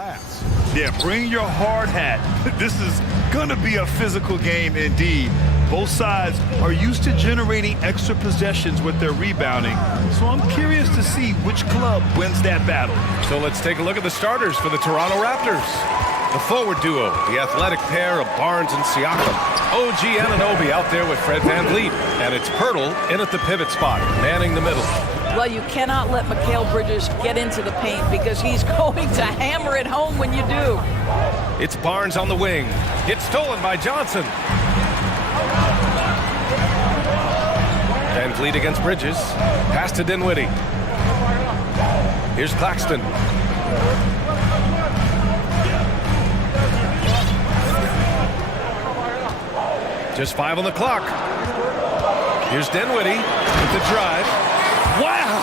glass. Yeah, bring your hard hat. This is gonna be a physical game indeed. Both sides are used to generating extra possessions with their rebounding, so I'm curious to see which club wins that battle. So let's take a look at the starters for the Toronto Raptors. The forward duo, the athletic pair of Barnes and Siakam. OG Anunoby out there with Fred VanVleet. And it's Pirtle in at the pivot spot, manning the middle. Well, you cannot let Mikal Bridges get into the paint because he's going to hammer it home when you do. It's Barnes on the wing. Gets stolen by Johnson. VanVleet against Bridges. Pass to Dinwiddie. Here's Claxton. Just 5 on the clock. Here's Dinwiddie with the drive. Wow!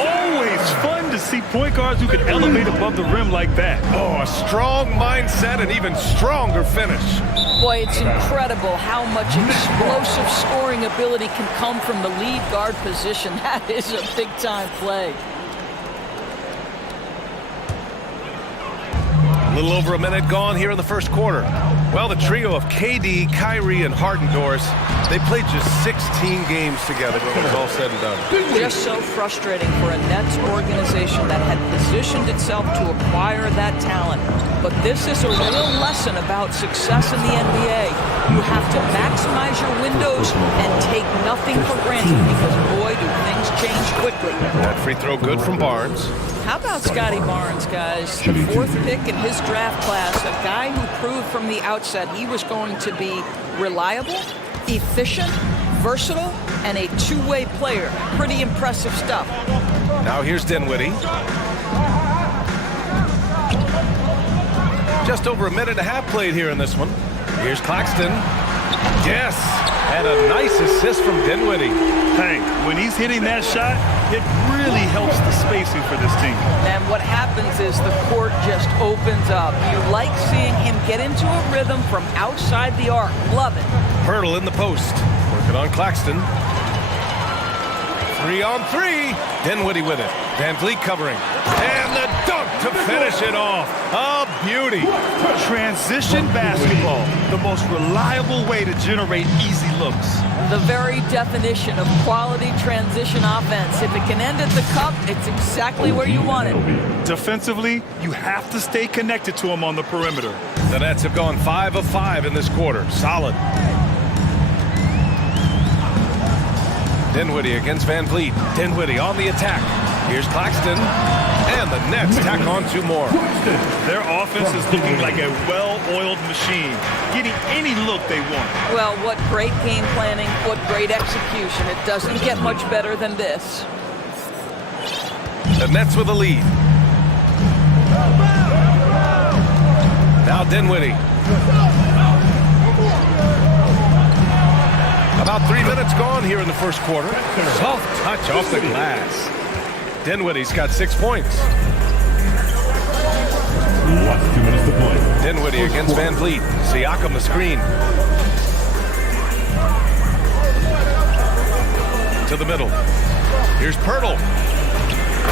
Always fun to see point guards who can elevate above the rim like that. Oh, a strong mindset and even stronger finish. Boy, it's incredible how much explosive scoring ability can come from the lead guard position. That is a big-time play. A little over a minute gone here in the first quarter. Well, the trio of KD, Kyrie, and Harden-Doors, they played just 16 games together when it was all said and done. Just so frustrating for a Nets organization that had positioned itself to acquire that talent. But this is a real lesson about success in the NBA. You have to maximize your windows and take nothing for granted because, boy, do things change quickly. That free throw good from Barnes. How about Scotty Barnes, guys? The 4th pick in his draft class, a guy who proved from the outset he was going to be reliable, efficient, versatile, and a two-way player. Pretty impressive stuff. Now here's Dinwiddie. Just over a minute and a half played here in this one. Here's Claxton. Yes, and a nice assist from Dinwiddie. Hey, when he's hitting that shot, it really helps the spacing for this team. And what happens is the court just opens up. You like seeing him get into a rhythm from outside the arc. Love it. Pirtle in the post. Working on Claxton. 3 on 3. Dinwiddie with it. VanVleet covering. And the dunk to finish it off. A beauty. Transition basketball, the most reliable way to generate easy looks. The very definition of quality transition offense. If it can end at the cup, it's exactly where you want it. Defensively, you have to stay connected to him on the perimeter. The Nets have gone 5 of 5 in this quarter. Solid. Dinwiddie against VanVleet. Dinwiddie on the attack. Here's Claxton. And the Nets tack on 2 more. Their offense is looking like a well-oiled machine, getting any look they want. Well, what great game planning, what great execution. It doesn't get much better than this. The Nets with a lead. Now Dinwiddie. About 3 minutes gone here in the first quarter. Soft touch off the glass. Dinwiddie's got 6 points. 2 minutes to play. Dinwiddie against VanVleet. Siakam the screen. To the middle. Here's Pirtle.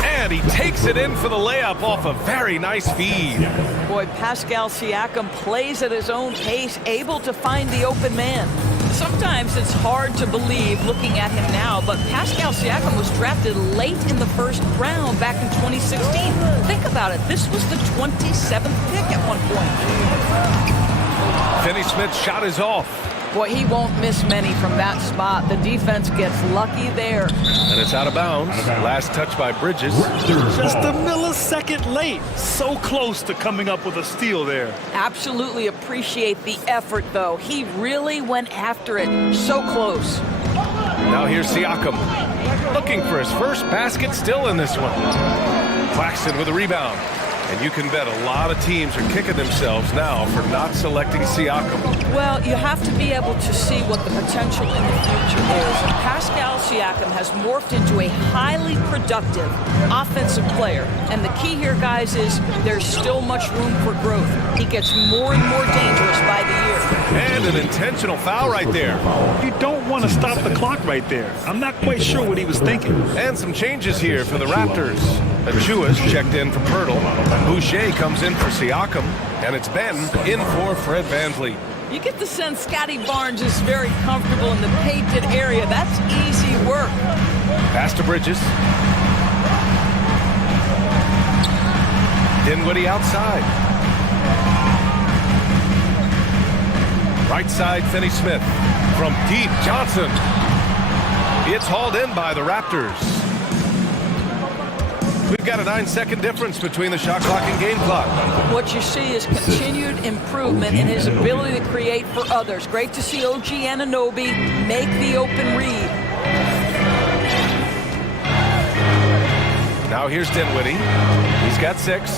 And he takes it in for the layup off a very nice feed. Boy, Pascal Siakam plays at his own pace, able to find the open man. Sometimes it's hard to believe looking at him now, but Pascal Siakam was drafted late in the first round back in 2016. Think about it. This was the 27th pick at one point. Finney-Smith's shot is off. Boy, he won't miss many from that spot. The defense gets lucky there. And it's out of bounds. Last touch by Bridges. Just a millisecond late. So close to coming up with a steal there. Absolutely appreciate the effort, though. He really went after it. So close. Now here's Siakam. Looking for his first basket still in this one. Claxton with a rebound. And you can bet a lot of teams are kicking themselves now for not selecting Siakam. Well, you have to be able to see what the potential in the future is. Pascal Siakam has morphed into a highly productive offensive player. And the key here, guys, is there's still much room for growth. He gets more and more dangerous by the year. And an intentional foul right there. You don't want to stop the clock right there. I'm not quite sure what he was thinking. And some changes here for the Raptors. Achua's checked in for Pirtle. Boucher comes in for Siakam, and it's Ben in for Fred VanVleet. You get the sense Scotty Barnes is very comfortable in the painted area. That's easy work. Pass to Bridges. Dinwiddie outside. Right side, Finney-Smith. From deep, Johnson. It's hauled in by the Raptors. We've got a 9-second difference between the shot clock and game clock. What you see is continued improvement in his ability to create for others. Great to see OG Anunoby make the open read. Now here's Dinwiddie. He's got 6.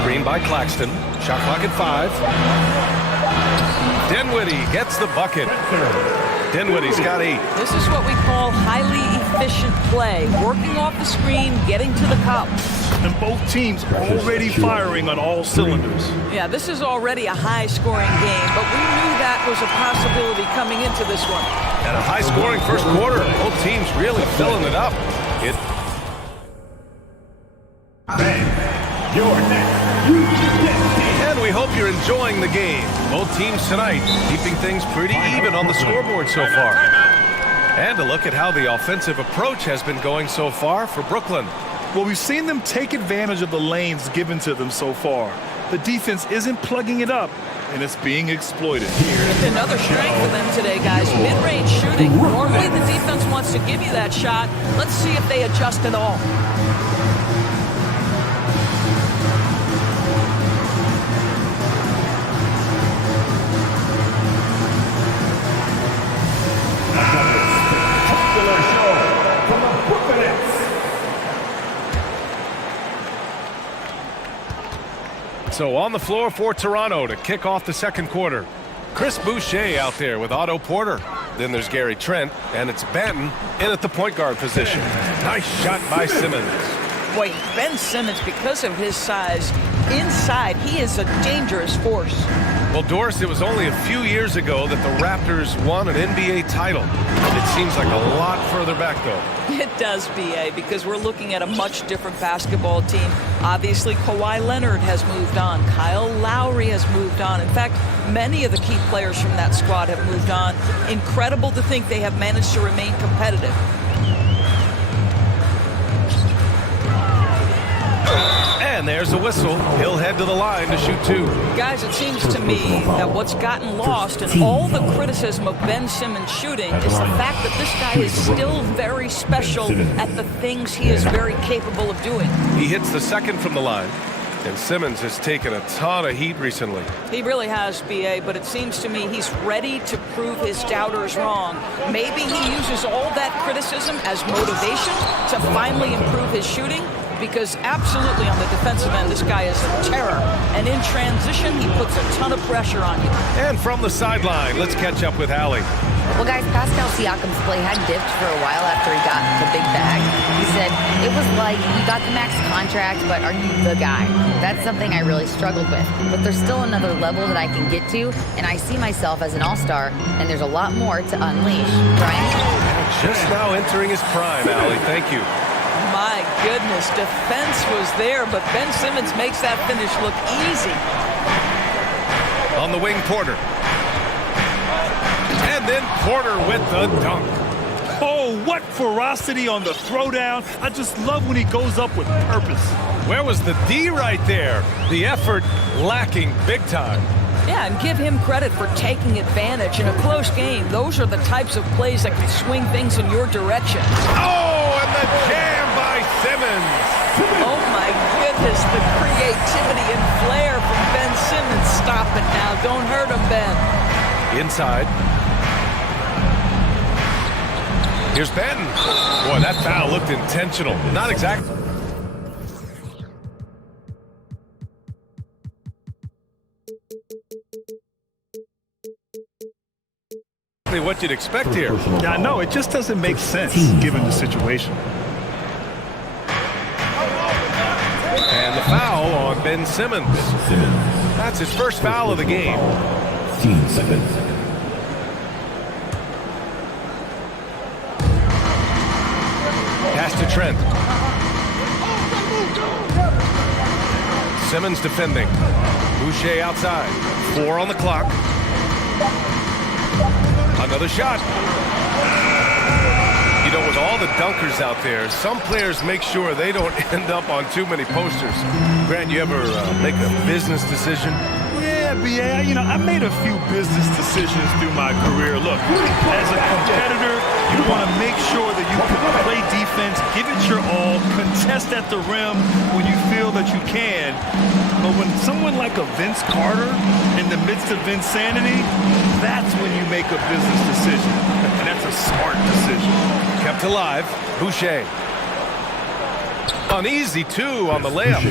Screen by Claxton. Shot clock at 5. Dinwiddie gets the bucket. Dinwiddie's got 8. This is what we call highly efficient play. Working off the screen, getting to the cup. And both teams already firing on all cylinders. Yeah, this is already a high-scoring game, but we knew that was a possibility coming into this one. And a high-scoring first quarter. Both teams really filling it up. And we hope you're enjoying the game. Both teams tonight keeping things pretty even on the scoreboard so far. And a look at how the offensive approach has been going so far for Brooklyn. Well, we've seen them take advantage of the lanes given to them so far. The defense isn't plugging it up, and it's being exploited. It's another strength for them today, guys. Mid-range shooting. Normally the defense wants to give you that shot. Let's see if they adjust at all. So on the floor for Toronto to kick off the second quarter. Chris Boucher out there with Otto Porter. Then there's Gary Trent, and it's Benton in at the point guard position. Nice shot by Simmons. Boy, Ben Simmons, because of his size, inside, he is a dangerous force. Well, Doris, it was only a few years ago that the Raptors won an NBA title. It seems like a lot further back, though. It does, B.A., because we're looking at a much different basketball team. Obviously, Kawhi Leonard has moved on. Kyle Lowry has moved on. In fact, many of the key players from that squad have moved on. Incredible to think they have managed to remain competitive. And there's the whistle. He'll head to the line to shoot 2. Guys, it seems to me that what's gotten lost in all the criticism of Ben Simmons shooting is the fact that this guy is still very special at the things he is very capable of doing. He hits the second from the line, and Simmons has taken a ton of heat recently. He really has, B.A., but it seems to me he's ready to prove his doubters wrong. Maybe he uses all that criticism as motivation to finally improve his shooting, because absolutely on the defensive end, this guy is a terror. And in transition, he puts a ton of pressure on you. And from the sideline, let's catch up with Allie. Well, guys, Pascal Siakam's play had dipped for a while after he got the big bag. He said, it was like, you got the max contract, but are you the guy? That's something I really struggled with. But there's still another level that I can get to, and I see myself as an all-star, and there's a lot more to unleash. Brian? Just now entering his prime, Allie. Thank you. My goodness, defense was there, but Ben Simmons makes that finish look easy. On the wing, Porter. And then Porter with the dunk. Oh, what ferocity on the throwdown. I just love when he goes up with purpose. Where was the D right there? The effort lacking big time. Yeah, and give him credit for taking advantage in a close game. Those are the types of plays that can swing things in your direction. Oh, and the jam by Simmons. Oh my goodness, the creativity and flair from Ben Simmons. Stop it now, don't hurt him, Ben. Inside. Here's Benton. Boy, that foul looked intentional. Not exactly. What you'd expect here. Yeah, I know. It just doesn't make sense given the situation. And the foul on Ben Simmons. That's his first foul of the game. 15 seconds. Pass to Trent. Simmons defending. Boucher outside. 4 on the clock. Another shot. You know, with all the dunkers out there, some players make sure they don't end up on too many posters. Grant, you ever make a business decision? Yeah, B.A., you know, I made a few business decisions through my career. Look, as a competitor, you want to make sure that you can play defense, give it your all, contest at the rim when you feel that you can. But when someone like a Vince Carter in the midst of insanity, that's when you make a business decision. And that's a smart decision. Kept alive. Boucher. An easy 2 on the layup.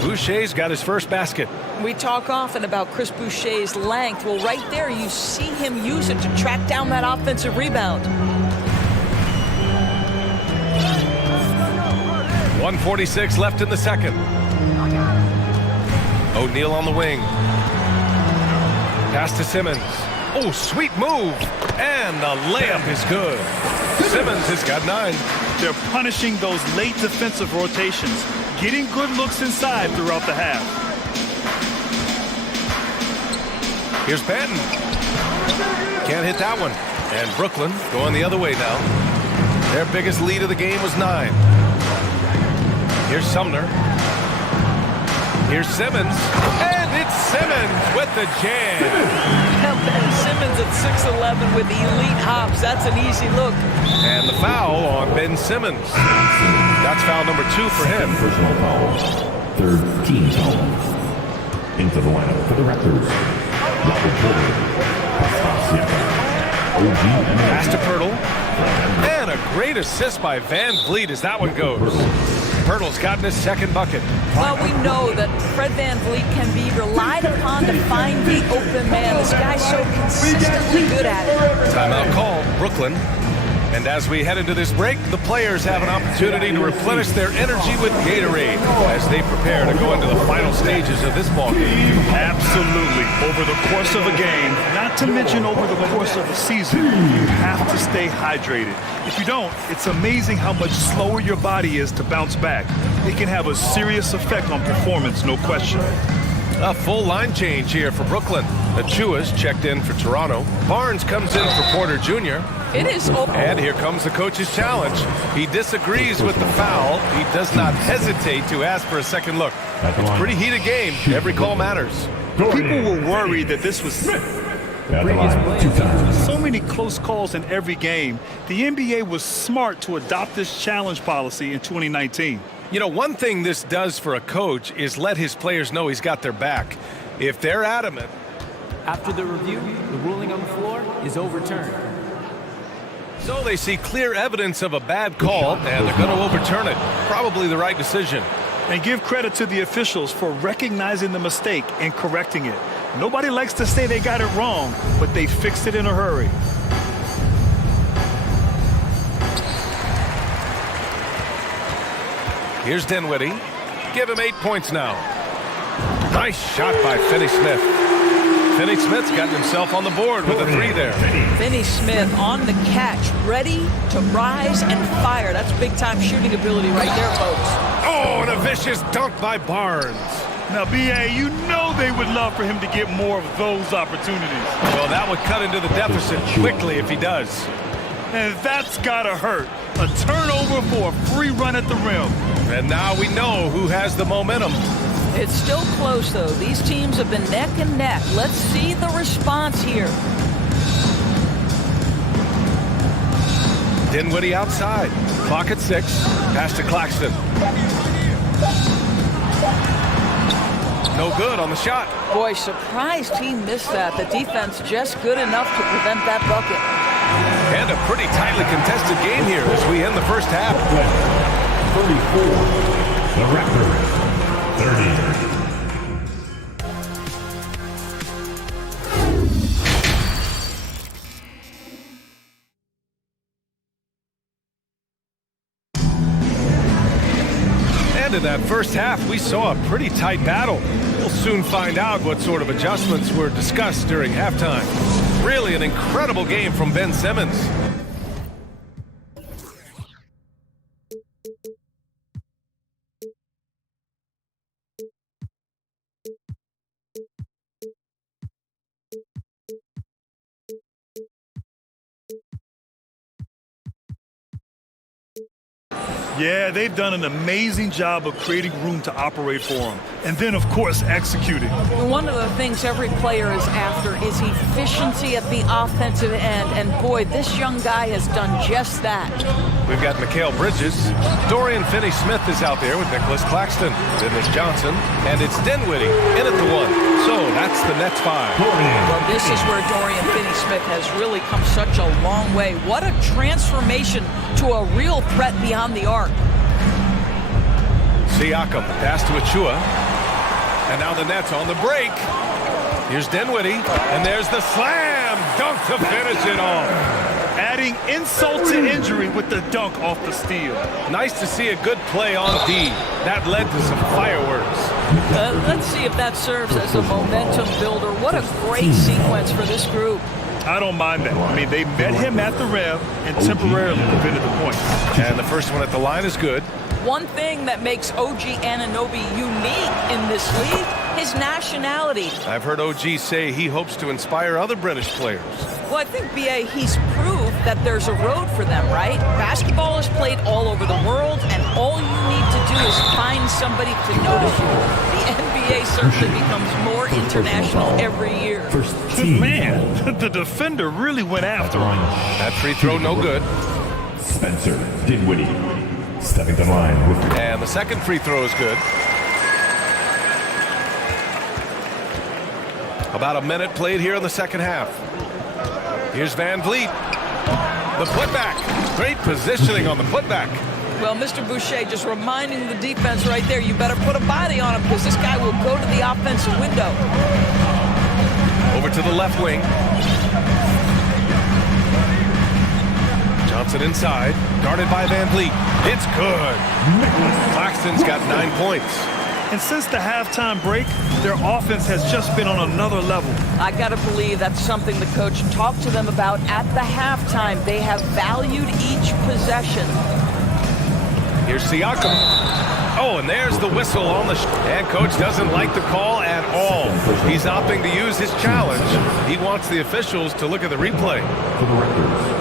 Boucher's got his first basket. We talk often about Chris Boucher's length. Well, right there, you see him use it to track down that offensive rebound. 1:46 left in the second. O'Neal on the wing. Pass to Simmons. Oh, sweet move. And the layup is good. Simmons has got 9. They're punishing those late defensive rotations, getting good looks inside throughout the half. Here's Patton. Can't hit that one. And Brooklyn going the other way now. Their biggest lead of the game was 9. Here's Sumner. Here's Simmons. And it's Simmons with the jam. Now, Ben Simmons at 6'11" with elite hops. That's an easy look. And the foul on Ben Simmons. That's foul number 2 for him. Personal foul. Third team foul. Into the lineup for the Raptors. Pass to Pirtle. And a great assist by Van Vliet as that one goes. Pirtle's gotten his second bucket. Well, we know that Fred Van Vliet can be relied upon to find the open man. This guy's so consistently good at it. Timeout called, Brooklyn. And as we head into this break, the players have an opportunity to replenish their energy with Gatorade as they prepare to go into the final stages of this ballgame. Absolutely. Over the course of a game, not to mention over the course of a season, you have to stay hydrated. If you don't, it's amazing how much slower your body is to bounce back. It can have a serious effect on performance, no question. A full line change here for Brooklyn. Achua's checked in for Toronto. Barnes comes in for Porter Jr. It is open. And here comes the coach's challenge. He disagrees with the foul. He does not hesitate to ask for a second look. It's a pretty heated game. Every call matters. People were worried that this was so many close calls in every game. The NBA was smart to adopt this challenge policy in 2019. You know, one thing this does for a coach is let his players know he's got their back. If they're adamant. After the review, the ruling on the floor is overturned. So they see clear evidence of a bad call, and they're going to overturn it. Probably the right decision. And give credit to the officials for recognizing the mistake and correcting it. Nobody likes to say they got it wrong, but they fixed it in a hurry. Here's Dinwiddie. Give him 8 points now. Nice shot by Finney-Smith. Finney-Smith's gotten himself on the board with a 3 there. Finney-Smith on the catch, ready to rise and fire. That's big-time shooting ability right there, folks. Oh, and a vicious dunk by Barnes. Now, B.A., you know they would love for him to get more of those opportunities. Well, that would cut into the deficit quickly if he does. And that's gotta hurt. A turnover for a free run at the rim. And now we know who has the momentum. It's still close, though. These teams have been neck and neck. Let's see the response here. Dinwiddie outside. Clock at 6. Pass to Claxton. No good on the shot. Boy, surprised he missed that. The defense just good enough to prevent that bucket. And a pretty tightly contested game here as we end the first half. 34. The Raptors. 30. And in that first half, we saw a pretty tight battle. We'll soon find out what sort of adjustments were discussed during halftime. Really an incredible game from Ben Simmons. Yeah, they've done an amazing job of creating room to operate for him. And then, of course, executing. One of the things every player is after is efficiency at the offensive end. And boy, this young guy has done just that. We've got Mikal Bridges. Dorian Finney-Smith is out there with Nicholas Claxton. Then there's Johnson. And it's Dinwiddie in at the 1. So that's the Nets 5. Well, this is where Dorian Finney-Smith has really come such a long way. What a transformation to a real threat beyond the arc. Siakam, pass to Achua. And now the Nets on the break. Here's Dinwiddie, and there's the slam dunk to finish it off. Adding insult to injury with the dunk off the steal. Nice to see a good play on D. That led to some fireworks. Let's see if that serves as a momentum builder. What a great sequence for this group. I don't mind that. I mean, they met him at the rim and temporarily prevented the point. And the first one at the line is good. One thing that makes OG Anunoby unique in this league, his nationality. I've heard OG say he hopes to inspire other British players. Well, I think, B.A., he's proved that there's a road for them, right? Basketball is played all over the world, and all you need to do is find somebody to notice you. The NBA certainly becomes more international every year. Man, the defender really went after him. That free throw, no good. Spencer Dinwiddie stepping to the line with And the second free throw is good. About a minute played here in the second half. Here's Van Vliet. The putback. Great positioning on the putback. Well, Mr. Boucher just reminding the defense right there, you better put a body on him because this guy will go to the offensive window. Over to the left wing. Johnson inside, guarded by Van Vliet. It's good. Claxton's got 9 points. And since the halftime break, their offense has just been on another level. I got to believe that's something the coach talked to them about at the halftime. They have valued each possession. Here's Siakam. Oh, and there's the whistle on the and coach doesn't like the call at all. He's opting to use his challenge. He wants the officials to look at the replay. for the Raptors.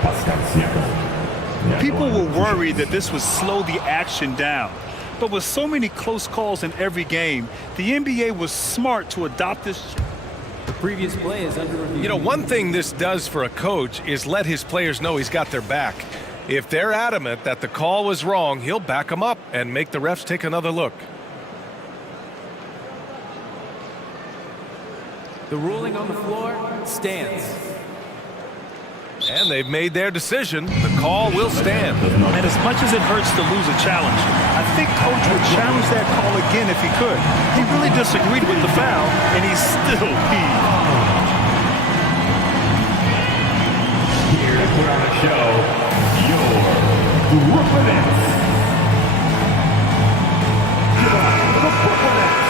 Pascal Siakam. People were worried that this would slow the action down. But with so many close calls in every game, the NBA was smart to adopt this. The previous play is under review. You know, one thing this does for a coach is let his players know he's got their back. If they're adamant that the call was wrong, he'll back them up and make the refs take another look. The ruling on the floor stands. And they've made their decision. The call will stand. And as much as it hurts to lose a challenge, I think coach would challenge that call again if he could. He really disagreed with the foul, and he's still peeved. Here to put on a show, your Brooklyn Nets. Give up for the Brooklyn Nets.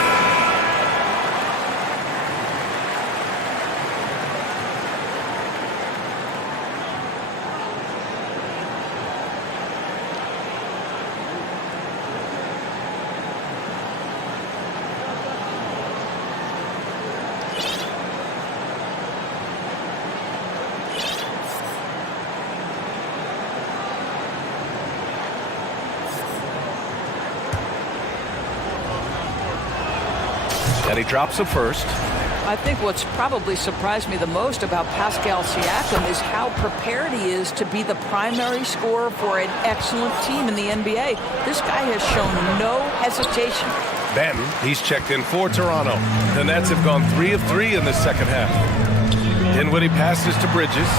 And he drops it first. I think what's probably surprised me the most about Pascal Siakam is how prepared he is to be the primary scorer for an excellent team in the NBA. This guy has shown no hesitation. Ben, he's checked in for Toronto. The Nets have gone 3 of 3 in this second half. Dinwiddie passes to Bridges.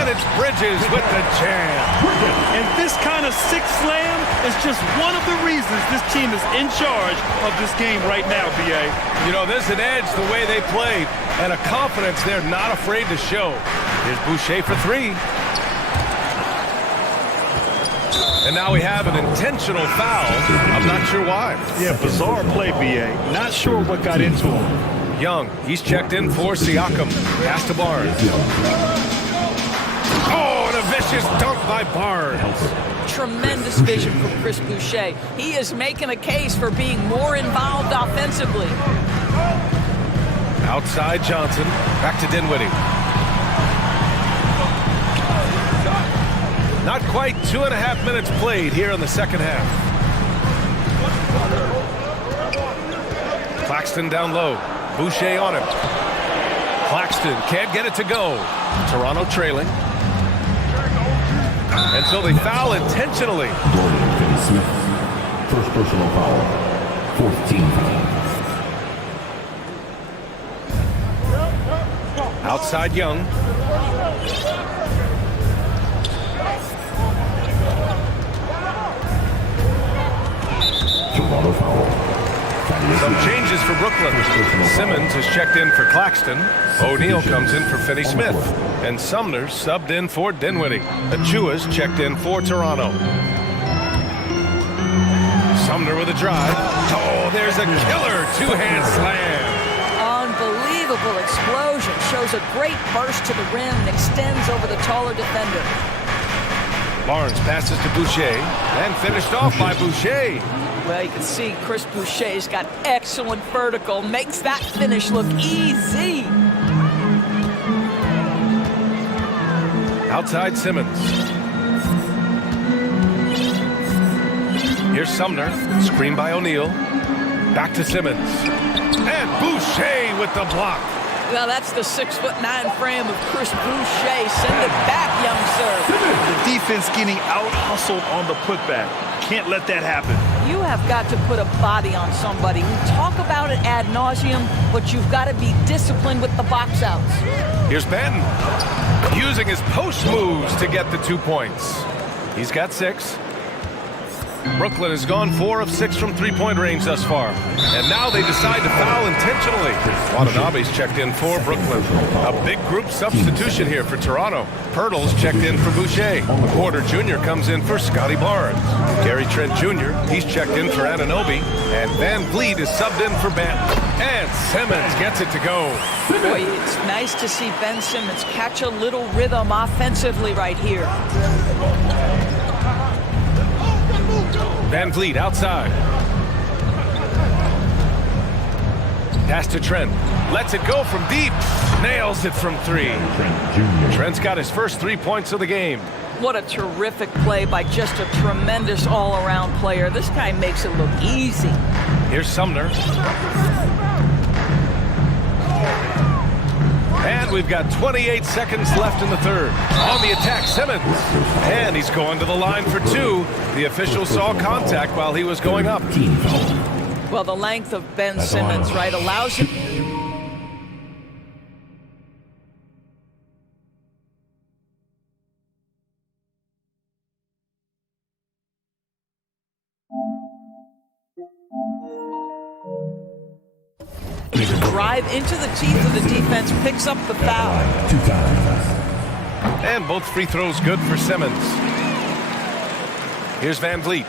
And it's Bridges with the jam. And this kind of sick slam is just one of the reasons this team is in charge of this game right now, B.A. You know, there's an edge the way they played and a confidence they're not afraid to show. Here's Boucher for 3. And now we have an intentional foul. I'm not sure why. Yeah, bizarre play, B.A. Not sure what got into him. Young, he's checked in for Siakam. Pass to Barnes. Oh, and a vicious dunk by Barnes. Tremendous vision from Chris Boucher. He is making a case for being more involved offensively. Outside Johnson. Back to Dinwiddie. Not quite 2.5 minutes played here in the second half. Claxton down low. Boucher on him. Claxton can't get it to go. Toronto trailing. And so they foul intentionally. Dorian Finney-Smith. First personal foul. Fourth team foul. Outside Young. Toronto foul. Some changes for Brooklyn. Simmons is checked in for Claxton. O'Neal comes in for Finney-Smith. And Sumner subbed in for Dinwiddie. Achua's checked in for Toronto. Sumner with a drive. Oh, there's a killer two-hand slam. Unbelievable explosion. Shows a great burst to the rim and extends over the taller defender. Barnes passes to Boucher and finished off by Boucher. Well, you can see Chris Boucher's got excellent vertical. Makes that finish look easy. Outside Simmons. Here's Sumner. Screen by O'Neal. Back to Simmons. And Boucher with the block. Well, that's the 6'9" frame of Chris Boucher. Send it back, young sir. The defense getting out-hustled on the putback. Can't let that happen. You have got to put a body on somebody. We talk about it ad nauseum, but you've got to be disciplined with the box outs. Here's Benton. Using his post moves to get the 2 points. He's got 6. Brooklyn has gone 4 of 6 from three-point range thus far. And now they decide to foul intentionally. Watanabe's checked in for Brooklyn. A big group substitution here for Toronto. Pirtle's checked in for Boucher. Porter Jr. comes in for Scotty Barnes. Gary Trent Jr., he's checked in for Anunoby. And Van Vliet is subbed in for Benton. And Simmons gets it to go. Boy, it's nice to see Ben Simmons catch a little rhythm offensively right here. Van Vliet outside. Pass to Trent. Lets it go from deep. Nails it from 3. Trent's got his first 3 points of the game. What a terrific play by just a tremendous all-around player. This guy makes it look easy. Here's Sumner. And we've got 28 seconds left in the third. On the attack, Simmons. And he's going to the line for 2. The official saw contact while he was going up. Well, the length of Ben Simmons, right, allows him... drive into the teeth of the defense, picks up the foul. 2 times. And both free throws good for Simmons. Here's Van Vliet.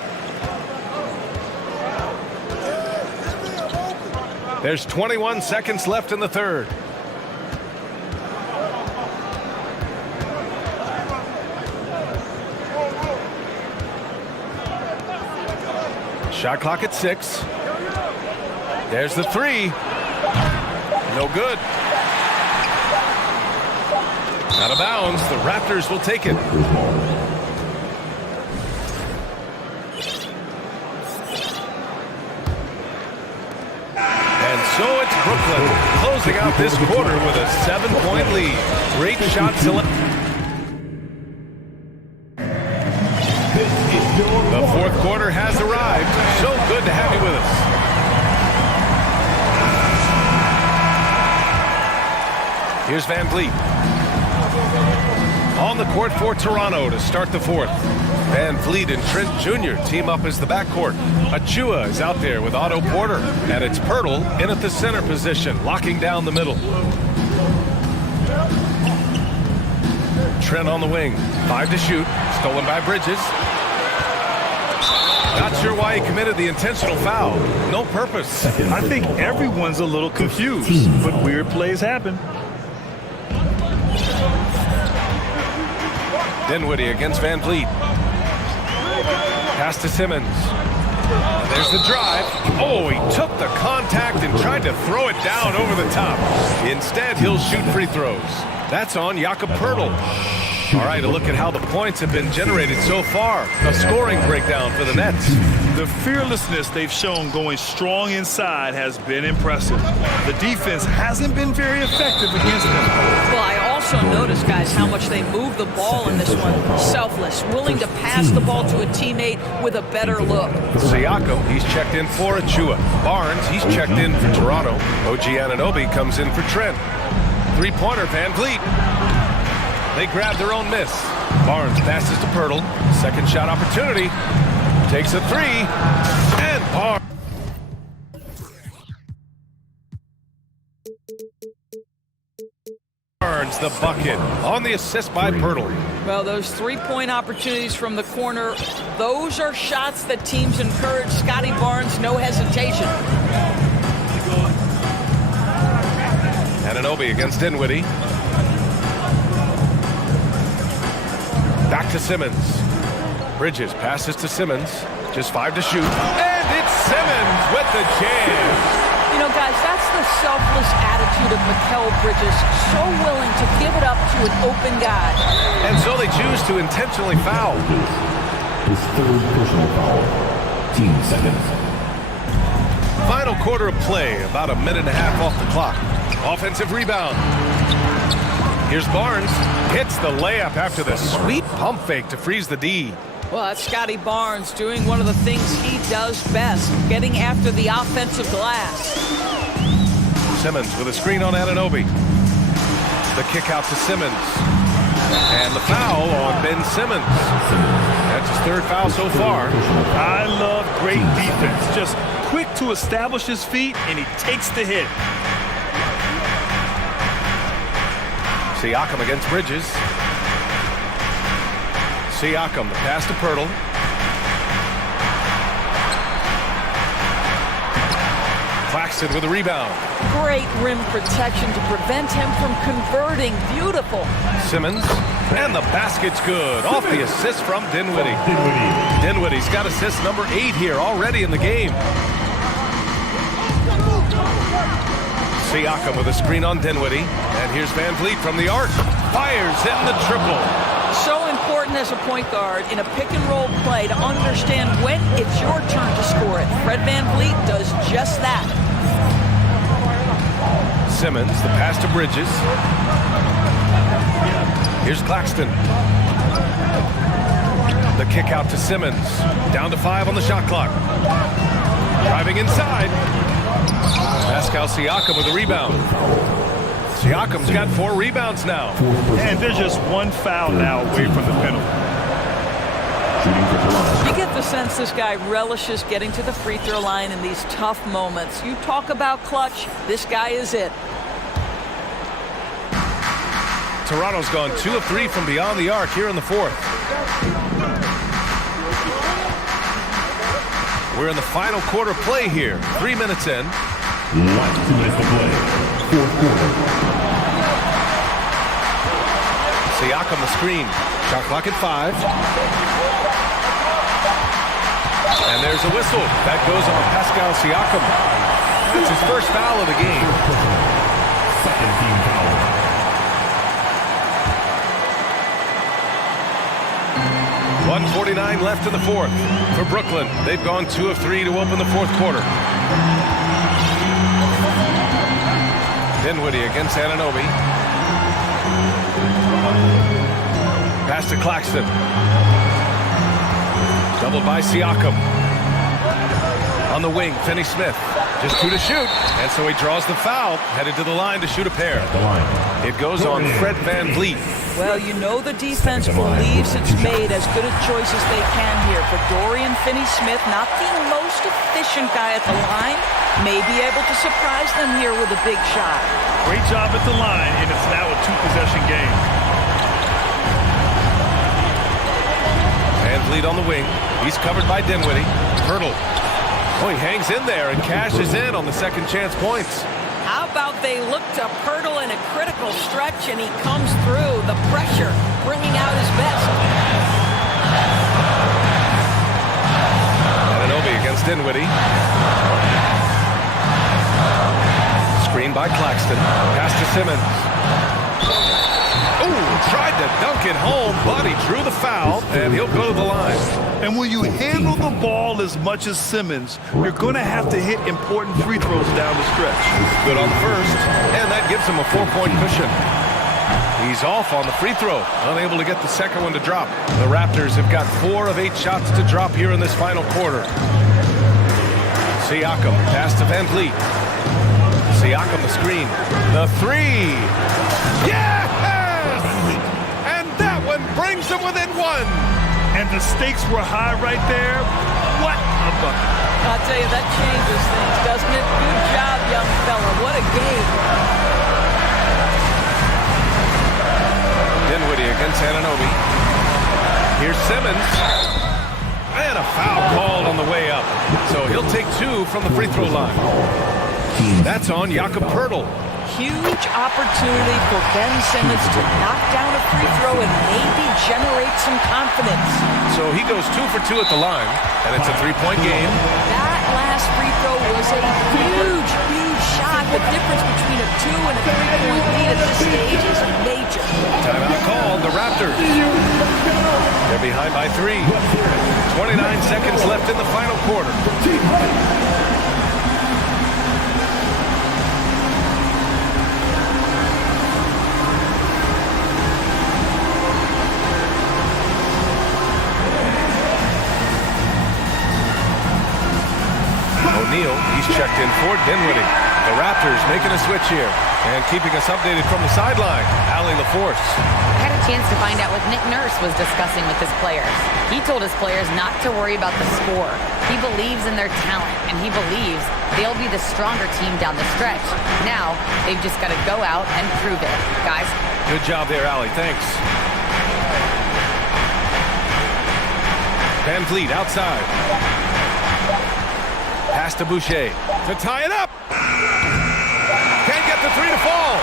There's 21 seconds left in the third. Shot clock at 6. There's the 3. No good. Out of bounds. The Raptors will take it. And so it's Brooklyn closing out this quarter with a 7-point lead. Great shot selection. The fourth quarter has arrived. So good to have you with us. Here's Van Vliet. On the court for Toronto to start the fourth. Van Vliet and Trent Jr. team up as the backcourt. Achua is out there with Otto Porter. And it's Pirtle in at the center position, locking down the middle. Trent on the wing. 5 to shoot. Stolen by Bridges. Not sure why he committed the intentional foul. No purpose. I think everyone's a little confused, but weird plays happen. Dinwiddie against Van Vliet. Pass to Simmons. And there's the drive. Oh, he took the contact and tried to throw it down over the top. Instead, he'll shoot free throws. That's on Jakob Pirtle. All right, a look at how the points have been generated so far. A scoring breakdown for the Nets. The fearlessness they've shown going strong inside has been impressive. The defense hasn't been very effective against them. Well, I also noticed, guys, how much they move the ball in this one. Selfless, willing to pass the ball to a teammate with a better look. Siakam, he's checked in for Achua. Barnes, he's checked in for Toronto. OG Anunoby comes in for Trent. Three-pointer, Van Vliet. They grab their own miss. Barnes passes to Pirtle. Second shot opportunity. Takes a three. And Barnes the bucket on the assist by Pirtle. Well, those three-point opportunities from the corner, those are shots that teams encourage. Scotty Barnes, no hesitation. Anunoby against Dinwiddie. Back to Simmons. Bridges passes to Simmons. Just 5 to shoot. And it's Simmons with the jam. You know, guys, that's the selfless attitude of Mikal Bridges. So willing to give it up to an open guy. And so they choose to intentionally foul. His third personal foul. Team seconds. Final quarter of play, about a minute and a half off the clock. Offensive rebound. Here's Barnes. Hits the layup after the sweet pump fake to freeze the D. Well, that's Scotty Barnes doing one of the things he does best, getting after the offensive glass. Simmons with a screen on Anunoby. The kick out to Simmons. And the foul on Ben Simmons. That's his third foul so far. I love great defense. Just quick to establish his feet, and he takes the hit. Siakam against Bridges. Siakam, the pass to Pirtle. Claxton with a rebound. Great rim protection to prevent him from converting. Beautiful. Simmons, and the basket's good. Off the assist from Dinwiddie. Dinwiddie's got assist number 8 here already in the game. Siakam with a screen on Dinwiddie. And here's Van Vliet from the arc. Fires in the triple. So important as a point guard in a pick-and-roll play to understand when it's your turn to score it. Fred Van Vliet does just that. Simmons, the pass to Bridges. Here's Claxton. The kick out to Simmons. Down to 5 on the shot clock. Driving inside. Pascal Siakam with a rebound. Siakam's got 4 rebounds now. And there's just one foul now away from the penalty. You get the sense this guy relishes getting to the free throw line in these tough moments. You talk about clutch, this guy is it. Toronto's gone 2 of 3 from beyond the arc here in the 4th. We're in the final quarter play here. 3 minutes in. Last 2 minutes to play. Fourth quarter. Siakam the screen. Shot clock at 5. And there's a whistle. That goes on Pascal Siakam. That's his first foul of the game. Second team foul. 1:49 left in the 4th. For Brooklyn, they've gone 2 of 3 to open the 4th quarter. Dinwiddie against Anunoby. Pass to Claxton. Doubled by Siakam. On the wing, Finney-Smith. Just 2 to shoot. And so he draws the foul, headed to the line to shoot a pair. It goes on Fred Van Vliet. Well, you know the defense believes it's made as good a choice as they can here. For Dorian Finney-Smith, not the most efficient guy at the line, may be able to surprise them here with a big shot. Great job at the line, and it's now a 2-possession game. Van Vliet on the wing. He's covered by Dinwiddie. Pirtle. Oh, he hangs in there and cashes in on the second chance points. How about they look to Pirtle in a critical stretch, and he comes through. The pressure bringing out his best. Anunoby against Dinwiddie. Screen by Claxton. Pass to Simmons. Ooh, tried to dunk it home, but he drew the foul, and he'll go to the line. And when you handle the ball as much as Simmons, you're going to have to hit important free throws down the stretch. Good on the first, and that gives him a 4-point cushion. He's off on the free throw, unable to get the second one to drop. The Raptors have got 4 of 8 shots to drop here in this final quarter. Siakam, pass to Van Vliet. Siakam, the screen. The three. Yes! And that one brings them within 1. And the stakes were high right there. What a bucket. I'll tell you, that changes things, doesn't it? Good job, young fella. What a game. Dinwiddie against Anunoby. Here's Simmons. And a foul called on the way up. So he'll take 2 from the free throw line. That's on Jakob Poeltl. Huge opportunity for Ben Simmons to knock down a free throw and maybe generate some confidence. So he goes 2 for 2 at the line, and it's a 3-point game. That last free throw was a huge, huge shot. The difference between a 2 and a 3-point lead at this stage is major. Timeout called, the Raptors. They're behind by 3. 29 seconds left in the final quarter. O'Neal, he's checked in for Dinwiddie. The Raptors making a switch here and keeping us updated from the sideline. Allie LaForce. I had a chance to find out what Nick Nurse was discussing with his players. He told his players not to worry about the score. He believes in their talent, and he believes they'll be the stronger team down the stretch. Now, they've just got to go out and prove it. Guys. Good job there, Allie. Thanks. Van Vliet outside. Pass to Boucher to tie it up. Can't get the 3 to fall.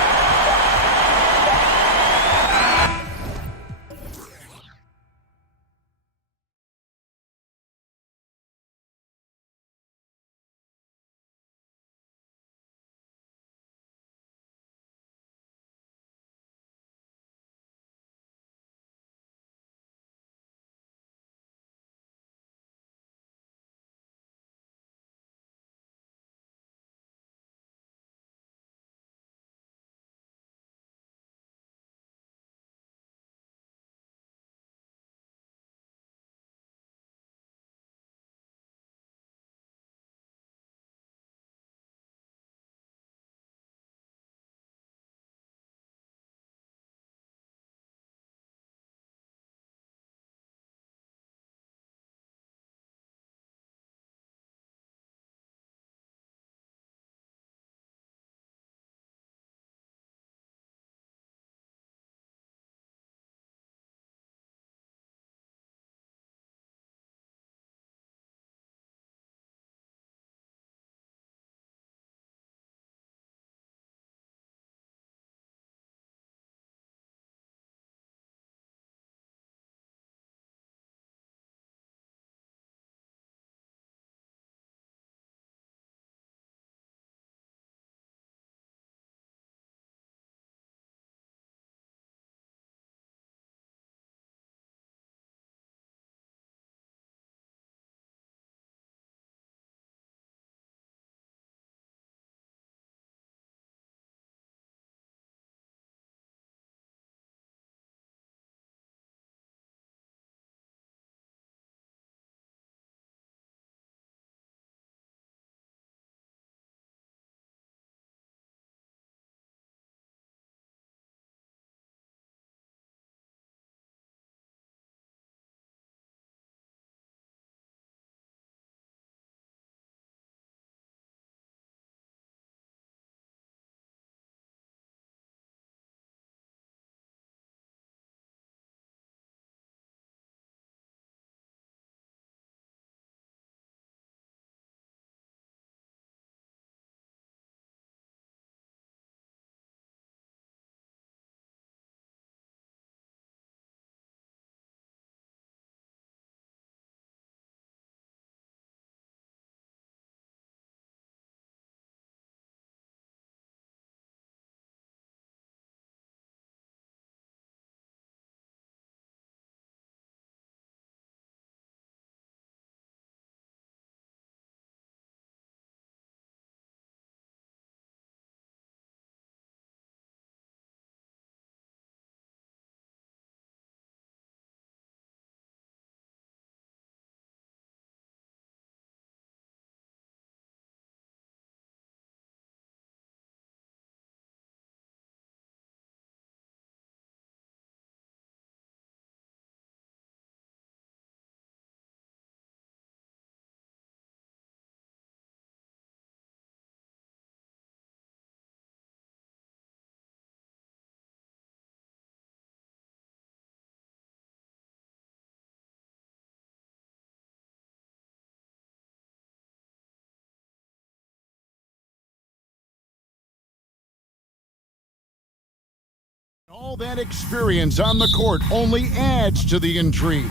that experience on the court only adds to the intrigue.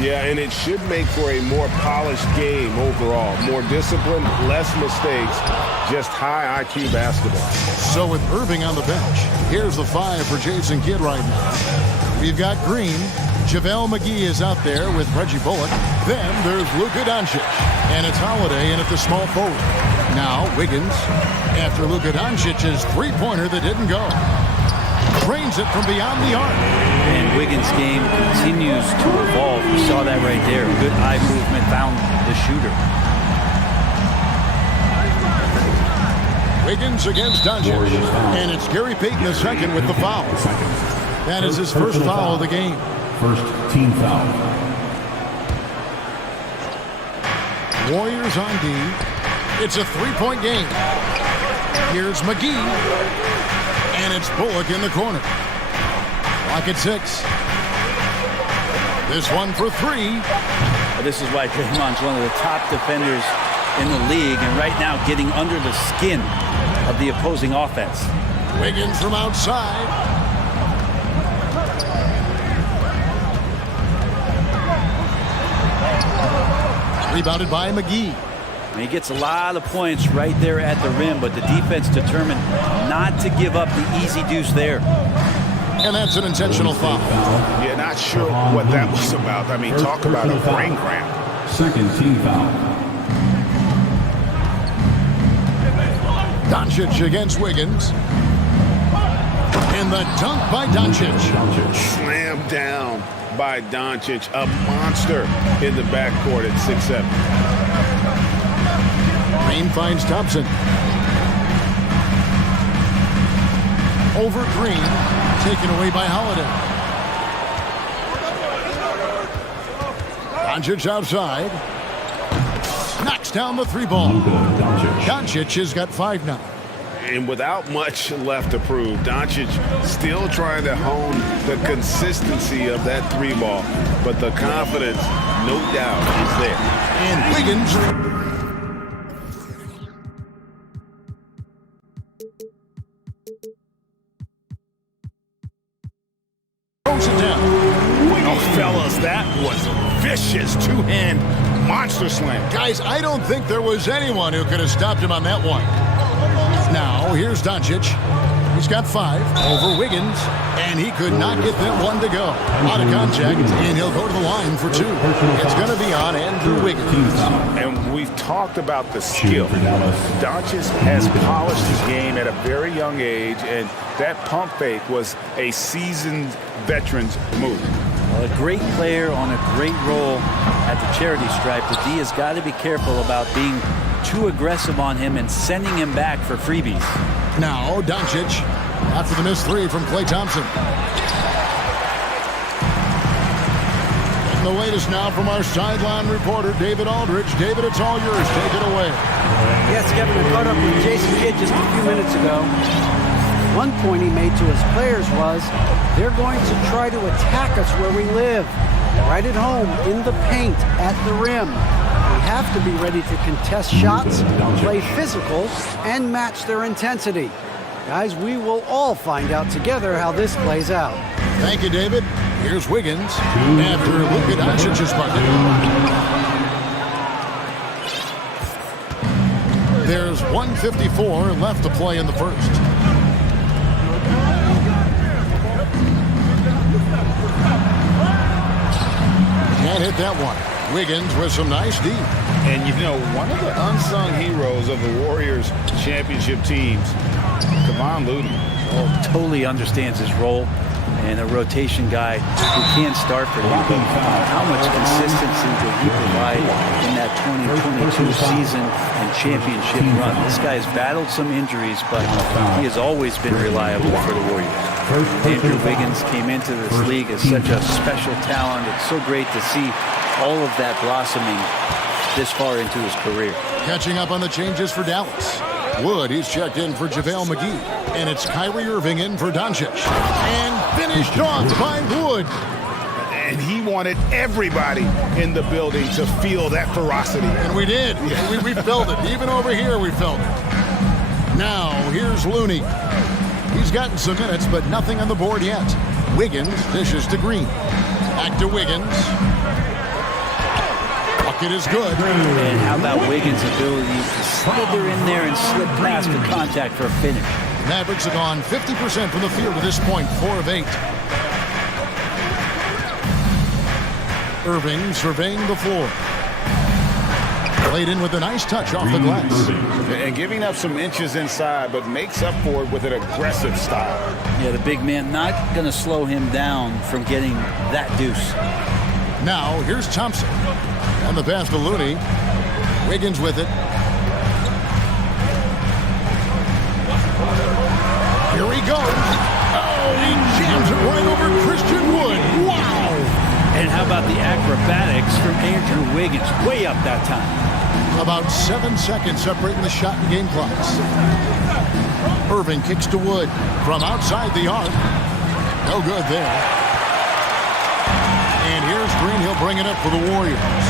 Yeah, and it should make for a more polished game overall. More discipline, less mistakes, just high IQ basketball. So with Irving on the bench, here's the five for Jason Kidd right now. We've got Green. JaVale McGee is out there with Reggie Bullock. Then there's Luka Doncic. And it's Holiday in at the small forward. Now Wiggins, after Luka Doncic's three-pointer that didn't go. Drains it from beyond the arc. And Wiggins' game continues to evolve. We saw that right there. Good eye movement, found the shooter. Wiggins against Doncic. And it's Gary Payton II with the foul. That is his first foul of the game. First team foul. Warriors on D. It's a three-point game. Here's McGee. And it's Bullock in the corner. Clock at 6. This one for three. This is why Draymond's one of the top defenders in the league, and right now getting under the skin of the opposing offense. Wiggins from outside. Rebounded by McGee. And he gets a lot of points right there at the rim, but the defense determined not to give up the easy deuce there. And that's an intentional foul. Yeah, not sure what that was about. I mean, talk about a brain cramp. Second team foul. Doncic against Wiggins. And the dunk by Doncic. Slammed down by Doncic, a monster in the backcourt at 6'7". Green finds Thompson. Over Green, taken away by Holiday. Doncic outside. Knocks down the three ball. Doncic has got 5 now. And without much left to prove, Doncic still trying to hone the consistency of that three ball. But the confidence, no doubt, is there. And Wiggins. Throws it down. Oh, fellas, that was vicious two-hand monster slam. Guys, I don't think there was anyone who could have stopped him on that one. Now, here's Doncic. He's got 5 over Wiggins, and he could not get that one to go. Out of contact, and he'll go to the line for 2. It's going to be on Andrew Wiggins. And we've talked about the skill. Doncic has polished his game at a very young age, and that pump fake was a seasoned veteran's move. Well, a great player on a great role at the charity stripe. The D has got to be careful about being too aggressive on him and sending him back for freebies. Now, Doncic, after the missed 3 from Klay Thompson. And the latest now from our sideline reporter, David Aldridge. David, it's all yours. Take it away. Yes, Kevin, I caught up with Jason Kidd just a few minutes ago. One point he made to his players was, they're going to try to attack us where we live. Right at home, in the paint, at the rim. We have to be ready to contest shots, play physical, and match their intensity. Guys, we will all find out together how this plays out. Thank you, David. Here's Wiggins after Luka Doncic's bucket. There's 1:54 left to play in the first. Can't hit that one. Wiggins with some nice D. And you know, one of the unsung heroes of the Warriors championship teams, Kevon Looney. Well, totally understands his role, and a rotation guy who can start for you. But how much consistency did he provide in that 2022 season and championship run? This guy has battled some injuries, but he has always been reliable for the Warriors. Andrew Wiggins came into this league as such a special talent. It's so great to see all of that blossoming this far into his career. Catching up on the changes for Dallas. Wood, he's checked in for JaVale McGee. And it's Kyrie Irving in for Doncic. And finished off by Wood. And he wanted everybody in the building to feel that ferocity. And we did. We felt it. Even over here, we felt it. Now, here's Looney. He's gotten some minutes, but nothing on the board yet. Wiggins dishes to Green. Back to Wiggins. Bucket is good. And how about Wiggins' ability to slither in there and slip past the contact for a finish? Mavericks have gone 50% from the field at this point, 4 of 8. Irving surveying the floor. Played in with a nice touch off the glass. And giving up some inches inside, but makes up for it with an aggressive style. Yeah, the big man not going to slow him down from getting that deuce. Now, here's Thompson. On the pass to Looney. Wiggins with it. Here he goes. Oh, he jams it right over Christian Wood. Wow! And how about the acrobatics from Andrew Wiggins? Way up that time. About 7 seconds separating the shot and game clocks. Irving kicks to Wood from outside the arc. No good there. And here's Green. He'll bring it up for the Warriors.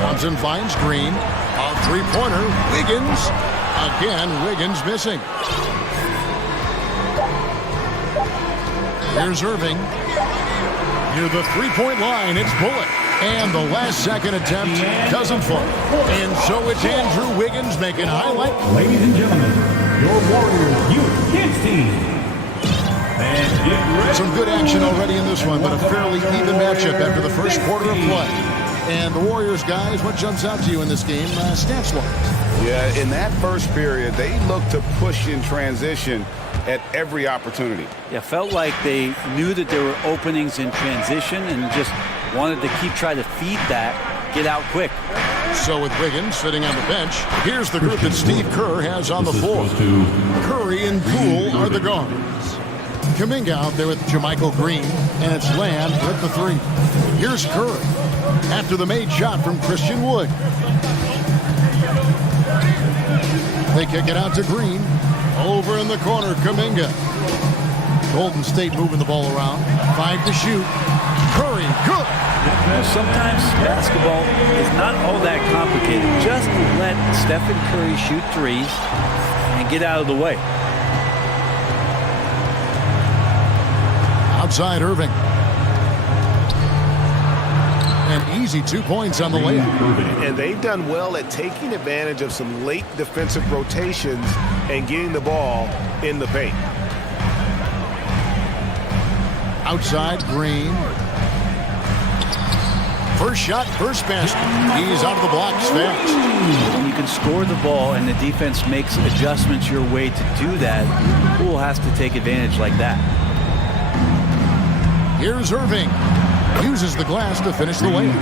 Thompson finds Green. A three-pointer. Wiggins. Again, Wiggins missing. Here's Irving. Near the three-point line, it's Bullock. And the last-second attempt doesn't fall. And so it's Andrew Wiggins making highlight. Ladies and gentlemen, your Warriors Youth Kids team. And get ready. Some good action already in this one, but a fairly even matchup after the first quarter of play. And the Warriors, guys, what jumps out to you in this game, stats-wise? Yeah, in that first period, they looked to push in transition at every opportunity. Yeah, felt like they knew that there were openings in transition and just wanted to keep trying to feed that, get out quick. So with Wiggins sitting on the bench, here's the group that Steve Kerr has on the floor. Curry and Poole are the guards. Kuminga out there with Jermichael Green, and it's Lamb with the three. Here's Curry after the made shot from Christian Wood. They kick it out to Green. Over in the corner, Kuminga. Golden State moving the ball around. 5 to shoot. Curry, good. Sometimes basketball is not all that complicated. Just let Stephen Curry shoot threes and get out of the way. Outside Irving. An easy 2 points on the layup. And they've done well at taking advantage of some late defensive rotations and getting the ball in the paint. Outside Green. First shot, first basket. He's out of the blocks fast. When you can score the ball and the defense makes adjustments your way to do that, Poole has to take advantage like that. Here's Irving. Uses the glass to finish the layup.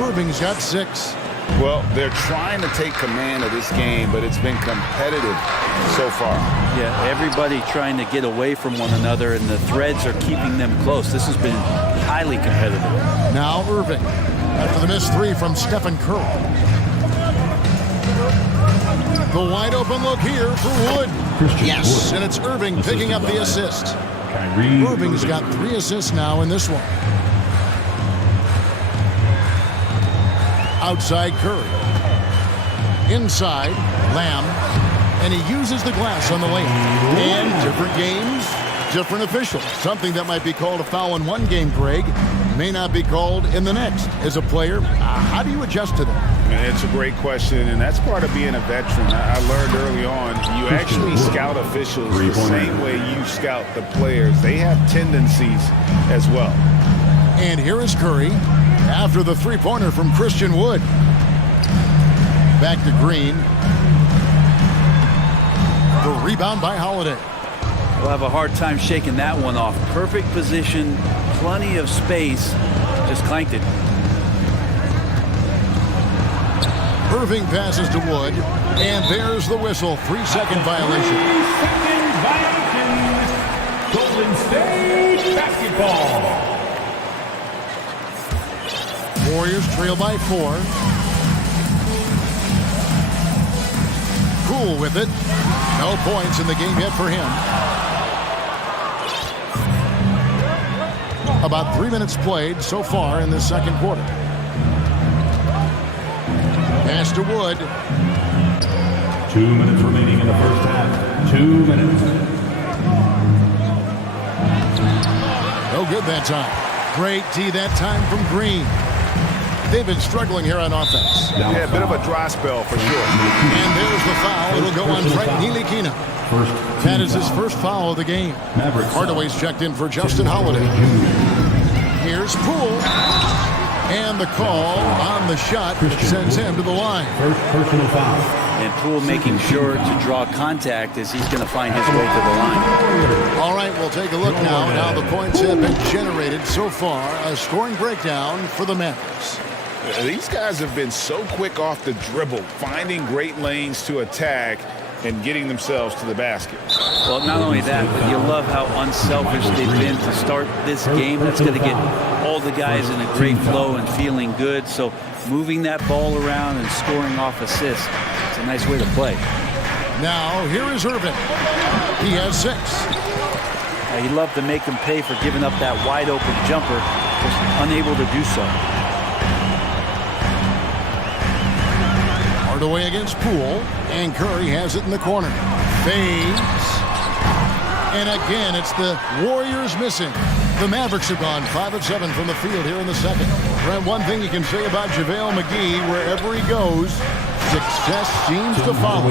Irving's got 6. Well, they're trying to take command of this game, but it's been competitive so far. Yeah, everybody trying to get away from one another, and the threads are keeping them close. This has been highly competitive. Now Irving, after the missed 3 from Stephen Curry. The wide open look here for Wood. Yes, and it's Irving picking up the assist. Irving's got 3 assists now in this one. Outside Curry. Inside, Lamb. And he uses the glass on the lane. And different games, different officials. Something that might be called a foul in one game, Greg, may not be called in the next. As a player, how do you adjust to that? It's a great question, and that's part of being a veteran. I learned early on, you actually scout officials the same way you scout the players. They have tendencies as well. And here is Curry after the three-pointer from Christian Wood. Back to Green. The rebound by Holiday. We'll have a hard time shaking that one off. Perfect position, plenty of space, just clanked it. Irving passes to Wood, and there's the whistle. 3-second violation. 3-second violation. Golden State basketball. Warriors trail by 4. Poole with it. No points in the game yet for him. About 3 minutes played so far in this second quarter. Pass to Wood. 2 minutes remaining in the first half. 2 minutes. no good that time. Great D that time from Green. They've been struggling here on offense. Yeah, a bit of a dry spell for sure. And there's the foul. It'll go on Frank Ntilikina. That is his first foul of the game. Hardaway's checked in for Justin Holiday. Here's Poole. And the call on the shot sends him to the line. First personal foul. And Poole making sure to draw contact as he's going to find his way to the line. All right, we'll take a look now at how the points have been generated so far. A scoring breakdown for the Mavericks. These guys have been so quick off the dribble, finding great lanes to attack and getting themselves to the basket. Well, not only that, but you love how unselfish they've been to start this game. That's going to get all the guys in a great flow and feeling good. So moving that ball around and scoring off assists, it's a nice way to play. Now, here is Irvin. He has 6. He'd love to make them pay for giving up that wide open jumper, just unable to do so. Hardaway against Poole, and Curry has it in the corner. Fades. And again, it's the Warriors missing. The Mavericks have gone 5 of 7 from the field here in the second. And one thing you can say about JaVale McGee, wherever he goes, success seems to follow.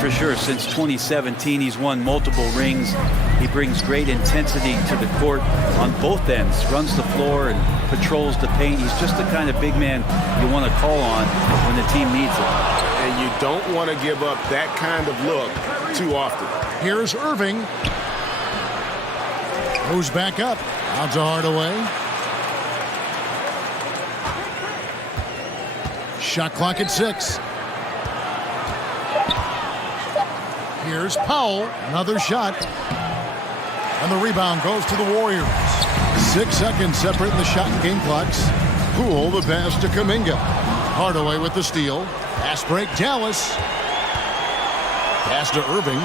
For sure, since 2017, he's won multiple rings. He brings great intensity to the court on both ends, runs the floor and patrols the paint. He's just the kind of big man you want to call on when the team needs it. And you don't want to give up that kind of look too often. Here's Irving. Goes back up. Out to Hardaway. Shot clock at 6. Here's Powell. Another shot. And the rebound goes to the Warriors. 6 seconds separating the shot and game clocks. Poole the pass to Kuminga. Hardaway with the steal. Pass break, Dallas. Pass to Irving.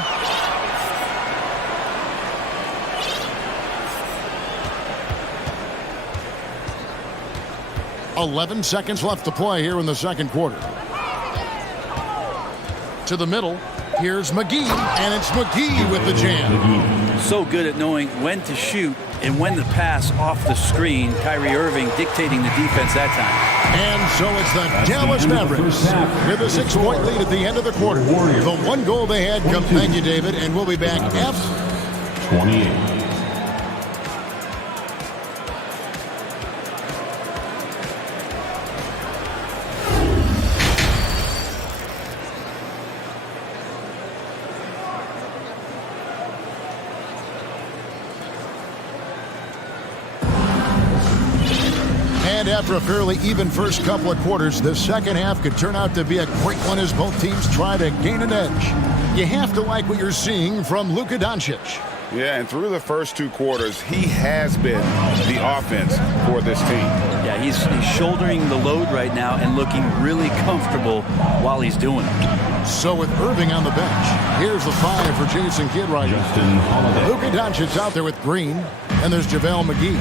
.11 seconds left to play here in the second quarter. To the middle. Here's McGee, and it's McGee with the jam. So good at knowing when to shoot and when to pass off the screen. Kyrie Irving dictating the defense that time. And so it's the Dallas Mavericks with a 6-point lead at the end of the quarter. The one goal they had come. Thank you, David, and we'll be back after 28. And after a fairly even first couple of quarters, the second half could turn out to be a great one as both teams try to gain an edge. You have to like what you're seeing from Luka Doncic. Yeah, and through the first 2 quarters, he has been the offense for this team. Yeah, he's shouldering the load right now and looking really comfortable while he's doing it. So with Irving on the bench, here's the 5 for Jason Kidd right now. Luka Doncic out there with Green, and there's JaVale McGee.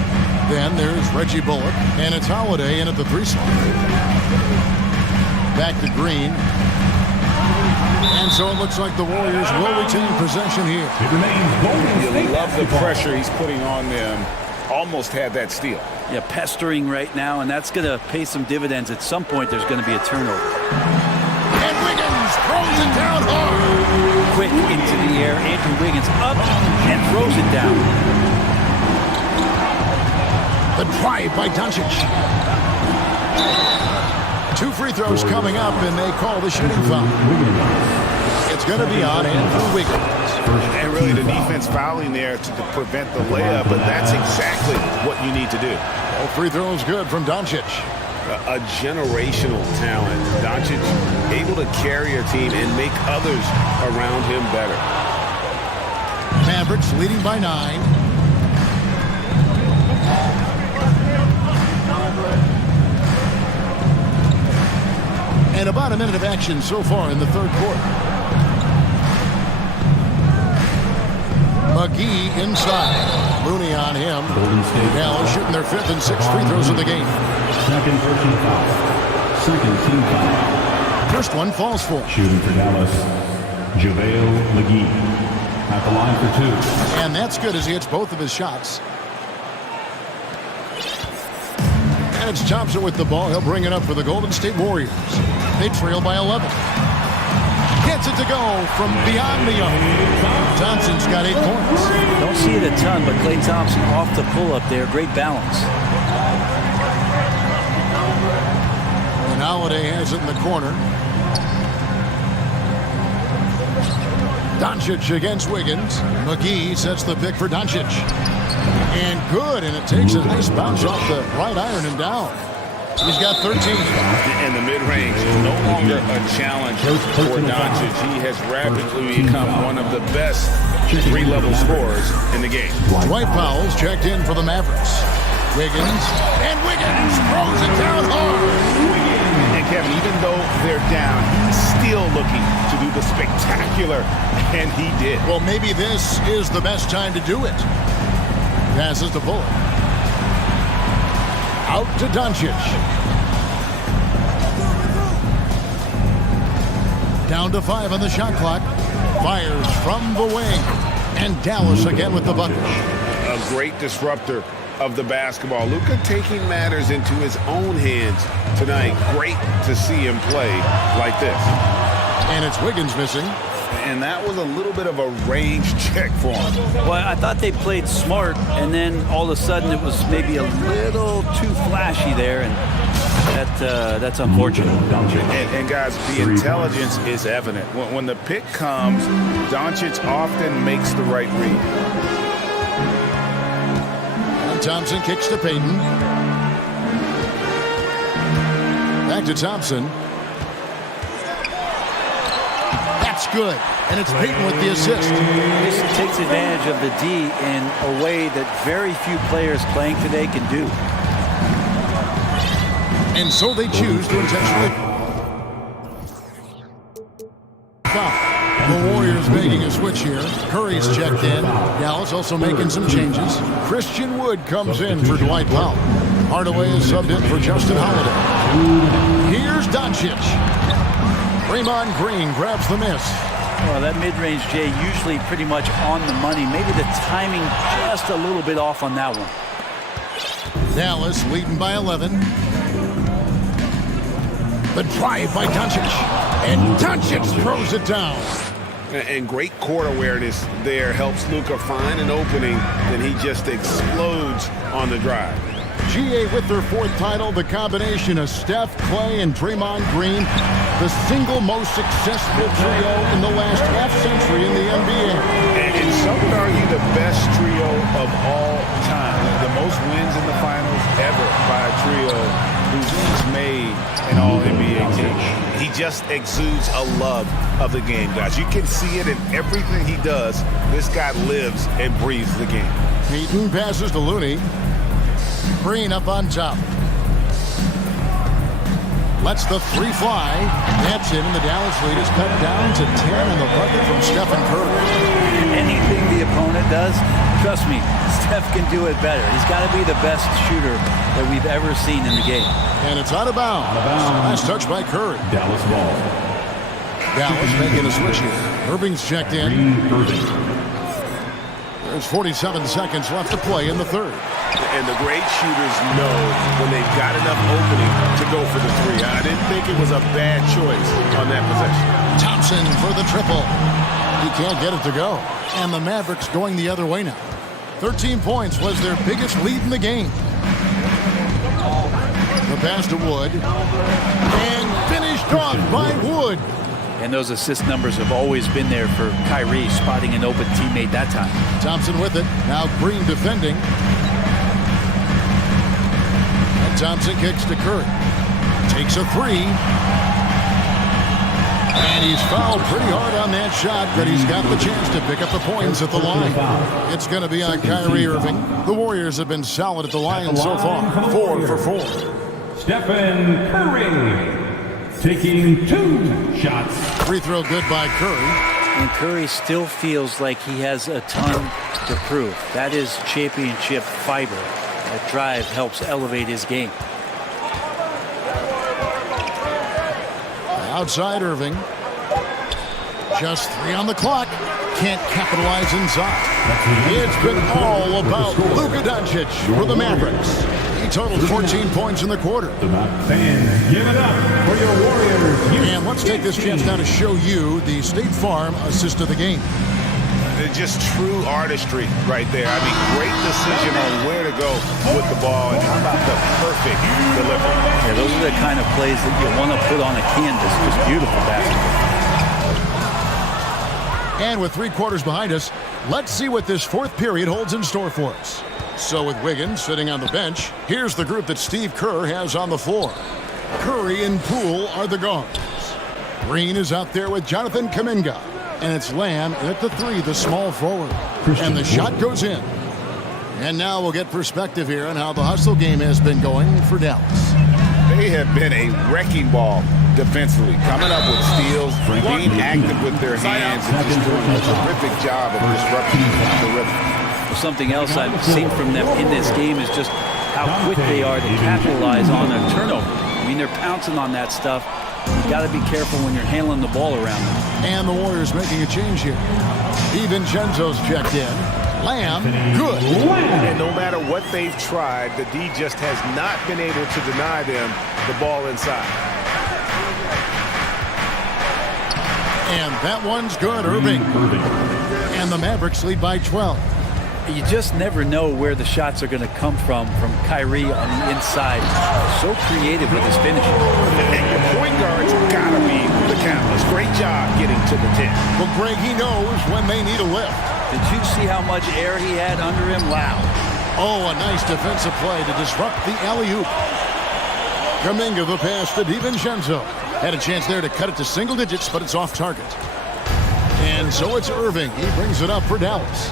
Then there's Reggie Bullock, and it's Holiday in at the 3 spot. Back to Green. And so it looks like the Warriors will retain possession here. You love the pressure he's putting on them. Almost had that steal. Yeah, pestering right now, and that's going to pay some dividends. At some point, there's going to be a turnover. And Wiggins throws it down hard. Quick into the air. Andrew Wiggins up and throws it down. The drive by Doncic. 2 free throws coming up, and they call the shooting foul. It's going to be on Andrew Wiggins. And really the defense fouling there to prevent the layup, but that's exactly what you need to do. All free throws good from Doncic. A generational talent. Doncic able to carry a team and make others around him better. Mavericks leading by 9. And about a minute of action so far in the third quarter. McGee inside. Looney on him. Dallas shooting their 5th and 6th free throws of the game. Second personal foul. Second team foul. First one falls for. Shooting for Dallas, JaVale McGee. At the line for 2. And that's good as he hits both of his shots. It's Thompson with the ball. He'll bring it up for the Golden State Warriors. They trail by 11. Gets it to go from beyond the arc. Thompson's got 8 points. Don't see it a ton, but Klay Thompson off the pull-up there. Great balance. And Holiday has it in the corner. Doncic against Wiggins. McGee sets the pick for Doncic. And good, and it takes a nice bounce off the right iron and down. He's got 13. And the mid-range is no longer a challenge for Doncic. He has rapidly become one of the best three-level scorers in the game. Dwight Powell's checked in for the Mavericks. Wiggins throws it down hard. And Kevin, even though they're down, he's still looking to do the spectacular, and he did. Well, maybe this is the best time to do it. Passes to Bullock. Out to Doncic. Down to 5 on the shot clock. Fires from the wing. And Dallas again with the bucket. A great disruptor of the basketball. Luka taking matters into his own hands tonight. Great to see him play like this. And it's Wiggins missing. And that was a little bit of a range check for him. Well, I thought they played smart, and then all of a sudden it was maybe a little too flashy there, and that's unfortunate. And guys, the intelligence is evident. When the pick comes, Doncic often makes the right read. And Thompson kicks to Payton. Back to Thompson. Good, and it's Payton with the assist. This takes advantage of the D in a way that very few players playing today can do. And so they choose to intentionally foul. The Warriors making a switch here. Curry's checked in. Dallas also making some changes. Christian Wood comes in for Dwight Powell. Hardaway is subbed in for Justin Holiday. Here's Doncic. Draymond Green grabs the miss. Well, that mid-range, Jay, usually pretty much on the money. Maybe the timing just a little bit off on that one. Dallas leading by 11. The drive by Doncic. And Doncic throws it down. And great court awareness there helps Luka find an opening, then he just explodes on the drive. GA with their 4th title, the combination of Steph, Clay, and Draymond Green, the single most successful trio in the last half-century in the NBA. And some would argue the best trio of all time. The most wins in the finals ever by a trio who's each made an All-NBA team. He just exudes a love of the game, guys. You can see it in everything he does. This guy lives and breathes the game. Payton passes to Looney. Green up on top. Lets the 3 fly. That's in, and the Dallas lead is cut down to 10 in the bucket from Stephen Curry. Anything the opponent does, trust me, Steph can do it better. He's got to be the best shooter that we've ever seen in the game. And it's out of bounds. Last touch by Curry. Dallas ball. Dallas making a switch here. Irving's checked in. There's 47 seconds left to play in the 3rd. And the great shooters know when they've got enough opening to go for the 3. I didn't think it was a bad choice on that possession. Thompson for the triple. He can't get it to go. And the Mavericks going the other way now. 13 points was their biggest lead in the game. The pass to Wood. And finished off by Wood. And those assist numbers have always been there for Kyrie, spotting an open teammate that time. Thompson with it. Now Green defending. And Thompson kicks to Curry. Takes a 3. And he's fouled pretty hard on that shot, but he's got the chance to pick up the points at the line. It's going to be on Kyrie Irving. The Warriors have been solid at the line so far. 4 for 4. Stephen Curry taking 2 shots. Free throw good by Curry. And Curry still feels like he has a ton to prove. That is championship fiber. That drive helps elevate his game. Outside Irving. Just 3 on the clock. can't capitalize inside. It's been all about Luka Doncic for the Mavericks. He totaled 14 points in the quarter. Fans, give it up for your Warriors. And let's take this chance now to show you the State Farm assist of the game. It's just true artistry right there. I mean, great decision on where to go with the ball, and how about the perfect delivery? Yeah, those are the kind of plays that you want to put on a canvas. Just beautiful basketball. And with 3 quarters behind us, let's see what this fourth period holds in store for us. So with Wiggins sitting on the bench, here's the group that Steve Kerr has on the floor. Curry and Poole are the guards. Green is out there with Jonathan Kuminga. And it's Lamb at the 3, the small forward. And the shot goes in. And now we'll get perspective here on how the hustle game has been going for Dallas. They have been a wrecking ball defensively, coming up with steals, being active with their hands, and just doing a terrific job of disrupting the rhythm. Something else I've seen from them in this game is just how quick they are to capitalize on a turnover. I mean, they're pouncing on that stuff. You got to be careful when you're handling the ball around them. And the Warriors making a change here. DiVincenzo's checked in. Lamb, good. And no matter what they've tried, the D just has not been able to deny them the ball inside. And that one's good, Irving. And the Mavericks lead by 12. You just never know where the shots are going to come from Kyrie on the inside. So creative with his finishing. And your point guard's got to be the catalyst. Great job getting to the 10. Well, Greg, he knows when they need a lift. Did you see how much air he had under him? Wow. Oh, a nice defensive play to disrupt the alley-oop. Kuminga the pass to DiVincenzo. Had a chance there to cut it to single digits, but it's off target. And so it's Irving. He brings it up for Dallas.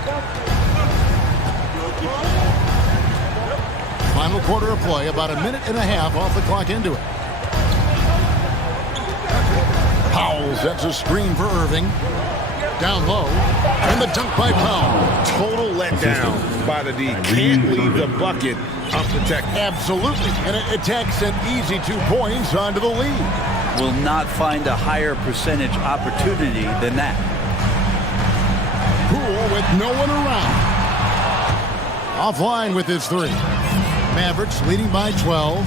Final quarter of play, about a minute and a half off the clock into it. Powell sets a screen for Irving. Down low, and the dunk by Powell. Total letdown by the D. Can't leave the bucket unprotected. Absolutely, and it takes an easy 2 points onto the lead. Will not find a higher percentage opportunity than that. Poole with no one around. Offline with his 3. Mavericks leading by 12.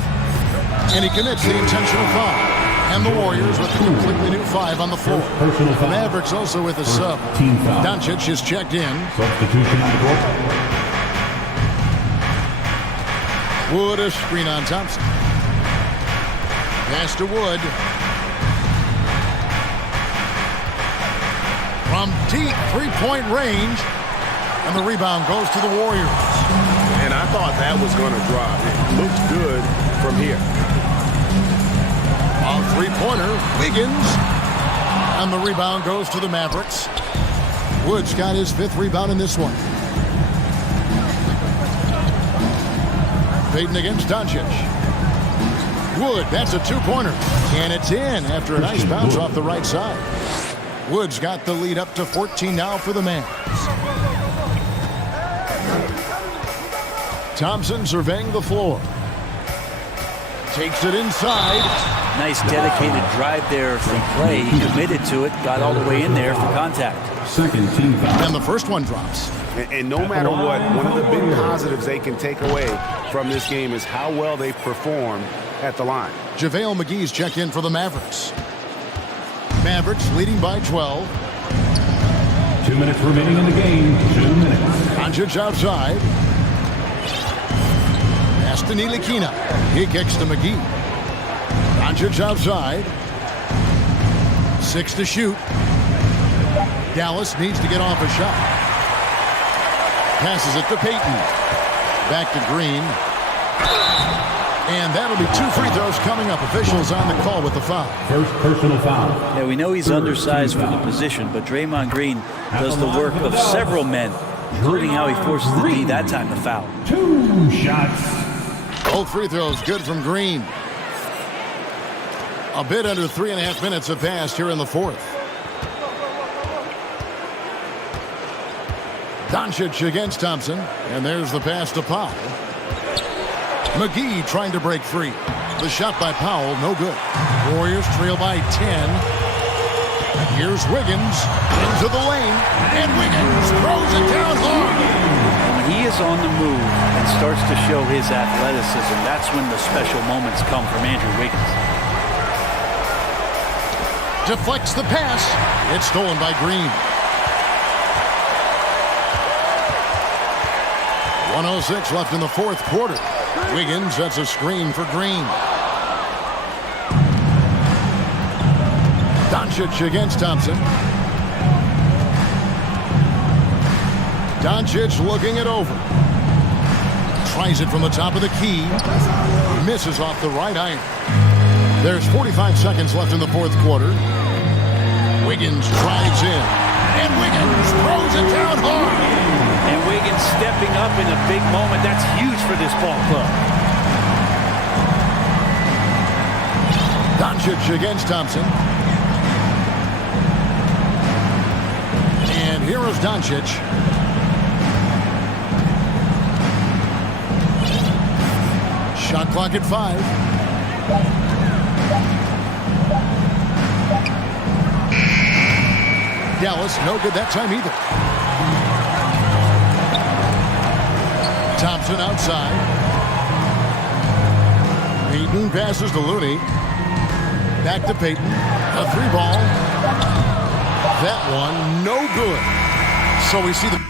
And he commits the intentional foul. And the Warriors with a completely new 5 on the floor. The Mavericks also with a sub. Doncic is checked in. Substitution on the court. Wood a screen on Thompson. Pass to Wood. From deep 3-point range. And the rebound goes to the Warriors. And I thought that was going to drop. It looked good from here. A 3-pointer, Wiggins. And the rebound goes to the Mavericks. Wood's got his 5th rebound in this one. Payton against Doncic. Wood, that's a 2-pointer. And it's in after a nice bounce off the right side. Wood's got the lead up to 14 now for the Mavs. Thompson surveying the floor. Takes it inside. Nice dedicated drive there from Clay. He committed to it, got all the way in there for contact. Second team foul. And the first one drops. And no matter what, one of the big positives they can take away from this game is how well they've performed at the line. JaVale McGee's checked in for the Mavericks. Mavericks leading by 12. 2 minutes remaining in the game. 2 minutes. Doncic outside. Pass to Ntilikina. He kicks to McGee. Doncic outside. 6 to shoot. Dallas needs to get off a shot. Passes it to Payton. Back to Green. And that'll be 2 free throws coming up. Officials on the call with the foul. First personal foul. Yeah, we know he's undersized for the position, but Draymond Green does the work of several men, including how he forces the D that time to foul. 2 shots. Both free throws good from Green. A bit under 3.5 minutes have passed here in the fourth. Doncic against Thompson. And there's the pass to Powell. McGee trying to break free. The shot by Powell, no good. Warriors trail by 10. Here's Wiggins into the lane, and Wiggins throws it down hard. When he is on the move and starts to show his athleticism, that's when the special moments come from Andrew Wiggins. Deflects the pass. It's stolen by Green. 1:06 left in the fourth quarter. Wiggins sets a screen for Green. Doncic against Thompson. Doncic looking it over. Tries it from the top of the key. Misses off the right iron. There's 45 seconds left in the fourth quarter. Wiggins drives in. And Wiggins throws it down hard. And Wiggins stepping up in a big moment. That's huge for this ball club. Doncic against Thompson. And here is Doncic. Shot clock at 5. Dallas, no good that time either. Thompson outside. Payton passes to Looney. Back to Payton. A 3-ball. That one, no good. So we see the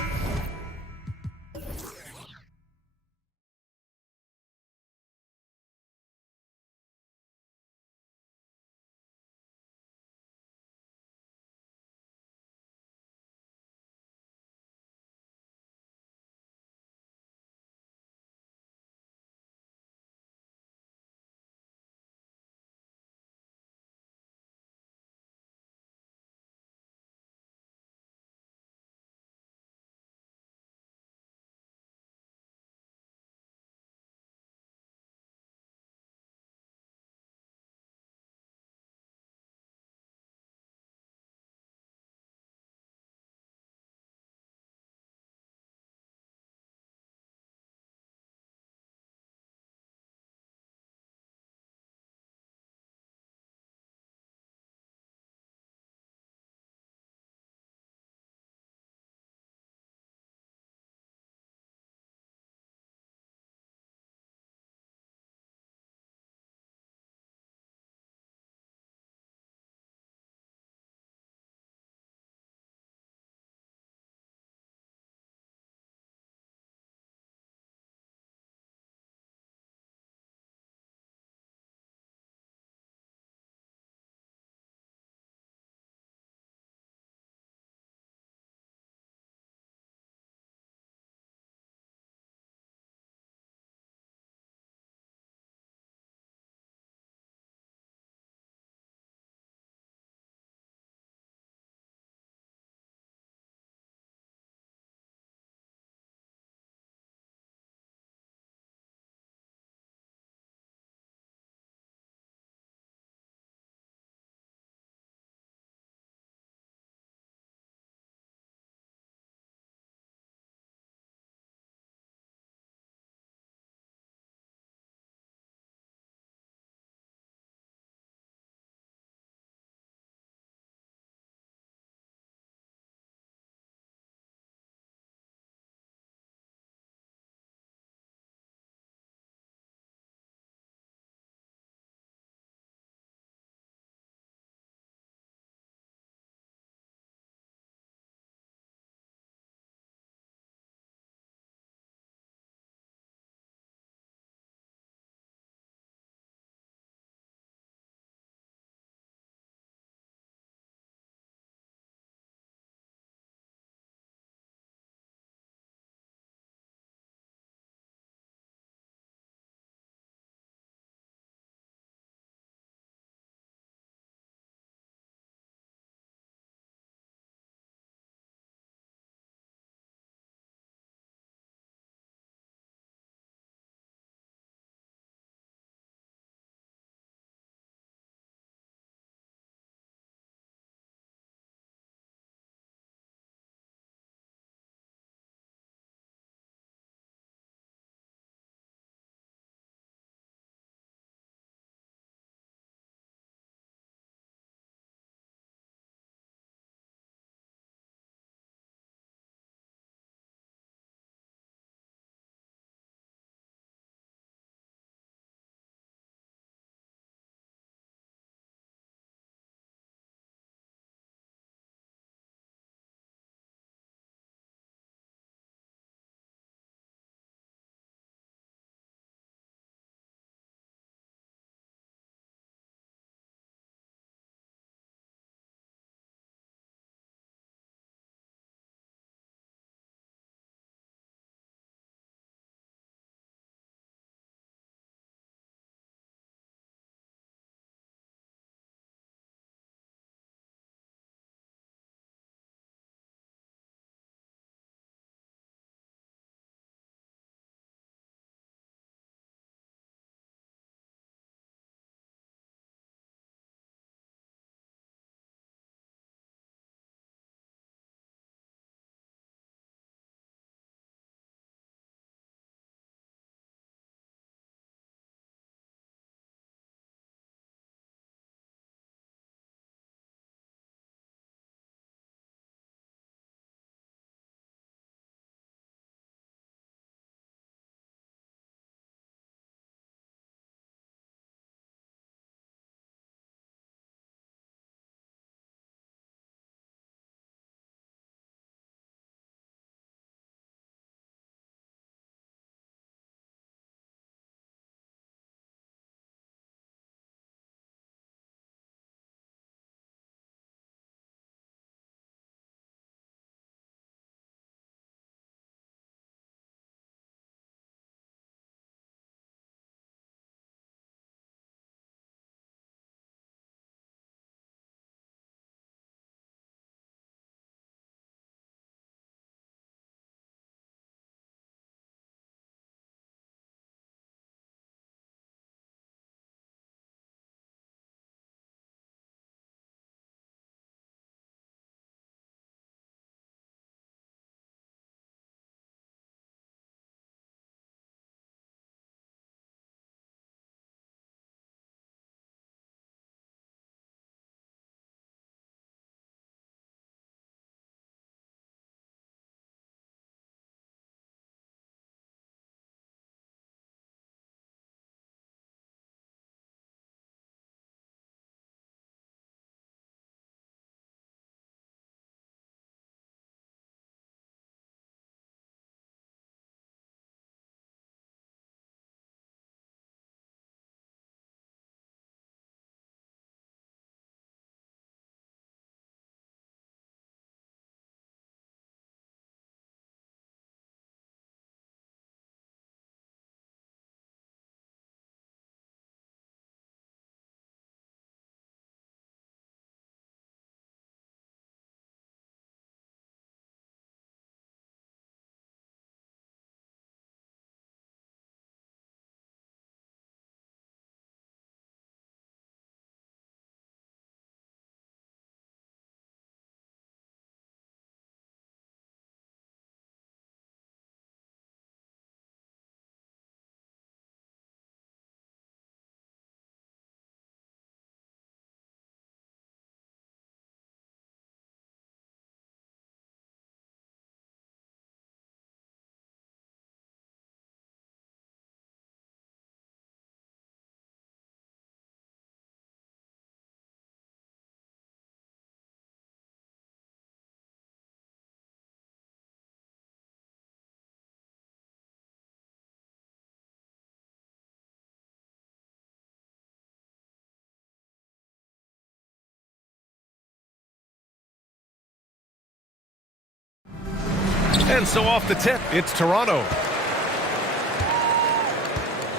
And so off the tip, it's Toronto.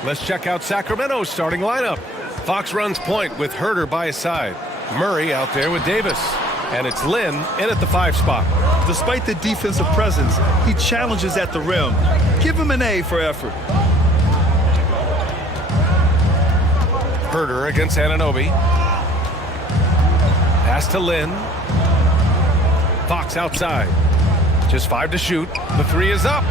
Let's check out Sacramento's starting lineup. Fox runs point with Herter by his side. Murray out there with Davis. And it's Lynn in at the 5 spot. Despite the defensive presence, he challenges at the rim. Give him an A for effort. Herter against Anunoby. Pass to Lynn. Fox outside. Just 5 to shoot. The 3 is up.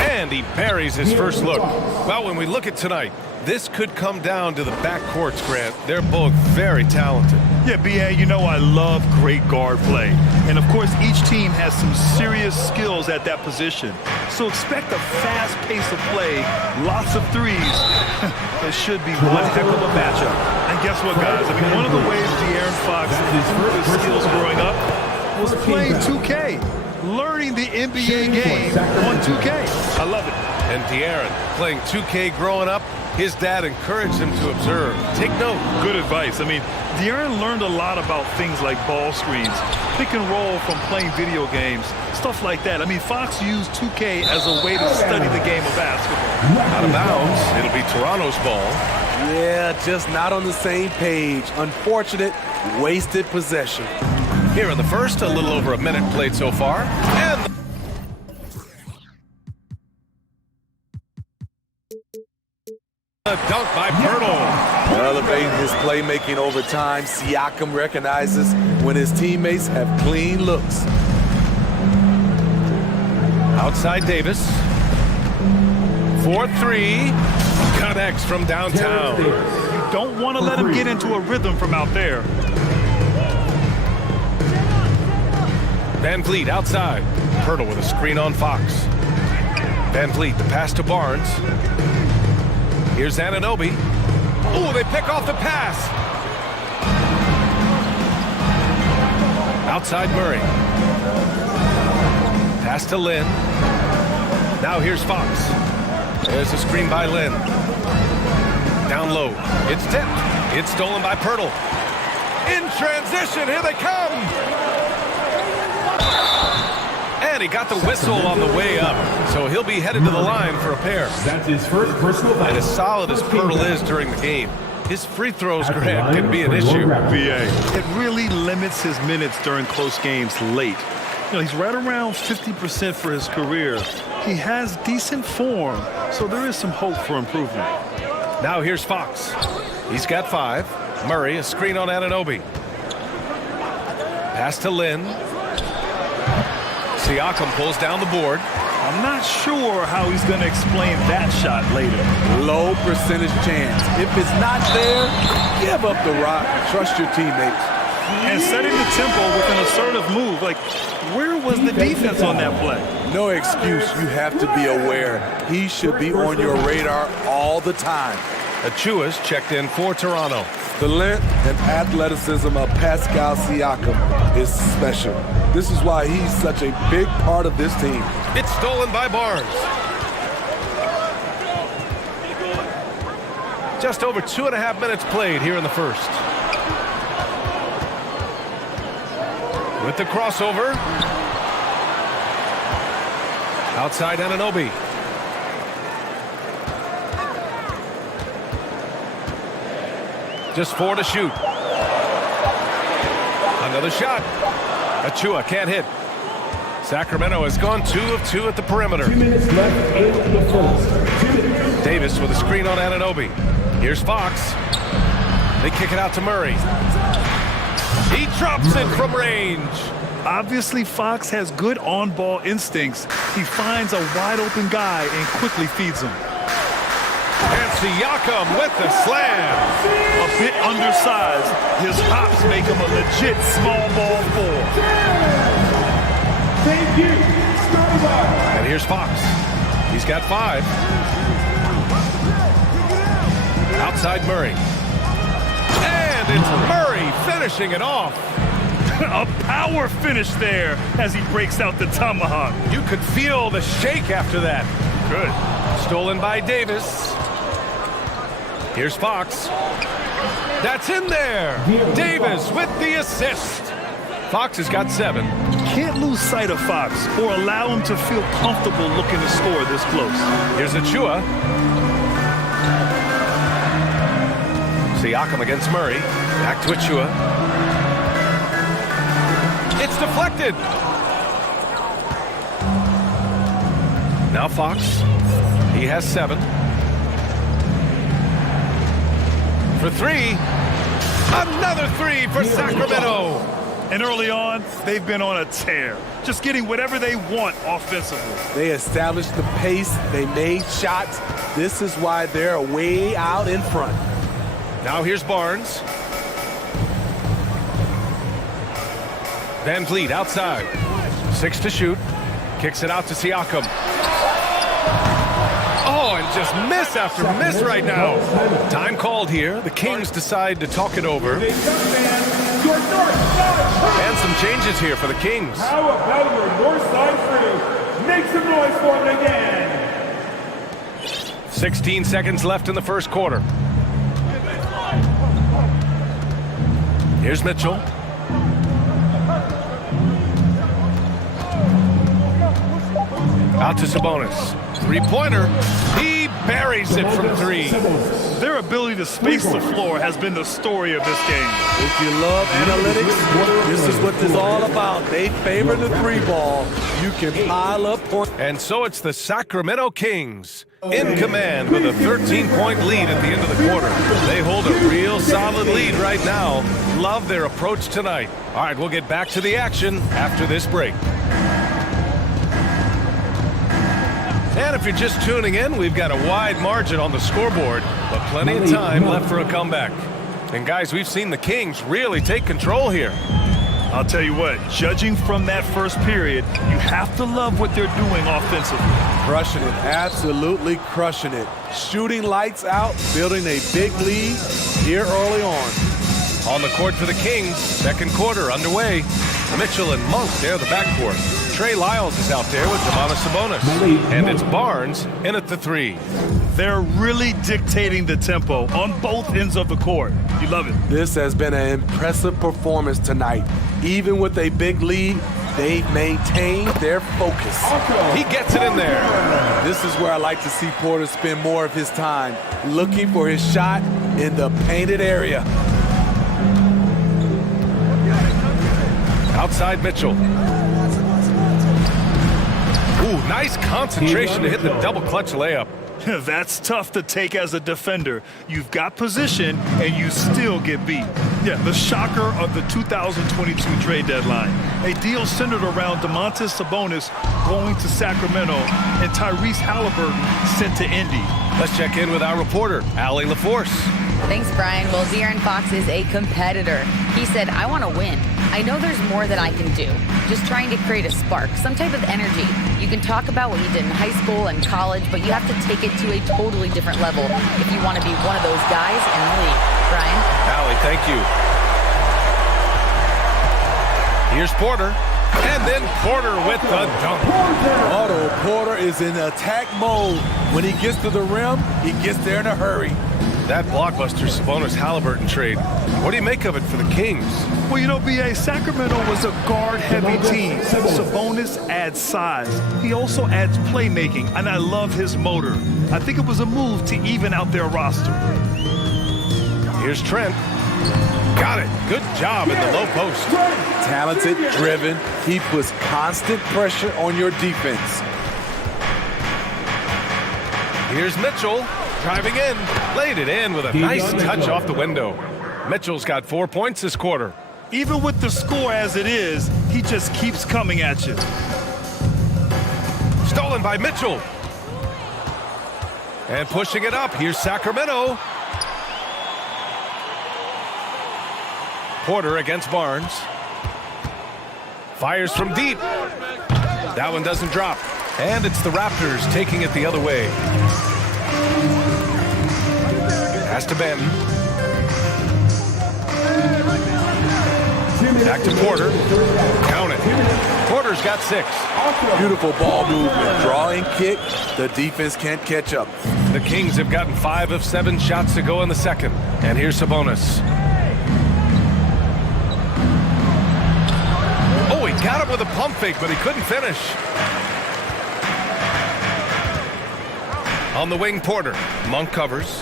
And he buries his first look. Well, when we look at tonight, this could come down to the backcourts, Grant. They're both very talented. Yeah, B.A., you know I love great guard play. And, of course, each team has some serious skills at that position. So expect a fast pace of play, lots of threes. It should be one heck of a matchup. And guess what, guys? I mean, one of the ways De'Aaron Fox improved his skills growing up was playing 2K, learning the NBA game on 2K. I love it. And De'Aaron playing 2K growing up, his dad encouraged him to observe. Take note. Good advice. I mean, De'Aaron learned a lot about things like ball screens, pick and roll from playing video games, stuff like that. I mean, Fox used 2K as a way to study the game of basketball. Out of bounds. It'll be Toronto's ball. Yeah, just not on the same page. Unfortunate, wasted possession. Here in the first, a little over a minute played so far. And a dunk by Pirtle. Elevating his playmaking over time, Siakam recognizes when his teammates have clean looks. Outside Davis. 4-3. Connects from downtown. You don't want to let him get into a rhythm from out there. Van Vliet outside. Pirtle with a screen on Fox. Van Vliet, the pass to Barnes. Here's Anunoby. Oh, they pick off the pass. Outside Murray. Pass to Lynn. Now here's Fox. There's a screen by Lynn. Down low. It's tipped. It's stolen by Pirtle. In transition, here they come. And he got the whistle on the way up, so he'll be headed to the line for a pair. That's his first personal foul. And as solid as Pirtle is during the game, his free throws, Grant, can be an issue. VA. It really limits his minutes during close games late. You know, he's right around 50% for his career. He has decent form, so there is some hope for improvement. Now here's Fox. He's got 5. Murray, a screen on Anunoby. Pass to Lynn. Siakam pulls down the board. I'm not sure how he's going to explain that shot later. Low percentage chance. If it's not there, give up the rock. Trust your teammates. And setting the tempo with an assertive move. Like, where was the defense on that play? No excuse. You have to be aware. He should be on your radar all the time. Achua's checked in for Toronto. The length and athleticism of Pascal Siakam is special. This is why he's such a big part of this team. It's stolen by Barnes. Just over 2.5 minutes played here in the first. With the crossover. Outside Anunoby. Just 4 to shoot. Another shot. Achua can't hit. Sacramento has gone 2 of 2 at the perimeter. 2 minutes left in the first. Davis with a screen on Anunoby. Here's Fox. They kick it out to Murray. He drops it from range. Obviously, Fox has good on-ball instincts. He finds a wide-open guy and quickly feeds him. And Siakam with the slam. A bit undersized. His hops make him a legit small ball 4. Thank you. And here's Fox. He's got 5. Outside Murray. And it's Murray finishing it off. A power finish there as he breaks out the tomahawk. You could feel the shake after that. Good. Stolen by Davis. Here's Fox. That's in there. Davis with the assist. Fox has got 7. can't lose sight of Fox or allow him to feel comfortable looking to score this close. Here's Achua. Siakam against Murray. Back to Achua. It's deflected. Now Fox. He has 7. For 3. Another 3 for Sacramento. And early on, they've been on a tear, just getting whatever they want offensively. They established the pace. They made shots. This is why they're way out in front. Now here's Barnes. Van Vliet outside. 6 to shoot. Kicks it out to Siakam. Oh, and just miss after miss right now. Time called here. The Kings decide to talk it over. And some changes here for the Kings. How about your north side crew? Make some noise for them again. 16 seconds left in the first quarter. Here's Mitchell. Out to Sabonis. Three-pointer. He buries it from 3. Their ability to space the floor has been the story of this game. If you love analytics, this is what this is all about. They favor the 3 ball. You can pile up points. And so it's the Sacramento Kings in command with a 13-point lead at the end of the quarter. They hold a real solid lead right now. Love their approach tonight. All right, we'll get back to the action after this break. And if you're just tuning in, we've got a wide margin on the scoreboard, but plenty of time left for a comeback. And guys, we've seen the Kings really take control here. I'll tell you what, judging from that first period, you have to love what they're doing offensively. Crushing it, absolutely crushing it. Shooting lights out, building a big lead here early on. On the court for the Kings, second quarter underway. Mitchell and Monk, they're the backcourt. Trey Lyles is out there with Domantas Sabonis. And it's Barnes in at the 3. They're really dictating the tempo on both ends of the court. You love it. This has been an impressive performance tonight. Even with a big lead, they've maintained their focus. He gets it in there. This is where I like to see Porter spend more of his time, looking for his shot in the painted area. Outside Mitchell. Ooh, nice concentration to hit the double clutch layup. That's tough to take as a defender. You've got position and you still get beat. Yeah, the shocker of the 2022 trade deadline. A deal centered around Domantas Sabonis going to Sacramento and Tyrese Halliburton sent to Indy. Let's check in with our reporter, Allie LaForce. Thanks, Brian. Well, De'Aaron Fox is a competitor. He said, I want to win. I know there's more that I can do. Just trying to create a spark, some type of energy. You can talk about what you did in high school and college, but you have to take it to a totally different level if you want to be one of those guys in the league. Brian? Allie, thank you. Here's Porter. And then Porter with the dunk. Otto Porter is in attack mode. When he gets to the rim, he gets there in a hurry. That blockbuster Sabonis-Halliburton trade. What do you make of it for the Kings? Well, you know, B.A., Sacramento was a guard-heavy team. Sabonis adds size. He also adds playmaking, and I love his motor. I think it was a move to even out their roster. Here's Trent. Got it. Good job in the low post. Talented, driven. He puts constant pressure on your defense. Here's Mitchell. Driving in, laid it in with a nice touch off the window. Mitchell's got 4 points this quarter. Even with the score as it is, he just keeps coming at you. Stolen by Mitchell. And pushing it up, here's Sacramento. Porter against Barnes. Fires from deep. That one doesn't drop. And it's the Raptors taking it the other way. Pass to Benton. Back to Porter. Count it. Porter's got 6. Beautiful ball movement. Drawing kick. The defense can't catch up. The Kings have gotten 5 of 7 shots to go in the second. And here's Sabonis. Oh, he got him with a pump fake, but he couldn't finish. On the wing, Porter. Monk covers.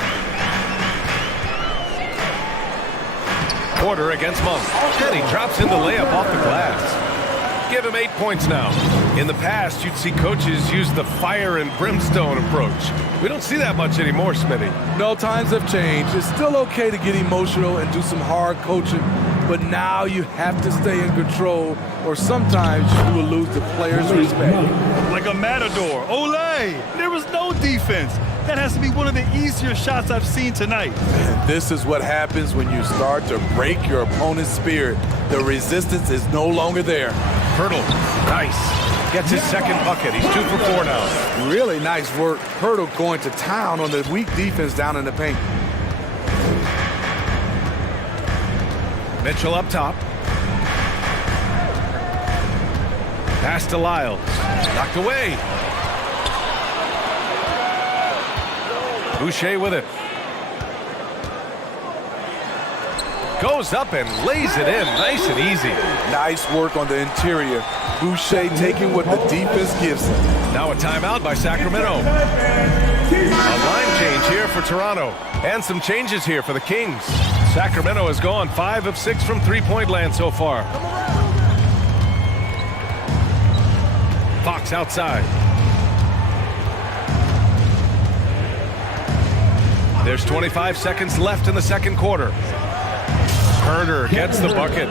Porter against Monk. Then he drops in the layup off the glass. Give him 8 points now. In the past, you'd see coaches use the fire and brimstone approach. We don't see that much anymore, Smitty. No, times have changed. It's still okay to get emotional and do some hard coaching, but now you have to stay in control, or sometimes you will lose the players' respect. Like a matador. Olay! There was no defense. That has to be one of the easier shots I've seen tonight. And this is what happens when you start to break your opponent's spirit. The resistance is no longer there. Hurdle. Nice. Gets his second bucket. He's 2 for 4 now. Really nice work. Hurdle going to town on the weak defense down in the paint. Mitchell up top. Pass to Lyles. Knocked away. Boucher with it. Goes up and lays it in. Nice and easy. Nice work on the interior. Boucher taking what the defense gives him. Now a timeout by Sacramento. A line change here for Toronto. And some changes here for the Kings. Sacramento has gone 5 of 6 from three-point land so far. Fox outside. There's 25 seconds left in the second quarter. Herder gets the bucket.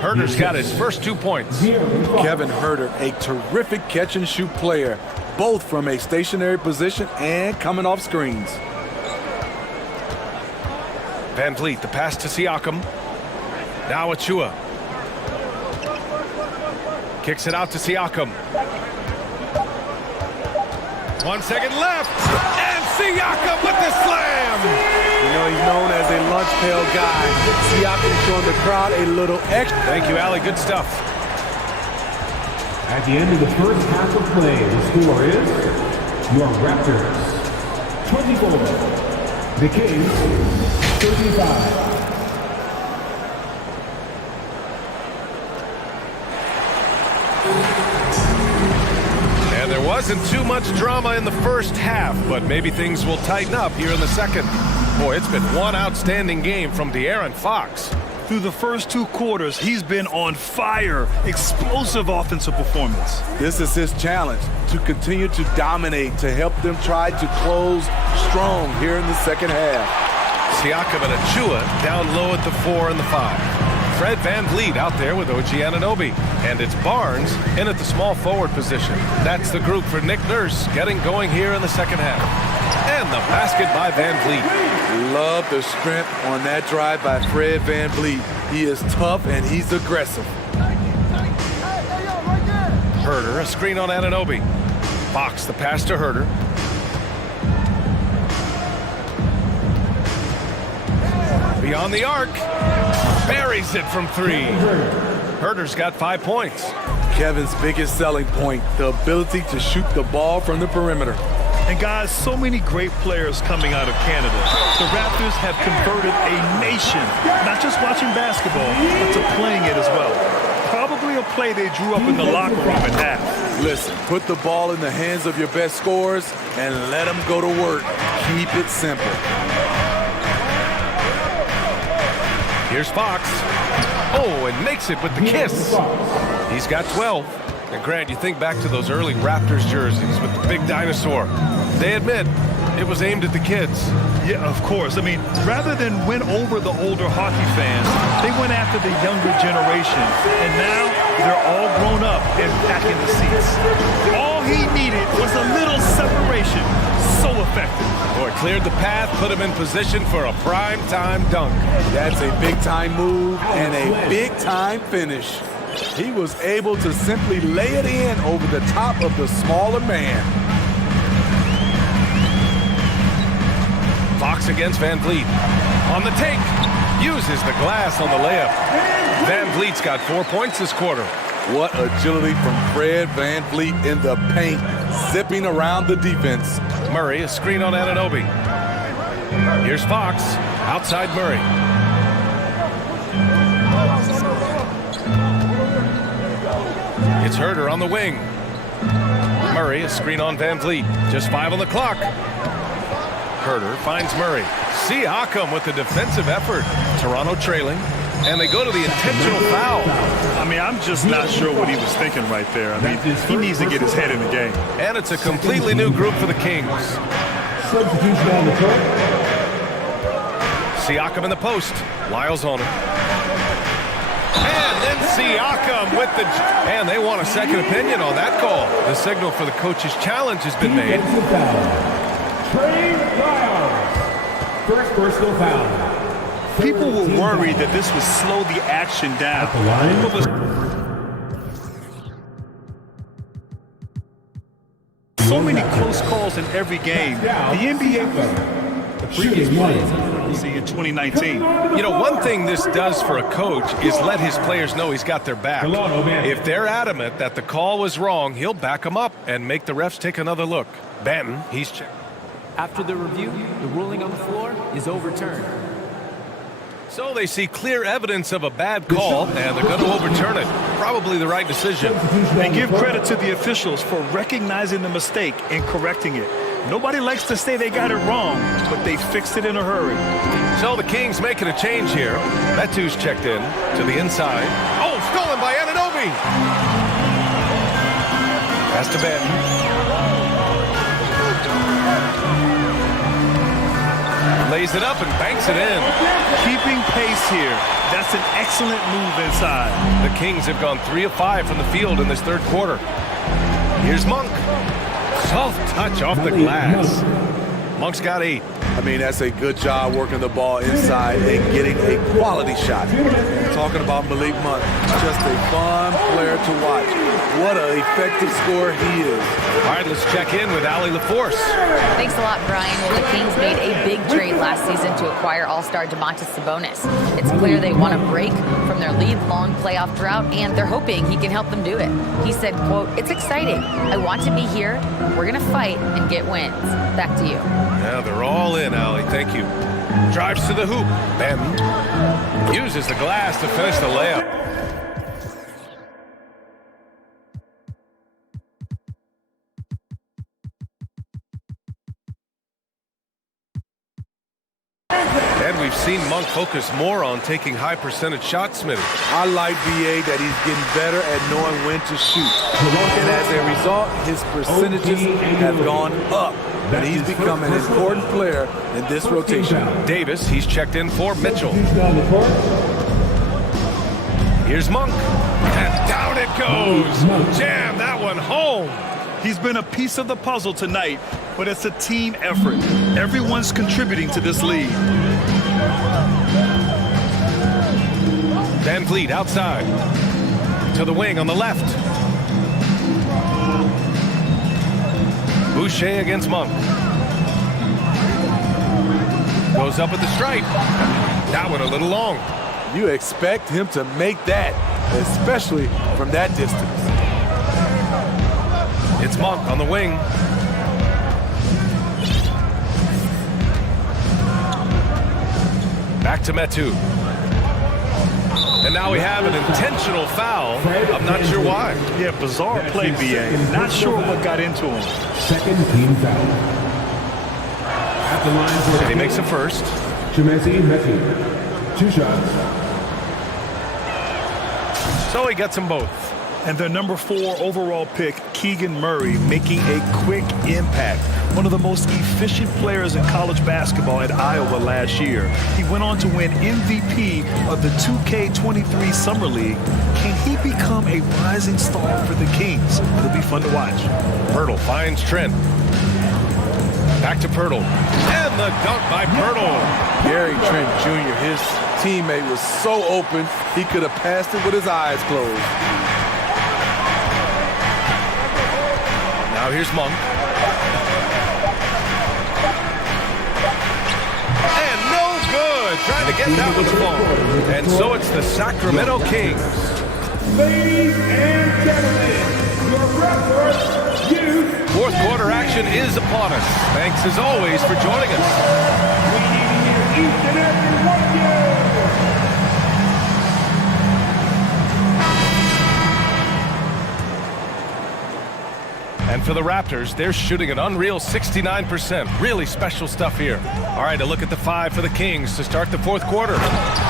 Herder's got his first 2 points. Kevin Herder, a terrific catch-and-shoot player, both from a stationary position and coming off screens. Van Vliet, the pass to Siakam. Now Achua. Kicks it out to Siakam. 1 second left. And Siakam with the slam. You know, he's known as a lunch pail guy. Siakam showing the crowd a little extra. Thank you, Allie. Good stuff. At the end of the first half of play, the score is your Raptors 24, the Kings 35. And there wasn't too much drama in the first half, but maybe things will tighten up here in the second. Boy, it's been one outstanding game from De'Aaron Fox. Through the first 2 quarters, he's been on fire. Explosive offensive performance. This is his challenge, to continue to dominate, to help them try to close strong here in the second half. Siakam and Achua down low at the 4 and the 5. Fred Van Vliet out there with OG Anunoby. And it's Barnes in at the small forward position. That's the group for Nick Nurse getting going here in the second half. And the basket by Van Vliet. Love the strength on that drive by Fred Van Vliet. He is tough and he's aggressive. Herder, a screen on Anunoby. Fox, the pass to Herder. Beyond the arc. Buries it from 3. Herder's got 5 points. Kevin's biggest selling point, the ability to shoot the ball from the perimeter. And guys, so many great players coming out of Canada. The Raptors have converted a nation, not just watching basketball, but to playing it as well. Probably a play they drew up in the locker room at half. Listen, put the ball in the hands of your best scorers and let them go to work. Keep it simple. Here's Fox. Oh, and makes it with the kiss. He's got 12. And Grant, you think back to those early Raptors jerseys with the big dinosaur. They admit it was aimed at the kids. Yeah, of course. I mean, rather than win over the older hockey fans, they went after the younger generation. And now they're all grown up and back in the seats. All he needed was a little separation. So effective. Boy, cleared the path, put him in position for a prime-time dunk. That's a big-time move and a big-time finish. He was able to simply lay it in over the top of the smaller man. Fox against Van Vliet. On the take. Uses the glass on the layup. Van Vliet's got 4 points this quarter. What agility from Fred Van Vliet in the paint, zipping around the defense. Murray, a screen on Anunoby. Here's Fox. Outside Murray. It's Herder on the wing. Murray, a screen on Van Vliet. Just 5 on the clock. Herder finds Murray. Siakam with the defensive effort. Toronto trailing. And they go to the intentional foul. I mean, I'm just not sure what he was thinking right there. I mean, he needs to get his head in the game. And it's a completely new group for the Kings. Substitution on the court. Siakam in the post. Lyles on him. And then Siakam with the... And they want a second opinion on that call. The signal for the coach's challenge has been made. Trey Lyles. First personal foul. People were worried that this would slow the action down. So many close calls in every game. The NBA in 2019. You know, one thing this does for a coach is let his players know he's got their back. If they're adamant that the call was wrong, he'll back them up and make the refs take another look. Benton, he's checked. After the review, the ruling on the floor is overturned. So they see clear evidence of a bad call, and they're going to overturn it. Probably the right decision. They give credit to the officials for recognizing the mistake and correcting it. Nobody likes to say they got it wrong, but they fixed it in a hurry. So the Kings making a change here. Metu's checked in to the inside. Oh, stolen by Anunoby. Pass to Benton. Lays it up and banks it in. Keeping pace here. That's an excellent move inside. The Kings have gone 3 of 5 from the field in this third quarter. Here's Monk. Soft touch off the glass. Monk's got 8. I mean, that's a good job working the ball inside and getting a quality shot. Talking about Malik Monk, just a fun player to watch. What an effective scorer he is. All right, let's check in with Allie LaForce. Thanks a lot, Brian. Well, the Kings made a big trade last season to acquire all-star Domantas Sabonis. It's clear they want to break from their lead-long playoff drought, and they're hoping he can help them do it. He said, quote, "It's exciting. I want to be here. We're going to fight and get wins." Back to you. Yeah, they're all in, Allie. Thank you. Drives to the hoop. Benton uses the glass to finish the layup. And we've seen Monk focus more on taking high percentage shots, Smitty. I like BA that he's getting better at knowing when to shoot. And as a result, his percentages have gone up. And he's become an important player in this rotation. Davis, he's checked in for Mitchell. Here's Monk. And down it goes. Jam that one home. He's been a piece of the puzzle tonight, but it's a team effort. Everyone's contributing to this lead. Van Vliet outside. To the wing on the left. Boucher against Monk. Goes up at the stripe. That one a little long. You expect him to make that, especially from that distance. It's Monk on the wing. Back to Metu. And now we have an intentional foul. I'm not sure why. Yeah, bizarre play, BA. Not sure what got into him. Second team foul. At the line, and he makes a first. Chimezi Metu. 2 shots. So he gets them both. And their number 4 overall pick, Keegan Murray, making a quick impact. One of the most efficient players in college basketball at Iowa last year. He went on to win MVP of the 2K23 Summer League. Can he become a rising star for the Kings? It'll be fun to watch. Pirtle finds Trent. Back to Pirtle. And the dunk by Pirtle. Gary Trent Jr., his teammate was so open, he could have passed it with his eyes closed. Now here's Monk. And no good. Trying to get that one to fall. And so it's the Sacramento Kings. Ladies and gentlemen, your referee, youth. Fourth quarter action is upon us. Thanks as always for joining us. We need to hear each and every one of you. And for the Raptors, they're shooting an unreal 69%. Really special stuff here. All right, a look at the 5 for the Kings to start the fourth quarter.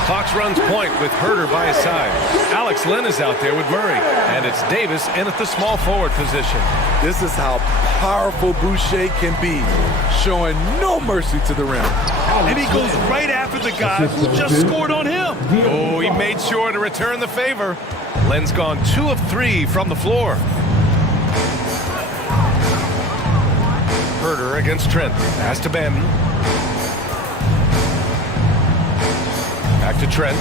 Fox runs point with Herter by his side. Alex Len is out there with Murray. And it's Davis in at the small forward position. This is how powerful Boucher can be, showing no mercy to the rim. And he goes right after the guy who just scored on him. Oh, he made sure to return the favor. Len's gone 2 of 3 from the floor. Herter against Trent. Pass to Banton. Back to Trent.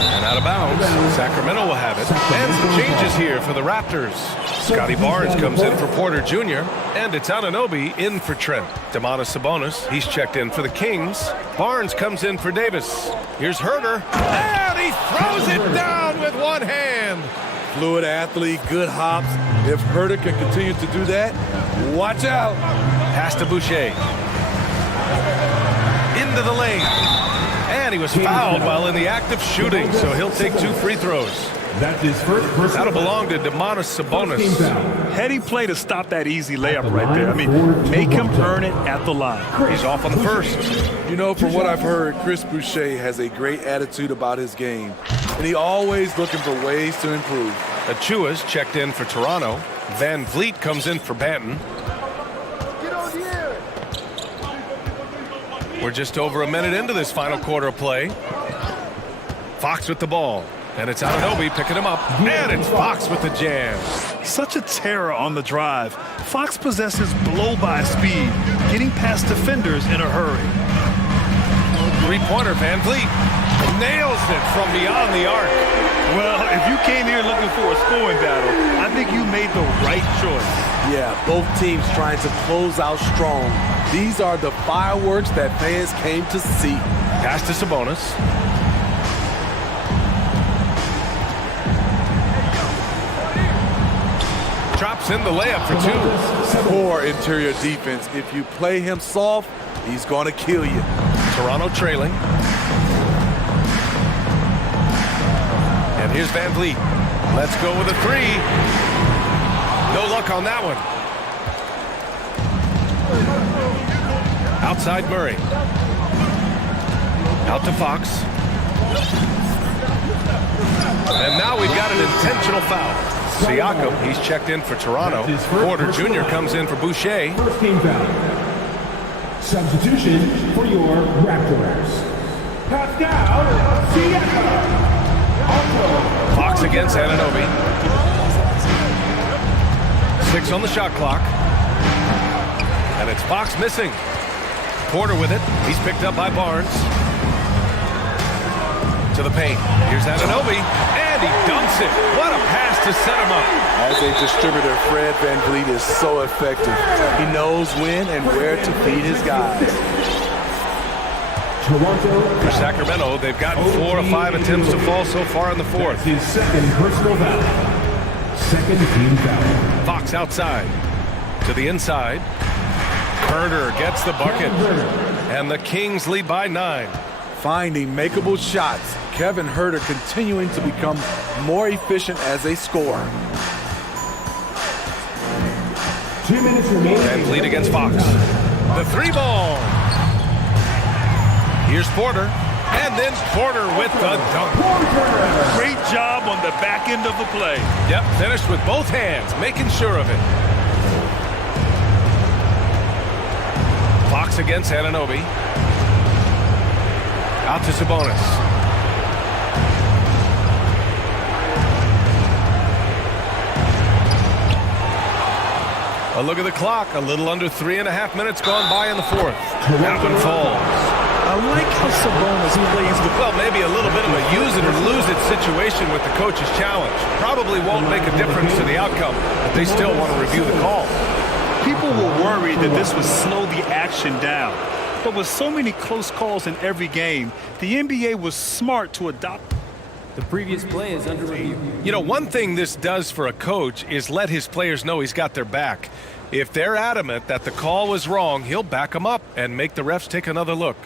And out of bounds. Sacramento will have it. And some changes here for the Raptors. Scotty Barnes comes in for Porter Jr. And it's Anunoby in for Trent. Domantas Sabonis, he's checked in for the Kings. Barnes comes in for Davis. Here's Herter. And he throws it down with one hand. Fluid athlete, good hops. If Herter can continue to do that, watch out. Pass to Boucher. Into the lane. And he was fouled while in the act of shooting, so he'll take 2 free throws. That's his first personal. That'll belong to Domantas Sabonis. Heady play to stop that easy layup right there. I mean, make him earn it at the line. He's off on the first. You know, from what I've heard, Chris Boucher has a great attitude about his game, and he always looking for ways to improve. Achua's checked in for Toronto. Van Vliet comes in for Banton. We're just over a minute into this final quarter of play. Fox with the ball. And it's Anunoby picking him up. And it's Fox with the jam. Such a terror on the drive. Fox possesses blow-by speed, getting past defenders in a hurry. Three-pointer, Van Vliet nails it from beyond the arc. Well, if you came here looking for a scoring battle, I think you made the right choice. Yeah, both teams trying to close out strong. These are the fireworks that fans came to see. Pass to Sabonis. Drops in the layup for 2. Poor interior defense. If you play him soft, he's going to kill you. Toronto trailing. And here's Van Vliet. Let's go with a 3. No luck on that one. Outside Murray. Out to Fox. And now we've got an intentional foul. Siakam, he's checked in for Toronto. Porter Jr. comes in for Boucher. First team foul. Substitution for your Raptors. Pascal Siakam. Fox against Anunoby. 6 on the shot clock. And it's Fox missing. Porter with it. He's picked up by Barnes. To the paint. Here's Anunoby. And he dunks it. What a pass to set him up. As a distributor, Fred VanVleet is so effective. He knows when and where to feed his guys. Toronto. For Sacramento, they've gotten 4 of 5 attempts to fall so far in the fourth. His second personal foul. Second team foul. Fox outside. To the inside. Herter gets the bucket. And the Kings lead by 9. Finding makeable shots. Kevin Herter continuing to become more efficient as a scorer. 2 minutes remaining. Van Vliet against Fox. The 3-ball. Here's Porter. And then Porter with the dunk. Great job on the back end of the play. Yep, finished with both hands, making sure of it. Fox against Anunoby. Out to Sabonis. A look at the clock. A little under 3.5 minutes gone by in the fourth. That one falls. I like how Sabonis plays the... Well, maybe a little bit of a use it or lose it situation with the coach's challenge. Probably won't make a difference to the outcome, but they still want to review the call. People were worried that this would slow the action down. But with so many close calls in every game, the NBA was smart to adopt. The previous play is under review. You know, one thing this does for a coach is let his players know he's got their back. If they're adamant that the call was wrong, he'll back them up and make the refs take another look.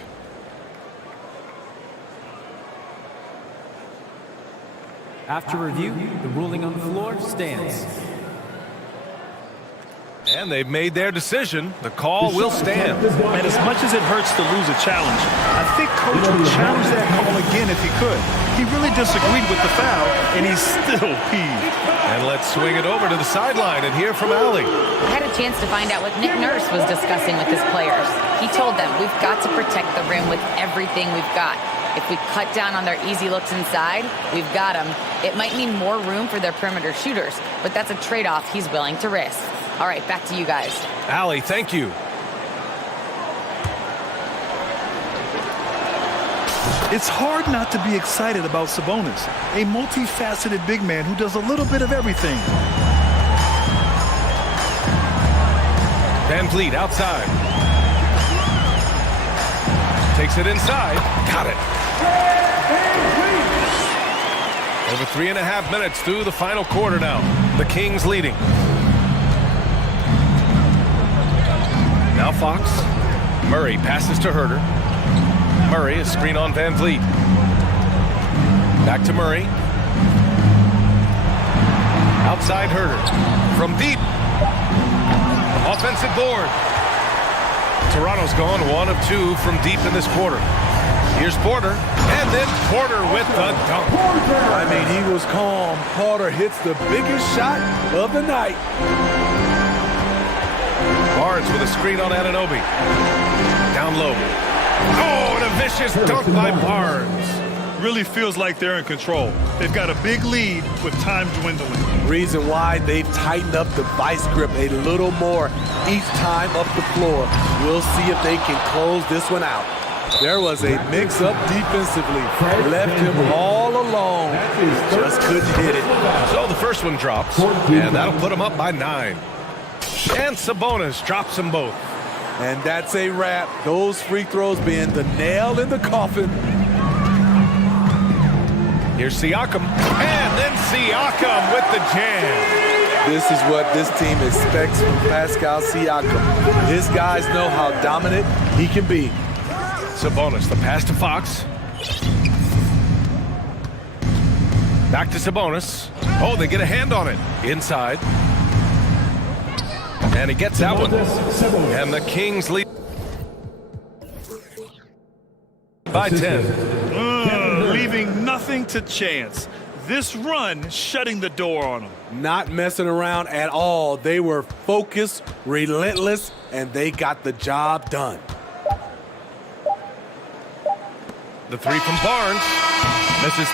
After review, the ruling on the floor stands. And they've made their decision. The call will stand. And as much as it hurts to lose a challenge, I think Coach would challenge that call again if he could. He really disagreed with the foul, and he's still peeved. And let's swing it over to the sideline and hear from Allie. I had a chance to find out what Nick Nurse was discussing with his players. He told them, we've got to protect the rim with everything we've got. If we cut down on their easy looks inside, we've got them. It might mean more room for their perimeter shooters, but that's a trade-off he's willing to risk. All right, back to you guys. Allie, thank you. It's hard not to be excited about Sabonis, a multifaceted big man who does a little bit of everything. Van Vliet outside. Takes it inside. Got it. Over 3.5 minutes through the final quarter now. The Kings leading. Now Fox. Murray passes to Herter. Murray, a screen on Van Vliet. Back to Murray. Outside Herter. From deep. Offensive board. Toronto's gone 1 of 2 from deep in this quarter. Here's Porter. And then Porter with the dunk. I mean, he was calm. Porter hits the biggest shot of the night. Barnes with a screen on Anunoby. Down low. Oh, and a vicious dunk by Barnes. Really feels like they're in control. They've got a big lead with time dwindling. Reason why they've tightened up the vice grip a little more each time up the floor. We'll see if they can close this one out. There was a mix-up defensively. Left him all alone. Just couldn't hit it. So the first one drops, and that'll put them up by 9. And Sabonis drops them both. And that's a wrap. Those free throws being the nail in the coffin. Here's Siakam. And then Siakam with the jam. This is what this team expects from Pascal Siakam. His guys know how dominant he can be. Sabonis, the pass to Fox. Back to Sabonis. Oh, they get a hand on it. Inside. And he gets that one. And the Kings lead by 10. Leaving nothing to chance. This run shutting the door on them. Not messing around at all. They were focused, relentless, and they got the job done. The three from Barnes. Misses.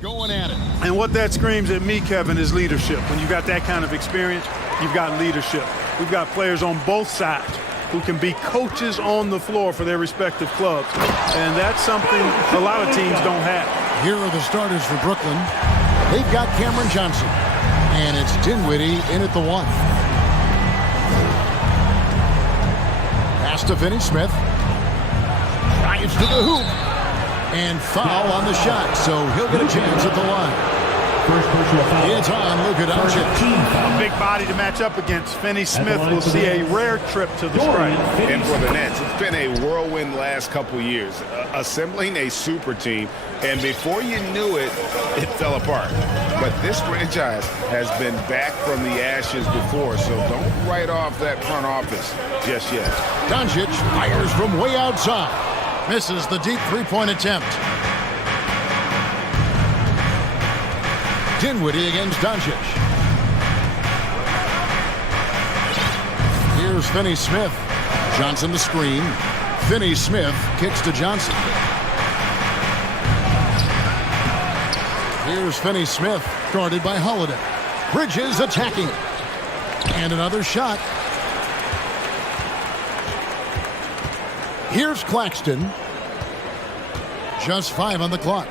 going at it. And what that screams at me, Kevin, is leadership. When you got that kind of experience, you've got leadership. We've got players on both sides who can be coaches on the floor for their respective clubs. And that's something a lot of teams don't have. Here are the starters for Brooklyn. They've got Cameron Johnson. And it's Dinwiddie in at the 1. Pass to Finney-Smith. Drives to the hoop. And foul on the shot, so he'll get a chance at the line. First personal foul. It's on Luka Doncic. A big body to match up against. Finney-Smith will see a rare trip to the stripe. And for the Nets, it's been a whirlwind last couple years, assembling a super team, and before you knew it, it fell apart. But this franchise has been back from the ashes before, so don't write off that front office just yet. Doncic fires from way outside. Misses the deep three-point attempt. Dinwiddie against Doncic. Here's Finney-Smith. Johnson the screen. Finney-Smith kicks to Johnson. Here's Finney-Smith, guarded by Holiday. Bridges attacking. And another shot. Here's Claxton. Just 5 on the clock.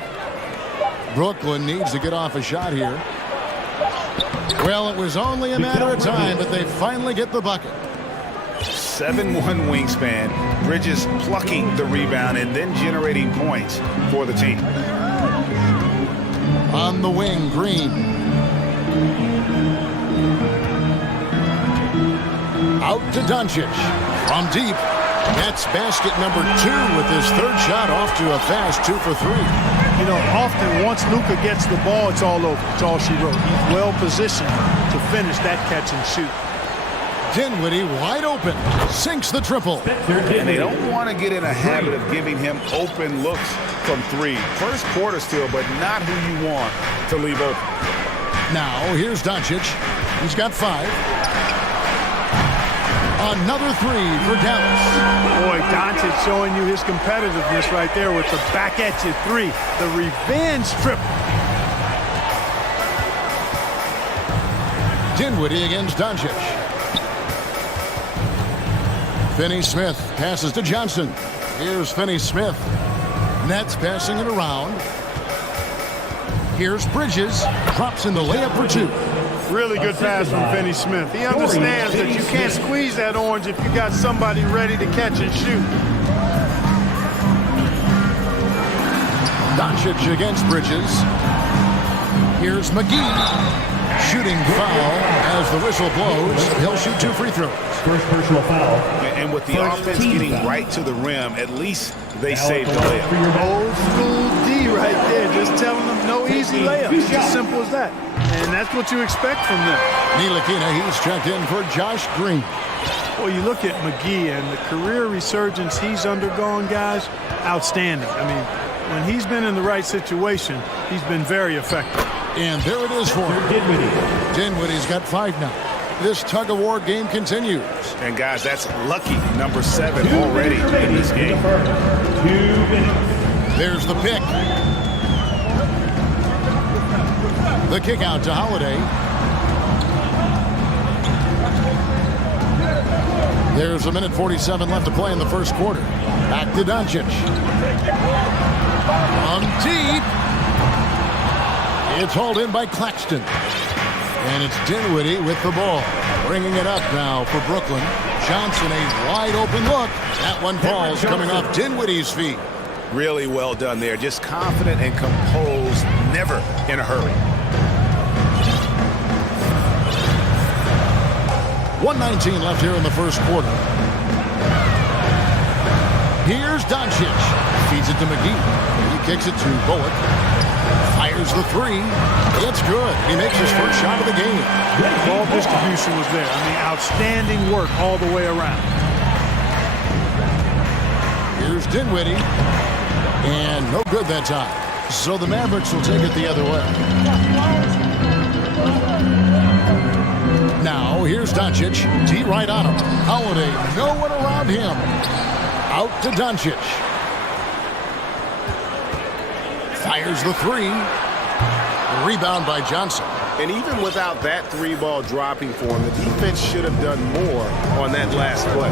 Brooklyn needs to get off a shot here. Well, it was only a matter of time, but they finally get the bucket. 7'1" wingspan, Bridges plucking the rebound and then generating points for the team. On the wing, Green. Out to Doncic. From deep. That's basket number 2 with his third shot off to a fast 2 for 3. You know, often once Luka gets the ball, it's all over. It's all she wrote. He's well positioned to finish that catch and shoot. Dinwiddie wide open. Sinks the triple. And they don't want to get in a habit of giving him open looks from 3. First quarter still, but not who you want to leave open. Now, here's Doncic. He's got 5. Another 3 for Dallas. Boy, Doncic showing you his competitiveness right there with the back at you 3. The revenge triple. Dinwiddie against Doncic. Finney-Smith passes to Johnson. Here's Finney-Smith. Nets passing it around. Here's Bridges. Drops in the layup for 2. Really good pass from Finney-Smith. He understands that you can't squeeze that orange if you got somebody ready to catch and shoot. Doncic against Bridges. Here's McGee. Shooting foul as the whistle blows. He'll shoot 2 free throws. First personal foul. And with the offense getting right to the rim, at least they saved the layup. Old school D right there, just telling them no easy layups. It's as simple as that. And that's what you expect from them. Ntilikina, he's checked in for Josh Green. Well, you look at McGee and the career resurgence he's undergone, guys, outstanding. I mean, when he's been in the right situation, he's been very effective. And there it is for him. Dinwiddie's got 5 now. This tug-of-war game continues. And guys, that's lucky number 7 already in this game. 2 minutes. There's the pick. The kick out to Holiday. There's a minute 47 left to play in the first quarter. Back to Doncic. From deep. It's hauled in by Claxton. And it's Dinwiddie with the ball. Bringing it up now for Brooklyn. Johnson, a wide open look. That one falls coming off Dinwiddie's feet. Really well done there. Just confident and composed, never in a hurry. 1:19 left here in the first quarter. Here's Doncic. Feeds it to McGee. He kicks it to Bullock. Fires the 3. It's good. He makes his first shot of the game. Ball distribution was there. I mean, outstanding work all the way around. Here's Dinwiddie. And no good that time. So the Mavericks will take it the other way. Now, here's Doncic. D right on him. Holiday, no one around him. Out to Doncic. Fires the 3. Rebound by Johnson. And even without that three ball dropping for him, the defense should have done more on that last play.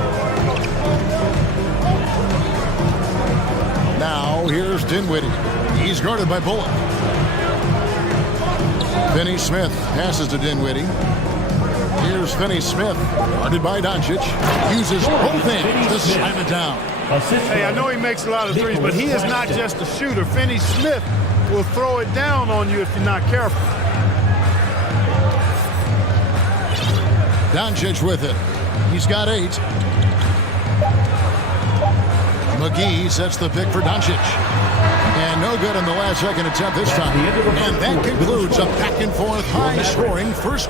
Now here's Dinwiddie. He's guarded by Bullock. Finney-Smith passes to Dinwiddie. Here's Finney-Smith, guarded by Doncic. Uses both hands to slam it down. Hey, I know he makes a lot of threes, but he is not just a shooter. Finney-Smith will throw it down on you if you're not careful. Doncic with it. He's got 8. McGee sets the pick for Doncic. And no good on the last second attempt this time. And that concludes a back-and-forth high-scoring first.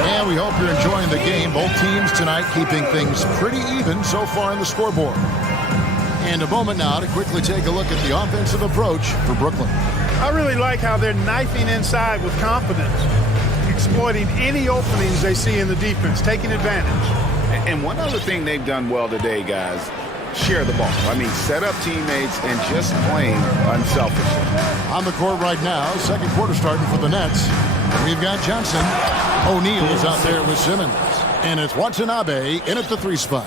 And we hope you're enjoying the game. Both teams tonight keeping things pretty even so far on the scoreboard. And a moment now to quickly take a look at the offensive approach for Brooklyn. I really like how they're knifing inside with confidence, exploiting any openings they see in the defense, taking advantage. And one other thing they've done well today, guys, share the ball. I mean, set up teammates and just playing unselfishly. On the court right now, second quarter starting for the Nets. We've got Johnson. O'Neal is out there with Simmons. And it's Watanabe in at the 3 spot.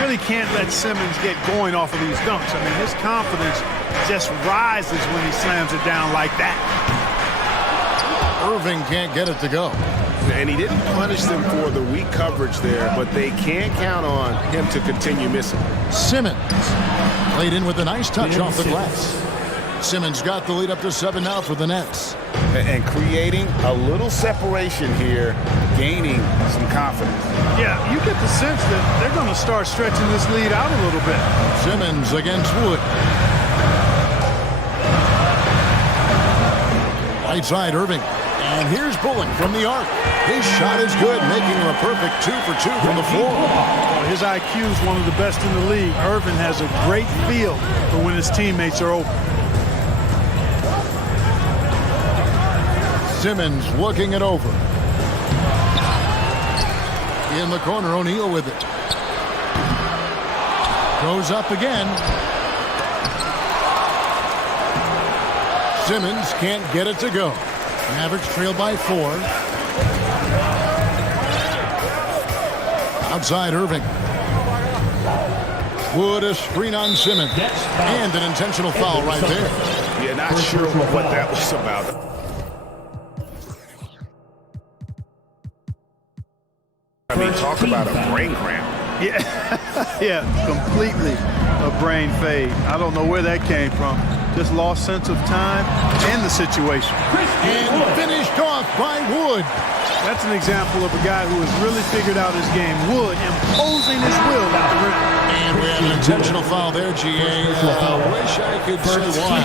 Really can't let Simmons get going off of these dunks. I mean, his confidence just rises when he slams it down like that. Irving can't get it to go. And he didn't punish them for the weak coverage there, but they can't count on him to continue missing. Simmons played in with a nice touch off the glass. Simmons got the lead up to 7 now for the Nets. And creating a little separation here, gaining some confidence. Yeah, you get the sense that they're going to start stretching this lead out a little bit. Simmons against Wood. Right side, Irving. And here's Bullock from the arc. His shot is good, making him a perfect 2 for 2 from the floor. His IQ is one of the best in the league. Irving has a great feel for when his teammates are open. Simmons looking it over. In the corner, O'Neal with it. Goes up again. Simmons can't get it to go. Mavericks trail by 4. Outside Irving. Wood a screen on Simmons. And an intentional foul right there. Yeah, not sure what that was about. I mean, talk about a brain cramp. Yeah, yeah, completely a brain fade. I don't know where that came from. Just lost sense of time and the situation. And finished off by Wood. That's an example of a guy who has really figured out his game. Wood imposing his will at the rim. And we have an intentional foul there, GA. I wish I could say why.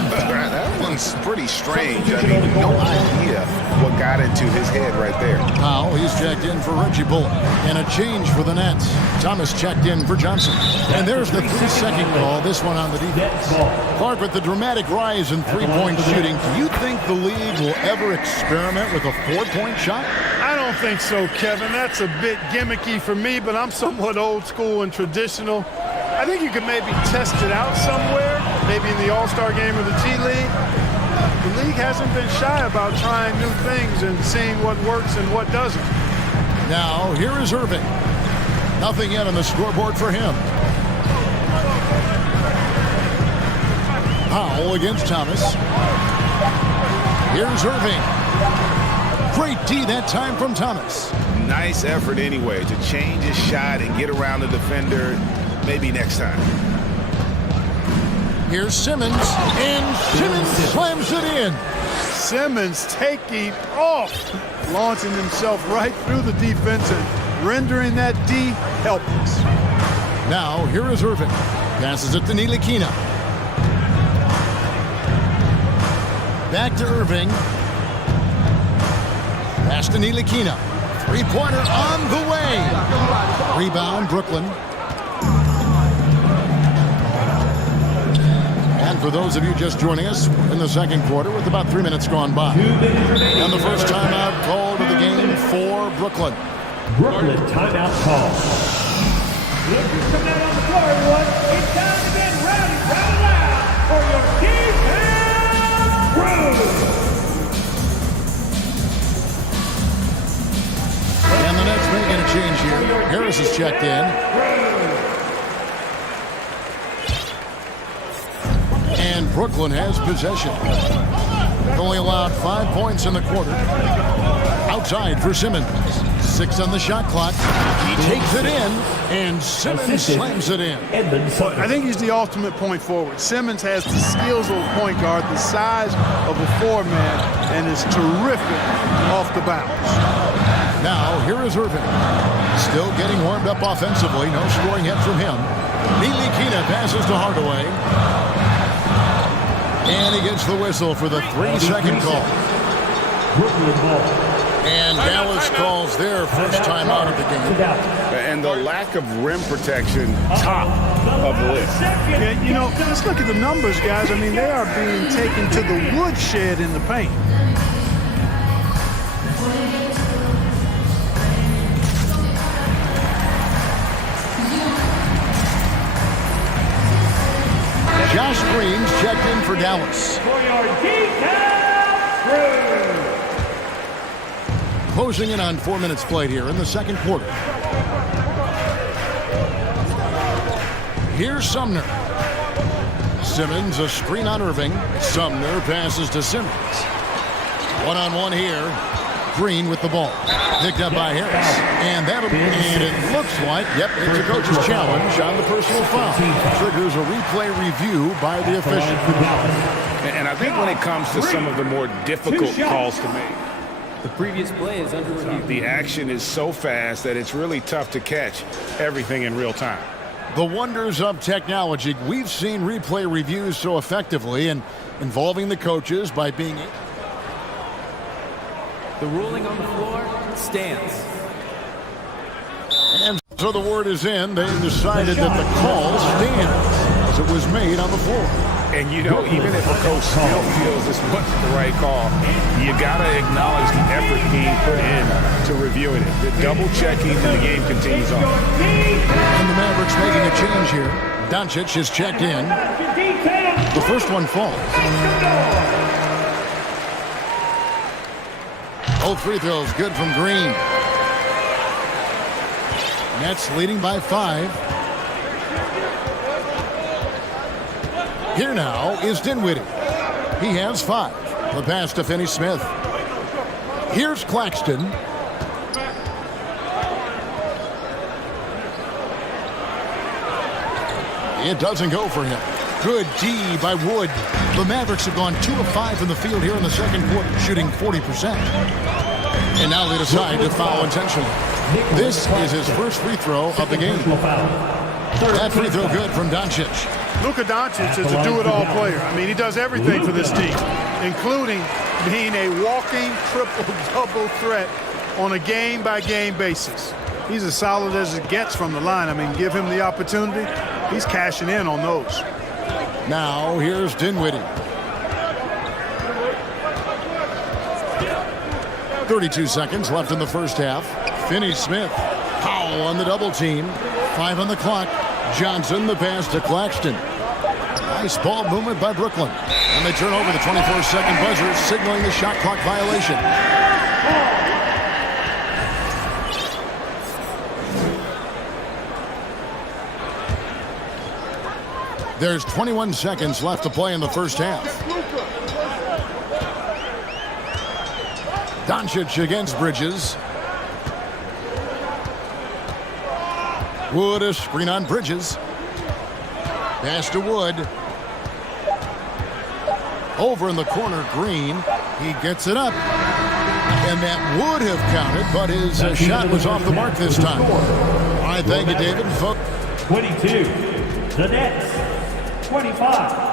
That one's pretty strange. I mean, no idea what got into his head right there. Powell, he's checked in for Reggie Bullock. And a change for the Nets. Thomas checked in for Johnson. And there's the 3-second call, this one on the defense. Clark, with the dramatic rise in three-point shooting, do you think the league will ever experiment with a 4-point shot? I don't think so, Kevin. That's a bit gimmicky for me, but I'm somewhat old school and traditional. I think you could maybe test it out somewhere, maybe in the All-Star game or the T-League. The league hasn't been shy about trying new things and seeing what works and what doesn't. Now, here is Irving. Nothing yet on the scoreboard for him. Powell against Thomas. Here's Irving. Great D that time from Thomas. Nice effort anyway to change his shot and get around the defender. Maybe next time. Here's Simmons, and Simmons slams it in. Simmons taking off, launching himself right through the defense and rendering that D helpless. Now, here is Irving. Passes it to Ntilikina. Back to Irving. Pass to Ntilikina. Three-pointer on the way. Rebound, Brooklyn. And for those of you just joining us in the second quarter with about 3 minutes gone by. And the first timeout called of the game for Brooklyn. Brooklyn timeout call. Coming out on the floor, everyone. It's time to get rowdy, rowdy, rowdy. Harris is checked in. And Brooklyn has possession. Only allowed 5 points in the quarter. Outside for Simmons. 6 on the shot clock. He takes it in, and Simmons slams it in. I think he's the ultimate point forward. Simmons has the skills of a point guard, the size of a four-man, and is terrific off the bounce. Now, here is Irving. Still getting warmed up offensively. No scoring hit from him. Nilikina passes to Hardaway. And he gets the whistle for the 3-second call. And Dallas calls their first time out of the game. And the lack of rim protection, top of the list. Yeah, you know, let's look at the numbers, guys. I mean, they are being taken to the woodshed in the paint. Josh Green's checked in for Dallas. Closing in on 4 minutes played here in the second quarter. Here's Sumner. Simmons, a screen on Irving. Sumner passes to Simmons. One-on-one here. Green with the ball. Picked up by Harris. And it looks like, yep, it's a coach's challenge on the personal foul. Triggers a replay review by the official. And I think when it comes to some of the more difficult calls to make, The previous play is under review. the action is so fast that it's really tough to catch everything in real time. The wonders of technology. We've seen replay reviews so effectively and involving the coaches by being... The ruling on the floor stands. And so the word is in. They've decided that the call stands as it was made on the floor. And you know, even if a coach still feels this wasn't the right call, you got to acknowledge the effort being put in to reviewing it. The double checking and the game continues on. And the Mavericks making a change here. Doncic is checked in. The first one falls. Both free throws good from Green. Nets leading by 5. Here now is Dinwiddie. He has 5. The pass to Finney-Smith. Here's Claxton. It doesn't go for him. Good D by Wood. The Mavericks have gone 2 of 5 from the field here in the second quarter, shooting 40%. And now they decide to foul intentionally. This is his first free throw of the game. That free throw good from Doncic. Luka Doncic is a do-it-all player. I mean, he does everything for this team, including being a walking triple-double threat on a game-by-game basis. He's as solid as it gets from the line. I mean, give him the opportunity. He's cashing in on those. Now, here's Dinwiddie. 32 seconds left in the first half. Finney-Smith. Powell on the double team. 5 on the clock. Johnson, the pass to Claxton. Nice ball movement by Brooklyn. And they turn over the 24-second buzzer, signaling the shot clock violation. There's 21 seconds left to play in the first half. Doncic against Bridges. Wood, a screen on Bridges. Pass to Wood. Over in the corner, Green. He gets it up. And that would have counted, but his shot was off the mark this time. All right, thank you, David. 22. The Nets. 25.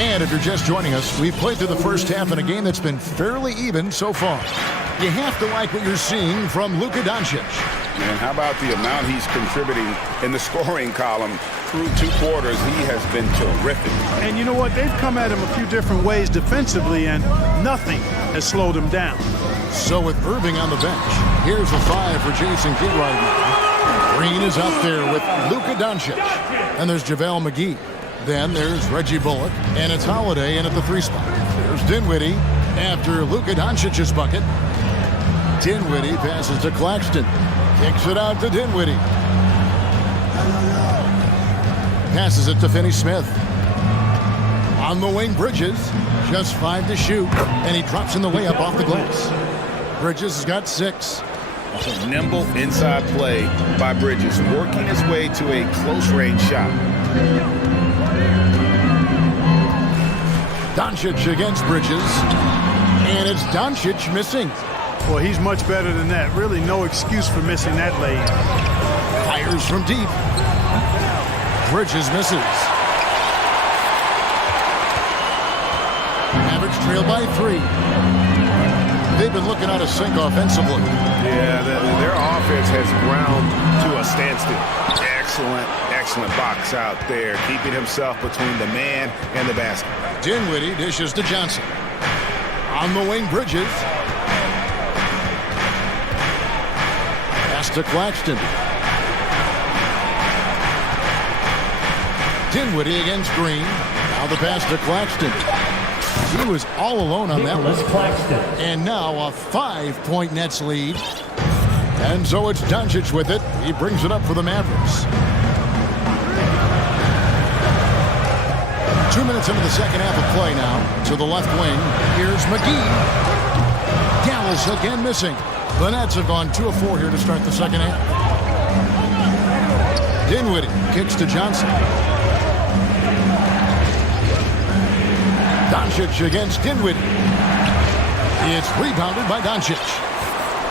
And if you're just joining us, we've played through the first half in a game that's been fairly even so far. You have to like what you're seeing from Luka Doncic. And how about the amount he's contributing in the scoring column through 2 quarters? He has been terrific. And you know what? They've come at him a few different ways defensively, and nothing has slowed him down. So with Irving on the bench, here's a 5 for Jason Kidd right now. Green is out there with Luka Doncic. And there's JaVale McGee. Then there's Reggie Bullock. And it's Holiday in at the 3 spot. There's Dinwiddie after Luka Doncic's bucket. Dinwiddie passes to Claxton. Kicks it out to Dinwiddie. Passes it to Finney-Smith. On the wing, Bridges. Just 5 to shoot. And he drops in the layup off the glass. Bridges has got 6. A nimble inside play by Bridges, working his way to a close-range shot. Doncic against Bridges. And it's Doncic missing. Well, he's much better than that. Really no excuse for missing that lane. Fires from deep. Bridges misses. Mavericks trail by 3. They've been looking out of sync offensively. Yeah, their offense has ground to a standstill. Excellent box out there, keeping himself between the man and the basket. Dinwiddie dishes to Johnson. On the wing, Bridges. Pass to Claxton. Dinwiddie against Green. Now the pass to Claxton. He was all alone on that one. And now a 5-point Nets lead. And so it's Doncic with it. He brings it up for the Mavericks. 2 minutes into the second half of play now. To the left wing. Here's McGee. Dallas again missing. The Nets have gone 2 of 4 here to start the second half. Dinwiddie kicks to Johnson. Doncic against Dinwiddie. It's rebounded by Doncic.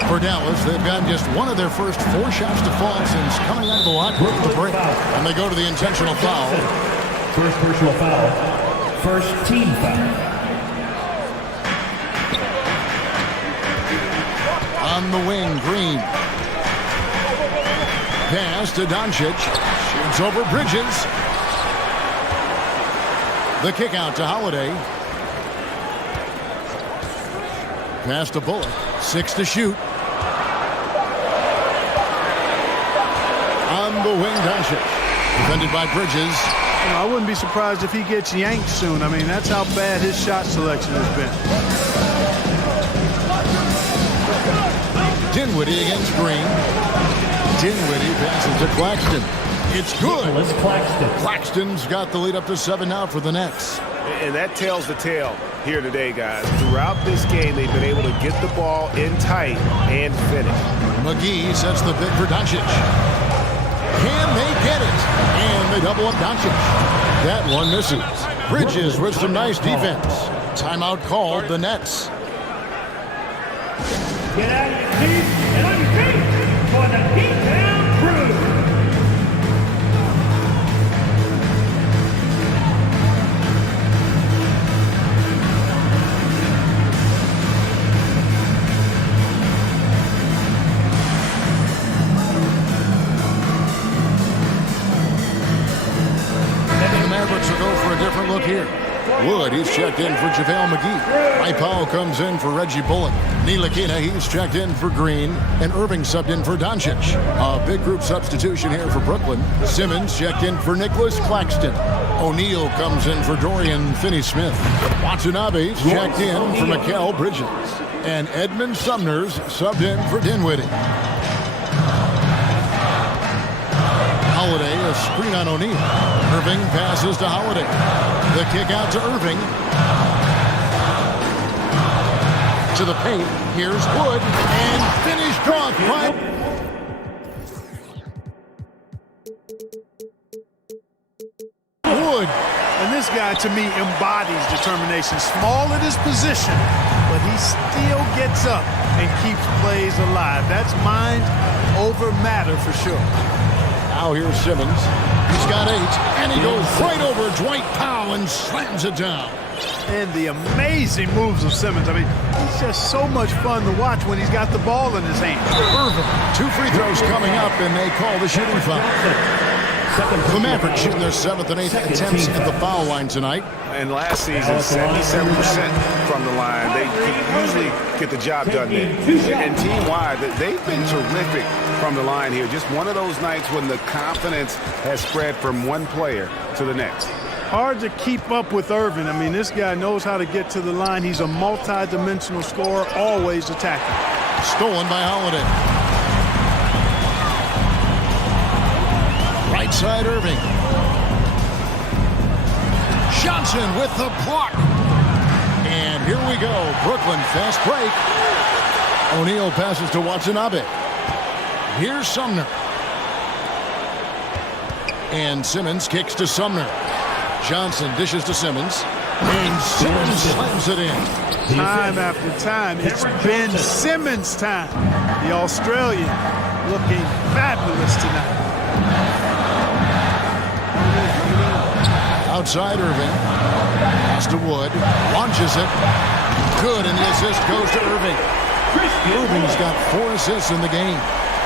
For Dallas, they've gotten just one of their first 4 shots to fall since coming out of the locker room at the break. And they go to the intentional foul. First personal foul. First team foul. On the wing, Green. Pass to Doncic. Shoots over Bridges. The kick out to Holiday. Pass to Bullock. 6 to shoot. On the wing, Doncic. Defended by Bridges. You know, I wouldn't be surprised if he gets yanked soon. I mean, that's how bad his shot selection has been. Dinwiddie against Green. Dinwiddie passes to Claxton. It's good. Claxton's got the lead up to 7 now for the Nets. And that tells the tale here today, guys. Throughout this game, they've been able to get the ball in tight and finish. McGee sets the pick for Doncic. Can they get it? And they double up Doncic. That one misses. Bridges with some nice defense. Timeout called, the Nets. Get out of your seats and on your feet for the beatdown crew. Look here. Wood, he's checked in for JaVale McGee. Mike Powell comes in for Reggie Bullock. Ntilikina, he's checked in for Green. And Irving subbed in for Doncic. A big group substitution here for Brooklyn. Simmons checked in for Nicholas Claxton. O'Neal comes in for Dorian Finney-Smith. Watanabe's checked in for Mikal Bridges. And Edmund Sumner's subbed in for Dinwiddie. Holiday, a screen on O'Neal. Irving passes to Holiday. The kick out to Irving. To the paint. Here's Wood. And finished off by Wood. And this guy, to me, embodies determination. Small at his position, but he still gets up and keeps plays alive. That's mind over matter for sure. Now here's Simmons. He's got 8, and he goes right over Dwight Powell and slams it down. And the amazing moves of Simmons. I mean, he's just so much fun to watch when he's got the ball in his hand. Irving, 2 free throws coming up, and they call the shooting foul. The Mavericks shooting their 7th and 8th attempts at the foul line tonight. And last season, 77% from the line. They usually get the job done there. And team-wide, they've been terrific from the line here. Just one of those nights when the confidence has spread from one player to the next. Hard to keep up with Irvin. I mean, this guy knows how to get to the line. He's a multi-dimensional scorer, always attacking. Stolen by Holiday. Right side Irving. Johnson with the block. And here we go. Brooklyn fast break. O'Neal passes to Watanabe. Here's Sumner. And Simmons kicks to Sumner. Johnson dishes to Simmons. And Simmons slams it in. Time after time, it's been Simmons' time. The Australian looking fabulous tonight. Outside Irving. Pass to Wood. Launches it. Good, and the assist goes to Irving. Irving's got 4 assists in the game.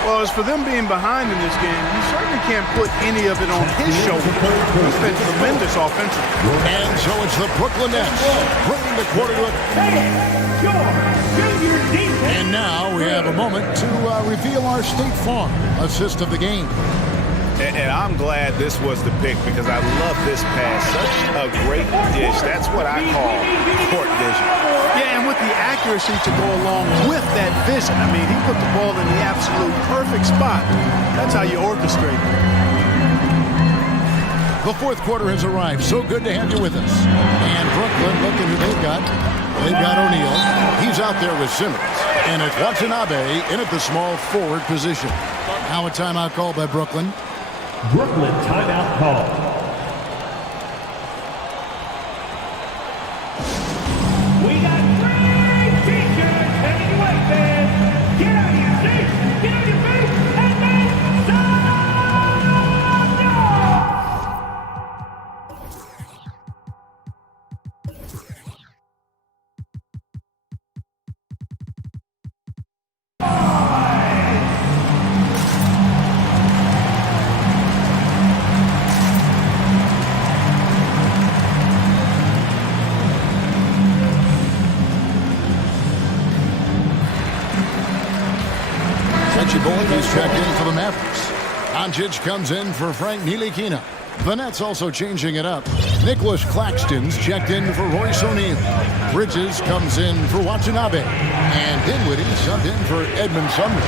Well, as for them being behind in this game, you certainly can't put any of it on his shoulders. He's been tremendous offensively. And so it's the Brooklyn Nets bringing the quarter to it. And now we have a moment to reveal our State Farm assist of the game. And I'm glad this was the pick because I love this pass. Such a great dish. That's what I call court vision. Yeah, and with the accuracy to go along with that vision. I mean, he put the ball in the absolute perfect spot. That's how you orchestrate it. The fourth quarter has arrived. So good to have you with us. And Brooklyn, looking who they've got. They've got O'Neal. He's out there with Simmons. And it's Watanabe in at the small forward position. Now a timeout called by Brooklyn. Brooklyn timeout call. We got great features heading away, fans. Get out of your seats, get on your feet, and then stand up! He's checked in for the Mavericks. Doncic comes in for Frank Ntilikina. The Nets also changing it up. Nicholas Claxton's checked in for Royce O'Neal. Bridges comes in for Watanabe. And Dinwiddie subbed in for Edmund Sumner.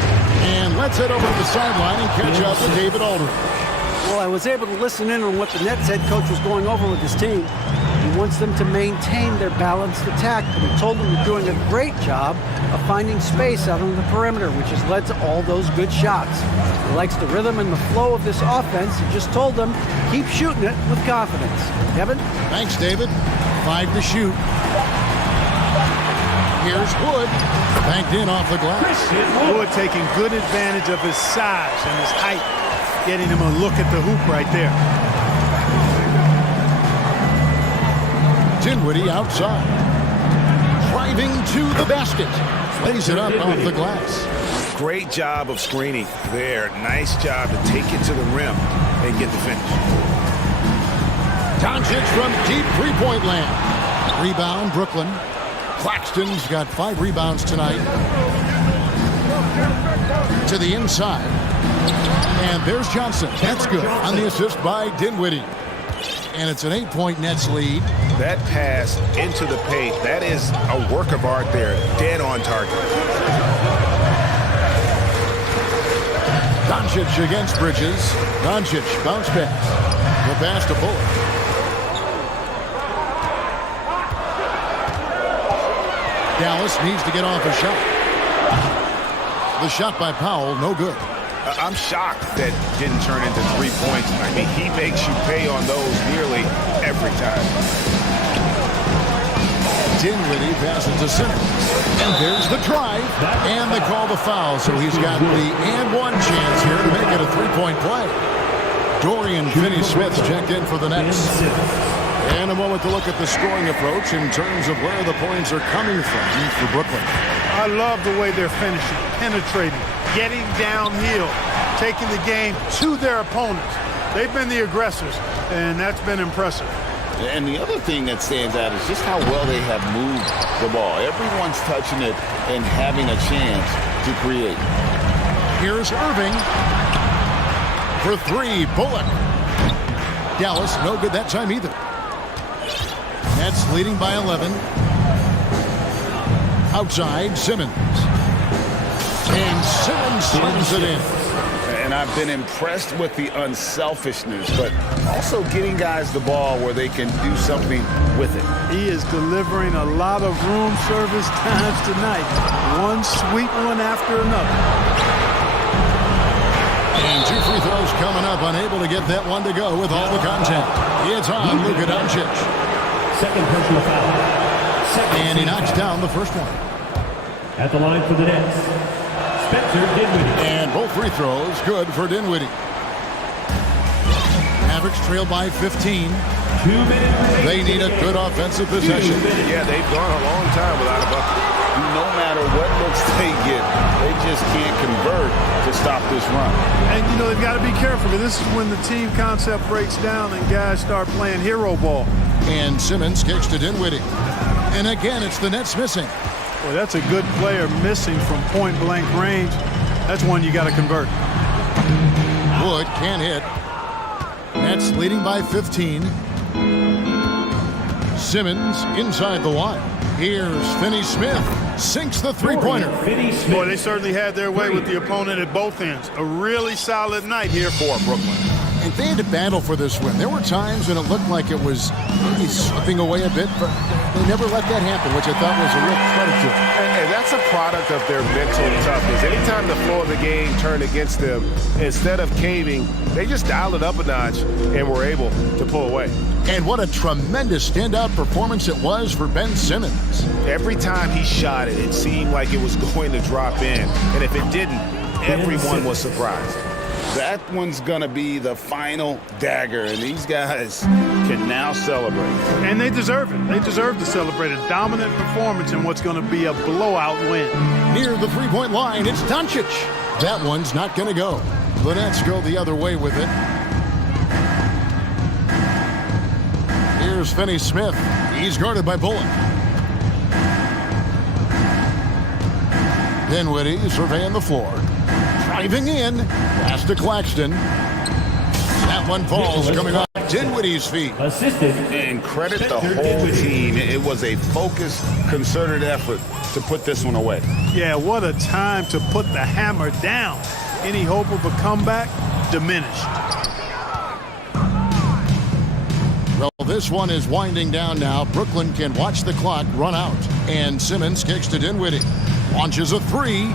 And let's head over to the sideline and catch up with David Aldridge. Well, I was able to listen in on what the Nets head coach was going over with his team. He wants them to maintain their balanced attack, but he told them they're doing a great job of finding space out on the perimeter, which has led to all those good shots. He likes the rhythm and the flow of this offense. He just told them, keep shooting it with confidence. Kevin? Thanks, David. 5 to shoot. Here's Wood. Banked in off the glass. Wood taking good advantage of his size and his height, getting him a look at the hoop right there. Dinwiddie outside. Driving to the basket. Lays it up off the glass. Great job of screening there. Nice job to take it to the rim and get the finish. Doncic from deep three-point land. Rebound, Brooklyn. Claxton's got 5 rebounds tonight. To the inside. And there's Johnson. That's good on the assist by Dinwiddie. And it's an 8-point Nets lead. That pass into the paint, that is a work of art there. Dead on target. Doncic against Bridges. Doncic, bounce pass. The pass to Bullock. Dallas needs to get off a shot. The shot by Powell, no good. I'm shocked that didn't turn into 3 points. I mean, he makes you pay on those nearly every time. Dinwiddie passes to Simmons. And there's the drive. And they call the foul, so he's got the and-one chance here to make it a 3-point play. Dorian Finney-Smith's checked in for the Nets. And a moment to look at the scoring approach in terms of where the points are coming from for Brooklyn. I love the way they're finishing, penetrating, getting downhill, taking the game to their opponents. They've been the aggressors, and that's been impressive. And the other thing that stands out is just how well they have moved the ball. Everyone's touching it and having a chance to create. Here's Irving. For three, Bullock. Dallas, no good that time either. Nets leading by 11. Outside, Simmons. And Simmons slams it in. And I've been impressed with the unselfishness, but also getting guys the ball where they can do something with it. He is delivering a lot of room service times tonight. One sweet one after another. And two free throws coming up, unable to get that one to go with all the contact. It's on Luka Doncic. Second personal foul. And he knocks down the first one. At the line for the Nets, Spencer Dinwiddie. And both free throws good for Dinwiddie. Mavericks trail by 15. 2 minutes. They need a good offensive possession. Yeah, they've gone a long time without a bucket. No matter what looks they get, they just can't convert to stop this run. And, you know, they've got to be careful, because this is when the team concept breaks down and guys start playing hero ball. And Simmons kicks to Dinwiddie. And again, it's the Nets missing. Boy, that's a good player missing from point-blank range. That's one you got to convert. Wood can't hit. Nets leading by 15. Simmons inside the line. Here's Finney-Smith. Sinks the three-pointer. Boy, they certainly had their way with the opponent at both ends. A really solid night here for Brooklyn. And they had to battle for this win. There were times when it looked like it was maybe slipping away a bit, but they never let that happen, which I thought was a real credit to them. And that's a product of their mental toughness. Anytime the flow of the game turned against them, instead of caving, they just dialed it up a notch and were able to pull away. And what a tremendous standout performance it was for Ben Simmons. Every time he shot it, it seemed like it was going to drop in. And if it didn't, everyone was surprised. That one's going to be the final dagger, and these guys can now celebrate. And they deserve it. They deserve to celebrate a dominant performance in what's going to be a blowout win. Near the three-point line, it's Doncic. That one's not going to go. The Nets go the other way with it. Here's Finney-Smith. He's guarded by Bullock. Dinwiddie surveying the floor. Driving in. Pass to Claxton. That one falls coming off Dinwiddie's feet. Assisted. And credit the whole team. It was a focused, concerted effort to put this one away. Yeah, what a time to put the hammer down. Any hope of a comeback diminished. Well, this one is winding down now. Brooklyn can watch the clock run out. And Simmons kicks to Dinwiddie. Launches a three.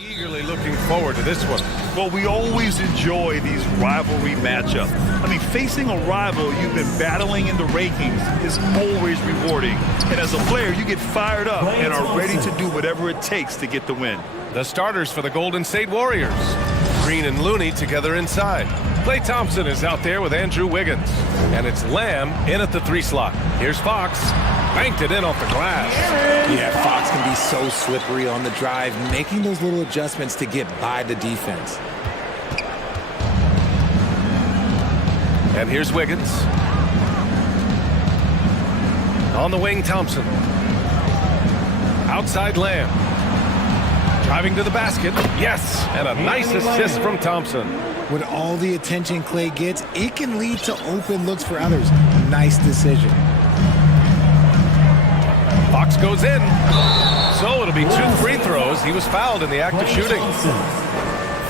Eagerly looking forward to this one. Well, we always enjoy these rivalry matchups. I mean, facing a rival you've been battling in the rankings is always rewarding. And as a player, you get fired up and are ready to do whatever it takes to get the win. The starters for the Golden State Warriors. Green and Looney together inside. Klay Thompson is out there with Andrew Wiggins. And it's Lamb in at the 3 slot. Here's Fox. Banked it in off the glass. Yeah, Fox can be so slippery on the drive, making those little adjustments to get by the defense. And here's Wiggins. On the wing, Thompson. Outside Lamb. Driving to the basket. Yes, and a nice assist from Thompson. With all the attention Klay gets, it can lead to open looks for others. Nice decision. Fox goes in. So it'll be 2 free throws. He was fouled in the act of shooting.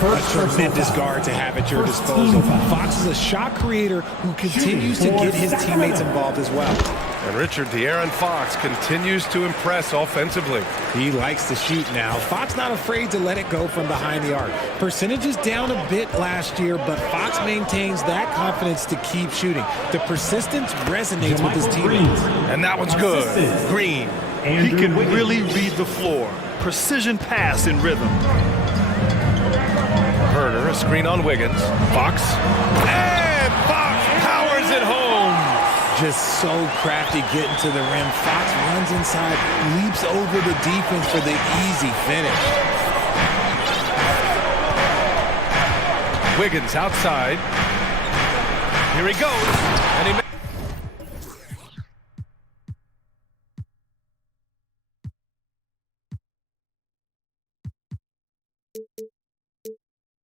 A tremendous guard to have at your disposal. Fox is a shot creator who continues to get his teammates involved as well. And Richard De'Aaron Fox continues to impress offensively. He likes to shoot now. Fox not afraid to let it go from behind the arc. Percentages down a bit last year, but Fox maintains that confidence to keep shooting. The persistence resonates with his teammates. And that one's good. Green. He can really read the floor. Precision pass in rhythm. Herder, a screen on Wiggins. Fox. And Fox powers it home. Just so crafty getting to the rim. Fox runs inside, leaps over the defense for the easy finish. Wiggins outside. Here he goes. And he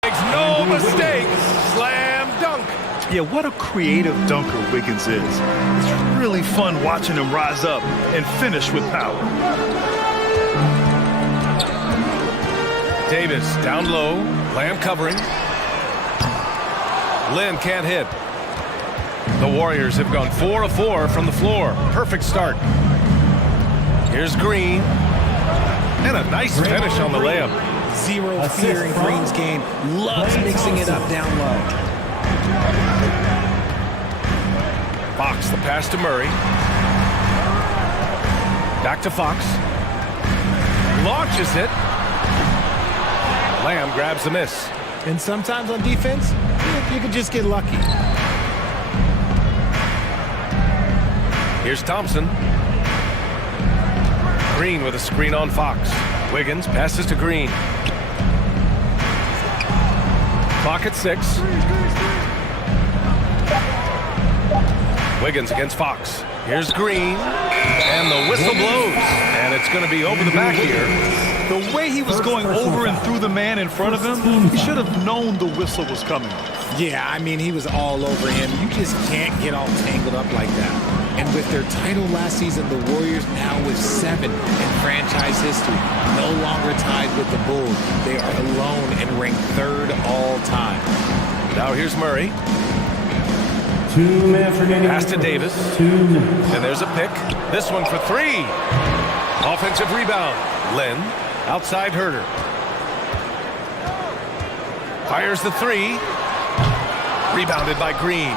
makes no mistake. Slam dunk. Yeah, what a creative dunker Wiggins is. It's really fun watching him rise up and finish with power. Davis down low. Lamb covering. Lynn can't hit. The Warriors have gone 4 of 4 from the floor. Perfect start. Here's Green. And a nice finish on the layup. Zero fear in Green's game. Loves mixing it up down low. Fox, the pass to Murray. Back to Fox. Launches it. Lamb grabs the miss. And sometimes on defense, you can just get lucky. Here's Thompson. Green with a screen on Fox. Wiggins passes to Green. Clock at 6. Wiggins against Fox. Here's Green. And the whistle blows. And it's going to be over the back here. The way he was going over and through the man in front of him, he should have known the whistle was coming. Yeah, I mean, he was all over him. You just can't get all tangled up like that. And with their title last season, the Warriors now with 7 in franchise history. No longer tied with the Bulls. They are alone and ranked 3rd all time. Now here's Murray. 2 minutes remaining. Pass to Davis. 2 minutes. And there's a pick. This one for 3. Offensive rebound. Lynn. Outside Herder. Fires the 3. Rebounded by Green.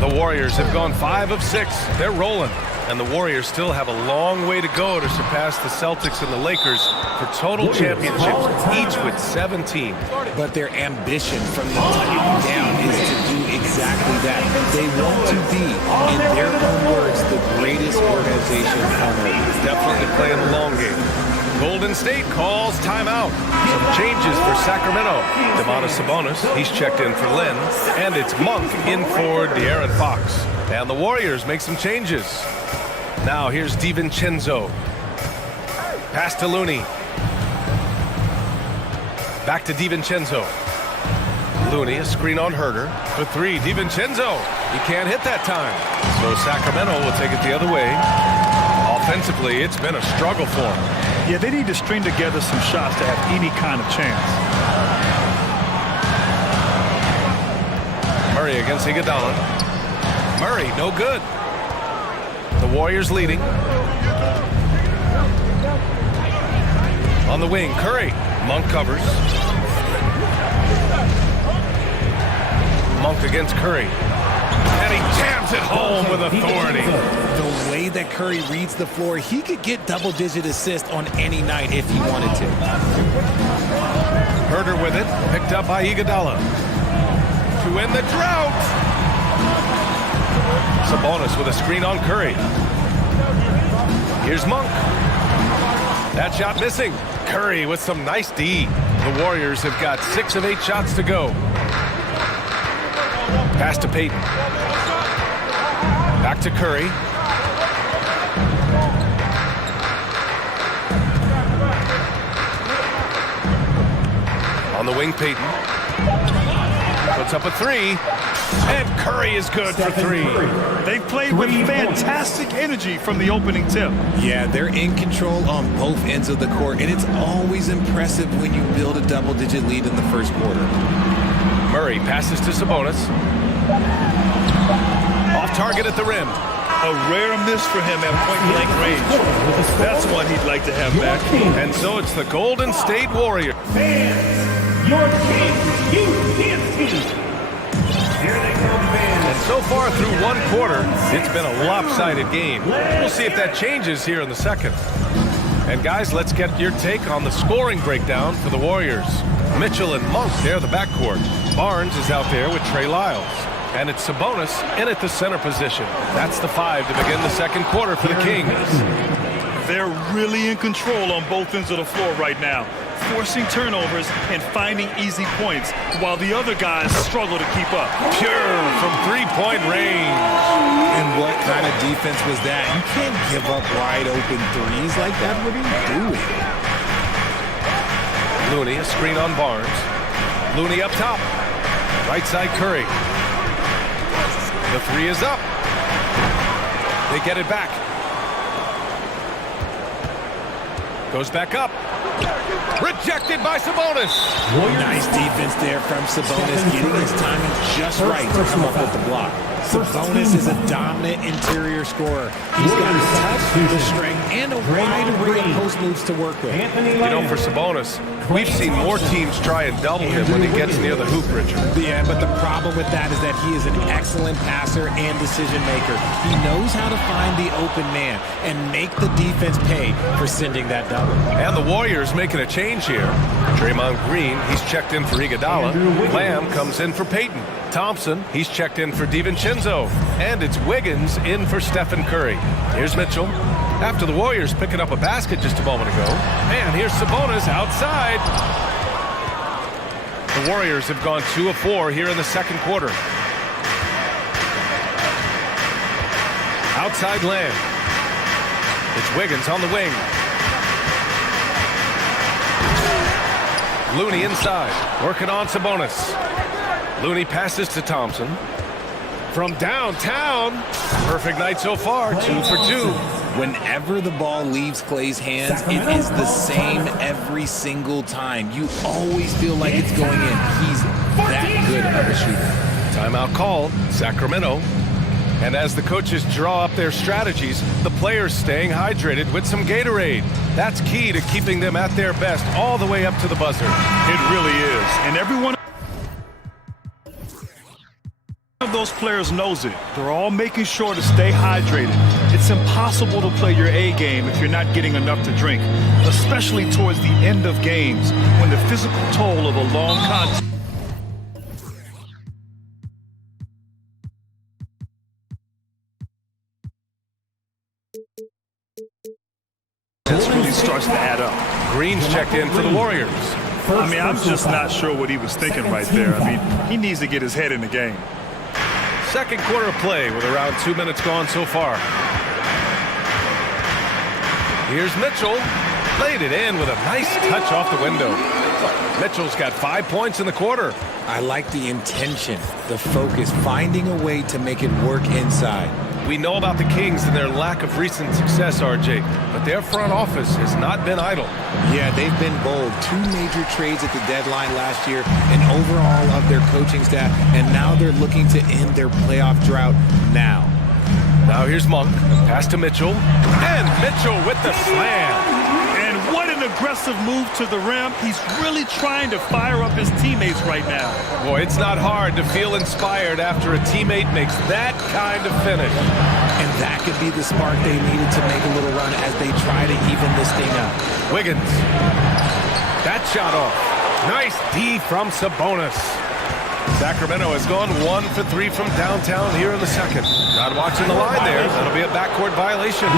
The Warriors have gone 5 of 6. They're rolling. And the Warriors still have a long way to go to surpass the Celtics and the Lakers for total championships, each with 17. But their ambition from the top down is to do exactly that. They want to be, in their own words, the greatest organization on earth. Definitely playing the long game. Golden State calls timeout. Some changes for Sacramento. Domantas Sabonis, he's checked in for Lynn. And it's Monk in for De'Aaron Fox. And the Warriors make some changes. Now here's DiVincenzo. Pass to Looney. Back to DiVincenzo. Looney, a screen on Herder. For 3, DiVincenzo. He can't hit that time. So Sacramento will take it the other way. Offensively, it's been a struggle for them. Yeah, they need to string together some shots to have any kind of chance. Murray against Iguodala. Murray, no good. The Warriors leading. On the wing, Curry. Monk covers. Monk against Curry. And he jams it home with authority. The way that Curry reads the floor, he could get double-digit assists on any night if he wanted to. Herder with it, picked up by Iguodala. To end the drought. Sabonis with a screen on Curry. Here's Monk. That shot missing. Curry with some nice D. The Warriors have got 6 of 8 shots to go. Pass to Payton. Back to Curry. On the wing, Payton. Puts up a 3. And Curry is good for 3. They played with fantastic energy from the opening tip. Yeah, they're in control on both ends of the court, and it's always impressive when you build a double-digit lead in the first quarter. Murray passes to Sabonis. Off target at the rim. A rare miss for him at point-blank range. That's one he'd like to have back. And so it's the Golden State Warriors. Fans, your king, you can't see. Here they come, fans. And so far through one quarter, it's been a lopsided game. We'll see if that changes here in the second. And guys, let's get your take on the scoring breakdown for the Warriors. Mitchell and Monk, they're the backcourt. Barnes is out there with Trey Lyles. And it's Sabonis in at the center position. That's the 5 to begin the second quarter for the Kings. They're really in control on both ends of the floor right now, forcing turnovers and finding easy points, while the other guys struggle to keep up. Pure from three-point range. And what kind of defense was that? You can't give up wide open threes like that. What are you doing? Looney, a screen on Barnes. Looney up top. Right side Curry. The 3 is up. They get it back. Goes back up. Rejected by Sabonis. Nice defense there from Sabonis, getting his timing just right to come up with the block. Sabonis is a dominant interior scorer. He's got the touch, the strength, and a wide array of post moves to work with. You know, for Sabonis, we've seen more teams try and double him when he gets near the hoop, Richard. Yeah, but the problem with that is that he is an excellent passer and decision maker. He knows how to find the open man and make the defense pay for sending that double. And the Warriors making a change here. Draymond Green, he's checked in for Iguodala. Lamb comes in for Payton. Thompson, he's checked in for DiVincenzo. And it's Wiggins in for Stephen Curry. Here's Mitchell. After the Warriors picking up a basket just a moment ago. And here's Sabonis outside. The Warriors have gone 2 of 4 here in the second quarter. Outside Lamb. It's Wiggins on the wing. Looney inside, working on Sabonis. Looney passes to Thompson. From downtown, perfect night so far, 2 for 2. Whenever the ball leaves Clay's hands, it is the same every single time. You always feel like it's going in. He's that good of a shooter. Timeout called, Sacramento. And as the coaches draw up their strategies, the players staying hydrated with some Gatorade. That's key to keeping them at their best all the way up to the buzzer. It really is. And everyone of those players knows it. They're all making sure to stay hydrated. It's impossible to play your A game if you're not getting enough to drink, especially towards the end of games when the physical toll of a long contest really starts to add up. Green's checked in for the Warriors. I mean, I'm just not sure what he was thinking right there. I mean, he needs to get his head in the game. Second quarter of play with around 2 minutes gone so far. Here's Mitchell. Laid it in with a nice touch off the window. Mitchell's got 5 points in the quarter. I like the intention, the focus, finding a way to make it work inside. We know about the Kings and their lack of recent success, RJ, but their front office has not been idle. Yeah, they've been bold. 2 major trades at the deadline last year, an overhaul of their coaching staff, and now they're looking to end their playoff drought now. Now here's Monk. Pass to Mitchell. And Mitchell with the slam. And what an an aggressive move to the rim. He's really trying to fire up his teammates right now. Boy, it's not hard to feel inspired after a teammate makes that kind of finish. And that could be the spark they needed to make a little run as they try to even this thing up. Wiggins. That shot off. Nice D from Sabonis. Sacramento has gone 1 for 3 from downtown here in the second. Not watching the line there. That'll be a backcourt violation.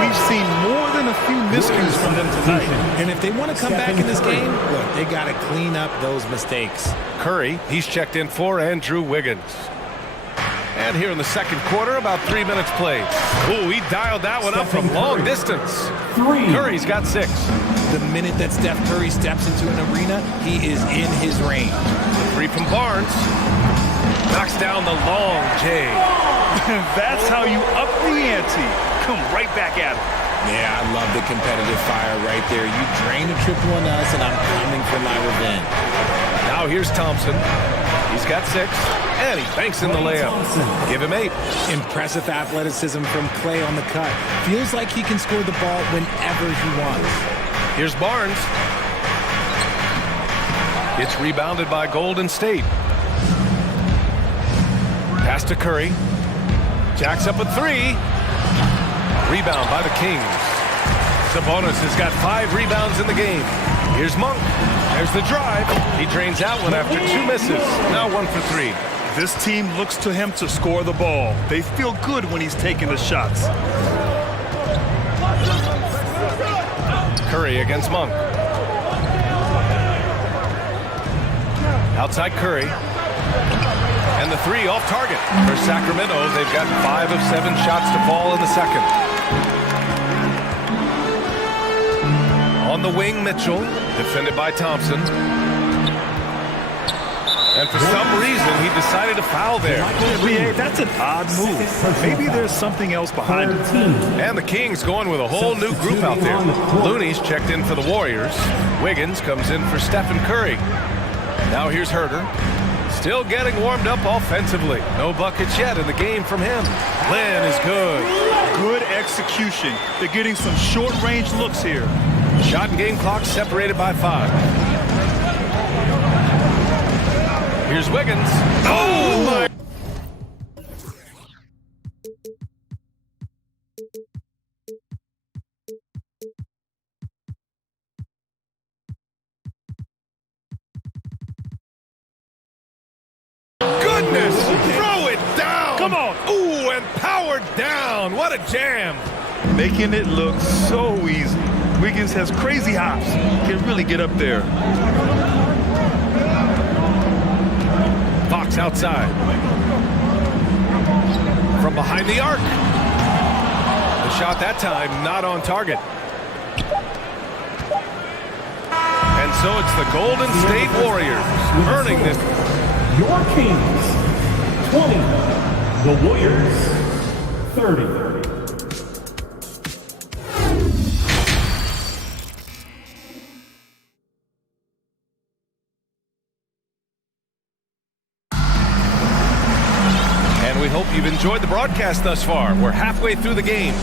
We've seen more than a few miscues from them tonight. And if they want to come back in this game, look, they got to clean up those mistakes. Curry, he's checked in for Andrew Wiggins. And here in the second quarter, about 3 minutes played. Ooh, he dialed that one up from long distance. Curry's got 6. The minute that Steph Curry steps into an arena, he is in his range. 3 from Barnes. Knocks down the long J. That's how you up the ante. Come right back at him. Yeah, I love the competitive fire right there. You drain a triple on us, and I'm coming for my revenge. Now here's Thompson. He's got 6, and he banks in the layup. Give him 8. Impressive athleticism from Clay on the cut. Feels like he can score the ball whenever he wants. Here's Barnes. It's rebounded by Golden State. Pass to Curry. Jacks up a 3. Rebound by the Kings. Sabonis has got 5 rebounds in the game. Here's Monk. There's the drive. He drains that one after 2 misses. Now 1 for 3. This team looks to him to score the ball. They feel good when he's taking the shots. Curry against Monk. Outside Curry. And the 3 off target. For Sacramento, they've got 5 of 7 shots to fall in the second. On the wing, Mitchell, defended by Thompson. And for some reason, he decided to foul there. That's an odd move. Maybe there's something else behind it. And the Kings going with a whole new group out there. Looney's checked in for the Warriors. Wiggins comes in for Stephen Curry. Now here's Herter. Still getting warmed up offensively. No buckets yet in the game from him. Lynn is good. Good execution. They're getting some short-range looks here. Shot and game clock separated by 5. Here's Wiggins. Oh, my. Goodness! Throw it down! Come on! Ooh, and powered down! What a jam! Making it look so easy. Wiggins has crazy hops. Can really get up there. Fox outside. From behind the arc. The shot that time not on target. And so it's the Golden State Warriors earning this. Your Kings, 20. The Warriors, 30. We hope you've enjoyed the broadcast thus far. We're halfway through the game.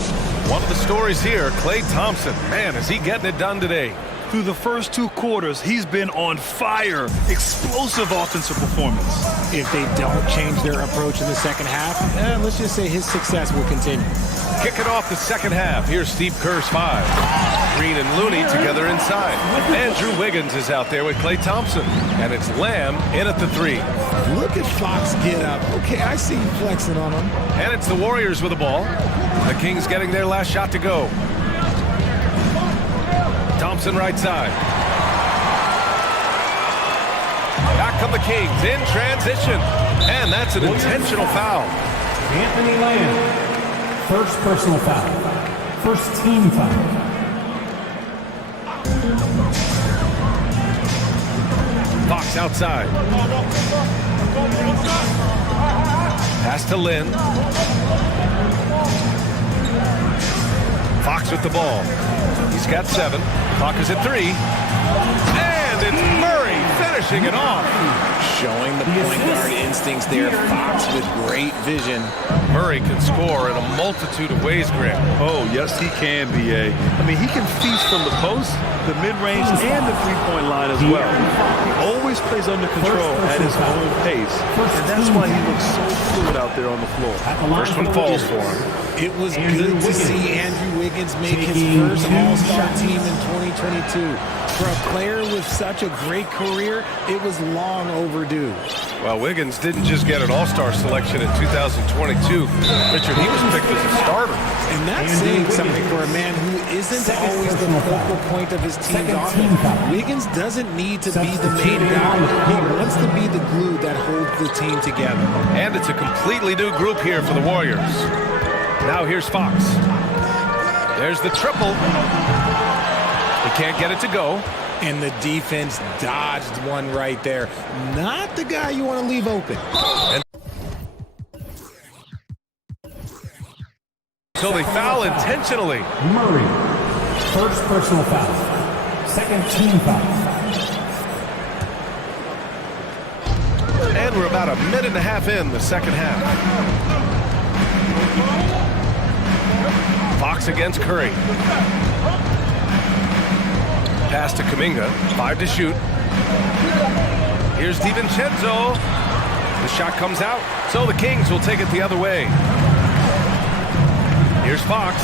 One of the stories here, Klay Thompson. Man, is he getting it done today. Through the first 2 quarters, he's been on fire. Explosive offensive performance. If they don't change their approach in the second half, let's just say his success will continue. Kicking off the second half, here's Steve Kerr's 5. Green and Looney together inside. Andrew Wiggins is out there with Klay Thompson. And it's Lamb in at the 3. Look at Fox get up. Okay, I see you flexing on him. And it's the Warriors with the ball. The Kings getting their last shot to go. Thompson right side. Back come the Kings in transition. And that's an intentional foul. Anthony Lamb. First personal foul. First team foul. Fox outside. Pass to Lynn. Fox with the ball. He's got 7. Clock is at 3. And it's Murray finishing it off. Showing the point guard instincts there. Fox with great vision. Murray can score in a multitude of ways, Grant. Oh, yes, he can, B.A. I mean, he can feast from the post, the mid-range, and the three-point line as well. He always plays under control at his own pace, and that's why he looks so fluid out there on the floor. First one falls for him. It was good to see Andrew Wiggins make his first All-Star team in 2022. For a player with such a great career, it was long overdue. Well, Wiggins didn't just get an All-Star selection in 2022. Richard, he was picked as a starter. And that's saying something for a man who isn't always the focal point of his team's offense. Wiggins doesn't need to be the main guy. He wants to be the glue that holds the team together. And it's a completely new group here for the Warriors. Now here's Fox. There's the triple. He can't get it to go. And the defense dodged one right there. Not the guy you want to leave open. So they foul intentionally. Murray, first personal foul. Second team foul. And we're about a minute and a half in the second half. Fox against Curry. Pass to Kuminga, 5 to shoot. Here's DiVincenzo. The shot comes out, so the Kings will take it the other way. Here's Fox.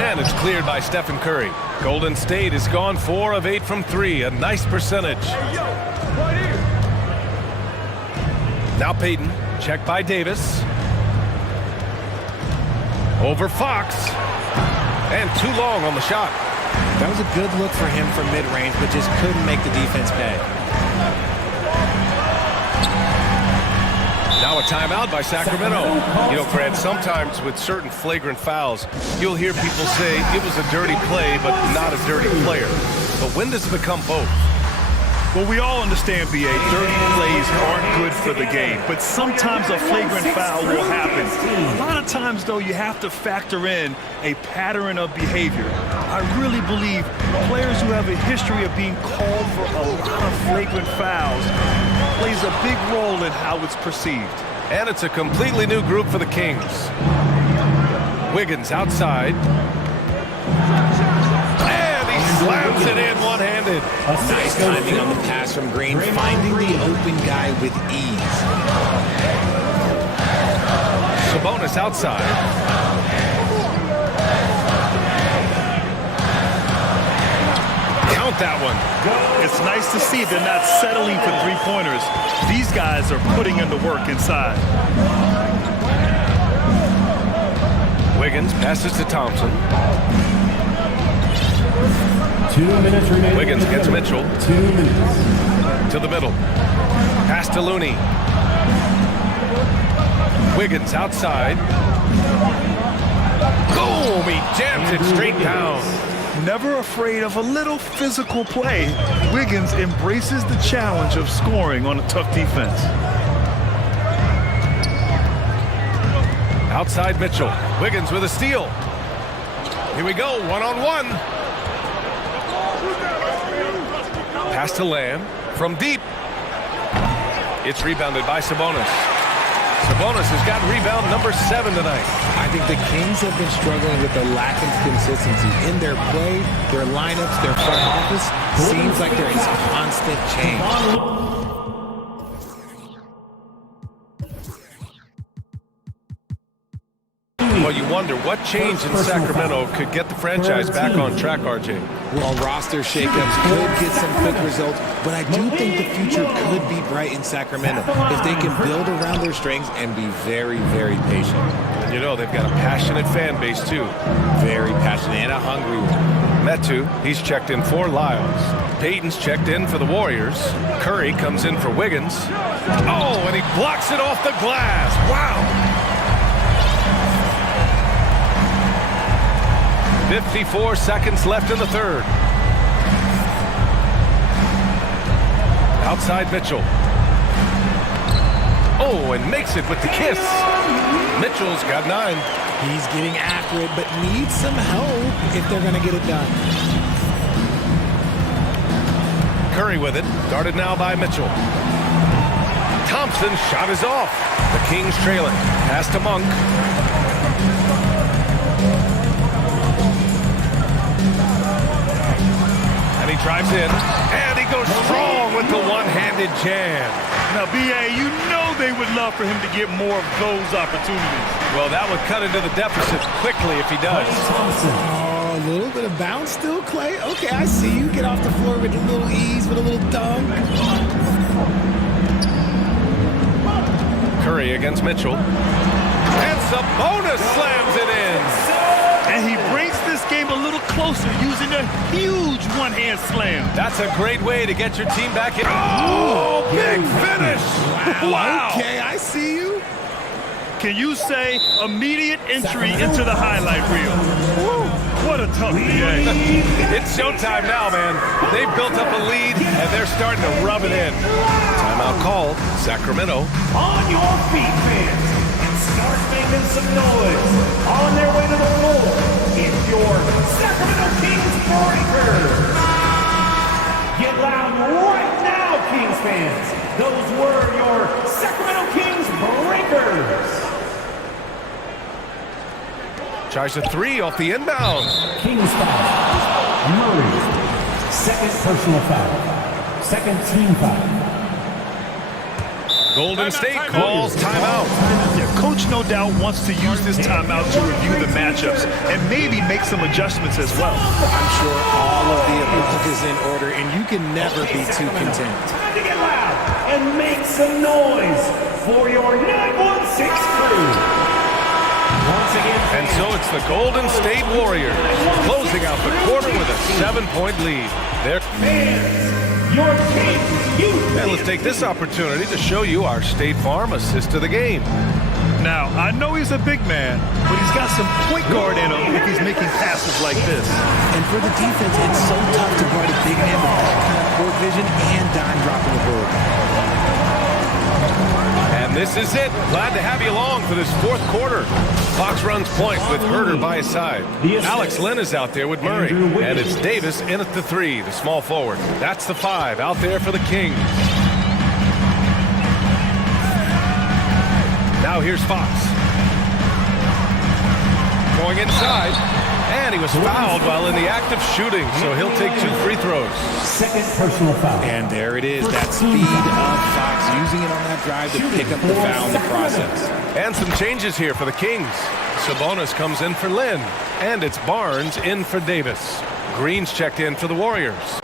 And it's cleared by Stephen Curry. Golden State has gone 4 of 8 from 3, a nice percentage. Now Payton, checked by Davis. Over Fox. And too long on the shot. That was a good look for him from mid-range, but just couldn't make the defense pay. Now a timeout by Sacramento. You know, Grant, sometimes with certain flagrant fouls, you'll hear people say it was a dirty play, but not a dirty player. But when does it become both? Well, we all understand, B.A., dirty plays aren't good for the game, but sometimes a flagrant foul will happen. A lot of times, though, you have to factor in a pattern of behavior. I really believe players who have a history of being called for a lot of flagrant fouls plays a big role in how it's perceived. And it's a completely new group for the Kings. Wiggins outside. Slams it in one-handed. Nice timing on the pass from Green, finding the open guy with ease. Sabonis outside. Count that one. It's nice to see they're not settling for three-pointers. These guys are putting in the work inside. Wiggins passes to Thompson. 2 minutes remaining. Wiggins gets Mitchell. 2 minutes. To the middle. Pass to Looney. Wiggins outside. Boom! He jams it straight down. Never afraid of a little physical play, Wiggins embraces the challenge of scoring on a tough defense. Outside Mitchell. Wiggins with a steal. Here we go, one-on-one. Pass to Lamb from deep. It's rebounded by Sabonis. Sabonis has got rebound number 7 tonight. I think the Kings have been struggling with the lack of consistency in their play, their lineups, their front office. Seems like there is constant change. Well, you wonder what change in Sacramento could get the franchise back on track, RJ. Well, roster shakeups could get some quick results, but I do think the future could be bright in Sacramento if they can build around their strengths and be very, very patient. And you know, they've got a passionate fan base, too. Very passionate and a hungry one. Metu, he's checked in for Lyles. Payton's checked in for the Warriors. Curry comes in for Wiggins. Oh, and he blocks it off the glass. Wow. 54 seconds left in the third. Outside Mitchell. Oh, and makes it with the kiss. Mitchell's got 9. He's getting after it, but needs some help if they're going to get it done. Curry with it. Darted now by Mitchell. Thompson's shot is off. The Kings trailing. Pass to Monk. And he drives in. And he goes strong with the one-handed jam. Now, B.A., you know they would love for him to get more of those opportunities. Well, that would cut into the deficit quickly if he does. Oh, a little bit of bounce still, Clay. Okay, I see you. Get off the floor with a little ease, with a little dunk. Curry against Mitchell. And Sabonis slams it in. And he brings this game a little closer using a huge one-hand slam. That's a great way to get your team back in. Oh, big finish. Wow. Okay, I see you. Can you say immediate entry into the highlight reel? Woo, what a tough DA. It's showtime now, man. They've built up a lead, and they're starting to rub it in. Timeout called. Sacramento. On your feet, fans, and start making some noise. On their way to the floor, it's your Sacramento Kings Breakers. Get loud right now, Kings fans. Those were your Sacramento Kings Breakers. Tries a three off the inbound. Kings foul. Murray. Second personal foul. Second team foul. Golden State calls timeout. Yeah, Coach no doubt wants to use this timeout to review the matchups and maybe make some adjustments as well. I'm sure all of the above is in order, and you can never be too content. Time to get loud and make some noise for your 916 crew. Once again, And so it's the Golden State Warriors closing out the quarter with a 7-point lead. They're your team. And let's take this opportunity to show you our State Farm assist to the game. Now, I know he's a big man, but he's got some point guard in him if he's making passes like this. And for the defense, it's so tough to guard a big man with that kind of court vision and dime dropping the ball. And this is it. Glad to have you along for this fourth quarter. Fox runs point with Herter by his side. Alex Lynn is out there with Murray. And it's Davis in at the three, the small forward. That's the five out there for the Kings. Now here's Fox. Going inside. And he was fouled while in the act of shooting, so he'll take 2 free throws. Second personal foul. And there it is, that speed of Fox, using it on that drive to pick up the foul in the process. And some changes here for the Kings. Sabonis comes in for Lynn, and it's Barnes in for Davis. Green's checked in for the Warriors.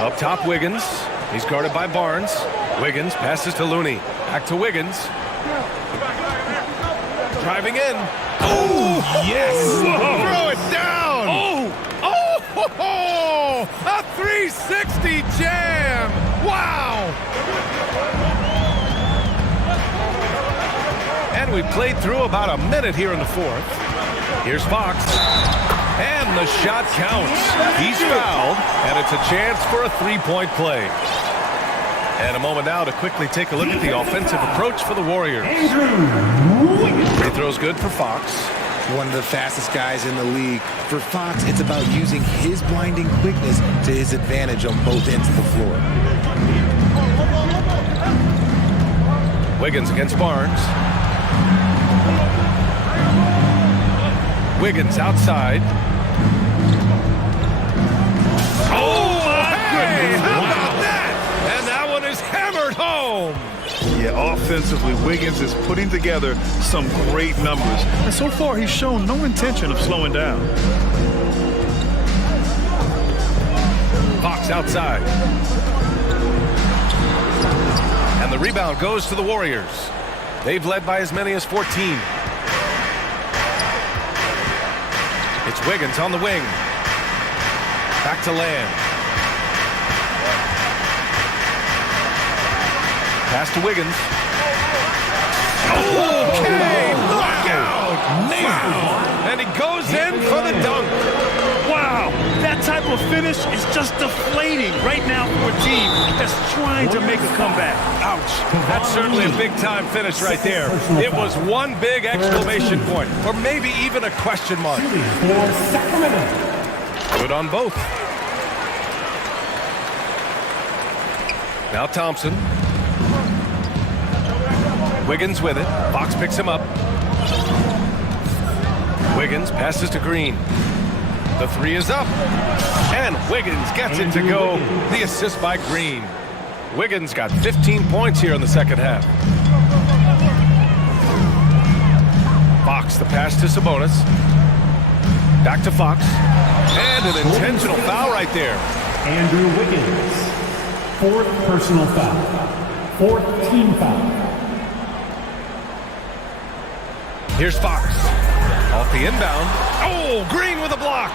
Up top, Wiggins. He's guarded by Barnes. Wiggins passes to Looney. Back to Wiggins. Driving in. Oh, yes! Whoa. Throw it down! Oh! A 360 jam! Wow! And we played through about a minute here in the fourth. Here's Fox. And the shot counts. He's fouled, and it's a chance for a three-point play. And a moment now to quickly take a look at the offensive approach for the Warriors. Free throw's good for Fox. One of the fastest guys in the league. For Fox, it's about using his blinding quickness to his advantage on both ends of the floor. Wiggins against Barnes. Wiggins outside. Oh, my goodness! How about that? And that one is hammered home. Yeah, offensively, Wiggins is putting together some great numbers. And so far, he's shown no intention of slowing down. Fox outside. And the rebound goes to the Warriors. They've led by as many as 14. It's Wiggins on the wing. Back to Lamb. Pass to Wiggins. Okay, knockout! Wow. And he goes in for the dunk. Wow, that type of finish is just deflating right now for a team that's trying to make a comeback. Ouch. That's certainly a big-time finish right there. It was one big exclamation point, or maybe even a question mark. Good on both. Now Thompson. Wiggins with it. Fox picks him up. Wiggins passes to Green. The three is up. And Wiggins gets it to go. The assist by Green. Wiggins got 15 points here in the second half. Fox, the pass to Sabonis. Back to Fox. And an intentional foul right there. Andrew Wiggins. 4th personal foul. 4th team foul. Here's Fox. Off the inbound. Oh, Green with a block.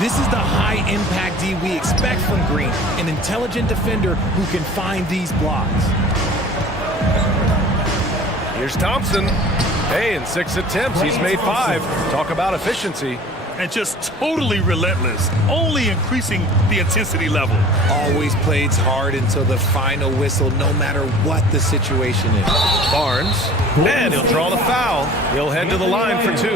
This is the high-impact D we expect from Green, an intelligent defender who can find these blocks. Here's Thompson. Hey, in 6 attempts, he's made 5. Talk about efficiency. And just totally relentless, only increasing the intensity level. Always plays hard until the final whistle, no matter what the situation is. Barnes, and he'll draw the foul. He'll head to the line for 2.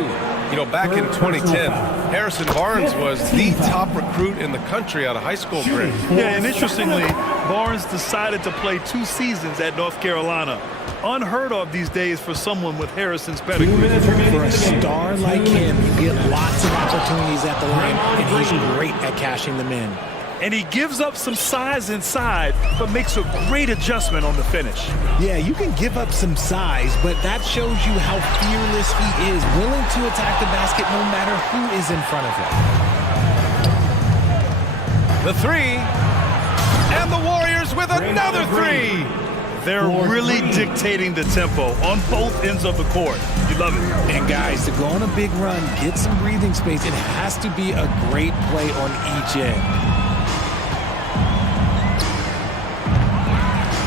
You know, back in 2010, Harrison Barnes was the top recruit in the country out of high school grade. Yeah, and interestingly, Barnes decided to play 2 seasons at North Carolina. Unheard of these days for someone with Harrison's pedigree. For a star like him, you get lots of opportunities at the line, and he's great at cashing them in. And he gives up some size inside, but makes a great adjustment on the finish. Yeah, you can give up some size, but that shows you how fearless he is, willing to attack the basket no matter who is in front of him. The 3, and the Warriors with another 3. They're really dictating the tempo on both ends of the court. You love it. And guys, to go on a big run, get some breathing space, it has to be a great play on each end.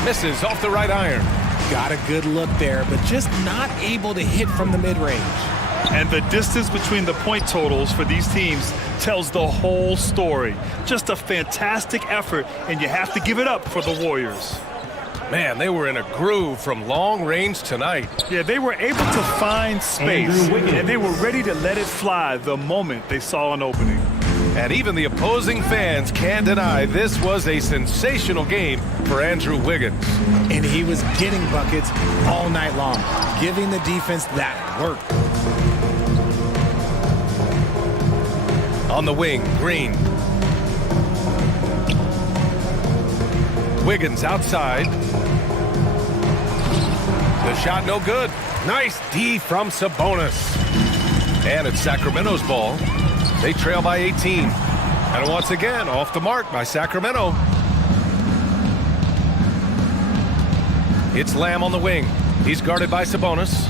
Misses off the right iron. Got a good look there, but just not able to hit from the mid-range. And the distance between the point totals for these teams tells the whole story. Just a fantastic effort, and you have to give it up for the Warriors. Man, they were in a groove from long range tonight. Yeah, they were able to find space, and they were ready to let it fly the moment they saw an opening. And even the opposing fans can't deny this was a sensational game for Andrew Wiggins. And he was getting buckets all night long, giving the defense that work. On the wing, Green. Wiggins outside. The shot no good. Nice D from Sabonis. And it's Sacramento's ball. They trail by 18. And once again, off the mark by Sacramento. It's Lamb on the wing. He's guarded by Sabonis.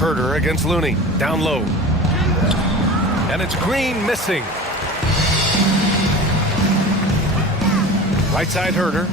Herter against Looney. Down low. And it's Green missing. Right side Herter.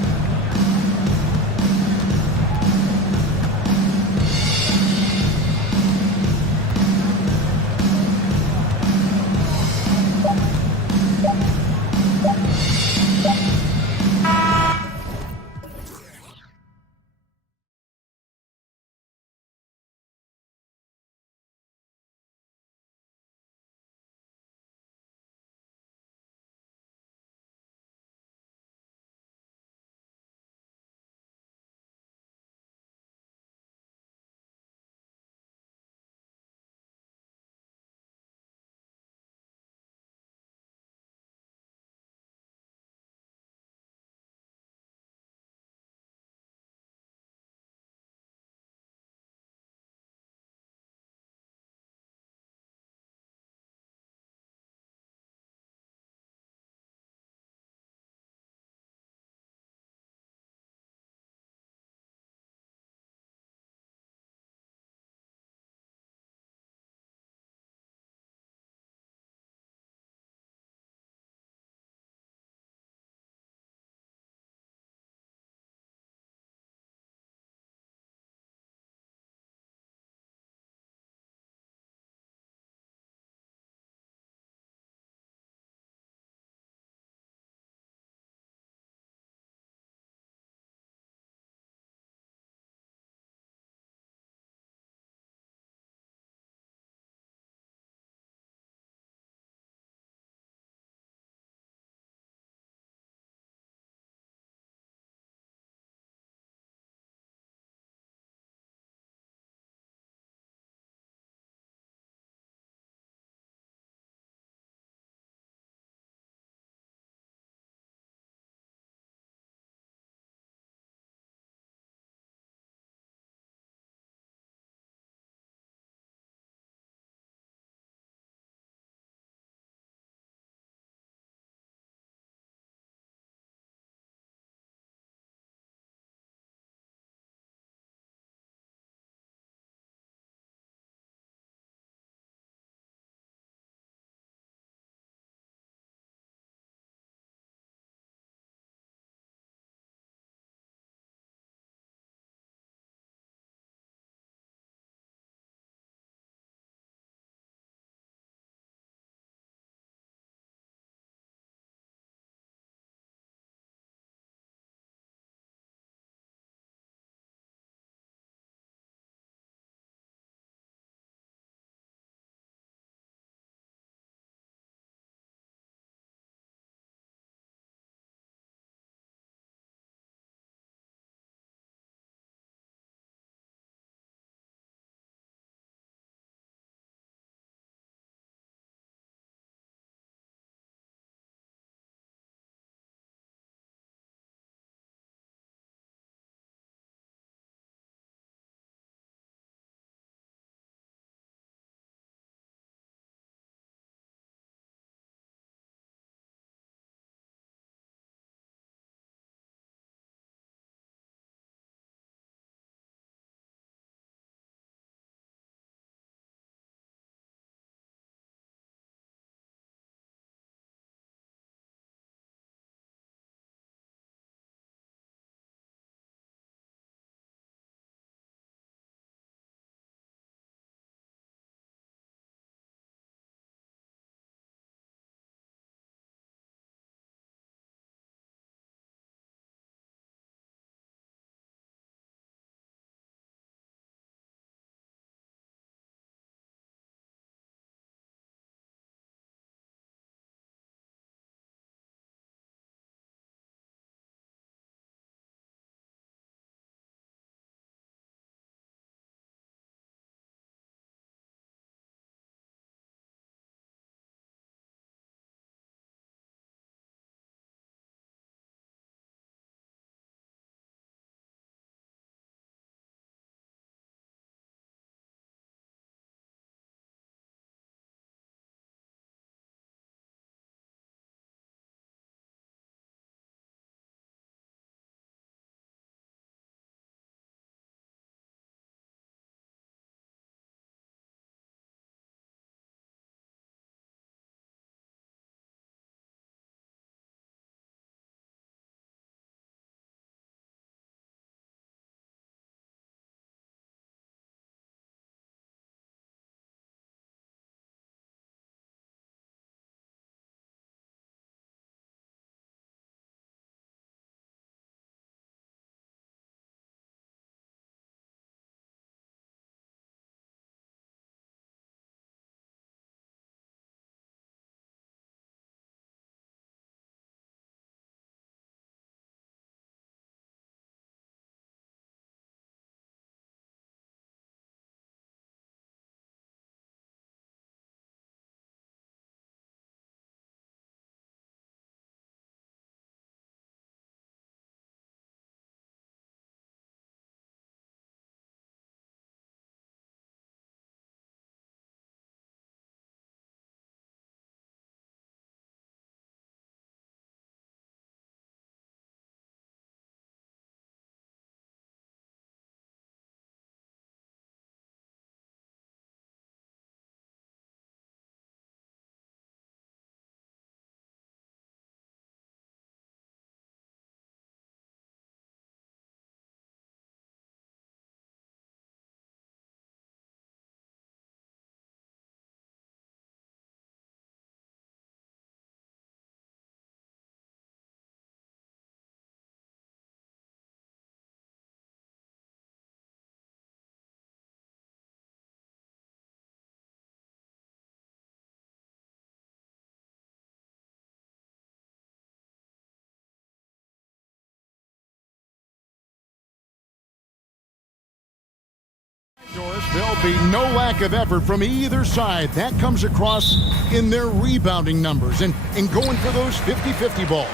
There'll be no lack of effort from either side. That comes across in their rebounding numbers and going for those 50-50 balls.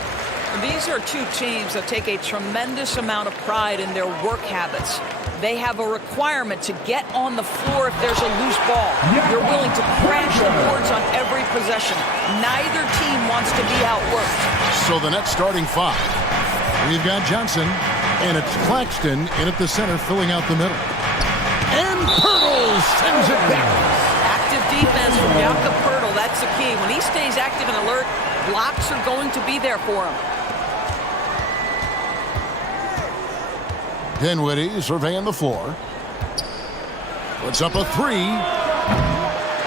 These are two teams that take a tremendous amount of pride in their work habits. They have a requirement to get on the floor if there's a loose ball. They're willing to crash the boards on every possession. Neither team wants to be outworked. So the net starting five. We've got Johnson, and it's Claxton in at the center filling out the middle. And Pirtle sends it back. Active defense from Jakob Pirtle, that's the key. When he stays active and alert, blocks are going to be there for him. Dinwiddie surveying the floor. Puts up a three.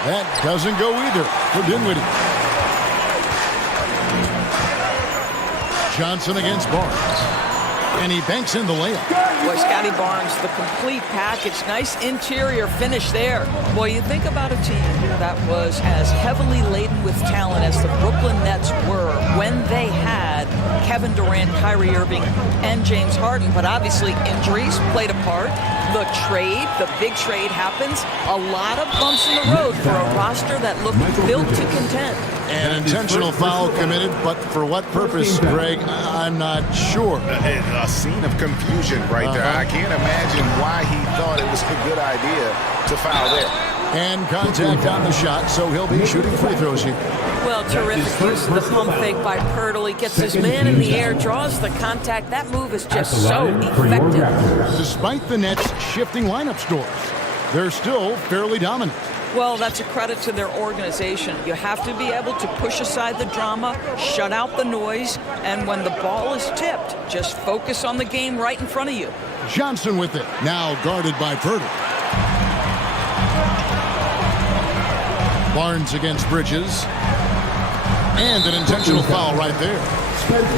That doesn't go either for Dinwiddie. Johnson against Barnes. And he banks in the layup. Boy, Scotty Barnes, the complete package. Nice interior finish there. Boy, you think about a team that was as heavily laden with talent as the Brooklyn Nets were when they had Kevin Durant, Kyrie Irving, and James Harden. But obviously injuries played a part. The trade, the big trade happens. A lot of bumps in the road for a roster that looked built to contend. An intentional foul committed, but for what purpose, Greg, I'm not sure. A scene of confusion right there. I can't imagine why he thought it was a good idea to foul there. And contact on the shot, so he'll be shooting free throws here. Well, terrific use of the pump fake by Pirtle. He gets his man in the air, draws the contact. That move is just so effective. Despite the Nets shifting lineup scores, they're still fairly dominant. Well, that's a credit to their organization. You have to be able to push aside the drama, shut out the noise, and when the ball is tipped, just focus on the game right in front of you. Johnson with it, now guarded by Pirtle. Barnes against Bridges. And an intentional foul right there.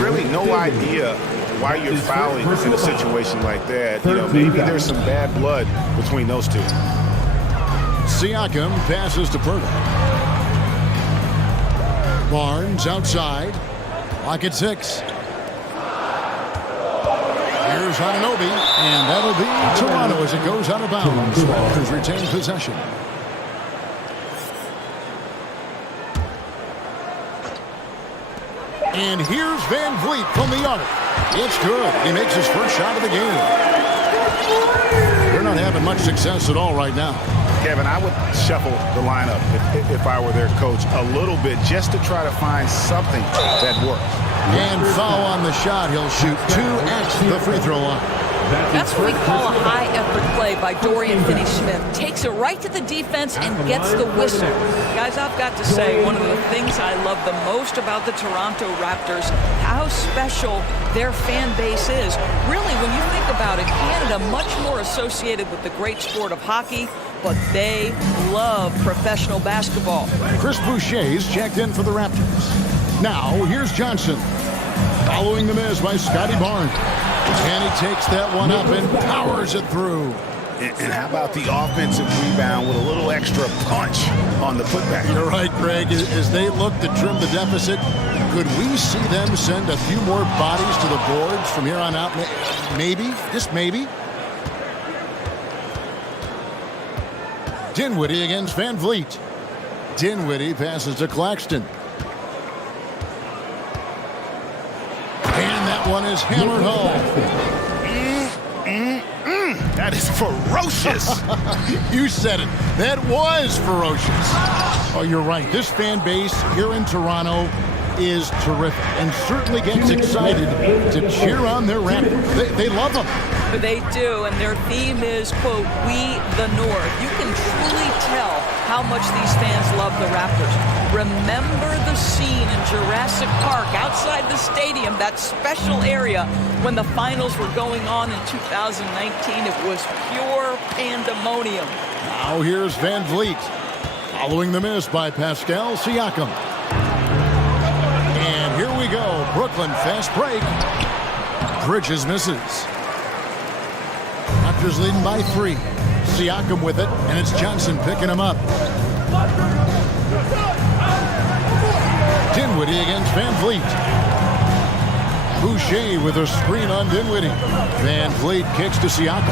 Really no idea why you're fouling in a situation like that. You know, maybe there's some bad blood between those two. Siakam passes to Pirtle. Barnes outside. Lock at 6. Here's Anunoby, and that'll be Toronto as it goes out of bounds. Raptors retain possession. And here's Van Vliet from the arc. It's good. He makes his first shot of the game. They're not having much success at all right now. Kevin, I would shuffle the lineup if I were their coach a little bit just to try to find something that works. And foul on the shot. He'll shoot 2 at the free throw line. That's what we call a high-effort play by Dorian Finney-Smith. Takes it right to the defense and gets the whistle. Guys, I've got to say, one of the things I love the most about the Toronto Raptors, how special their fan base is. Really, when you think about it, Canada much more associated with the great sport of hockey, but they love professional basketball. Chris Boucher's checked in for the Raptors. Now, here's Johnson. Following the miss by Scotty Barnes. And he takes that one up and powers it through. And how about the offensive rebound with a little extra punch on the putback? You're right, Greg. As they look to trim the deficit, could we see them send a few more bodies to the boards from here on out? Maybe, just maybe. Dinwiddie against Van Vliet. Dinwiddie passes to Claxton. And that one is hammered home. That is ferocious. You said it. That was ferocious. Oh, you're right. This fan base here in Toronto is terrific and certainly gets excited to cheer on their Raptors. They love them. They do, and their theme is, quote, "We the North." You can truly tell how much these fans love the Raptors. Remember the scene in Jurassic Park outside the stadium, that special area when the finals were going on in 2019. It was pure pandemonium. Now here's Van Vliet, following the miss by Pascal Siakam. And here we go, Brooklyn fast break. Bridges misses. Raptors leading by 3. Siakam with it, and it's Johnson picking him up. Dinwiddie against Van Vliet. Boucher with a screen on Dinwiddie. Van Vliet kicks to Siakam.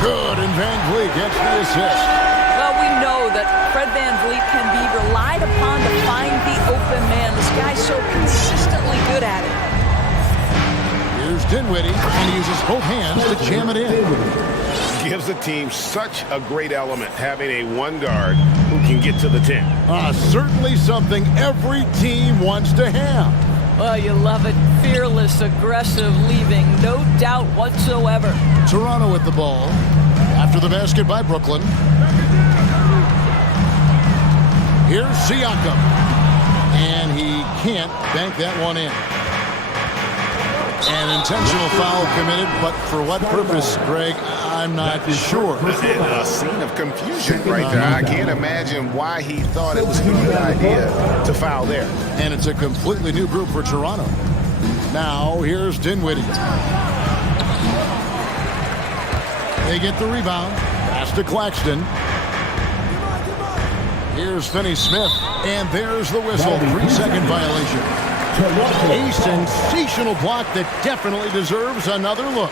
Good, and Van Vliet gets the assist. Well, we know that Fred Van Vliet can be relied upon to find the open man. This guy's so consistently good at it. Here's Dinwiddie, and he uses both hands to jam it in. Gives the team such a great element, having a one guard who can get to the 10. Certainly something every team wants to have. Oh, you love it. Fearless, aggressive, leaving no doubt whatsoever. Toronto with the ball. After the basket by Brooklyn. Here's Siakam. And he can't bank that one in. An intentional foul committed, but for what purpose, Greg, I'm not sure. A scene of confusion right there. I can't imagine why he thought it was a good idea to foul there. And it's a completely new group for Toronto. Now, here's Dinwiddie. They get the rebound. Pass to Claxton. Here's Finney-Smith. And there's the whistle. 3-second violation. A sensational block that definitely deserves another look.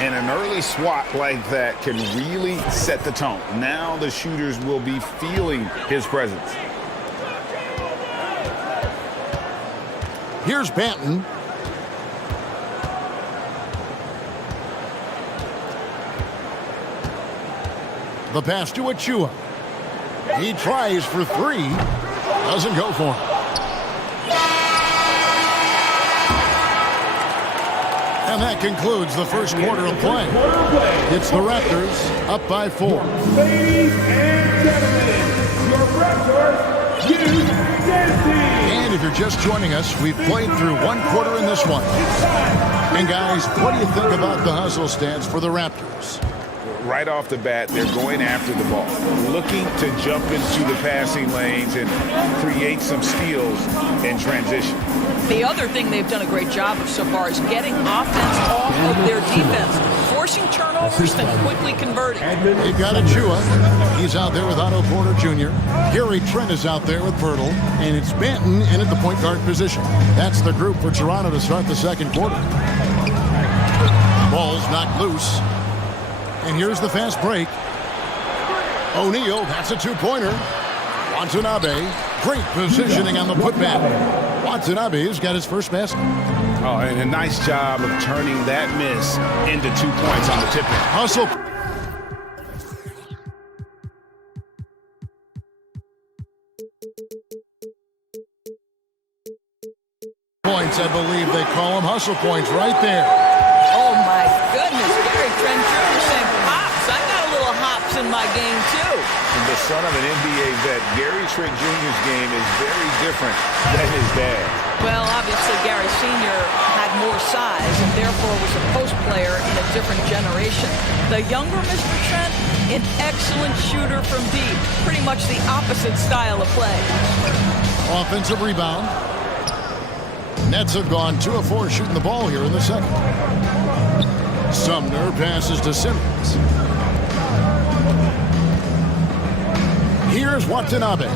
And an early swat like that can really set the tone. Now the shooters will be feeling his presence. Here's Banton. The pass to Achua. He tries for three. Doesn't go for him. And that concludes the first quarter of play. It's the Raptors up by 4. Ladies and gentlemen, your Raptors, use dancing. And if you're just joining us, we've played through one quarter in this one. And guys, what do you think about the hustle stance for the Raptors? Right off the bat, they're going after the ball, looking to jump into the passing lanes and create some steals in transition. The other thing they've done a great job of so far is getting offense off of their defense, forcing turnovers and quickly converting. They've got Achua. He's out there with Otto Porter Jr. Gary Trent is out there with Pirtle. And it's Banton in at the point guard position. That's the group for Toronto to start the second quarter. Ball's knocked loose. And here's the fast break. O'Neal, that's a two-pointer. Watanabe, great positioning on the putback. Watanabe's got his first basket. Oh, and a nice job of turning that miss into 2 points on the tip-in. Hustle. Points, I believe they call them hustle points right there. Oh, my goodness. Gary Trent Jr. saying, Pops, I got a little hops in my game, too. And the son of an NBA vet, Gary Trent Jr.'s game is very different than his dad. Well, obviously, Gary Sr. had more size and therefore was a post player in a different generation. The younger Mr. Trent, an excellent shooter from deep. Pretty much the opposite style of play. Offensive rebound. Nets have gone 2 of 4 shooting the ball here in the second. Sumner passes to Simmons. Here's Watanabe,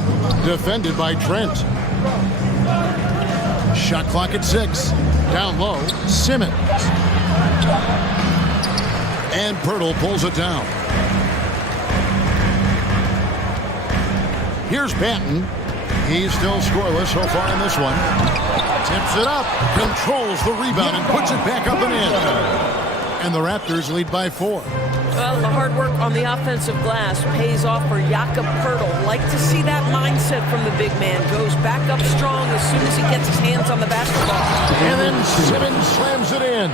defended by Trent. Shot clock at 6. Down low, Simmons. And Pirtle pulls it down. Here's Banton. He's still scoreless so far in this one. Tips it up, controls the rebound, and puts it back up and in. And the Raptors lead by 4. Well, the hard work on the offensive glass pays off for Jakob Poeltl. Like to see that mindset from the big man. Goes back up strong as soon as he gets his hands on the basketball. And then Simmons slams it in.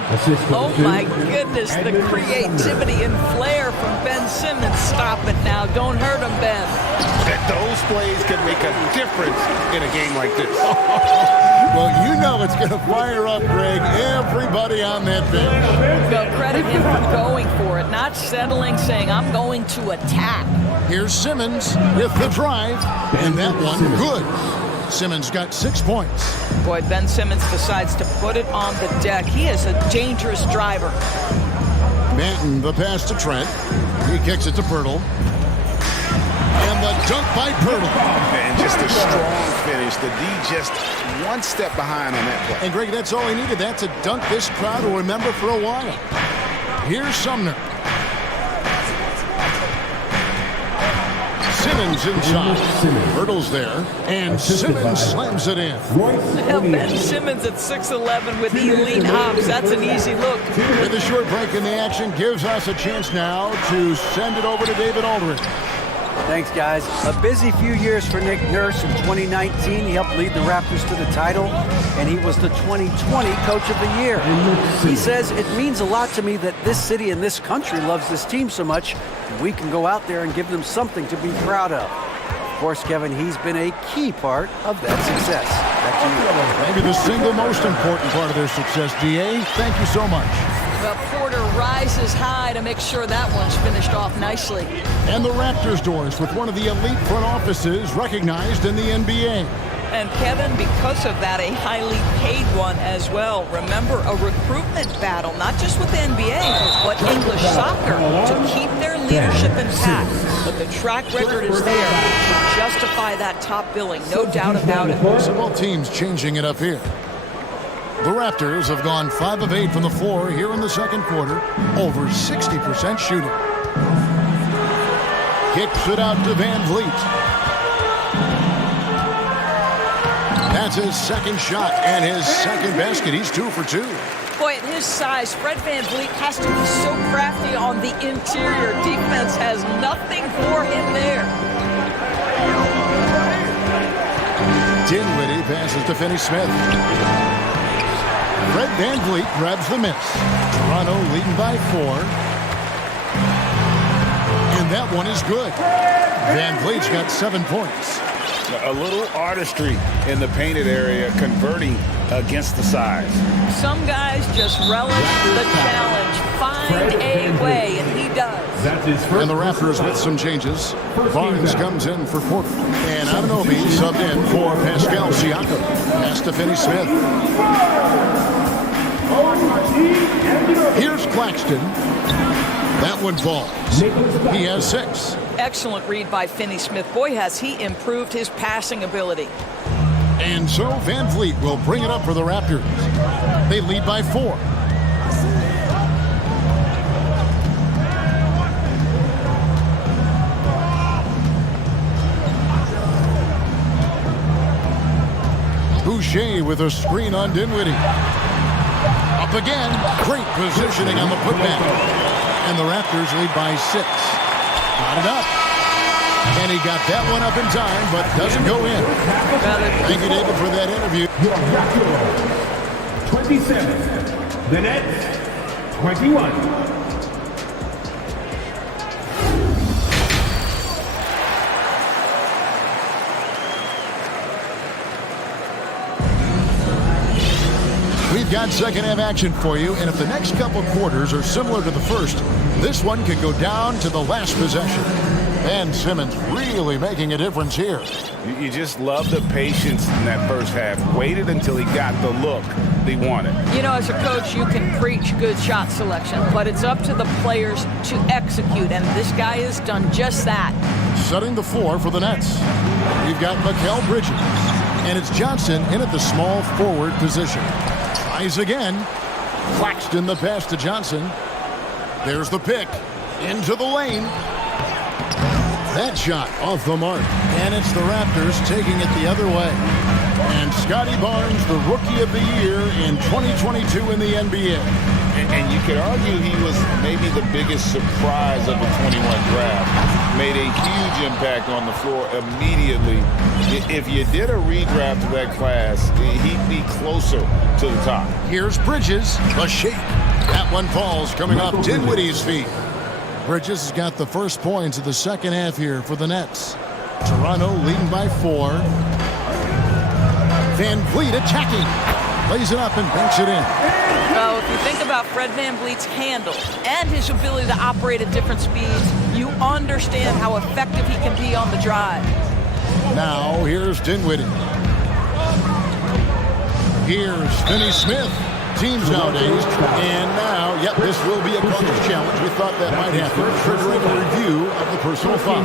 Oh, my goodness. The creativity and flair from Ben Simmons. Stop it now. Don't hurt him, Ben. Those plays can make a difference in a game like this. Well, you know it's going to fire up, Greg. Everybody on that bench. Well, credit him for going for it, not settling, saying, I'm going to attack. Here's Simmons with the drive, and that one good. Simmons got 6 points. Boy, Ben Simmons decides to put it on the deck. He is a dangerous driver. Banton, the pass to Trent. He kicks it to Pirtle. And the dunk by Pirtle. And just a strong finish. The D just one step behind on that play. And Greg, that's all he needed. That's a dunk this crowd will remember for a while. Here's Sumner. Simmons inside. Pirtle's there. And Simmons slams it in. Ben Simmons at 6'11" with elite hops. That's an easy look. With a short break in the action, gives us a chance now to send it over to David Aldridge. Thanks, guys. A busy few years for Nick Nurse. In 2019, he helped lead the Raptors to the title, and he was the 2020 Coach of the Year. He says, it means a lot to me that this city and this country loves this team so much, and we can go out there and give them something to be proud of. Of course, Kevin, he's been a key part of that success. Back to you. Maybe the single most important part of their success, DA. Thank you so much. Well, Porter rises high to make sure that one's finished off nicely. And the Raptors doors with one of the elite front offices recognized in the NBA. And Kevin, because of that, a highly paid one as well. Remember, a recruitment battle, not just with the NBA, but English soccer, to keep their leadership intact. But the track record is there to justify that top billing, no doubt about it. So both teams changing it up here. The Raptors have gone 5 of 8 from the floor here in the second quarter, over 60% shooting. Kicks it out to Van Vliet. That's his second shot and his second basket. He's 2 for 2. Boy, at his size, Fred Van Vliet has to be so crafty on the interior. Defense has nothing for him there. Dinwiddie passes to Finney-Smith. Fred Van Vliet grabs the miss. Toronto leading by 4. And that one is good. Van Vliet's got 7 points. A little artistry in the painted area, converting against the size. Some guys just relish the challenge. Find a way, and he does. And the Raptors with some changes. Barnes comes in for Porter. And Anunoby subbed in for Pascal Siakam. Pass to Finney-Smith. Here's Claxton. That one falls. He has 6. Excellent read by Finney-Smith. Boy, has he improved his passing ability. And so Van Vliet will bring it up for the Raptors. They lead by 4. Boucher with a screen on Dinwiddie. Up again. Great positioning on the putback. And the Raptors lead by 6. Got it up. And he got that one up in time, but doesn't go in. Thank you, David, for that interview. 27. The Nets, 21. We've got second half action for you, and if the next couple quarters are similar to the first, this one could go down to the last possession. And Simmons really making a difference here. You just love the patience in that first half. Waited until he got the look he wanted. You know, as a coach, you can preach good shot selection, but it's up to the players to execute, and this guy has done just that. Setting the floor for the Nets. We've got Mikal Bridges, and it's Johnson in at the small forward position. Tries again. Claxton the pass to Johnson. There's the pick. Into the lane. That shot off the mark. And it's the Raptors taking it the other way. And Scotty Barnes, the Rookie of the Year in 2022 in the NBA. And you could argue he was maybe the biggest surprise of the 21 draft. Made a huge impact on the floor immediately. If you did a redraft of that class, he'd be closer to the top. Here's Bridges, a shake. That one falls coming off Dinwiddie's feet. Bridges has got the first points of the second half here for the Nets. Toronto leading by 4. Van Vliet attacking. Lays it up and banks it in. Well, if you think about Fred Van Vliet's handle and his ability to operate at different speeds, you understand how effective he can be on the drive. Now, here's Dinwiddie. Here's Finney-Smith. Teams nowadays. And now, yep, this will be a cautious challenge. We thought that might happen. Triggering a review of the personal foul.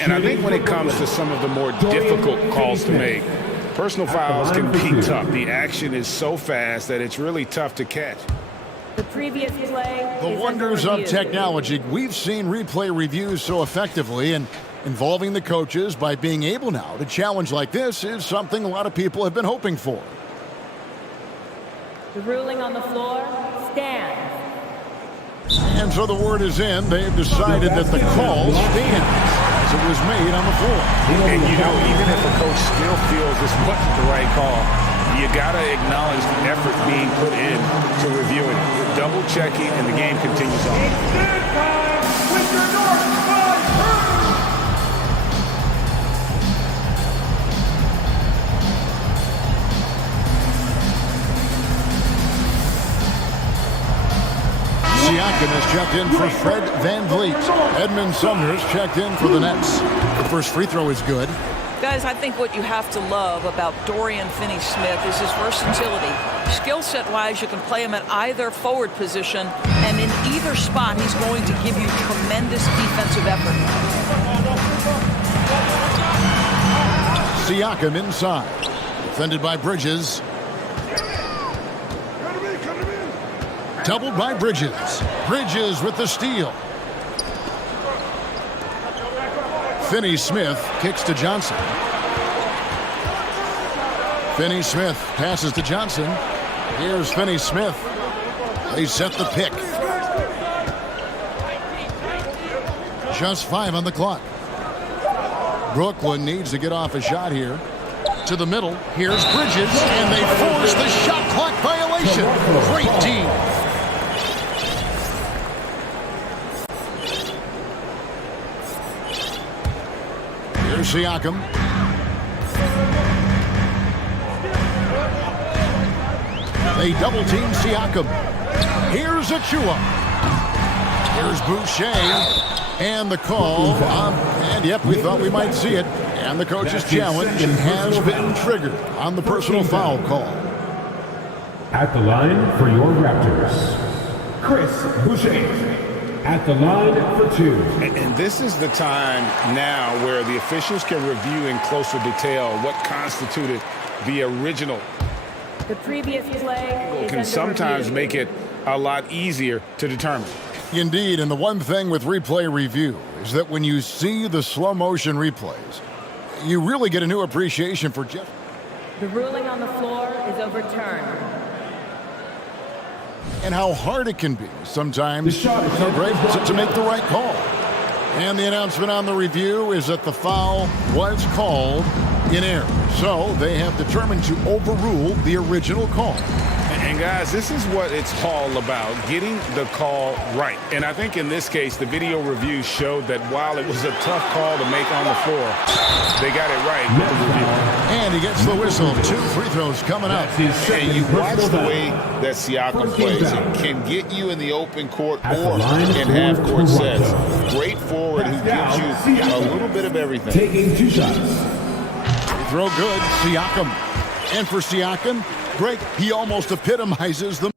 And I think when it comes to some of the more difficult calls to make, personal fouls can be tough. The action is so fast that it's really tough to catch. The previous play. The wonders of technology. We've seen replay reviews so effectively, and involving the coaches by being able now to challenge like this is something a lot of people have been hoping for. The ruling on the floor stands. And so the word is in. They've decided that the call stands as it was made on the floor. And you know, even if a coach still feels this wasn't the right call, you got to acknowledge the effort being put in to reviewing it. Double checking, and the game continues on. It's third time with your North Siakam has checked in for Fred VanVleet. Edmund Sumner's checked in for the Nets. The first free throw is good. Guys, I think what you have to love about Dorian Finney-Smith is his versatility. Skill set-wise, you can play him at either forward position, and in either spot, he's going to give you tremendous defensive effort. Siakam inside. Defended by Bridges. Doubled by Bridges. Bridges with the steal. Finney-Smith kicks to Johnson. Finney-Smith passes to Johnson. Here's Finney-Smith. They set the pick. Just 5 on the clock. Brooklyn needs to get off a shot here. To the middle. Here's Bridges, and they force the shot clock violation. Great team. Here's Siakam. They double team Siakam. Here's Achua. Here's Boucher. And the call. And yep, we thought we might see it. And the coach's challenge has been triggered on the personal foul call. At the line for your Raptors, Chris Boucher. At the line for 2. And this is the time now where the officials can review in closer detail what constituted the original. The previous play can sometimes make it a lot easier to determine. Indeed, and the one thing with replay review is that when you see the slow motion replays, you really get a new appreciation for Jeff. The ruling on the floor is overturned. And how hard it can be sometimes to make the right call. And the announcement on the review is that the foul was called in error. So they have determined to overrule the original call. And guys, this is what it's all about, getting the call right. And I think in this case, the video review showed that while it was a tough call to make on the floor, they got it right with the review. And he gets the whistle. 2 free throws coming up. And you watch the way that Siakam plays. It can get you in the open court or in half-court sets. Great forward who gives you a little bit of everything. Taking 2 shots. Free throw good. Siakam. And for Siakam, Greg, he almost epitomizes the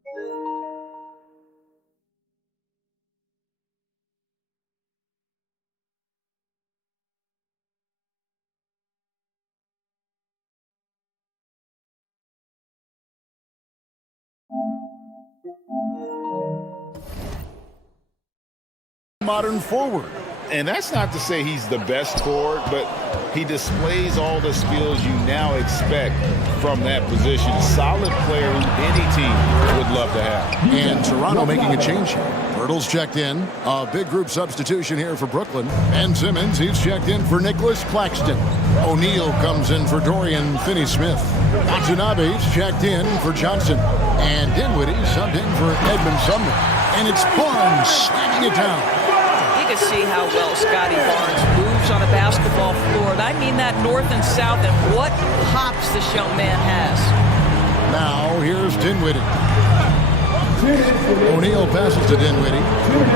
modern forward. And that's not to say he's the best forward, but he displays all the skills you now expect from that position. Solid player who any team would love to have. And Toronto making a change here. Bertles checked in. A big group substitution here for Brooklyn. And Simmons, he's checked in for Nicholas Claxton. O'Neal comes in for Dorian Finney-Smith. Watanabe's checked in for Johnson. And Dinwiddie subbed in for Edmund Sumner. And it's Barnes slamming it down. You can see how well Scotty Barnes moves on a basketball floor. And I mean that north and south, and what hops this young man has. Now here's Dinwiddie. O'Neal passes to Dinwiddie.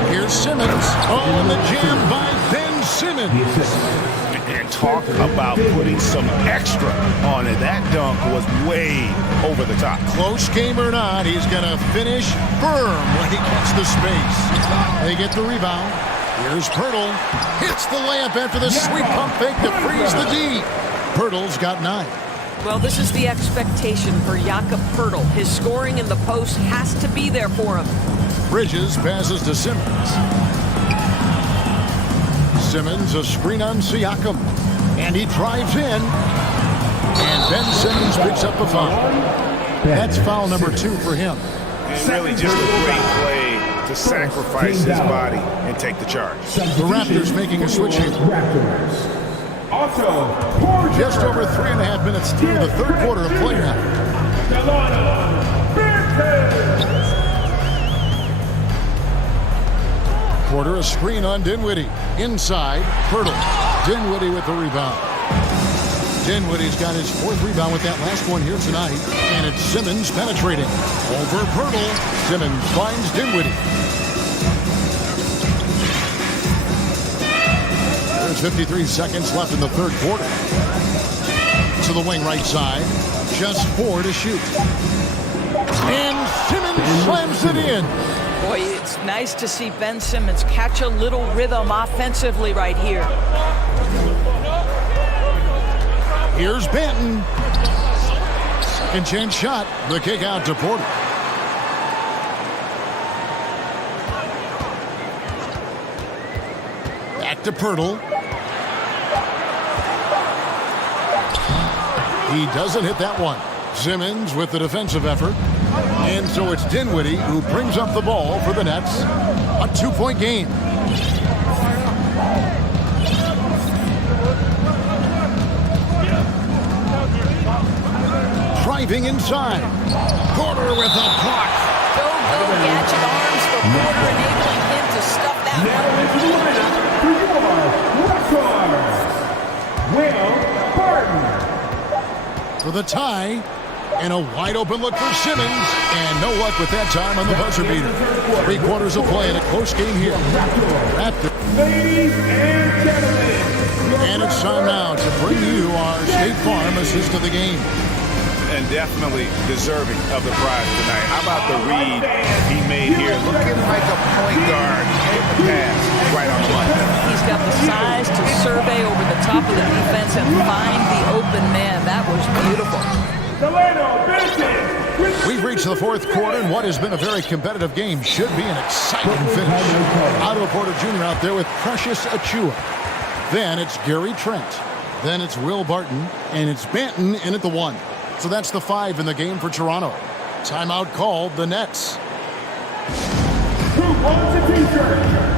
Here's Simmons. Oh, and the jam by Ben Simmons. And talk about putting some extra on it. That dunk was way over the top. Close game or not, he's going to finish firm when he gets the space. They get the rebound. Here's Pirtle. Hits the layup after the sweep pump fake to freeze the D. Pirtle's got 9. Well, this is the expectation for Jakob Pirtle. His scoring in the post has to be there for him. Bridges passes to Simmons. Simmons, a screen on Siakam. And he drives in. And Ben Simmons picks up the foul. That's foul number 2 for him. And really just a great play to sacrifice his body and take the charge. The Raptors making a switch here. Just over 3.5 minutes through the third quarter of play now. Porter, a screen on Dinwiddie. Inside, Pirtle. Dinwiddie with the rebound. Dinwiddie's got his 4th rebound with that last one here tonight. And it's Simmons penetrating. Over Pirtle. Simmons finds Dinwiddie. There's 53 seconds left in the third quarter. To the wing right side. Just 4 to shoot. And Simmons slams it in. Boy, it's nice to see Ben Simmons catch a little rhythm offensively right here. Here's Benton. Second chance shot. The kick out to Porter. Back to Pirtle. He doesn't hit that one. Simmons with the defensive effort. And so it's Dinwiddie who brings up the ball for the Nets. A 2-point game. Driving inside. Porter with a block. Go, gadget arms for Porter, enabling him to stuff that one. For the tie. And a wide open look for Simmons. And no luck with that time on the buzzer beater. 3 quarters of play in a close game here. Raptors. Ladies and gentlemen. And it's time now to bring you our State Farm assist of the game. And definitely deserving of the prize tonight. How about the read he made here? Looking like a point guard. Hit the pass right on the line. He's got the size to survey over the top of the defense and find the open man. That was beautiful. We've reached the fourth quarter, and what has been a very competitive game should be an exciting finish. Otto Porter Jr. out there with Precious Achiuwa. Then it's Gary Trent. Then it's Will Barton, and it's Benton in at the 1. So that's the 5 in the game for Toronto. Timeout called the Nets. Who wants a t-shirt?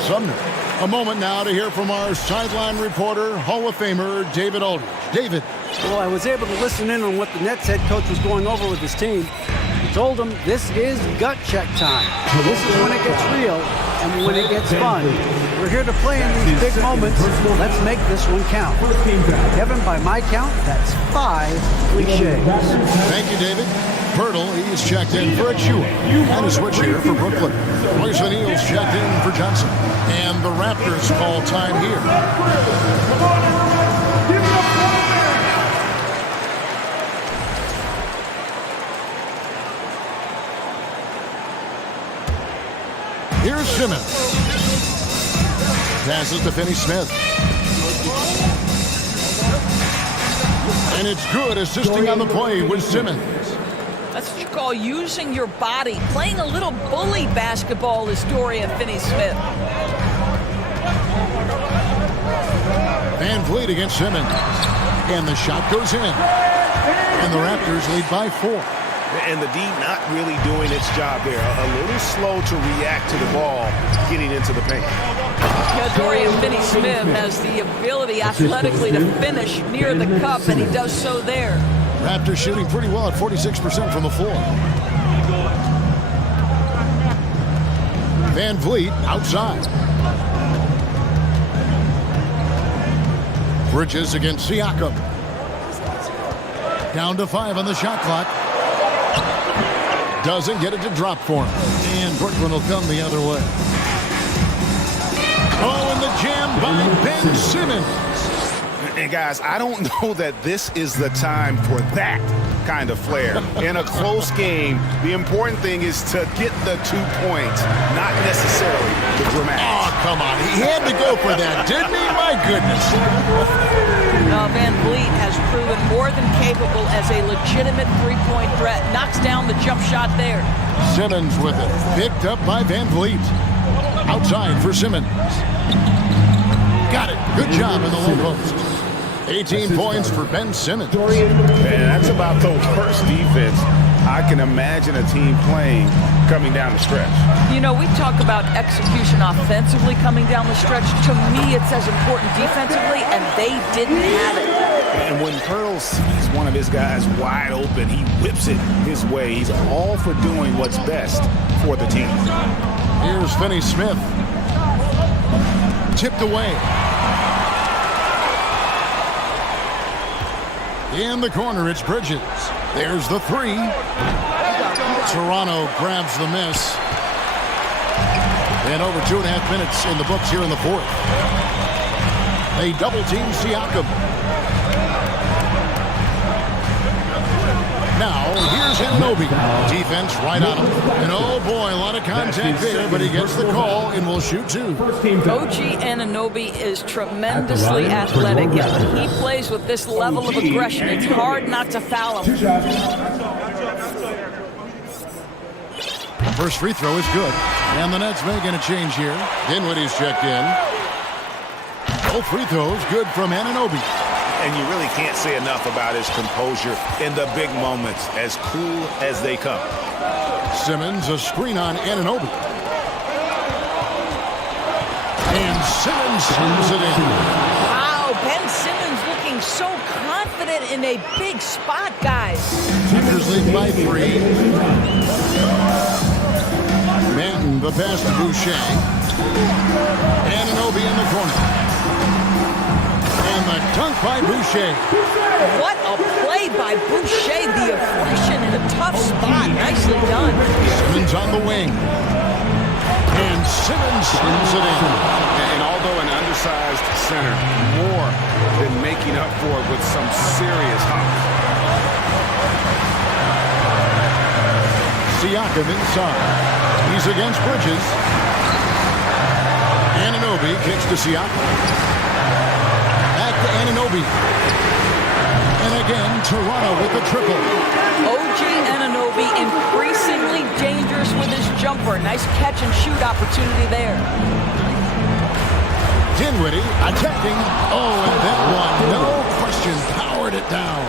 Sumner. A moment now to hear from our sideline reporter, Hall of Famer David Aldridge. David. Well, I was able to listen in on what the Nets head coach was going over with his team. He told them this is gut check time. This is when it gets real and when it gets fun. We're here to play in these big moments. Let's make this one count. Kevin, by my count, that's 5 cliches. Thank you, David. Pirtle, he's checked in for Achiuwa. And a switch here for Brooklyn. Royce O'Neal's checked in for Johnson. And the Raptors call time here. Here's Simmons. Passes to Finney Smith. And it's good, assisting on the play with Simmons. That's what you call using your body. Playing a little bully basketball is Dorian Finney-Smith. Van Vliet against Simmons. And the shot goes in. And the Raptors lead by 4. And the D not really doing its job there. A little slow to react to the ball getting into the paint. Yeah, Dorian Finney-Smith has the ability athletically to finish near the cup, and he does so there. Raptors shooting pretty well at 46% from the floor. Van Vliet outside. Bridges against Siakam. Down to 5 on the shot clock. Doesn't get it to drop for him. And Brooklyn will come the other way. Oh, and the jam by Ben Simmons. And guys, I don't know that this is the time for that kind of flair. In a close game, the important thing is to get the 2 points, not necessarily the dramatics. Oh, come on. He had to go for that, didn't he? My goodness. Van Vliet has proven more than capable as a legitimate three-point threat. Knocks down the jump shot there. Simmons with it. Picked up by Van Vliet. Outside for Simmons. Got it. Good job in the low post. 18 points for Ben Simmons. Man, that's about the worst defense I can imagine a team playing coming down the stretch. You know, we talk about execution offensively coming down the stretch. To me, it's as important defensively, and they didn't have it. And when Pearl sees one of his guys wide open, he whips it his way. He's all for doing what's best for the team. Here's Finney-Smith. Tipped away. In the corner, it's Bridges. There's the 3. Toronto grabs the miss. And over 2.5 minutes in the books here in the 4th. They double-team Siakam. Now, here's Anunoby. Defense right on him. And oh boy, a lot of contact there, but he gets the call and will shoot 2. OG Anunoby is tremendously athletic, and when he plays with this level of aggression, it's hard not to foul him. First free throw is good. And the Nets making a change here. Dinwiddie's checked in. Both free throws good from Anunoby. And you really can't say enough about his composure in the big moments, as cool as they come. Simmons, a screen on Anunoby. And Simmons sends it in. Wow, Ben Simmons looking so confident in a big spot, guys. Lakers lead by 3. Manton, the pass to Boucher. Anunoby in the corner. And the dunk by Boucher. What a play by Boucher. The aggression in a tough spot. Nicely done. Simmons on the wing. And Simmons sends it in. And although an undersized center, more than making up for it with some serious hops. Siakam inside. He's against Bridges. Anunoby kicks to Siakam. Back to Anunoby. And again, Toronto with the triple. OG Anunoby increasingly dangerous with his jumper. Nice catch and shoot opportunity there. Dinwiddie attacking. Oh, and that one, no question, powered it down.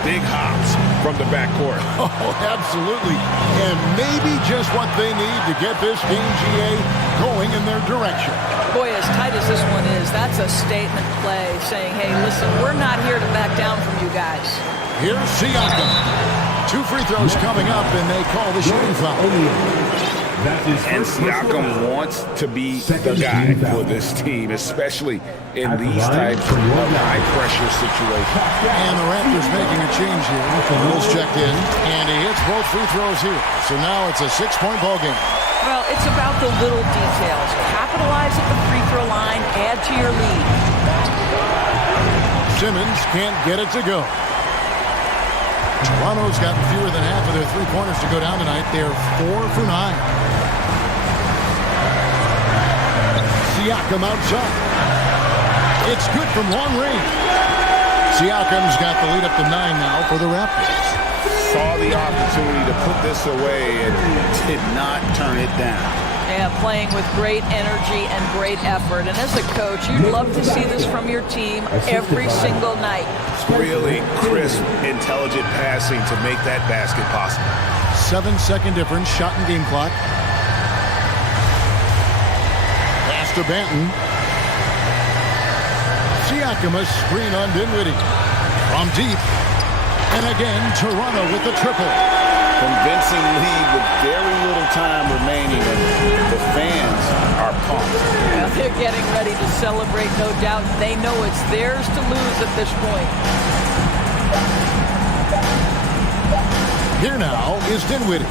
Big hops from the backcourt. Oh, absolutely. And maybe just what they need to get this team, GA, going in their direction. Boy, as tight as this one is, that's a statement play saying, hey, listen, we're not here to back down from you guys. Here's Siakam. 2 free throws coming up, and they call the shooting foul. And Siakam wants to be the guy for this team, especially in these types of high-pressure situations. And the Raptors making a change here. Will's checked in, and he hits both free throws here. So now it's a 6-point ball game. Well, it's about the little details. Capitalize at the free throw line, add to your lead. Simmons can't get it to go. Toronto's gotten fewer than half of their three-pointers to go down tonight. They're 4 for 9. Siakam outside. It's good from long range. Siakam's got the lead up to 9 now for the Raptors. Saw the opportunity to put this away and did not turn it down. Yeah, playing with great energy and great effort. And as a coach, you'd love to see this from your team every single night. Really crisp, intelligent passing to make that basket possible. 7-second difference, shot and game clock. Pass to Banton. Siakam a screen on Dinwiddie. From deep. And again, Toronto with the triple. Convincing lead with very little time remaining, and the fans are pumped. Well, they're getting ready to celebrate, no doubt. They know it's theirs to lose at this point. Here now is Dinwiddie.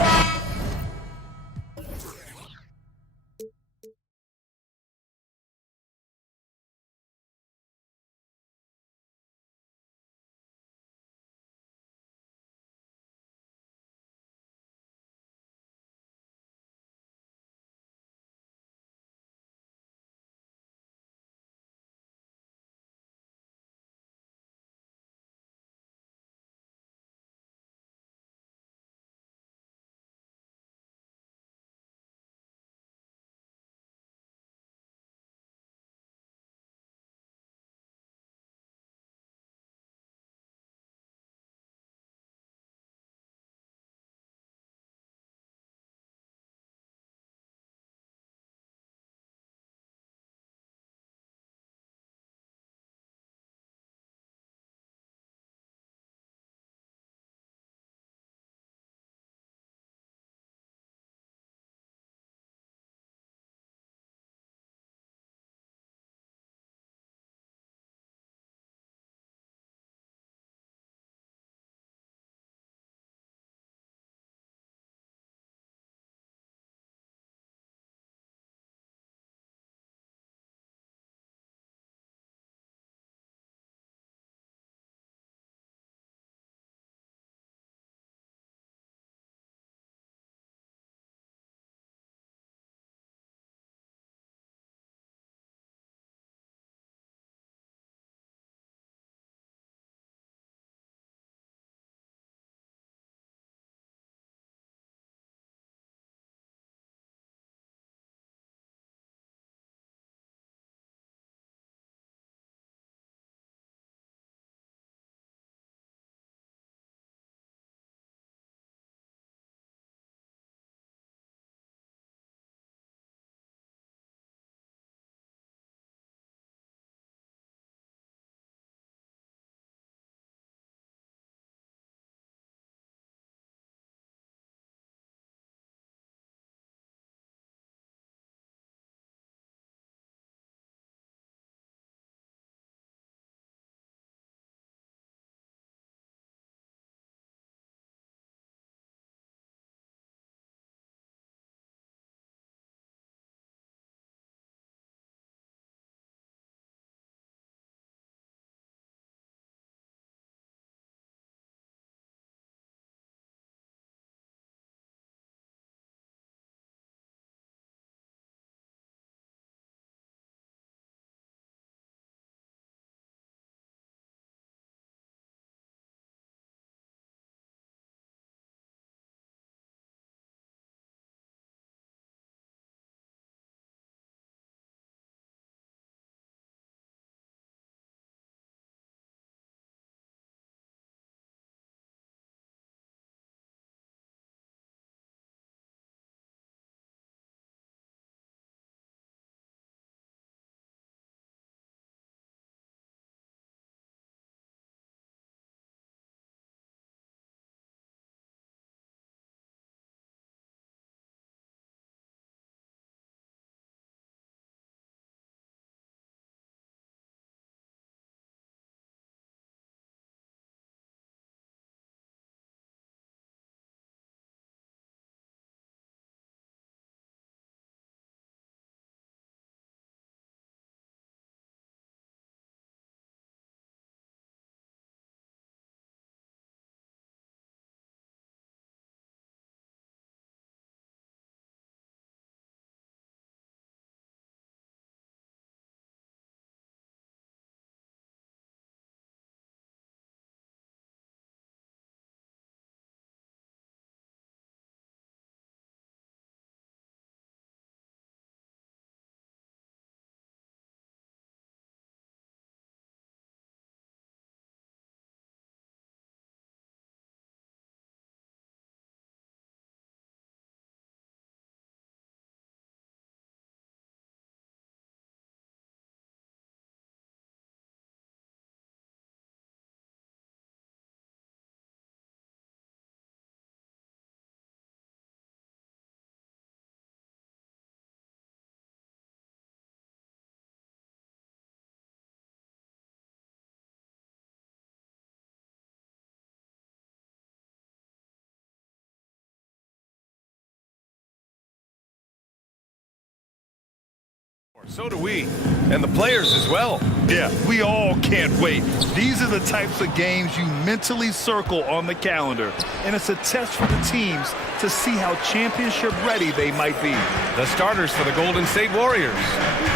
So do we, and the players as well. Yeah, we all can't wait. These are the types of games you mentally circle on the calendar, and it's a test for the teams to see how championship ready they might be. The starters for the Golden State Warriors.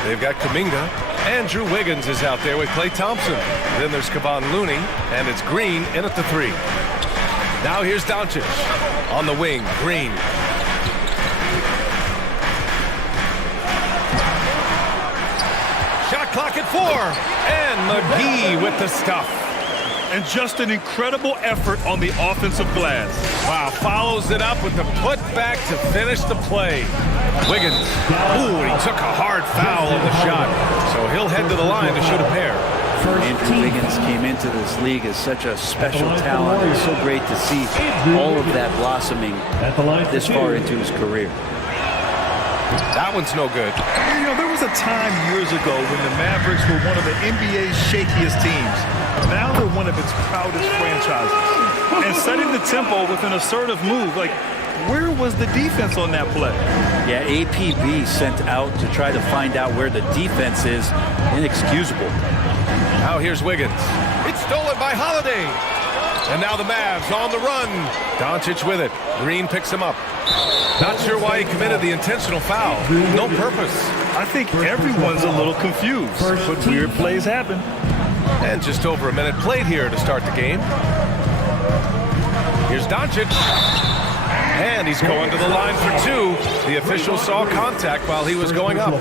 They've got Kuminga. Andrew Wiggins is out there with Klay Thompson. Then there's Kevon Looney, and it's Green in at the three. Now here's Doncic. On the wing, Green. Shot clock at 4, and McGee with the stuff. And just an incredible effort on the offensive glass. Wow, follows it up with the putback to finish the play. Wiggins, ooh, he took a hard foul on the shot. So he'll head to the line to shoot a pair. Andrew Wiggins came into this league as such a special talent. It's so great to see all of that blossoming this far into his career. That one's no good. You know, there was a time years ago when the Mavericks were one of the NBA's shakiest teams. Now they're one of its proudest franchises. And setting the tempo with an assertive move, like, where was the defense on that play? Yeah, APB sent out to try to find out where the defense is. Inexcusable. Now here's Wiggins. It's stolen by Holiday. And now the Mavs on the run. Doncic with it. Green picks him up. Not sure why he committed the intentional foul. No purpose. I think everyone's a little confused, but weird plays happen. And just over a minute played here to start the game. Here's Doncic. And he's going to the line for two. The official saw contact while he was going up.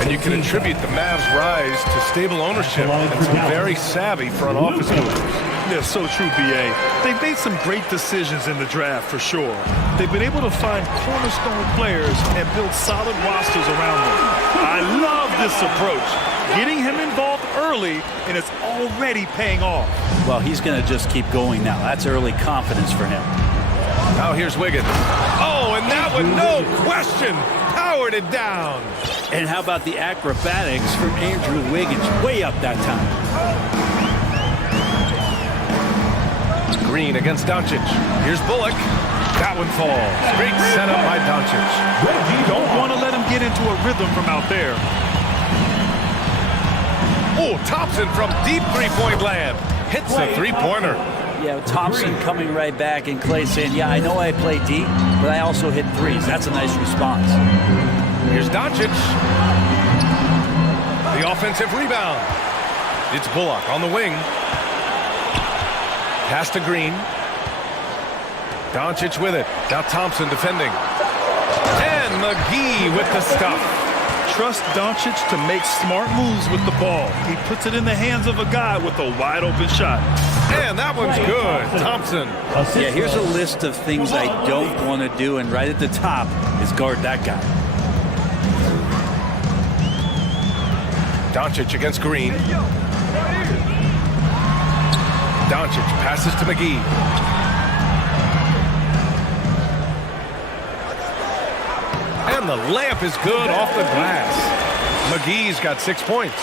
And you can attribute the Mavs' rise to stable ownership and some very savvy front office moves. Yeah, so true, B.A. They've made some great decisions in the draft, for sure. They've been able to find cornerstone players and build solid rosters around them. I love this approach. Getting him involved early, and it's already paying off. Well, he's going to just keep going now. That's early confidence for him. Now here's Wiggins. Oh, and that one, no question, powered it down. And how about the acrobatics from Andrew Wiggins? Way up that time. Green against Doncic. Here's Bullock. That one falls. Great setup by Doncic. You don't want to let him get into a rhythm from out there. Oh, Thompson from deep three-point land. Hits the three-pointer. Yeah, Thompson coming right back, and Klay saying, yeah, I know I play D, but I also hit threes. That's a nice response. Here's Doncic. The offensive rebound. It's Bullock on the wing. Pass to Green. Doncic with it. Now Thompson defending. And McGee with the stuff. Trust Doncic to make smart moves with the ball. He puts it in the hands of a guy with a wide open shot. And that one's good. Thompson. Yeah, here's a list of things I don't want to do, and right at the top is guard that guy. Doncic against Green. Doncic passes to McGee. And the layup is good off the glass. McGee's got 6 points.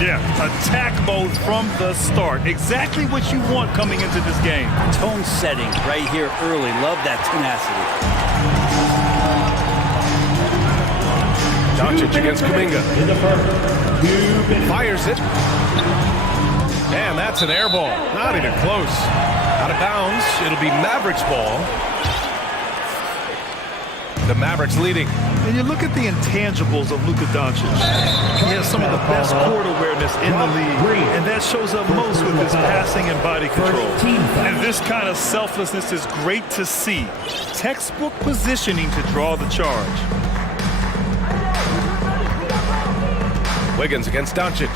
Yeah, attack mode from the start. Exactly what you want coming into this game. Tone setting right here early. Love that tenacity. Doncic against Kuminga. Fires it. And that's an air ball. Not even close. Out of bounds. It'll be Mavericks ball. The Mavericks leading. And you look at the intangibles of Luka Doncic. He has some of the best court awareness in the league, and that shows up most with his passing and body control. And this kind of selflessness is great to see. Textbook positioning to draw the charge. Wiggins against Doncic.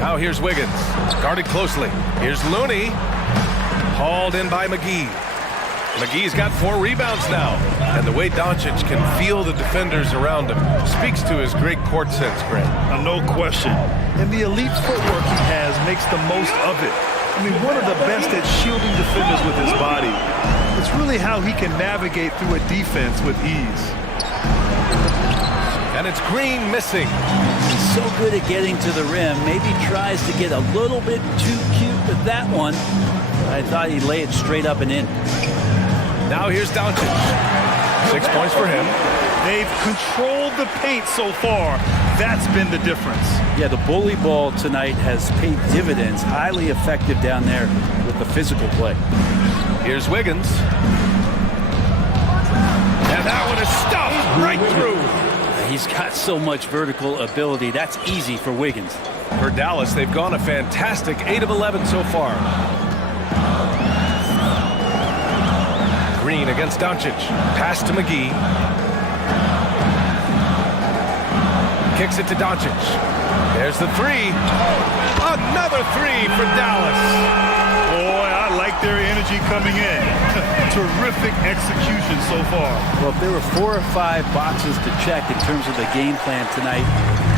Now here's Wiggins. Guarded closely. Here's Looney. Hauled in by McGee. McGee's got 4 rebounds now. And the way Doncic can feel the defenders around him speaks to his great court sense, Grant. No question. And the elite footwork he has makes the most of it. I mean, one of the best at shielding defenders with his body. It's really how he can navigate through a defense with ease. And it's Green missing. He's so good at getting to the rim. Maybe tries to get a little bit too cute with that one. I thought he'd lay it straight up and in. Now here's Doncic. 6 points for him. They've controlled the paint so far. That's been the difference. Yeah, the bully ball tonight has paid dividends. Highly effective down there with the physical play. Here's Wiggins. And that one is stuffed right through. He's got so much vertical ability. That's easy for Wiggins. For Dallas, they've gone a fantastic 8 of 11 so far. Green against Doncic. Pass to McGee. Kicks it to Doncic. There's the three. Another three for Dallas. Boy, I like their energy coming in. Terrific execution so far. Well, if there were 4 or 5 boxes to check in terms of the game plan tonight,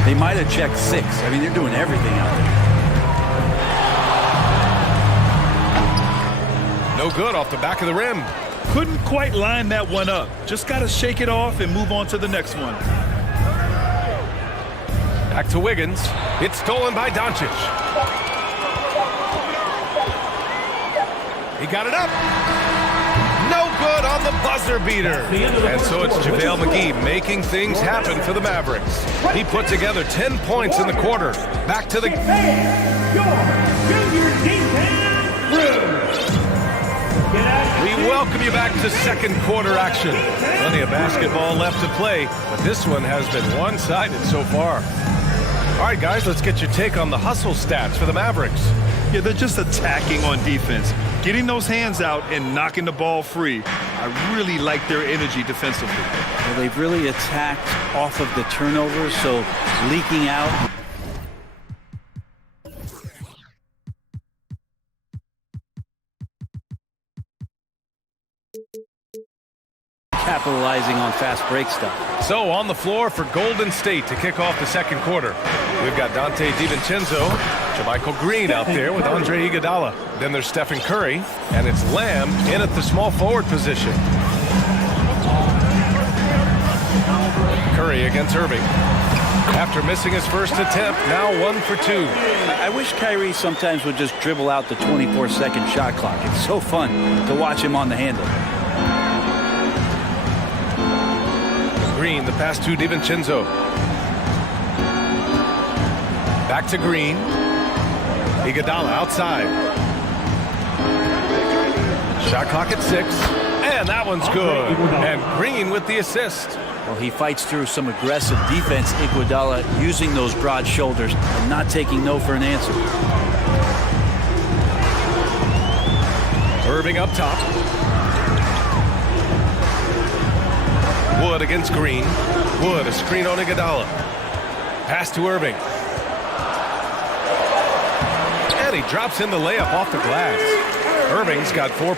they might have checked 6. I mean, they're doing everything out there. No good off the back of the rim. Couldn't quite line that one up. Just got to shake it off and move on to the next one. Back to Wiggins. It's stolen by Doncic. He got it up. No good on the buzzer beater. And so it's JaVale McGee making things happen for the Mavericks. He put together 10 points in the quarter. Back to the... We welcome you back to second quarter action. Plenty of basketball left to play, but this one has been one-sided so far. All right, guys, let's get your take on the hustle stats for the Mavericks. Yeah, they're just attacking on defense. Getting those hands out and knocking the ball free. I really like their energy defensively. Well, they've really attacked off of the turnovers, so leaking out. Capitalizing on fast break stuff. So on the floor for Golden State to kick off the second quarter. We've got Dante DiVincenzo, JaMychal Green out there with Andre Iguodala. Then there's Stephen Curry, and it's Lamb in at the small forward position. Curry against Irving. After missing his first attempt, now 1 for 2. I wish Kyrie sometimes would just dribble out the 24-second shot clock. It's so fun to watch him on the handle. Green, the pass to DiVincenzo. Back to Green. Iguodala outside. Shot clock at 6. And that one's good. And Green with the assist. Well, he fights through some aggressive defense, Iguodala, using those broad shoulders and not taking no for an answer. Irving up top. Wood against Green. Wood, a screen on Iguodala. Pass to Irving. And he drops in the layup off the glass. Irving's got 4.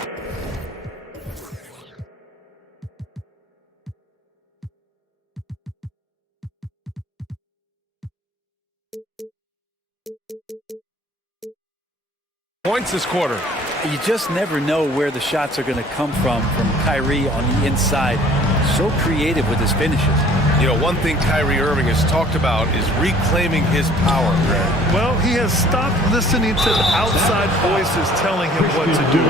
Points this quarter. You just never know where the shots are going to come from Kyrie on the inside. So creative with his finishes. You know, one thing Kyrie Irving has talked about is reclaiming his power, Greg. Well, he has stopped listening to the outside voices telling him what to do,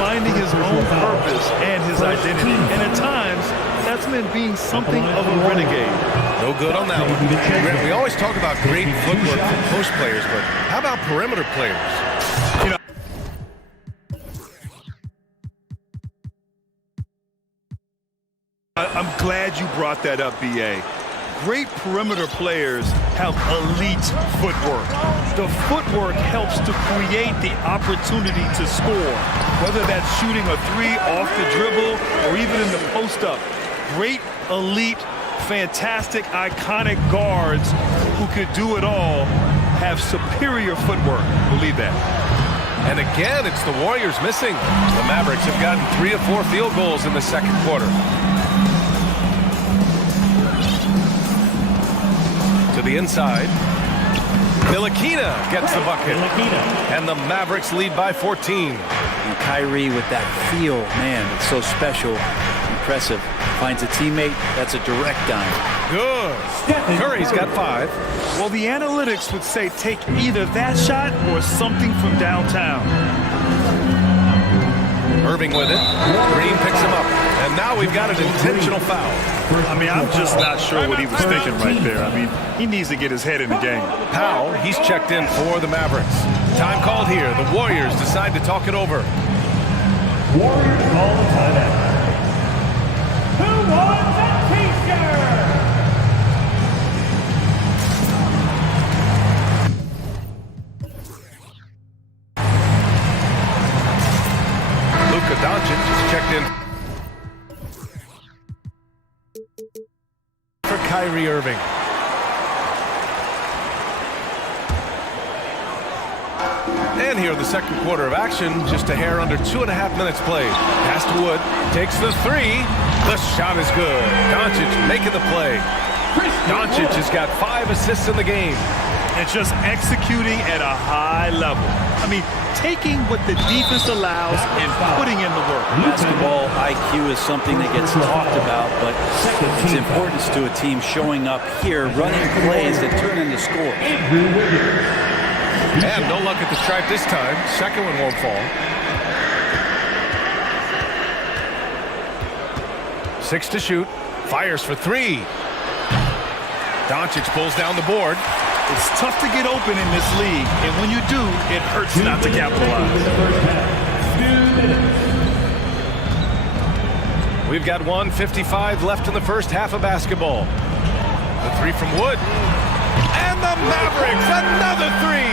finding his own purpose and his identity. And at times, that's meant being something of a renegade. No good on that one. Greg, we always talk about great footwork from post players, but how about perimeter players? You know, I'm glad you brought that up, B.A. Great perimeter players have elite footwork. The footwork helps to create the opportunity to score, whether that's shooting a 3 off the dribble or even in the post-up. Great, elite, fantastic, iconic guards who could do it all have superior footwork. Believe that. And again, it's the Warriors missing. The Mavericks have gotten 3 of 4 field goals in the second quarter. To the inside. Ntilikina gets the bucket. And the Mavericks lead by 14. And Kyrie with that feel, man, it's so special, impressive. Finds a teammate, that's a direct dime. Good. Curry's got 5. Well, the analytics would say take either that shot or something from downtown. Irving with it. Green picks him up. And now we've got an intentional foul. I mean, I'm just not sure what he was thinking right there. I mean, he needs to get his head in the game. Powell, he's checked in for the Mavericks. Time called here. The Warriors decide to talk it over. Warriors call the timeout. Who wants a t-shirt? Luka Doncic is checked in for Kyrie Irving. And here in the second quarter of action, just a hair under 2.5 minutes played. Pass to Wood, takes the three. The shot is good. Doncic making the play. Doncic has got 5 assists in the game. And just executing at a high level. I mean, taking what the defense allows and putting in the work. Basketball IQ is something that gets talked about, but its importance to a team showing up here, running plays that turn into scores. And no luck at the stripe this time. Second one won't fall. 6 to shoot. Fires for 3. Doncic pulls down the board. It's tough to get open in this league, and when you do, it hurts not to capitalize. We've got 1:55 left in the first half of basketball. The three from Wood. And the Mavericks, another three!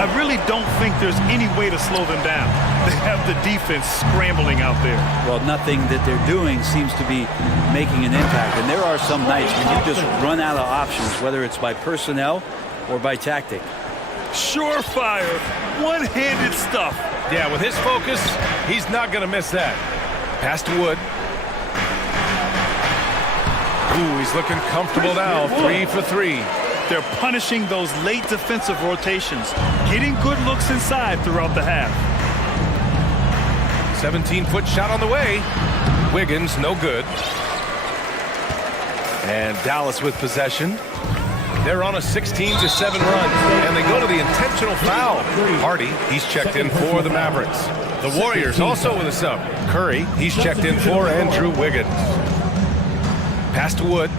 I really don't think there's any way to slow them down. They have the defense scrambling out there. Well, nothing that they're doing seems to be making an impact. And there are some nights when you just run out of options, whether it's by personnel or by tactic. Surefire, one-handed stuff. Yeah, with his focus, he's not going to miss that. Pass to Wood. Ooh, he's looking comfortable now. 3 for 3. They're punishing those late defensive rotations, getting good looks inside throughout the half. 17-foot shot on the way. Wiggins, no good. And Dallas with possession. They're on a 16-7 run, and they go to the intentional foul. Hardy, he's checked in for the Mavericks. The Warriors also with a sub. Curry, he's checked in for Andrew Wiggins. Pass to Wood.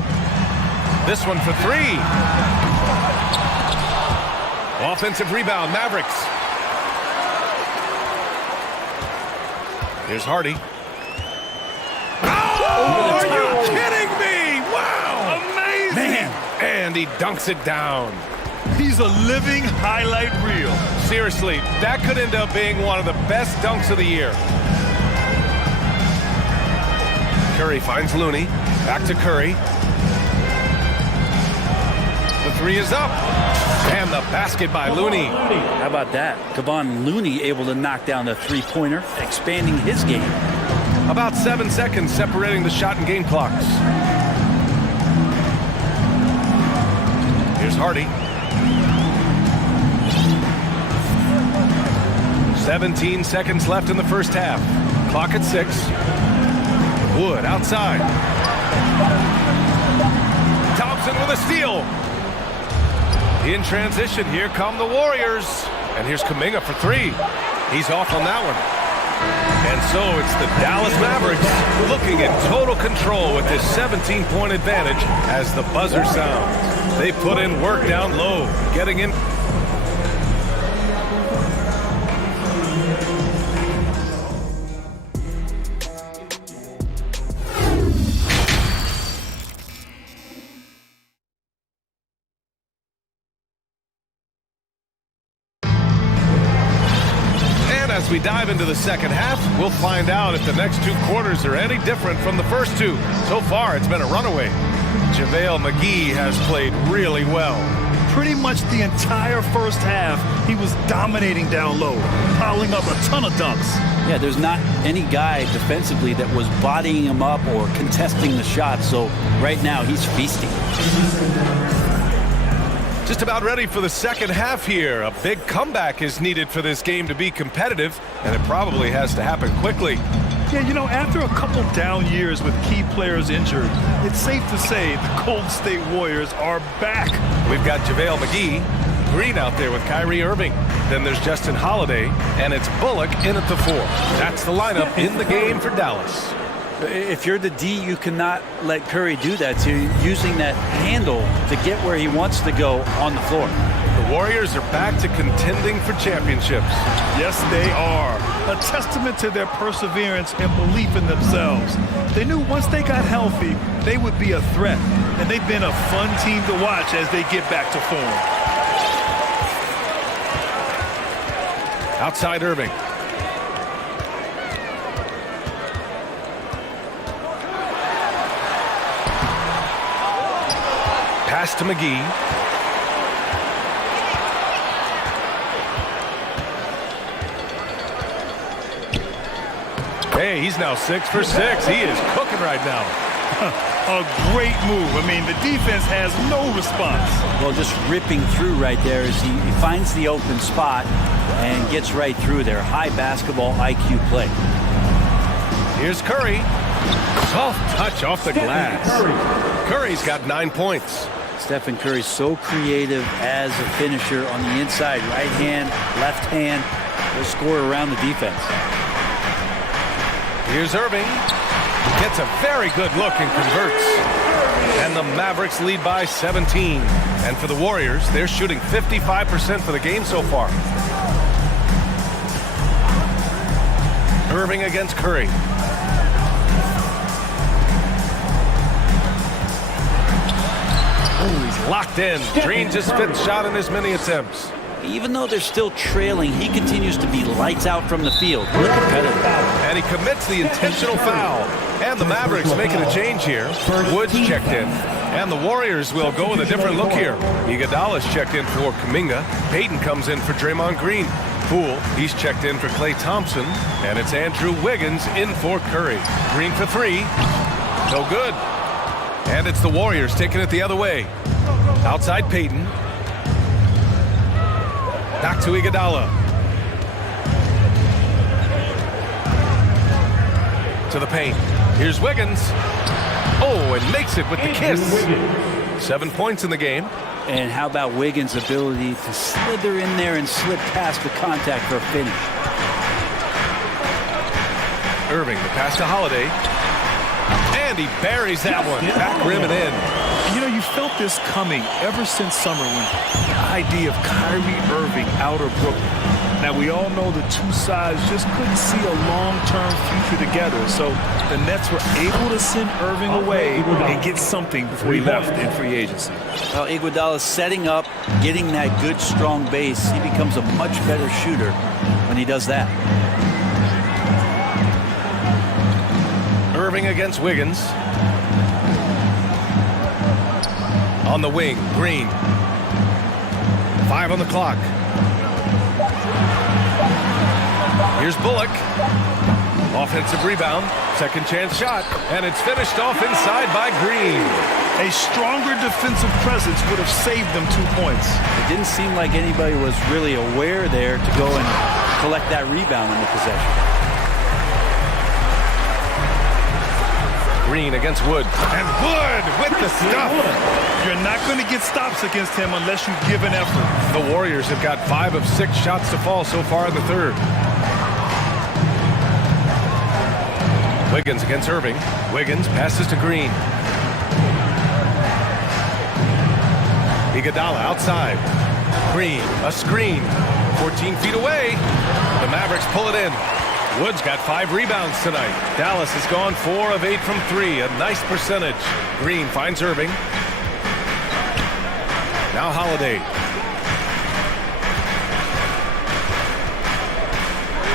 This one for 3. Offensive rebound, Mavericks. Here's Hardy. Oh, are you kidding me? Wow! Amazing! Man, and he dunks it down. He's a living highlight reel. Seriously, that could end up being one of the best dunks of the year. Curry finds Looney. Back to Curry. The three is up. And the basket by Looney. How about that? Kevon Looney able to knock down the three-pointer, expanding his game. About 7 seconds separating the shot and game clocks. Here's Hardy. 17 seconds left in the first half. Clock at 6. Wood outside. Thompson with a steal. In transition, here come the Warriors. And here's Kuminga for 3. He's off on that one. And so it's the Dallas Mavericks looking in total control with this 17-point advantage as the buzzer sounds. They put in work down low, getting in. As we dive into the second half, we'll find out if the next 2 quarters are any different from the first 2. So far, it's been a runaway. JaVale McGee has played really well. Pretty much the entire first half, he was dominating down low, piling up a ton of dunks. Yeah, there's not any guy defensively that was bodying him up or contesting the shot, so right now he's feasting. Just about ready for the second half here. A big comeback is needed for this game to be competitive, and it probably has to happen quickly. Yeah, you know, after a couple down years with key players injured, it's safe to say the Golden State Warriors are back. We've got JaVale McGee, Green out there with Kyrie Irving. Then there's Justin Holiday, and it's Bullock in at the 4. That's the lineup in the game for Dallas. If you're the D, you cannot let Curry do that. So you're using that handle to get where he wants to go on the floor. The Warriors are back to contending for championships. Yes, they are. A testament to their perseverance and belief in themselves. They knew once they got healthy, they would be a threat. And they've been a fun team to watch as they get back to form. Outside Irving. Pass to McGee. Hey, he's now 6 for 6. He is cooking right now. A great move. I mean, the defense has no response. Well, just ripping through right there as he finds the open spot and gets right through there. High basketball IQ play. Here's Curry. Soft touch off the glass. Curry's got 9 points. Stephen Curry's so creative as a finisher on the inside. Right hand, left hand. He'll score around the defense. Here's Irving. Gets a very good look and converts. And the Mavericks lead by 17. And for the Warriors, they're shooting 55% for the game so far. Irving against Curry. Oh, he's locked in. Drains his 5th shot in as many attempts. Even though they're still trailing, he continues to be lights out from the field. And he commits the intentional foul. And the Mavericks making a change here. Woods checked in. And the Warriors will go with a different look here. Iguodala's checked in for Kuminga. Payton comes in for Draymond Green. Poole, he's checked in for Klay Thompson. And it's Andrew Wiggins in for Curry. Green for 3. No good. And it's the Warriors taking it the other way. Outside Payton. Back to Iguodala. To the paint. Here's Wiggins. Oh, and makes it with the kiss. 7 points in the game. And how about Wiggins' ability to slither in there and slip past the contact for a finish? Irving, the pass to Holiday. And he buries that one. Back rim and in. You know, you felt this coming ever since summer when the idea of Kyrie Irving out of Brooklyn. Now, we all know the two sides just couldn't see a long-term future together. So the Nets were able to send Irving away and get something before he left in free agency. Well, Iguodala setting up, getting that good, strong base. He becomes a much better shooter when he does that. Irving against Wiggins. On the wing, Green. 5 on the clock. Here's Bullock. Offensive rebound. Second chance shot. And it's finished off inside by Green. A stronger defensive presence would have saved them 2 points. It didn't seem like anybody was really aware there to go and collect that rebound in the possession. Green against Wood. And Wood with the stuff. You're not going to get stops against him unless you give an effort. The Warriors have got 5 of 6 shots to fall so far in the third. Wiggins against Irving. Wiggins passes to Green. Iguodala outside. Green, a screen. 14 feet away. The Mavericks pull it in. Wood's got 5 rebounds tonight. Dallas has gone 4 of 8 from 3. A nice percentage. Green finds Irving. Now Holiday.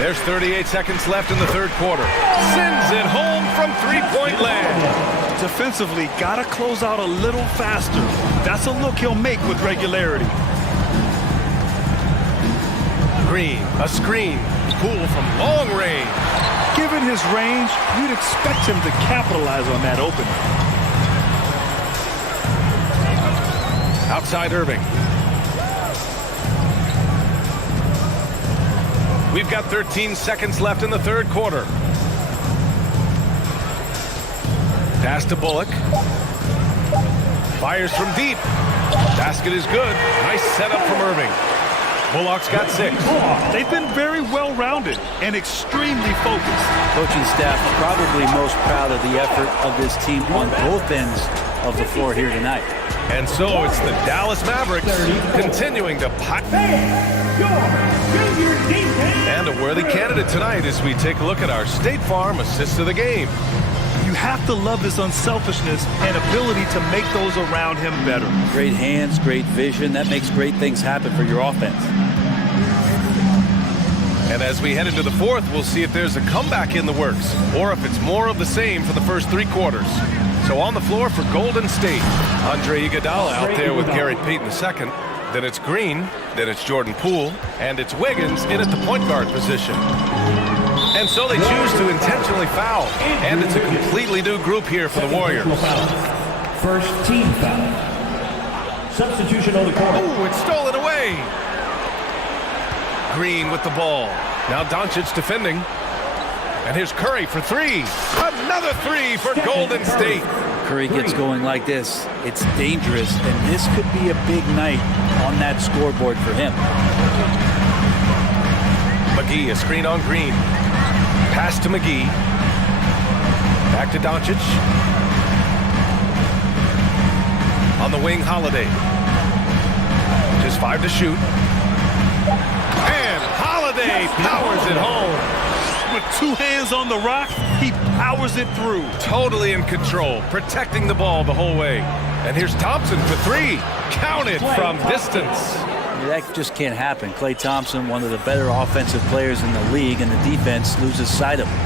There's 38 seconds left in the third quarter. Sends it home from three-point land. Defensively, got to close out a little faster. That's a look he'll make with regularity. Green, a screen. Poole from long range. Given his range, you'd expect him to capitalize on that opening. Outside Irving. We've got 13 seconds left in the third quarter. Pass to Bullock. Fires from deep. Basket is good. Nice setup from Irving. Bullock's got 6. They've been very well-rounded and extremely focused. Coaching staff probably most proud of the effort of this team on both ends of the floor here tonight. And so it's the Dallas Mavericks continuing to pot. And a worthy candidate tonight as we take a look at our State Farm assist of the game. You have to love his unselfishness and ability to make those around him better. Great hands, great vision. That makes great things happen for your offense. And as we head into the fourth, we'll see if there's a comeback in the works or if it's more of the same for the first 3 quarters. So on the floor for Golden State, Andre Iguodala out there with Gary Payton II. Then it's Green, then it's Jordan Poole, and it's Wiggins in at the point guard position. And so they choose to intentionally foul. And it's a completely new group here for the Warriors. First team foul. Substitution on the court. Oh, it's stolen away. Green with the ball. Now Doncic defending. And here's Curry for 3. Another 3 for Golden State. Curry gets going like this. It's dangerous, and this could be a big night on that scoreboard for him. McGee, a screen on Green. Pass to McGee. Back to Doncic. On the wing, Holiday. Just 5 to shoot. And Holiday powers it home. With 2 hands on the rock, he powers it through. Totally in control, protecting the ball the whole way. And here's Thompson for 3. Counted from distance. That just can't happen. Klay Thompson, one of the better offensive players in the league, and the defense loses sight of him.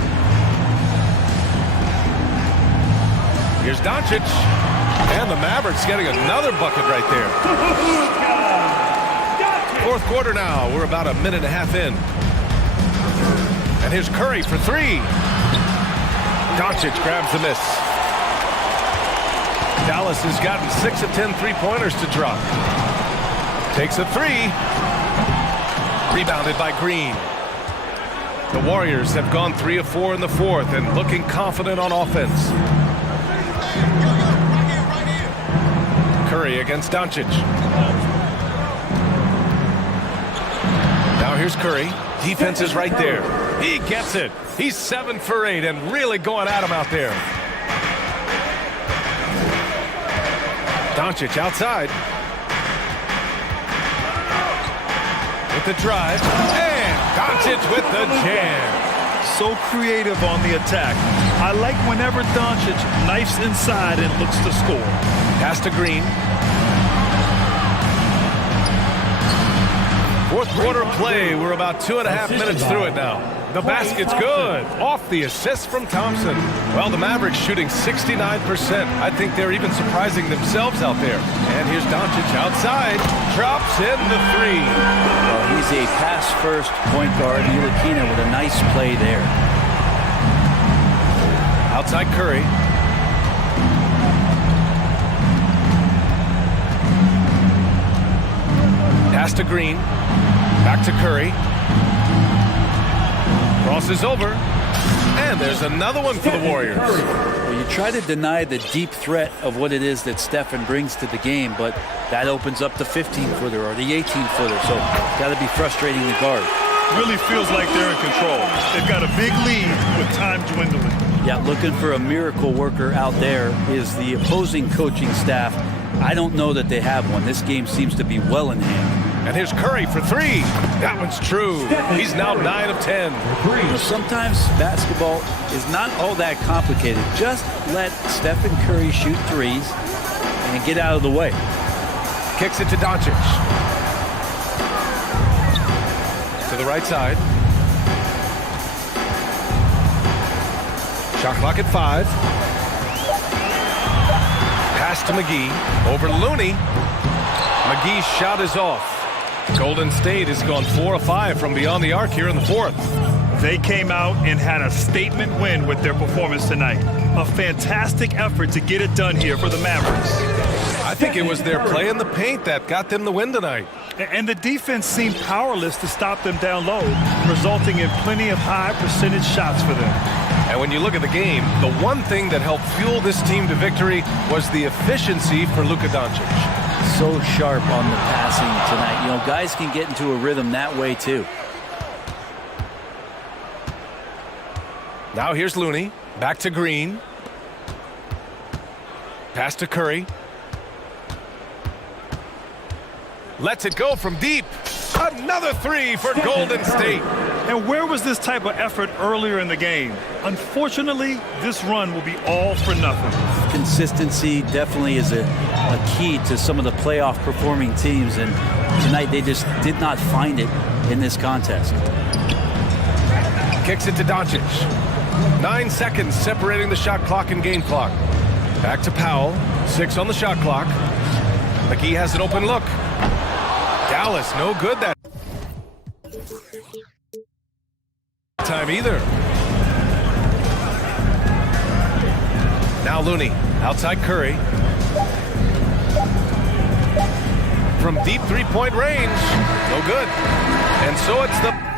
Here's Doncic. And the Mavericks getting another bucket right there. Fourth quarter now. We're about a minute and a half in. And here's Curry for 3. Doncic grabs the miss. Dallas has gotten 6 of 10 three-pointers to drop. Takes a 3. Rebounded by Green. The Warriors have gone 3 of 4 in the fourth and looking confident on offense. Curry against Doncic. Now here's Curry. Defense is right there. He gets it. He's 7 for 8 and really going at him out there. Doncic outside. With the drive. And Doncic with the jam. So creative on the attack. I like whenever Doncic knifes inside and looks to score. Pass to Green. Fourth quarter play. We're about 2.5 minutes through it now. The basket's good. Off the assist from Thompson. Well, the Mavericks shooting 69%. I think they're even surprising themselves out there. And here's Doncic outside. Drops in the 3. Well, he's a pass-first point guard. Ntilikina with a nice play there. Outside Curry. Pass to Green. Back to Curry. Crosses over. And there's another one for the Warriors. Well, you try to deny the deep threat of what it is that Stephen brings to the game, but that opens up the 15-footer or the 18-footer, so got to be frustrating the guard. Really feels like they're in control. They've got a big lead with time dwindling. Yeah, looking for a miracle worker out there is the opposing coaching staff. I don't know that they have one. This game seems to be well in hand. And here's Curry for 3. That one's true. He's now 9 of 10. You know, sometimes basketball is not all that complicated. Just let Stephen Curry shoot threes and get out of the way. Kicks it to Doncic. To the right side. Shot clock at 5. Pass to McGee. Over Looney. McGee's shot is off. Golden State has gone 4 of 5 from beyond the arc here in the fourth. They came out and had a statement win with their performance tonight. A fantastic effort to get it done here for the Mavericks. I think it was their play in the paint that got them the win tonight. And the defense seemed powerless to stop them down low, resulting in plenty of high percentage shots for them. And when you look at the game, the one thing that helped fuel this team to victory was the efficiency for Luka Doncic. so sharp on the passing tonight. You know, guys can get into a rhythm that way too. Now here's Looney. Back to Green. Pass to Curry. Lets it go from deep. Another three for Golden State. And where was this type of effort earlier in the game? Unfortunately, this run will be all for nothing. Consistency definitely is a key to some of the playoff performing teams, and tonight they just did not find it in this contest. Kicks it to Doncic. 9 seconds separating the shot clock and game clock. Back to Powell. 6 on the shot clock. McGee has an open look. Dallas, no good that time either. Now Looney, outside Curry. From deep three-point range, no good. And so it's the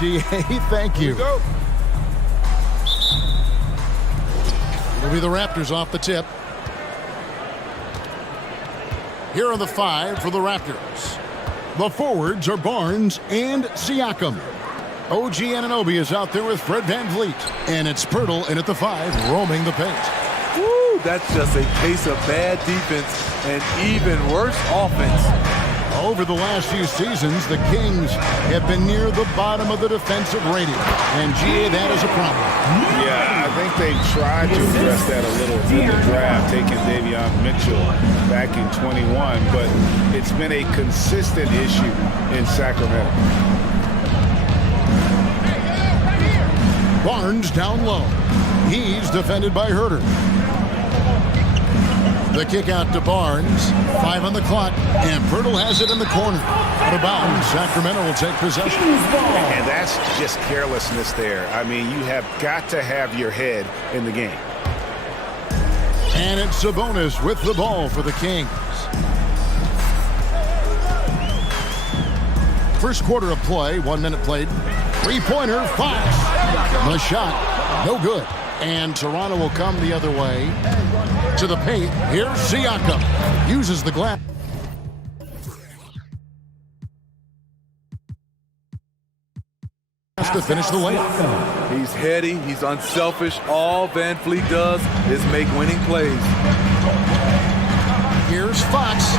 D.A., thank you. Go. It'll be the Raptors off the tip. Here are the 5 for the Raptors. The forwards are Barnes and Siakam. OG Anunoby is out there with Fred VanVleet. And it's Pirtle in at the 5, roaming the paint. Woo, that's just a case of bad defense and even worse offense. Over the last few seasons, the Kings have been near the bottom of the defensive rating. And, GA, that is a problem. Yeah, I think they tried to address that a little in the draft, taking Davion Mitchell back in 21, but it's been a consistent issue in Sacramento. Barnes down low. He's defended by Herter. The kick out to Barnes. 5 on the clock, and Pirtle has it in the corner. Out of bounds, Sacramento will take possession. And that's just carelessness there. I mean, you have got to have your head in the game. And it's Sabonis with the ball for the Kings. First quarter of play, 1 minute played. Three-pointer, Fox. The shot, no good. And Toronto will come the other way to the paint. Here's Siakam. Uses the glass. To finish the layup. He's heady, he's unselfish. All VanVleet does is make winning plays. Here's Fox.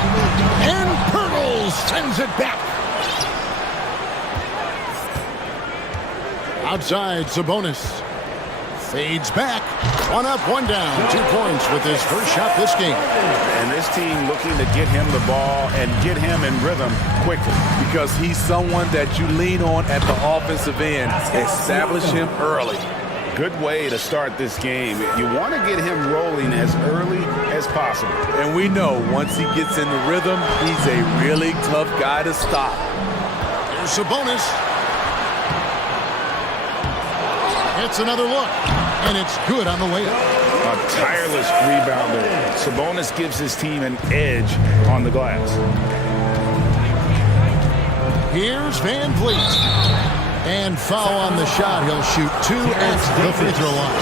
And Pirtle sends it back. Outside, Sabonis. Fades back. 1 up, 1 down. 2 points with his first shot this game. And this team looking to get him the ball and get him in rhythm quickly. Because he's someone that you lean on at the offensive end. Establish him early. Good way to start this game. You want to get him rolling as early as possible. And we know once he gets in the rhythm, he's a really tough guy to stop. Here's Sabonis. It's another look, and it's good on the layup. A tireless rebounder. Sabonis gives his team an edge on the glass. Here's VanVleet. And foul on the shot. He'll shoot 2 at the free throw line.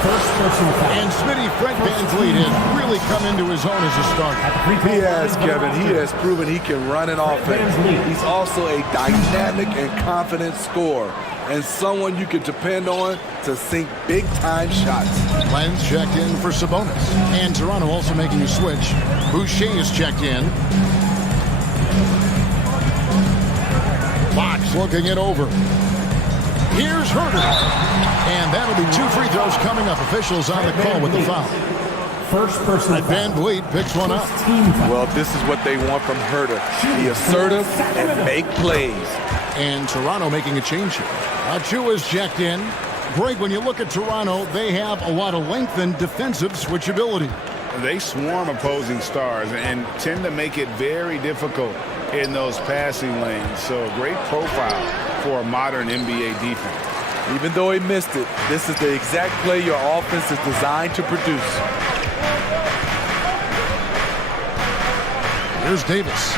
First personal foul. And Smitty, Fred VanVleet has really come into his own as a starter. He has, Kevin. He has proven he can run an offense. He's also a dynamic and confident scorer, and someone you can depend on to sink big-time shots. Lenz checked in for Sabonis. And Toronto also making a switch. Boucher is checked in. Fox looking it over. Here's Herter. And that'll be 2 free throws coming up. Officials on the call with the foul. First person. VanVleet picks one up. Well, this is what they want from Herter. Be assertive and make plays. And Toronto making a change here. Achua's checked in. Greg, when you look at Toronto, they have a lot of length and defensive switchability. They swarm opposing stars and tend to make it very difficult in those passing lanes. So a great profile for a modern NBA defense. Even though he missed it, this is the exact play your offense is designed to produce. Here's Davis.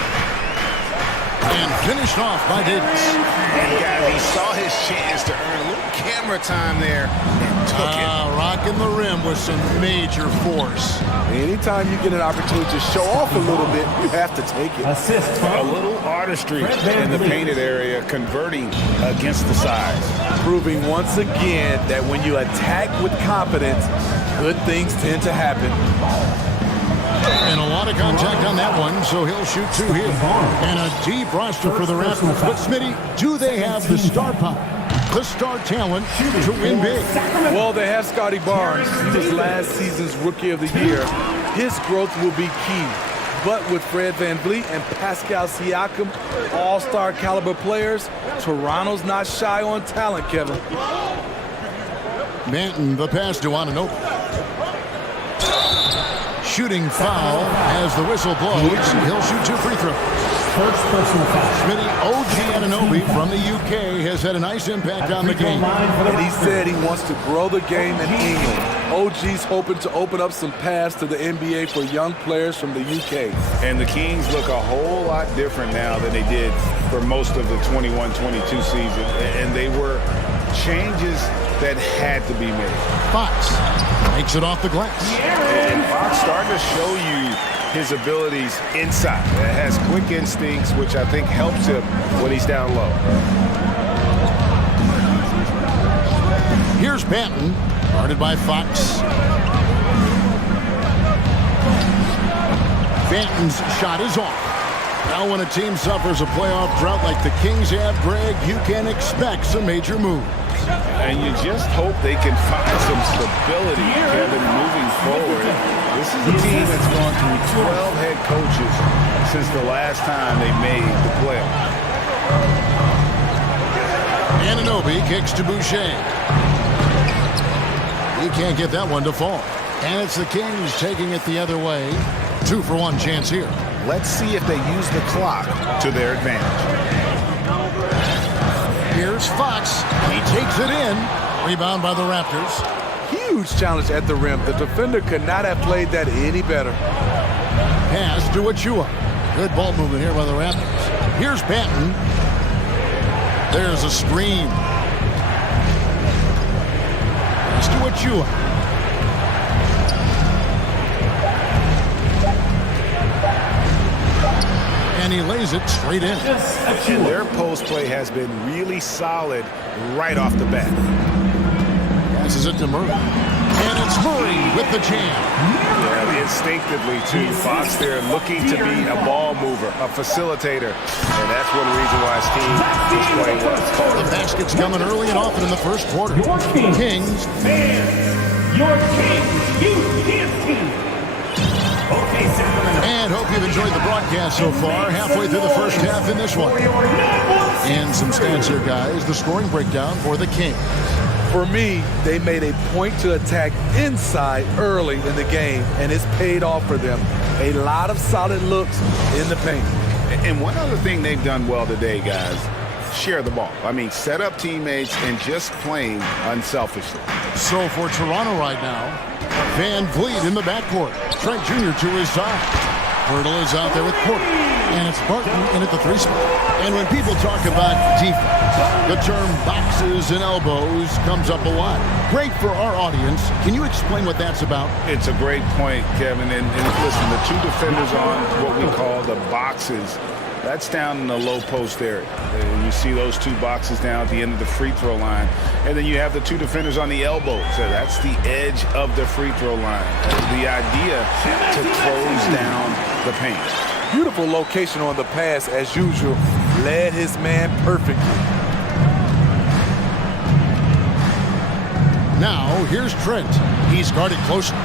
And finished off by Davis. And guys, he saw his chance to earn a little camera time there and took it. Rocking the rim with some major force. Anytime you get an opportunity to show off a little bit, you have to take it. Assist. A little artistry in the painted area, converting against the size. Proving once again that when you attack with confidence, good things tend to happen. And a lot of contact on that one, so he'll shoot 2 here. And a deep roster for the Raptors. But, Smitty, do they have the star power, the star talent to win big? Well, they have Scotty Barnes. He was last season's Rookie of the Year. His growth will be key. But with Fred VanVleet and Pascal Siakam, all-star caliber players, Toronto's not shy on talent, Kevin. Manton, the pass to Anunoby. Shooting foul as the whistle blows. He'll shoot 2 free throws. First personal foul. Smitty, OG Anunoby from the UK has had a nice impact on the game. And he said he wants to grow the game in England. OG's hoping to open up some paths to the NBA for young players from the UK. And the Kings look a whole lot different now than they did for most of the 21-22 season. And they were changes that had to be made. Fox makes it off the glass. And Fox starting to show you his abilities inside. It has quick instincts, which I think helps him when he's down low. Here's Banton, guarded by Fox. Banton's shot is off. Now when a team suffers a playoff drought like the Kings have, Greg, you can expect some major moves. And you just hope they can find some stability, Kevin, moving forward. This is a team that's gone through 12 head coaches since the last time they made the playoffs. Anunoby kicks to Boucher. He can't get that one to fall. And it's the Kings taking it the other way. 2-for-1 chance here. Let's see if they use the clock to their advantage. Here's Fox. He takes it in. Rebound by the Raptors. Huge challenge at the rim. The defender could not have played that any better. Pass to Achua. Good ball movement here by the Raptors. Here's Banton. There's a screen. Pass to Achua. And he lays it straight in. And their post play has been really solid right off the bat. Passes it to Murray. And it's Murray with the jam. Yeah, instinctively, too. Fox there looking to be a ball mover, a facilitator. And that's one reason why his team is playing well. The basket's coming early and often in the first quarter. Your Kings. Your Kings Youth Dance Team. Okay, Sacramento. And hope you've enjoyed the broadcast so far. Halfway through the first half in this one. And some stats here, guys. The scoring breakdown for the Kings. For me, they made a point to attack inside early in the game, and it's paid off for them. A lot of solid looks in the paint. And one other thing they've done well today, guys, share the ball. I mean, set up teammates and just playing unselfishly. So for Toronto right now, Van Vliet in the backcourt. Trent Jr. to his side. Hurdle is out there with Porter. And it's Barton in at the 3 spot. And when people talk about defense, the term boxes and elbows comes up a lot. Great for our audience. Can you explain what that's about? It's a great point, Kevin. And listen, the two defenders on what we call the boxes, that's down in the low post area. And you see those two boxes down at the end of the free throw line. And then you have the two defenders on the elbows. So that's the edge of the free throw line. The idea to close down the paint. Beautiful location on the pass, as usual. Led his man perfectly. Now, here's Trent. He's guarded closely.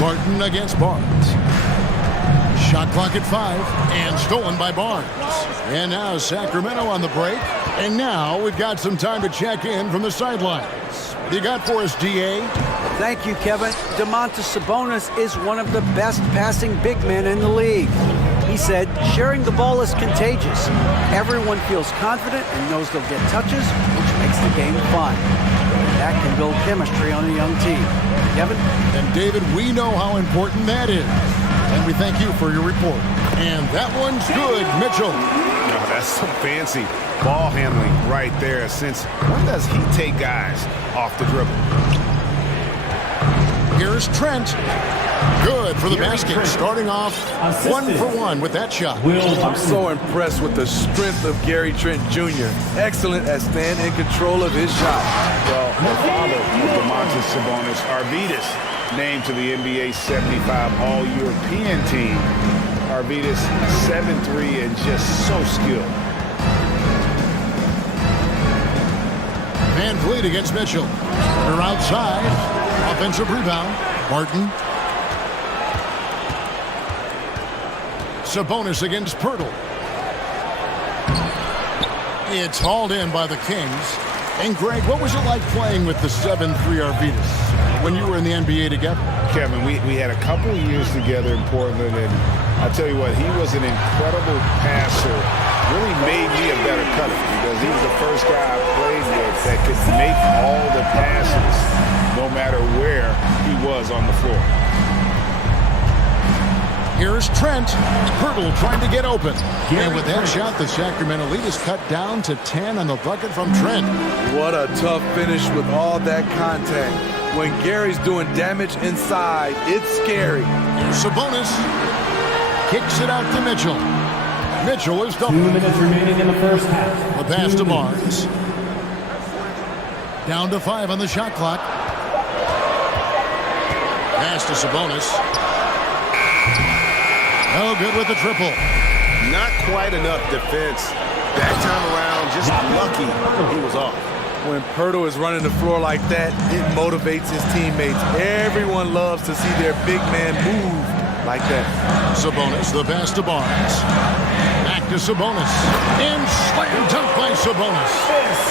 Barton against Barnes. Shot clock at 5, and stolen by Barnes. And now Sacramento on the break. And now we've got some time to check in from the sidelines. What do you got for us, D.A.? Thank you, Kevin. Domantas Sabonis is one of the best passing big men in the league. He said, sharing the ball is contagious. Everyone feels confident and knows they'll get touches, which makes the game fun. That can build chemistry on a young team. Kevin? And David, we know how important that is. And we thank you for your report. And that one's good, Mitchell. Oh, that's some fancy ball handling right there. Since when does he take guys off the dribble? Here's Trent. Good for the basket. Starting off 1-for-1 with that shot. I'm so impressed with the strength of Gary Trent Jr. Excellent at staying in control of his shot. Well, the father of Domantas Sabonis, Arvydas, named to the NBA 75 All-European team. Arvydas 7'3" and just so skilled. Van Vliet against Mitchell. They're outside. Offensive rebound. Barton. Sabonis against Pirtle. It's hauled in by the Kings. And Greg, what was it like playing with the 7'3" Arvydas? when you were in the NBA together? Kevin, we had a couple of years together in Portland, and I tell you what, he was an incredible passer. Really made me a better cutter because he was the first guy I played with that could make all the passes no matter where he was on the floor. Here's Trent. Hurdle trying to get open. And with that shot, the Sacramento lead is cut down to 10 on the bucket from Trent. What a tough finish with all that contact. When Gary's doing damage inside, it's scary. Here's Sabonis. Kicks it out to Mitchell. Mitchell is double. 2 minutes remaining in the first half. The pass to Barnes. Down to 5 on the shot clock. Pass to Sabonis. No good with the triple. Not quite enough defense. That time around, just lucky he was off. When Pirtle is running the floor like that, it motivates his teammates. Everyone loves to see their big man move like that. Sabonis, the pass to Barnes. Back to Sabonis. And slam dunk by Sabonis.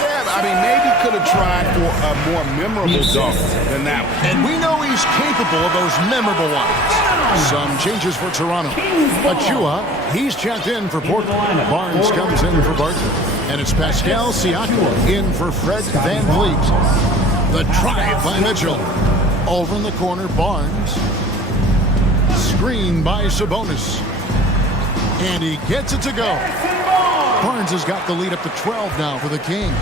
Yeah, I mean, maybe could have tried for a more memorable dunk than that one. And we know he's capable of those memorable ones. Some changes for Toronto. Achua, he's checked in for Portland. Barnes comes in for Barton. And it's Pascal Siakam in for Fred VanVleet. The drive by Mitchell. Over in the corner, Barnes. Screen by Sabonis. And he gets it to go. Barnes has got the lead up to 12 now for the Kings.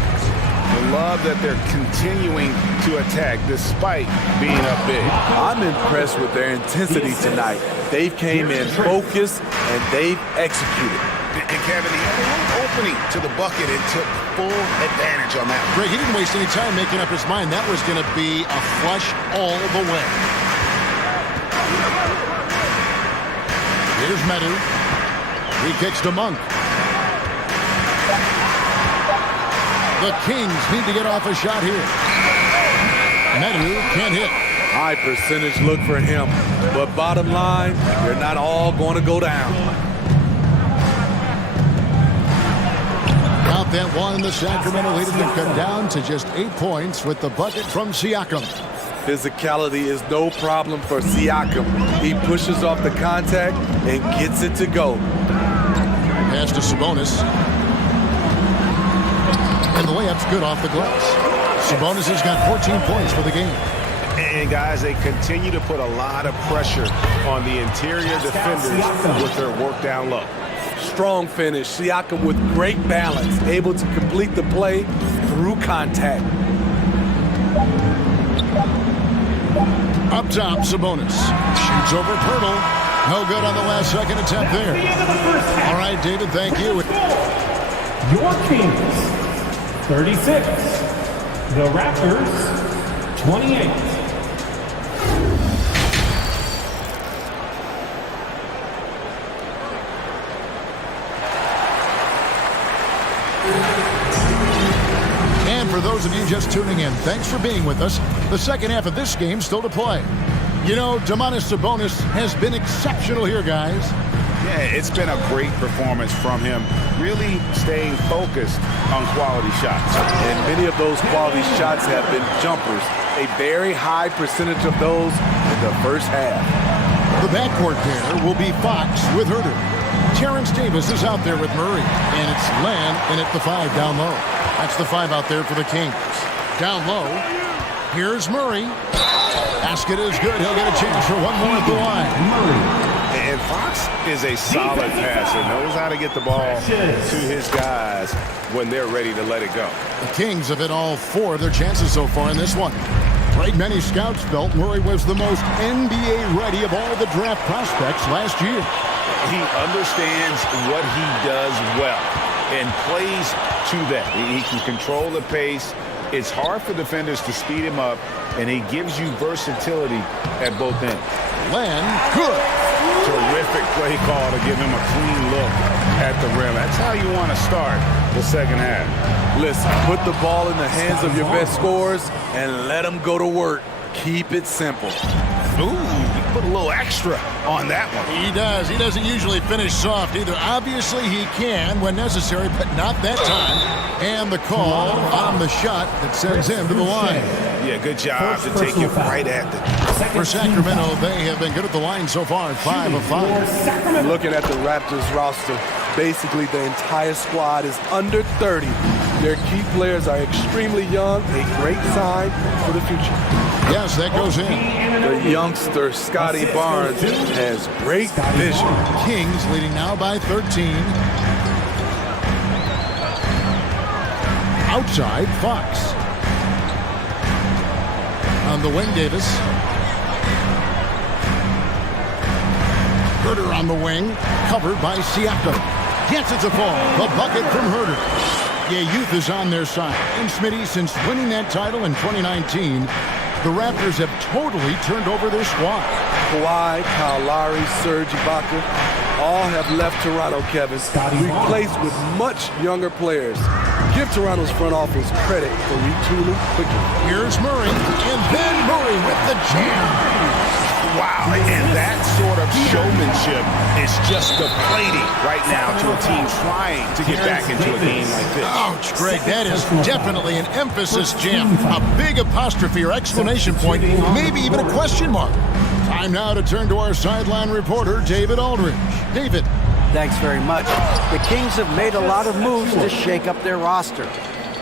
I love that they're continuing to attack despite being up big. I'm impressed with their intensity tonight. They came in focused and they've executed. And Kevin, he had a little opening to the bucket and took full advantage on that. Greg, he didn't waste any time making up his mind. That was going to be a flush all the way. Here's Medu. He kicks to Monk. The Kings need to get off a shot here. Medu can't hit. High percentage look for him. But bottom line, they're not all going to go down. Out that one, the Sacramento lead has been cut down to just 8 points with the bucket from Siakam. Physicality is no problem for Siakam. He pushes off the contact and gets it to go. Pass to Sabonis. And the layup's good off the glass. Sabonis has got 14 points for the game. And guys, they continue to put a lot of pressure on the interior defenders with their work down low. Strong finish. Siakam with great balance, able to complete the play through contact. Up top, Sabonis. Shoots over Pirtle. No good on the last second attempt there. All right, David, thank you. Your Kings, 36. The Raptors, 28. And for those of you just tuning in, thanks for being with us. The second half of this game still to play. You know, Domantas Sabonis has been exceptional here, guys. Yeah, it's been a great performance from him, really staying focused on quality shots. And many of those quality shots have been jumpers. A very high percentage of those in the first half. The backcourt pair will be Fox with Herter. Terrence Davis is out there with Murray. And it's Len in at the 5 down low. That's the 5 out there for the Kings. Down low, here's Murray. Basket is good. He'll get a chance for one more at the line. And Fox is a solid passer, knows how to get the ball to his guys when they're ready to let it go. The Kings have hit all 4 of their chances so far in this one. Right, many scouts felt Murray was the most NBA ready of all the draft prospects last year. He understands what he does well and plays to that. He can control the pace. It's hard for defenders to speed him up, and he gives you versatility at both ends. Len, good. Terrific play call to give him a clean look at the rim. That's how you want to start the second half. Listen, put the ball in the hands of your best scorers and let them go to work. Keep it simple. Ooh, put a little extra on that one. He does. He doesn't usually finish soft either. Obviously, he can when necessary, but not that time. And the call on the shot that sends him to the line. Yeah, good job to take it right at the... For Sacramento, they have been good at the line so far, 5 of 5. Looking at the Raptors roster, basically the entire squad is under 30. Their key players are extremely young, a great sign for the future. Yes, that goes in. The youngster, Scotty Barnes, has great vision. Kings leading now by 13. Outside, Fox. On the wing, Davis. Herter on the wing, covered by Siakam. Yes, it's a fall. The bucket from Herter. Yeah, youth is on their side. And Smitty, since winning that title in 2019, the Raptors have totally turned over their squad. Kawhi, Kyle Lowry, Serge Ibaka, all have left Toronto, Kevin, replaced with much younger players. Give Toronto's front office credit for retooling quickly. Here's Murray, and then Murray with the jam. Wow, and that sort of showmanship is just deflating right now to a team trying to get back into a game like this. Ouch, Greg, that is definitely an emphasis jam. A big apostrophe or exclamation point, maybe even a question mark. Time now to turn to our sideline reporter, David Aldridge. David. Thanks very much. The Kings have made a lot of moves to shake up their roster.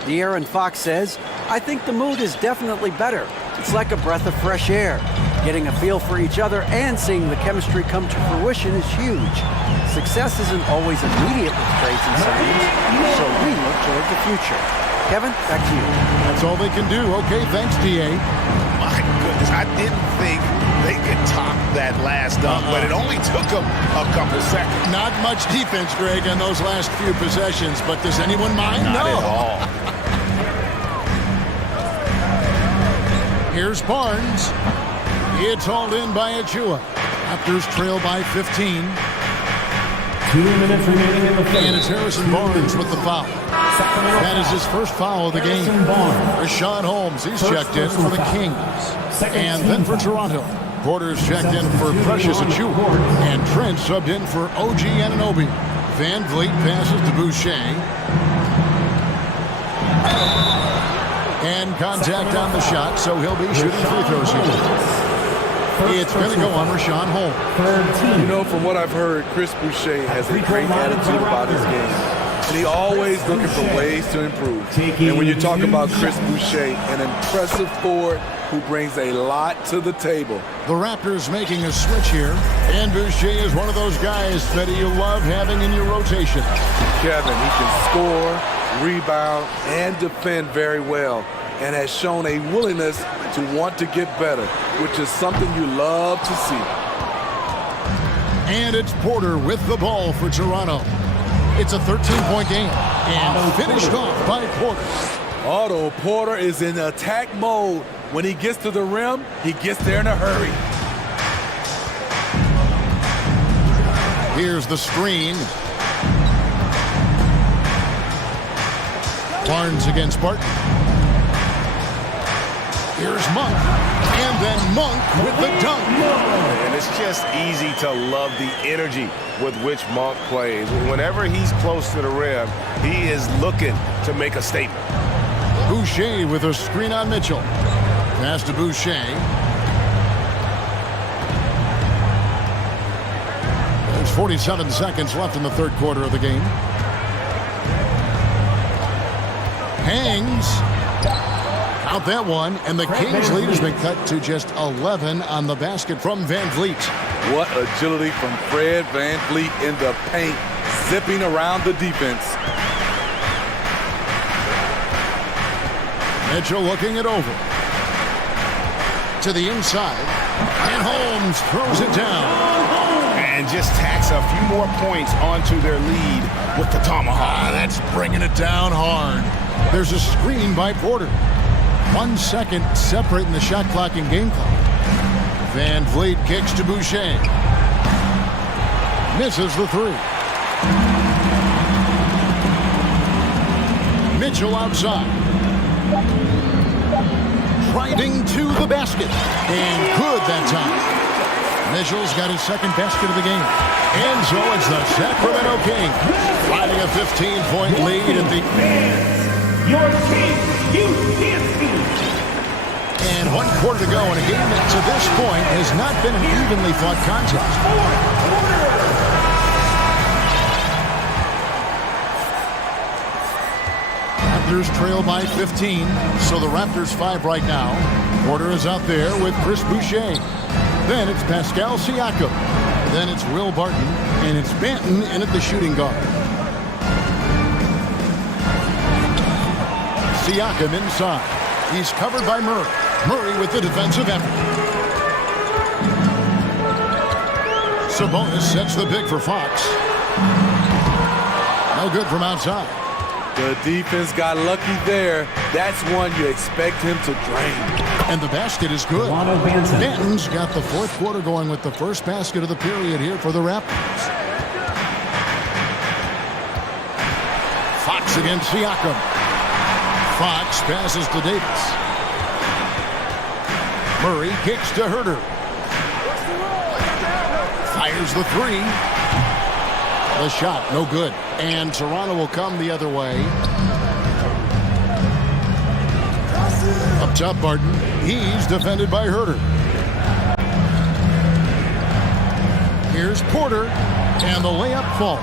De'Aaron Fox says, I think the mood is definitely better. It's like a breath of fresh air. Getting a feel for each other and seeing the chemistry come to fruition is huge. Success isn't always immediate with trades and signings, so we look toward the future. Kevin, back to you. That's all they can do. Okay, thanks, D.A. My goodness, I didn't think they could top that last dunk, but it only took them a couple seconds. Not much defense, Greg, on those last few possessions, but does anyone mind? Not at all. Here's Barnes. It's hauled in by Achua. Raptors trail by 15. 2 minutes remaining in the third. And it's Harrison Barnes with the foul. That is his first foul of the game. Rashawn Holmes, he's checked in for the Kings. And then for Toronto, Porter's checked in for Precious Achua. And Trent subbed in for OG Anunoby. Van Vliet passes to Boucher. And contact on the shot, so he'll be shooting free throws here. It's going to go on Rashawn Holmes. You know, from what I've heard, Chris Boucher has a great attitude about his game. And he's always looking for ways to improve. And when you talk about Chris Boucher, an impressive forward who brings a lot to the table. The Raptors making a switch here. And Boucher is one of those guys that you love having in your rotation. Kevin, he can score, rebound, and defend very well, and has shown a willingness to want to get better, which is something you love to see. And it's Porter with the ball for Toronto. It's a 13-point game, and finished off by Porter. Otto Porter is in attack mode. When he gets to the rim, he gets there in a hurry. Here's the screen. Barnes against Barton. Here's Monk. And then Monk with the dunk. And it's just easy to love the energy with which Monk plays. Whenever he's close to the rim, he is looking to make a statement. Boucher with a screen on Mitchell. Pass to Boucher. There's 47 seconds left in the third quarter of the game. Hangs. Out that one, and the Kings lead has been cut to just 11 on the basket from Van Vliet. What agility from Fred Van Vliet in the paint, zipping around the defense. Mitchell looking it over. To the inside, and Holmes throws it down. And just tacks a few more points onto their lead with the tomahawk. That's bringing it down hard. There's a screen by Porter. 1 second separating the shot clock and game clock. Van Vliet kicks to Boucher. Misses the three. Mitchell outside. Driving to the basket. And good that time. Mitchell's got his second basket of the game. And so it's the Sacramento Kings riding a 15-point lead in the... Your king, you can't beat. And 1 quarter to go in a game that to this point has not been an evenly fought contest. Raptors trail by 15, so the Raptors 5 right now. Porter is out there with Chris Boucher. Then it's Pascal Siakam. Then it's Will Barton, and it's Banton in at the shooting guard. Siakam inside. He's covered by Murray. Murray with the defensive effort. Sabonis sets the pick for Fox. No good from outside. The defense got lucky there. That's one you expect him to drain. And the basket is good. Banton's got the fourth quarter going with the first basket of the period here for the Raptors. Fox against Siakam. Fox passes to Davis. Murray kicks to Herter. Fires the three. The shot, no good. And Toronto will come the other way. Up top, Barton. He's defended by Herter. Here's Porter. And the layup falls.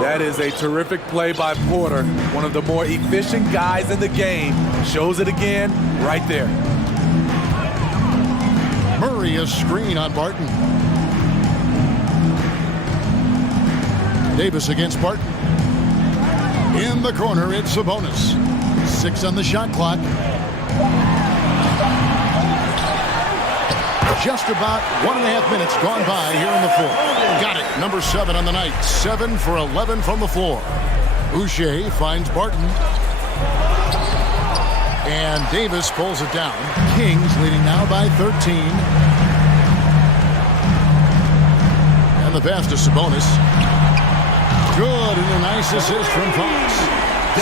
That is a terrific play by Porter. One of the more efficient guys in the game. Shows it again right there. Murray a screen on Barton. Davis against Barton. In the corner, it's Sabonis. 6 on the shot clock. Just about 1.5 minutes gone by here in the fourth. Got it. Number 7 on the night. 7 for 11 from the floor. Boucher finds Barton. And Davis pulls it down. Kings leading now by 13. And the pass to Sabonis. Good, and a nice assist from Fox.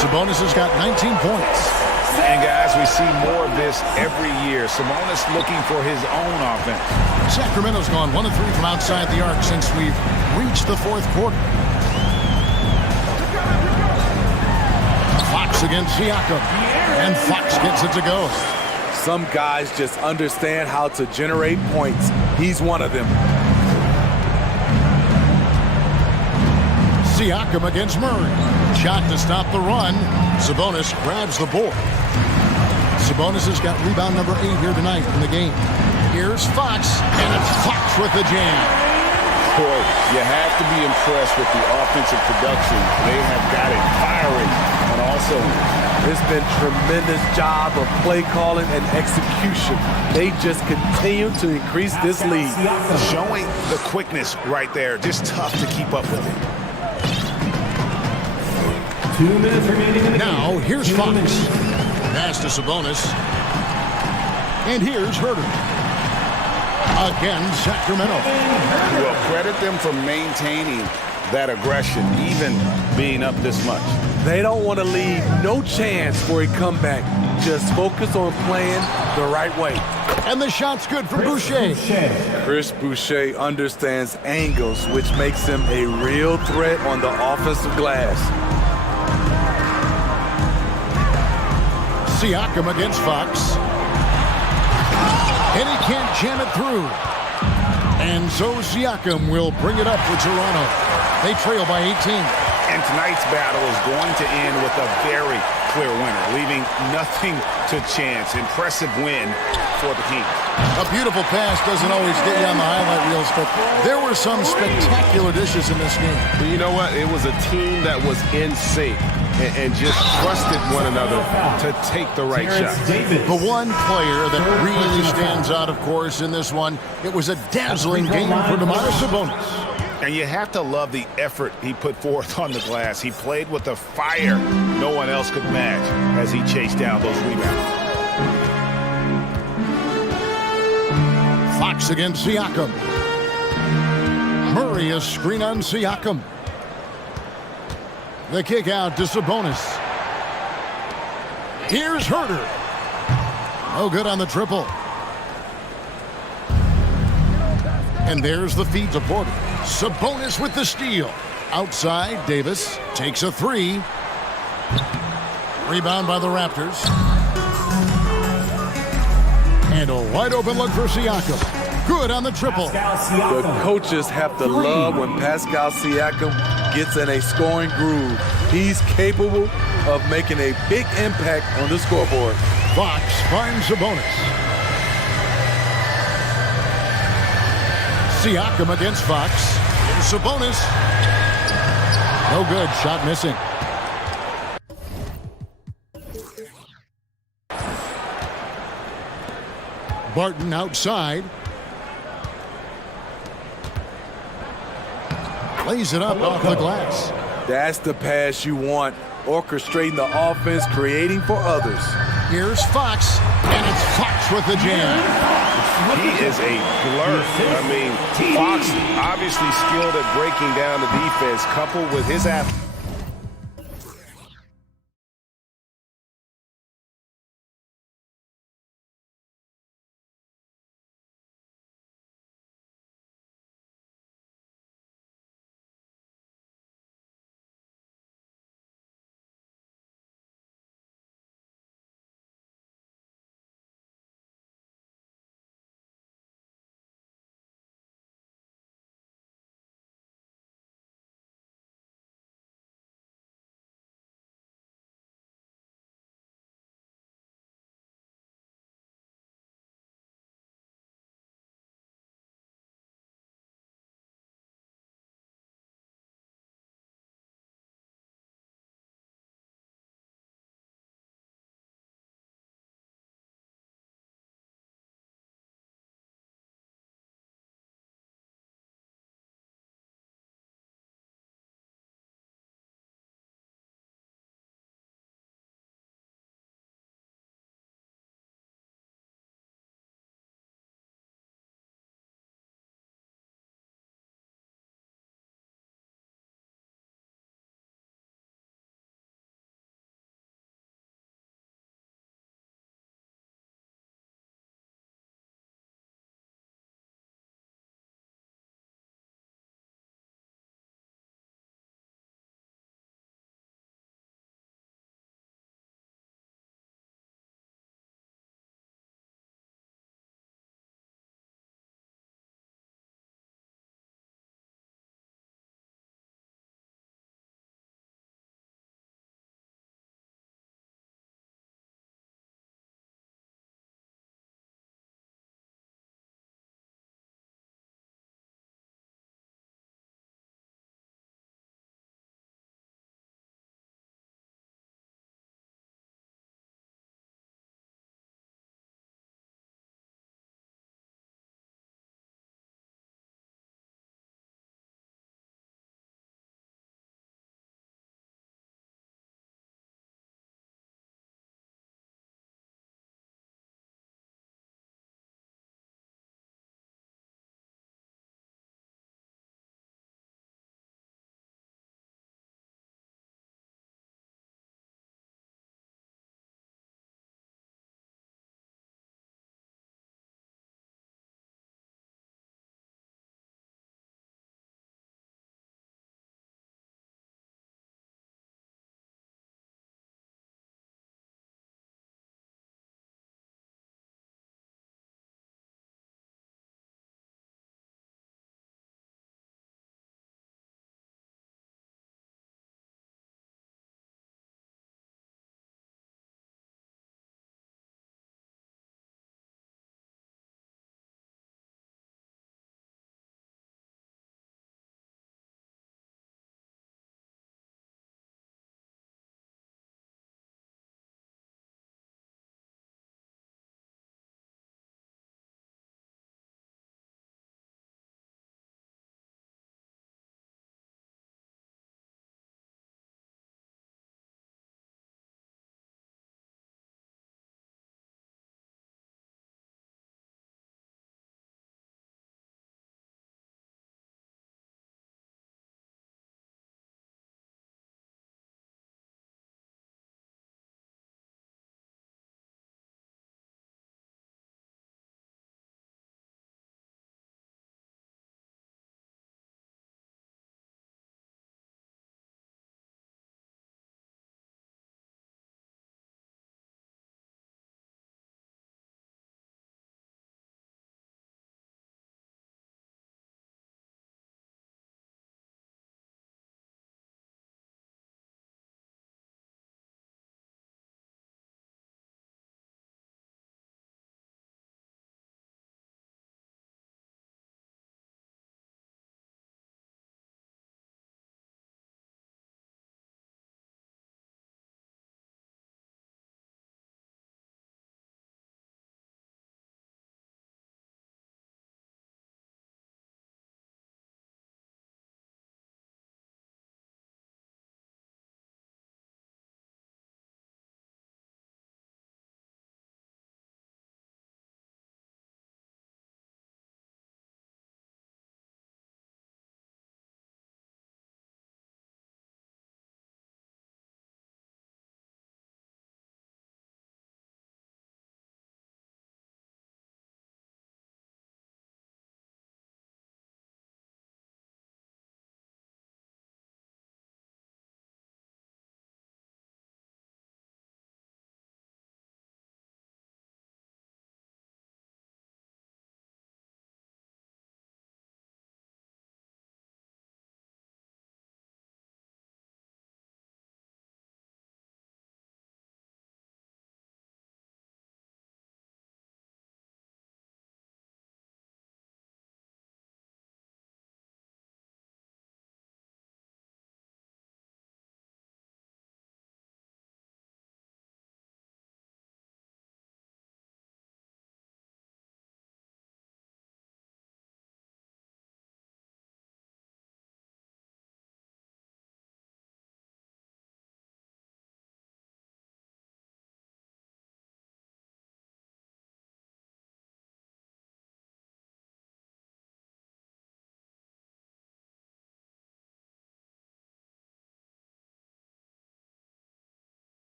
Sabonis has got 19 points. And guys, we see more of this every year. Sabonis looking for his own offense. Sacramento's gone 1 of 3 from outside the arc since we've reached the fourth quarter. Fox against Siakam. And Fox gets it to go. Some guys just understand how to generate points. He's one of them. Siakam against Murray. Shot to stop the run. Sabonis grabs the board. Sabonis has got rebound number 8 here tonight in the game. Here's Fox, and it's Fox with the jam. Boy, you have to be impressed with the offensive production. They have got it firing, and also it's been tremendous job of play calling and execution. They just continue to increase this lead. Showing the quickness right there. Just tough to keep up with it. 2 minutes remaining in the game. Now, here's Fox. Pass to Sabonis. And here's Herter. Again, Sacramento. Well, credit them for maintaining that aggression, even being up this much. They don't want to leave no chance for a comeback. Just focus on playing the right way. And the shot's good for Boucher. Chris Boucher understands angles, which makes him a real threat on the offensive glass. Siakam against Fox. And he can't jam it through. And so Siakam will bring it up for Toronto. They trail by 18. And tonight's battle is going to end with a very clear winner, leaving nothing to chance. Impressive win for the Kings. A beautiful pass doesn't always get you on the highlight reels, but there were some spectacular dishes in this game. But you know what? It was a team that was in sync and just trusted one another to take the right shot. The one player that really stands out, of course, in this one, it was a dazzling game for Domantas Sabonis. And you have to love the effort he put forth on the glass. He played with a fire no one else could match as he chased down those rebounds. Fox against Siakam. Murray a screen on Siakam. The kick out to Sabonis. Here's Herter. No good on the triple. And there's the feed to Porter. Sabonis with the steal. Outside, Davis takes a three. Rebound by the Raptors. And a wide open look for Siakam. Good on the triple. The coaches have to love when Pascal Siakam gets in a scoring groove. He's capable of making a big impact on the scoreboard. Fox finds Sabonis. Siakam against Fox. Sabonis. No good. Shot missing. Barton outside. Lays it up off the glass. That's the pass you want. Orchestrating the offense, creating for others. Here's Fox, and it's Fox with the jam. He is a blur. I mean, Fox obviously skilled at breaking down the defense, coupled with his athletic.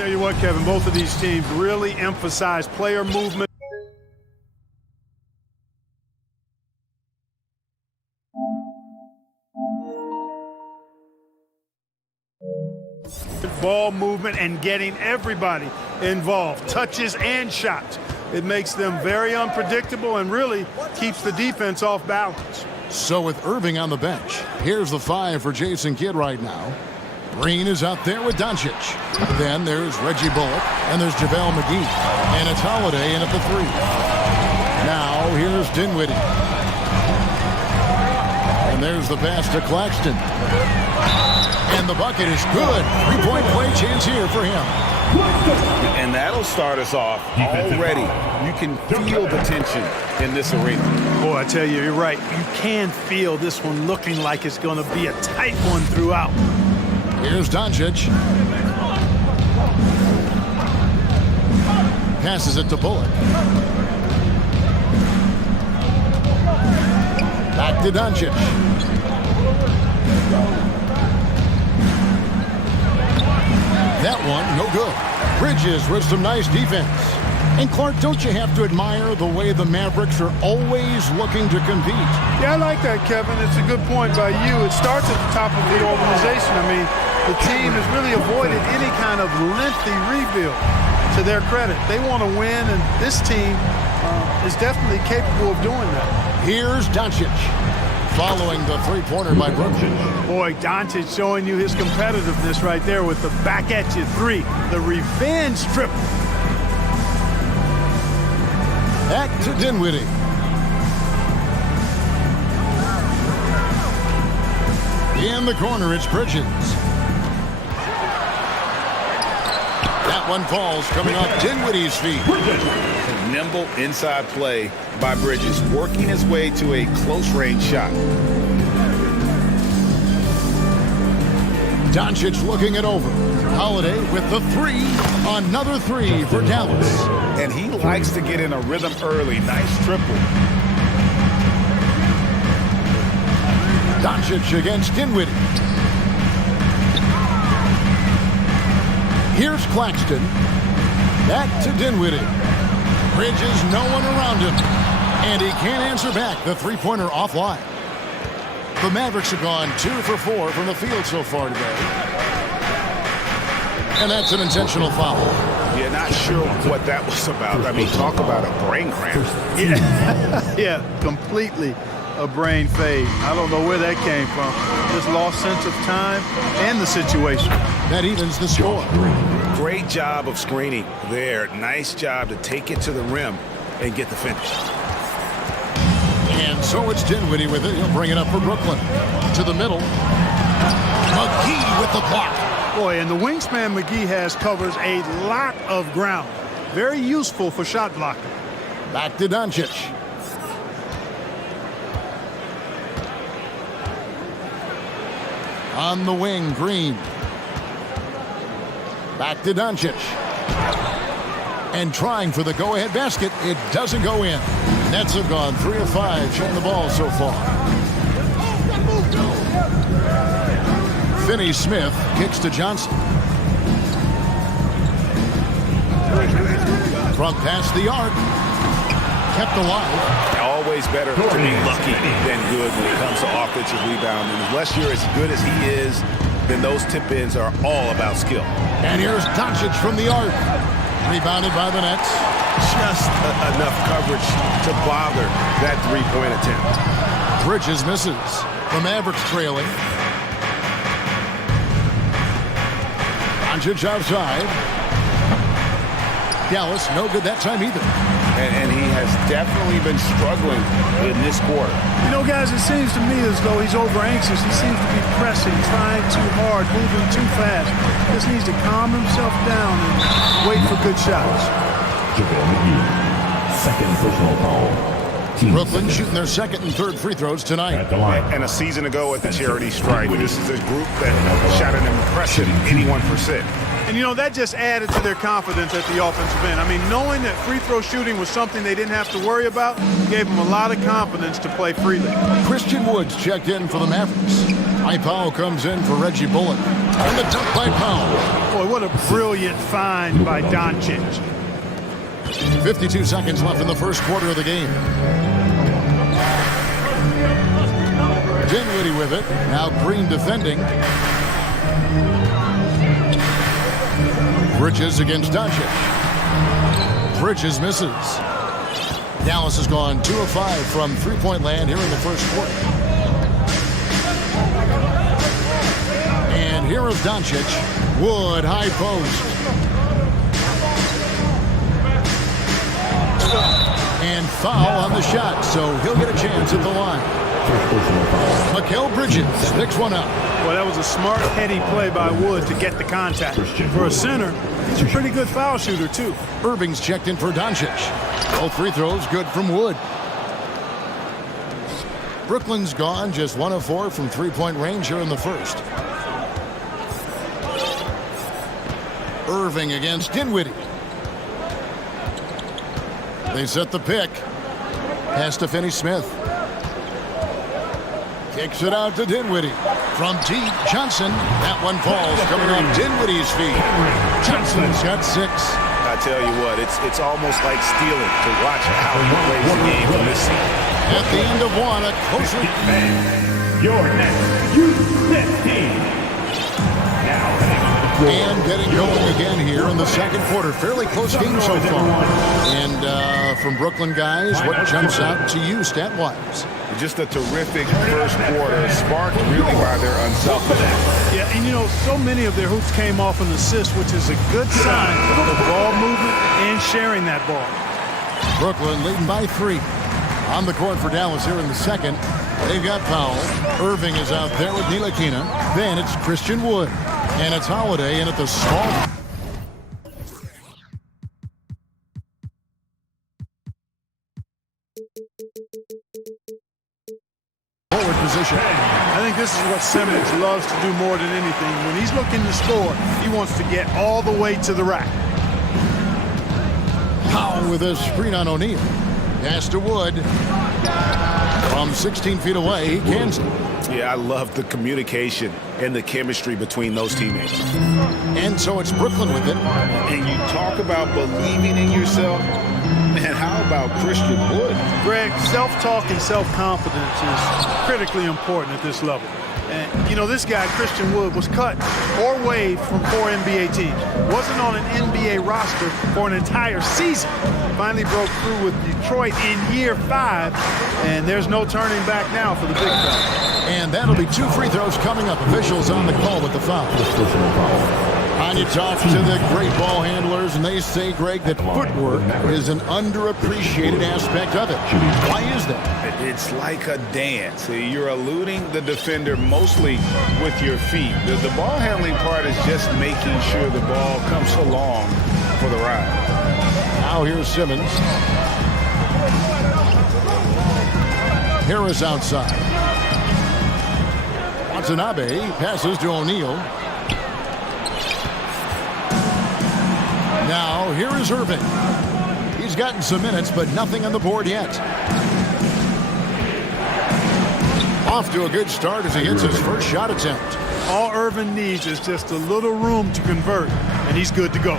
Tell you what, Kevin, both of these teams really emphasize player movement. Ball movement and getting everybody involved, touches and shots. It makes them very unpredictable and really keeps the defense off balance. So with Irving on the bench, here's the 5 for Jason Kidd right now. Green is out there with Doncic. Then there's Reggie Bullock, and there's JaVale McGee. And it's Holiday in at the 3. Now here's Dinwiddie. And there's the pass to Claxton. And the bucket is good. 3-point play chance here for him. And that'll start us off already. You can feel the tension in this arena. Boy, I tell you, you're right. You can feel this one looking like it's going to be a tight one throughout. Here's Doncic. Passes it to Bullock. Back to Doncic. That one, no good. Bridges with some nice defense. And Clark, don't you have to admire the way the Mavericks are always looking to compete? Yeah, I like that, Kevin. It's a good point by you. It starts at the top of the organization. I mean, the team has really avoided any kind of lengthy rebuild. To their credit, they want to win, and this team is definitely capable of doing that. Here's Doncic. Following the three-pointer by Brooklyn. Boy, Doncic showing you his competitiveness right there with the back-at-you 3. The revenge triple. Back to Dinwiddie. In the corner, it's Bridges. That one falls, coming off Dinwiddie's feet. Nimble inside play by Bridges, working his way to a close-range shot. Doncic looking it over. Holiday with the 3. Another 3 for Dallas. And he likes to get in a rhythm early. Nice triple. Doncic against Dinwiddie. Here's Claxton. Back to Dinwiddie. Bridges, no one around him. And he can't answer back. The three-pointer offline. The Mavericks have gone 2 for 4 from the field so far today. And that's an intentional foul. Yeah, not sure what that was about. I mean, talk about a brain cramp. Yeah, completely a brain fade. I don't know where that came from. Just lost sense of time and the situation. That evens the score. Great job of screening there. Nice job to take it to the rim and get the finish. And so it's Dinwiddie with it. He'll bring it up for Brooklyn. To the middle. McGee with the block. Boy, and the wingspan McGee has covers a lot of ground. Very useful for shot blocking. Back to Doncic. On the wing, Green. Back to Doncic. And trying for the go-ahead basket. It doesn't go in. Nets have gone 3 of 5 shooting the ball so far. Finney-Smith kicks to Johnson. From past the arc. Kept alive. Always better to be lucky than good when it comes to offensive rebounding. Unless you're as good as he is, then those tip-ins are all about skill. And here's Doncic from the arc. Rebounded by the Nets. Just enough coverage to bother that three-point attempt. Bridges misses. The Mavericks trailing. Doncic outside. Dallas no good that time either. And he has definitely been struggling in this quarter. You know, guys, it seems to me as though he's over-anxious. He seems to be pressing, trying too hard, moving too fast. Just needs to calm himself down and wait for good shots. JaVale McGee, second personal foul. Brooklyn shooting their second and third free throws tonight. And a season ago at the charity stripe, this is a group that shot an impressive 81%. And, you know, that just added to their confidence at the offensive end. I mean, knowing that free throw shooting was something they didn't have to worry about gave them a lot of confidence to play freely. Christian Woods checked in for the Mavericks. Powell comes in for Reggie Bullock. And the dunk by Powell. Boy, what a brilliant find by Doncic. 52 seconds left in the first quarter of the game. Dinwiddie with it. Now Green defending. Bridges against Doncic. Bridges misses. Dallas has gone 2 of 5 from three-point land here in the first quarter. And here is Doncic. Wood, high post. And foul on the shot, so he'll get a chance at the line. Mikal Bridges picks one up. Well, that was a smart, heady play by Wood to get the contact. For a center, he's a pretty good foul shooter, too. Irving's checked in for Doncic. Both free throws good from Wood. Brooklyn's gone just 1 of 4 from three-point range here in the first. Irving against Dinwiddie. They set the pick. Pass to Finney-Smith. Kicks it out to Dinwiddie. From deep, Johnson. That one falls, coming off Dinwiddie's feet. Johnson's got 6. I tell you what, it's almost like stealing to watch how he plays the game from this season. At the end of one, a closer. Your next youth team. And getting going again here in the second quarter. Fairly close game so far. And from Brooklyn guys, what jumps out to you stat-wise? Just a terrific first quarter, sparked really by their unselfishness. Yeah, and you know, so many of their hoops came off an assist, which is a good sign for ball movement and sharing that ball. Brooklyn leading by 3. On the court for Dallas here in the second. They've got Powell. Irving is out there with Ntilikina. Then it's Christian Wood. And it's Holiday in at the small. Forward position. I think this is what Simmons loves to do more than anything. When he's looking to score, he wants to get all the way to the rack. Powell with a screen on O'Neal. Pass to Wood. From 16 feet away, he cans it. Yeah, I love the communication and the chemistry between those teammates. And so it's Brooklyn with it. And you talk about believing in yourself. Man, how about Christian Wood? Greg, self-talk and self-confidence is critically important at this level. And, you know, this guy, Christian Wood, was cut or waived from 4 NBA teams. Wasn't on an NBA roster for an entire season. Finally broke through with Detroit in year 5, and there's no turning back now for the big fella. And that'll be 2 free throws coming up. Officials on the call with the foul. And you talk to the great ball handlers, and they say, Greg, that footwork is an underappreciated aspect of it. Why is that? It's like a dance. You're eluding the defender mostly with your feet. The ball handling part is just making sure the ball comes along for the ride. Now here's Simmons. Harris outside. Watanabe passes to O'Neal. Now, here is Irving. He's gotten some minutes, but nothing on the board yet. Off to a good start as he hits his first shot attempt. All Irving needs is just a little room to convert, and he's good to go.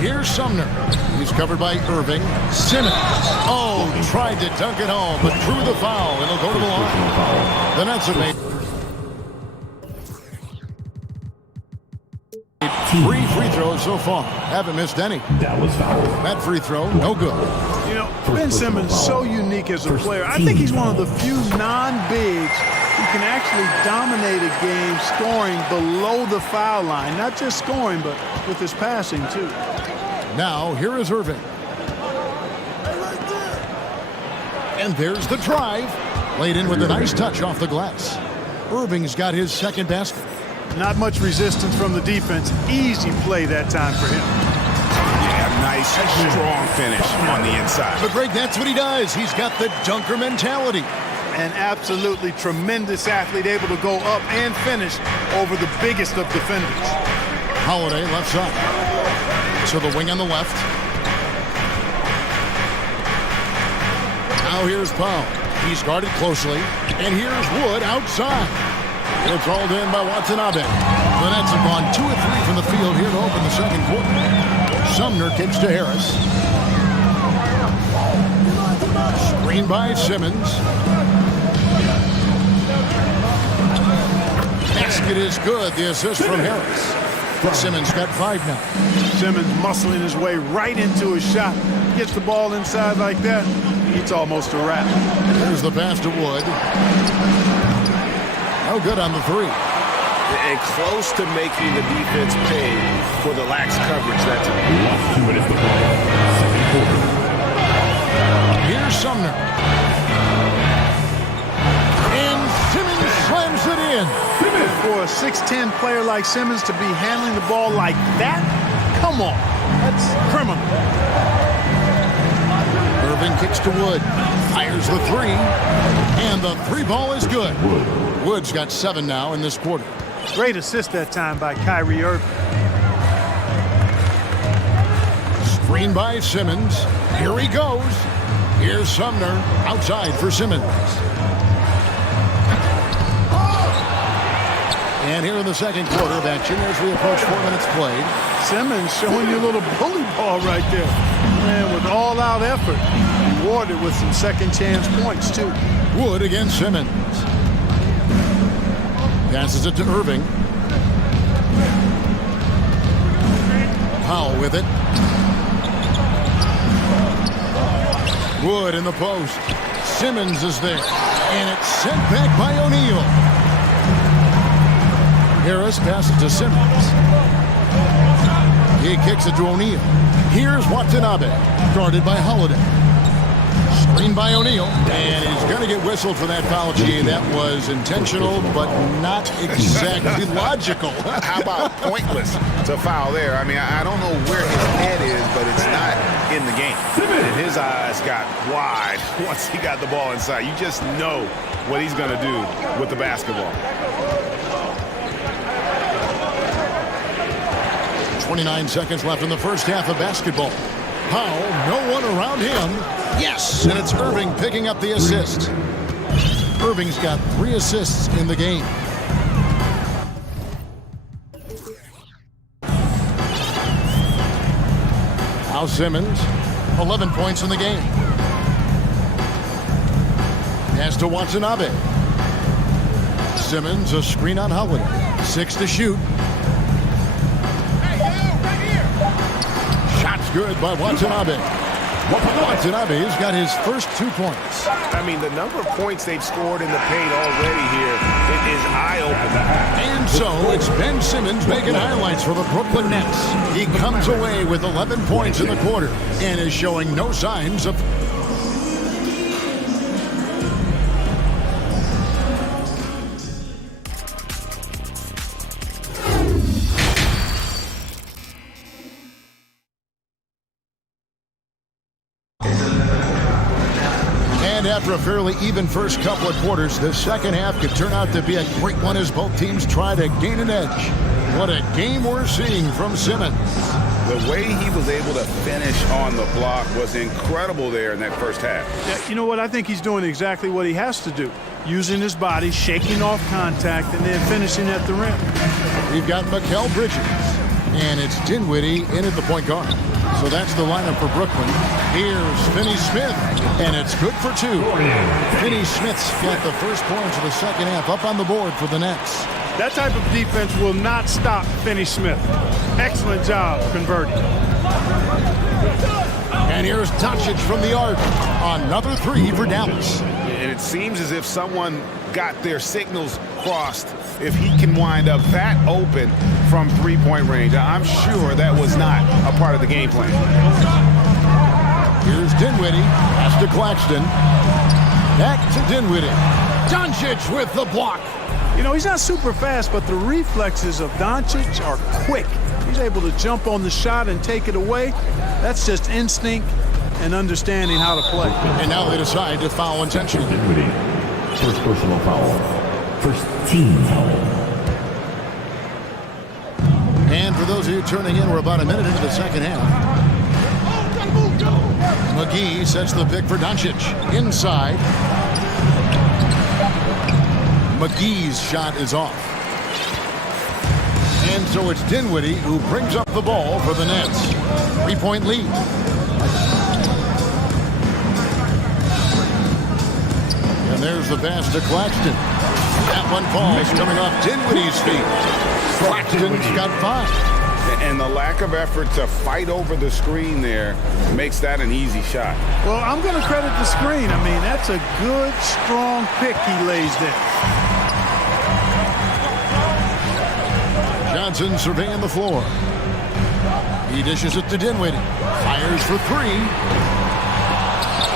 Here's Sumner. He's covered by Irving. Simmons. Oh, tried to dunk it home, but drew the foul, and it'll go to the line. The Nets have made 3 free throws so far. Haven't missed any. That free throw, no good. You know, Ben Simmons is so unique as a player. I think he's one of the few non-bigs who can actually dominate a game scoring below the foul line. Not just scoring, but with his passing, too. Now, here is Irving. And there's the drive. Laid in with a nice touch off the glass. Irving's got his second basket. Not much resistance from the defense. Easy play that time for him. Yeah, Nice, strong finish on the inside. But Greg, that's what he does. He's got the dunker mentality. An absolutely tremendous athlete, able to go up and finish over the biggest of defenders. Holiday left side. To the wing on the left. Now here's Powell. He's guarded closely. And here's Wood outside. It's all in by Watanabe. The Nets have gone 2 of 3 from the field here to open the second quarter. Sumner kicks to Harris. Screen by Simmons. Basket is good. The assist from Harris. Simmons got 5 now. Simmons muscling his way right into his shot. Gets the ball inside like that, it's almost a wrap. There's the pass to Wood. No good on the 3. And close to making the defense pay for the lax coverage that's Last 2 minutes to play. Second quarter. Here's Sumner. And Simmons slams it in. For a 6'10 player like Simmons to be handling the ball like that, come on, that's criminal. Irving kicks to Wood. Fires the 3. And the 3 ball is good. Wood's got 7 now in this quarter. Great assist that time by Kyrie Irving. Screen by Simmons. Here he goes. Here's Sumner outside for Simmons. And here in the second quarter of action as we approach 4 minutes played. Simmons showing you a little bully ball right there. Man, with all-out effort, rewarded with some second-chance points, too. Wood against Simmons. Passes it to Irving. Powell with it. Wood in the post. Simmons is there. And it's sent back by O'Neal. Harris passes to Simmons. He kicks it to O'Neal. Here's Watanabe, guarded by Holiday. Screen by O'Neal, and he's going to get whistled for that foul, G. That was intentional, but not exactly logical. How about pointless to foul there? I mean, I don't know where his head is, but it's not in the game. And his eyes got wide once he got the ball inside. You just know what he's going to do with the basketball. 29 seconds left in the first half of basketball. Powell, no one around him. Yes, and it's Irving picking up the assist. Irving's got 3 assists in the game. Now Simmons, 11 points in the game. Pass to Watanabe. Simmons, a screen on Holiday. 6 to shoot. Shot's good by Watanabe. Watanabe's got his first 2 points. I mean, the number of points they've scored in the paint already here, it is eye-opening. And so it's Ben Simmons making highlights for the Brooklyn Nets. He comes away with 11 points in the quarter and is showing no signs of... After a fairly even first couple of quarters, the second half could turn out to be a great one as both teams try to gain an edge. What a game we're seeing from Simmons. The way he was able to finish on the block was incredible there in that first half. Yeah, you know what? I think he's doing exactly what he has to do. Using his body, shaking off contact, and then finishing at the rim. We've got Mikal Bridges, and it's Dinwiddie in at the point guard. So that's the lineup for Brooklyn. Here's Finney-Smith, and it's good for 2. Finney-Smith's got the first points of the second half up on the board for the Nets. That type of defense will not stop Finney-Smith. Excellent job converting. And here's Doncic from the arc. Another 3 for Dallas. And it seems as if someone got their signals crossed. If he can wind up that open from 3-point range, I'm sure that was not a part of the game plan. Here's Dinwiddie, pass to Claxton. Back to Dinwiddie. Doncic with the block. You know, he's not super fast, but the reflexes of Doncic are quick. He's able to jump on the shot and take it away. That's just instinct and understanding how to play. And now they decide to foul intentionally. First personal foul. First team foul. And for those of you turning in, we're about a minute into the second half. McGee sets the pick for Doncic. Inside. McGee's shot is off. And so it's Dinwiddie who brings up the ball for the Nets. 3-point lead. And there's the pass to Claxton. That one falls coming off Dinwiddie's feet. Claxton's got 5. And the lack of effort to fight over the screen there makes that an easy shot. Well, I'm going to credit the screen. I mean, that's a good, strong pick he lays there. Johnson surveying the floor. He dishes it to Dinwiddie. Fires for 3.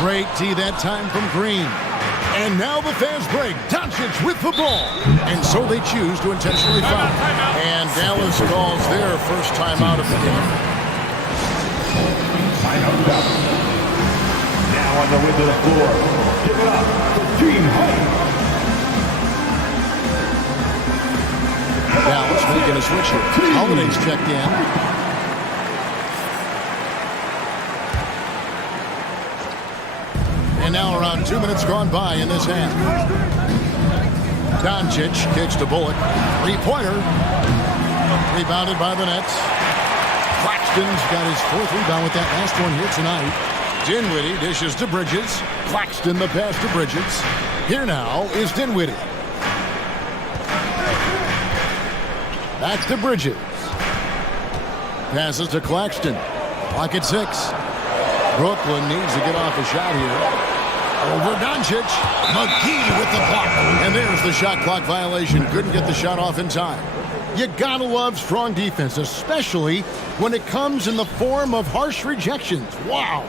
Great tee that time from Green. And now the fast break. Doncic with the ball. And so they choose to intentionally foul. And Dallas calls their first timeout of the game. Now on the way to the floor. Give it up for Team Home. Dallas making a switch here. Holiday's checked in. And now around 2 minutes gone by in this half. Doncic kicks to Bullock. 3-pointer. Rebounded by the Nets. Claxton's got his 4th rebound with that last one here tonight. Dinwiddie dishes to Bridges. Claxton the pass to Bridges. Here now is Dinwiddie. Back to Bridges. Passes to Claxton. Clock at 6. Brooklyn needs to get off a shot here. Over Doncic. McGee with the block. And there's the shot clock violation. Couldn't get the shot off in time. You gotta love strong defense, especially when it comes in the form of harsh rejections. Wow.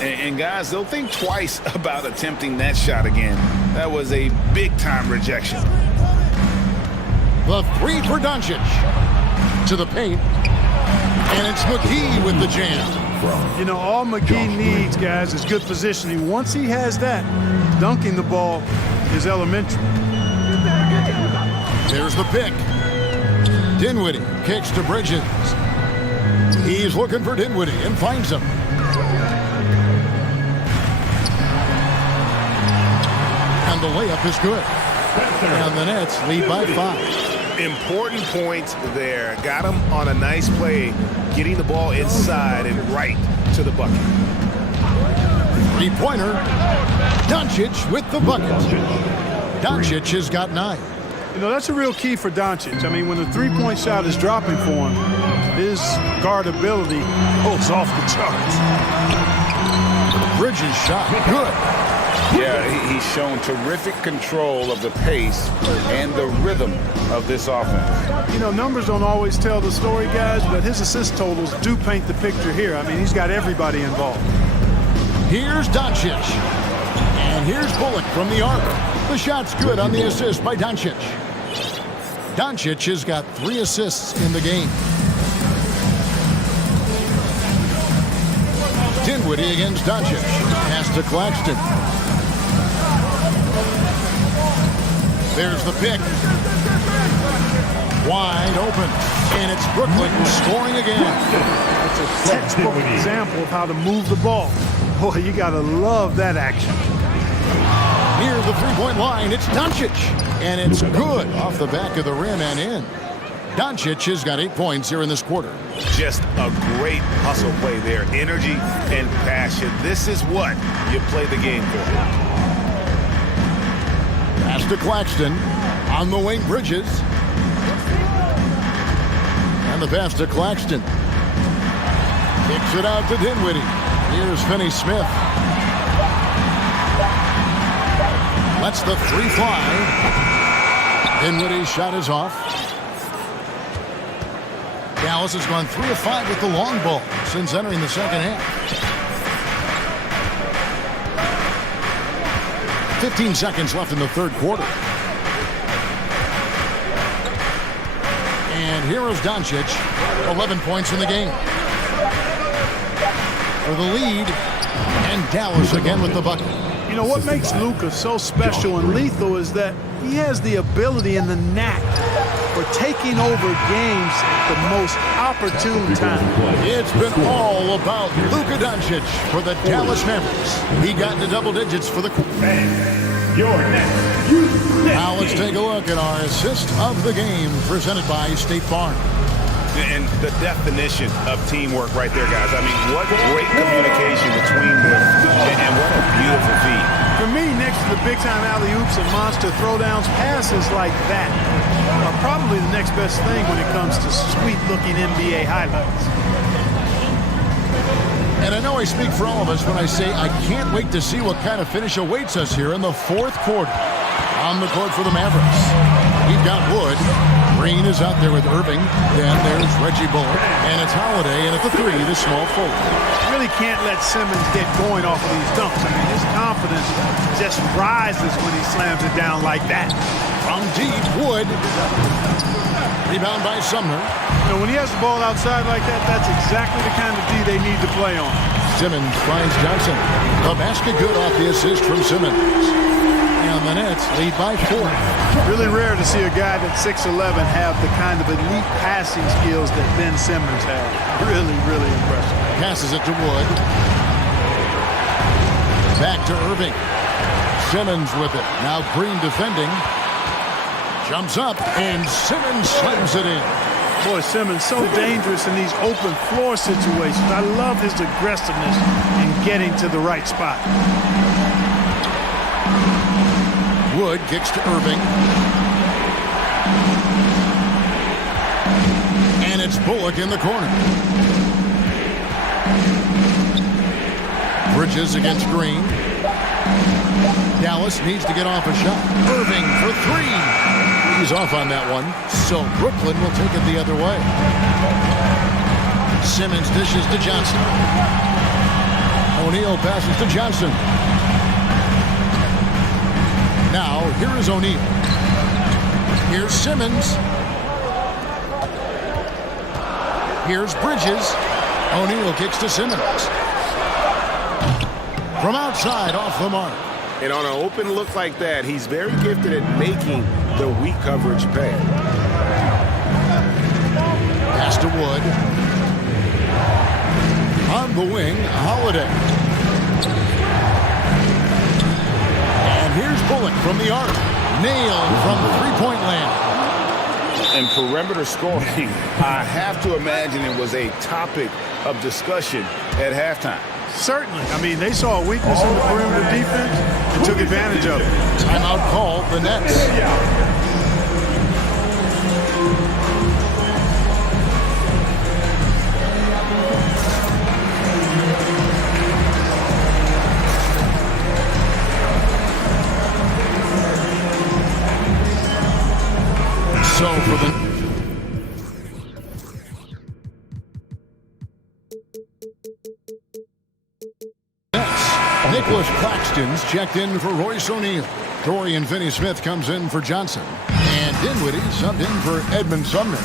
And guys, they'll think twice about attempting that shot again. That was a big-time rejection. The 3 for Doncic. To the paint. And it's McGee with the jam. You know, all McGee needs, guys, is good positioning. Once he has that, dunking the ball is elementary. There's the pick. Dinwiddie kicks to Bridges. He's looking for Dinwiddie and finds him. And the layup is good. And the Nets lead by 5. Important points there. Got him on a nice play, getting the ball inside and right to the bucket. 3-pointer. Doncic with the bucket. Doncic has got 9. You know, that's a real key for Doncic. I mean, when the 3-point shot is dropping for him, his guardability goes off the charts. Bridges shot. Good. Yeah, he's shown terrific control of the pace and the rhythm of this offense. You know, numbers don't always tell the story, guys, but his assist totals do paint the picture here. I mean, he's got everybody involved. Here's Doncic. And here's Bullock from the arc. The shot's good on the assist by Doncic. Doncic has got 3 assists in the game. Dinwiddie against Doncic. Pass to Claxton. There's the pick. Wide open. And it's Brooklyn scoring again. It's a textbook example of how to move the ball. Boy, you got to love that action. Near the 3-point line, it's Doncic. And it's good off the back of the rim and in. Doncic has got 8 points here in this quarter. Just a great hustle play there. Energy and passion. This is what you play the game for. Pass to Claxton. On the wing, Bridges. And the pass to Claxton. Kicks it out to Dinwiddie. Here's Finney-Smith. Lets the 3 fly. Dinwiddie's shot is off. Dallas has gone 3 of 5 with the long ball since entering the second half. 15 seconds left in the third quarter. And here is Doncic, 11 points in the game. For the lead, and Dallas again with the bucket. You know, what makes Luka so special and lethal is that he has the ability and the knack for taking over games at the most opportune time. It's been all about Luka Doncic for the Dallas Mavericks. He got into double digits for the... Your next. Now let's take a look at our assist of the game presented by State Farm. And the definition of teamwork right there, guys. I mean, what great communication between them, and what a beautiful feed. For me, next to the big-time alley-oops and monster throwdowns, passes like that are probably the next best thing when it comes to sweet-looking NBA highlights. And I know I speak for all of us when I say I can't wait to see what kind of finish awaits us here in the fourth quarter. On the court for the Mavericks, we've got Wood. Green is out there with Irving. Then there's Reggie Bullock. And it's Holiday. And at the three, the small forward. Really can't let Simmons get going off of these dunks. I mean, his confidence just rises when he slams it down like that. From deep, Wood. Rebound by Sumner. You know, when he has the ball outside like that, that's exactly the kind of D they need to play on. Simmons finds Johnson. The basket good off the assist from Simmons. And the Nets lead by 4. Really rare to see a guy that's 6'11" have the kind of elite passing skills that Ben Simmons has. Really, really impressive. Passes it to Wood. Back to Irving. Simmons with it. Now Green defending. Jumps up, and Simmons slams it in. Boy, Simmons so dangerous in these open floor situations. I love his aggressiveness in getting to the right spot. Wood kicks to Irving. And it's Bullock in the corner. Bridges against Green. Dallas needs to get off a shot. Irving for three. He's off on that one. So Brooklyn will take it the other way. Simmons dishes to Johnson. O'Neal passes to Johnson. Now, here is O'Neal. Here's Simmons. Here's Bridges. O'Neal kicks to Simmons. From outside, off the mark. And on an open look like that, he's very gifted at making the weak coverage pay. Pass to Wood. On the wing, Holiday. Here's Bullock from the arc. Nailed from three-point land. And perimeter scoring, I have to imagine it was a topic of discussion at halftime. Certainly. I mean, they saw a weakness in the perimeter defense and took advantage of it. Timeout called the Nets. So for the Nicholas Claxton's checked in for Royce O'Neal. Dorian Finney-Smith comes in for Johnson. And Dinwiddie subbed in for Edmund Sumner.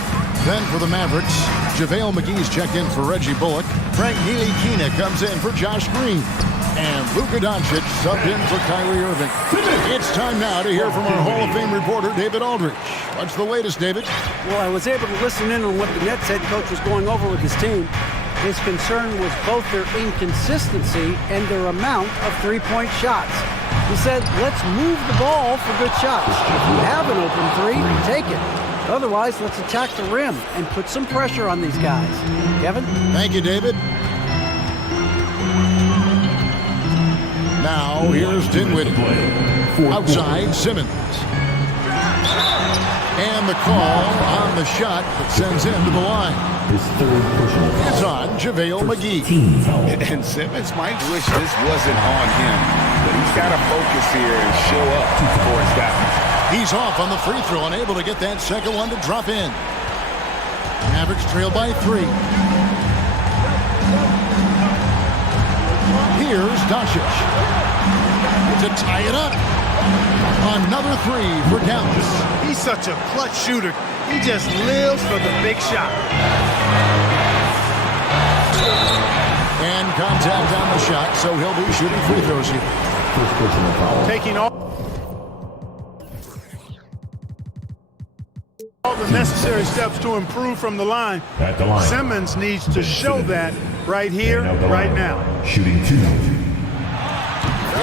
Then for the Mavericks, JaVale McGee's checked in for Reggie Bullock. Frank Ntilikina comes in for Josh Green. And Luka Doncic subbed in for Kyrie Irving. It's time now to hear from our Hall of Fame reporter, David Aldridge. What's the latest, David? Well, I was able to listen in on what the Nets head coach was going over with his team. His concern was both their inconsistency and their amount of three-point shots. He said, let's move the ball for good shots. If you have an open three, take it. Otherwise, let's attack the rim and put some pressure on these guys. Kevin? Thank you, David. Now, here's Dinwiddie. Outside, Simmons. And the call on the shot that sends him to the line. It's on JaVale McGee. And Simmons might wish this wasn't on him, but he's got to focus here and show up for his guys. He's off on the free throw, unable to get that second one to drop in. Mavericks trail by 3. Here's Doncic to tie it up. Another 3 for Dallas. He's such a clutch shooter. He just lives for the big shot. And contact on the shot, so he'll be shooting free throws here. Taking all the necessary steps to improve from the line. At the line. Simmons needs to show that right here, right now. Shooting 2.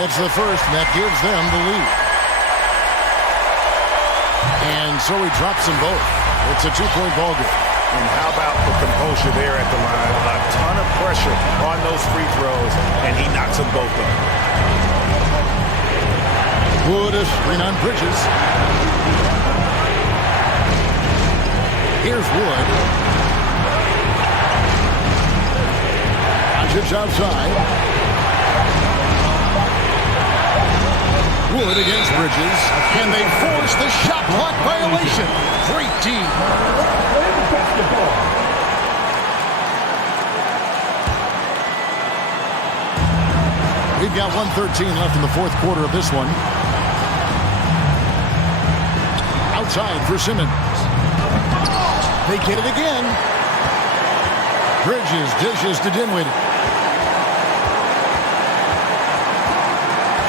It's the first, and that gives them the lead. And so he drops them both. It's a 2-point ball game. And how about the composure there at the line? A ton of pressure on those free throws, and he knocks them both up. Wood a screen on Bridges. Here's Wood. Doncic outside. Wood against Bridges. And they force the shot clock violation. Great team. We've got 1:13 left in the fourth quarter of this one. Outside for Simmons. They get it again. Bridges dishes to Dinwiddie.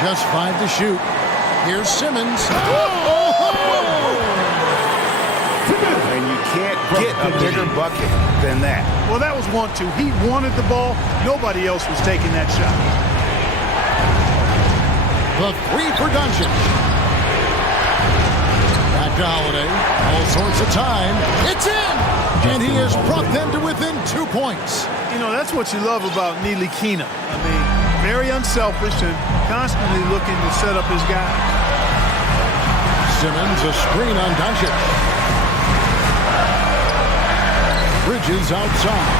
Just 5 to shoot. Here's Simmons. And you can't get a bigger bucket than that. Well, that was 1-2. He wanted the ball. Nobody else was taking that shot. The 3 for Doncic. Back to Holiday. All sorts of time. It's in! And he has brought them to within 2 points. You know, that's what you love about Ntilikina. I mean, very unselfish and constantly looking to set up his guy. Simmons, a screen on Doncic. Bridges outside.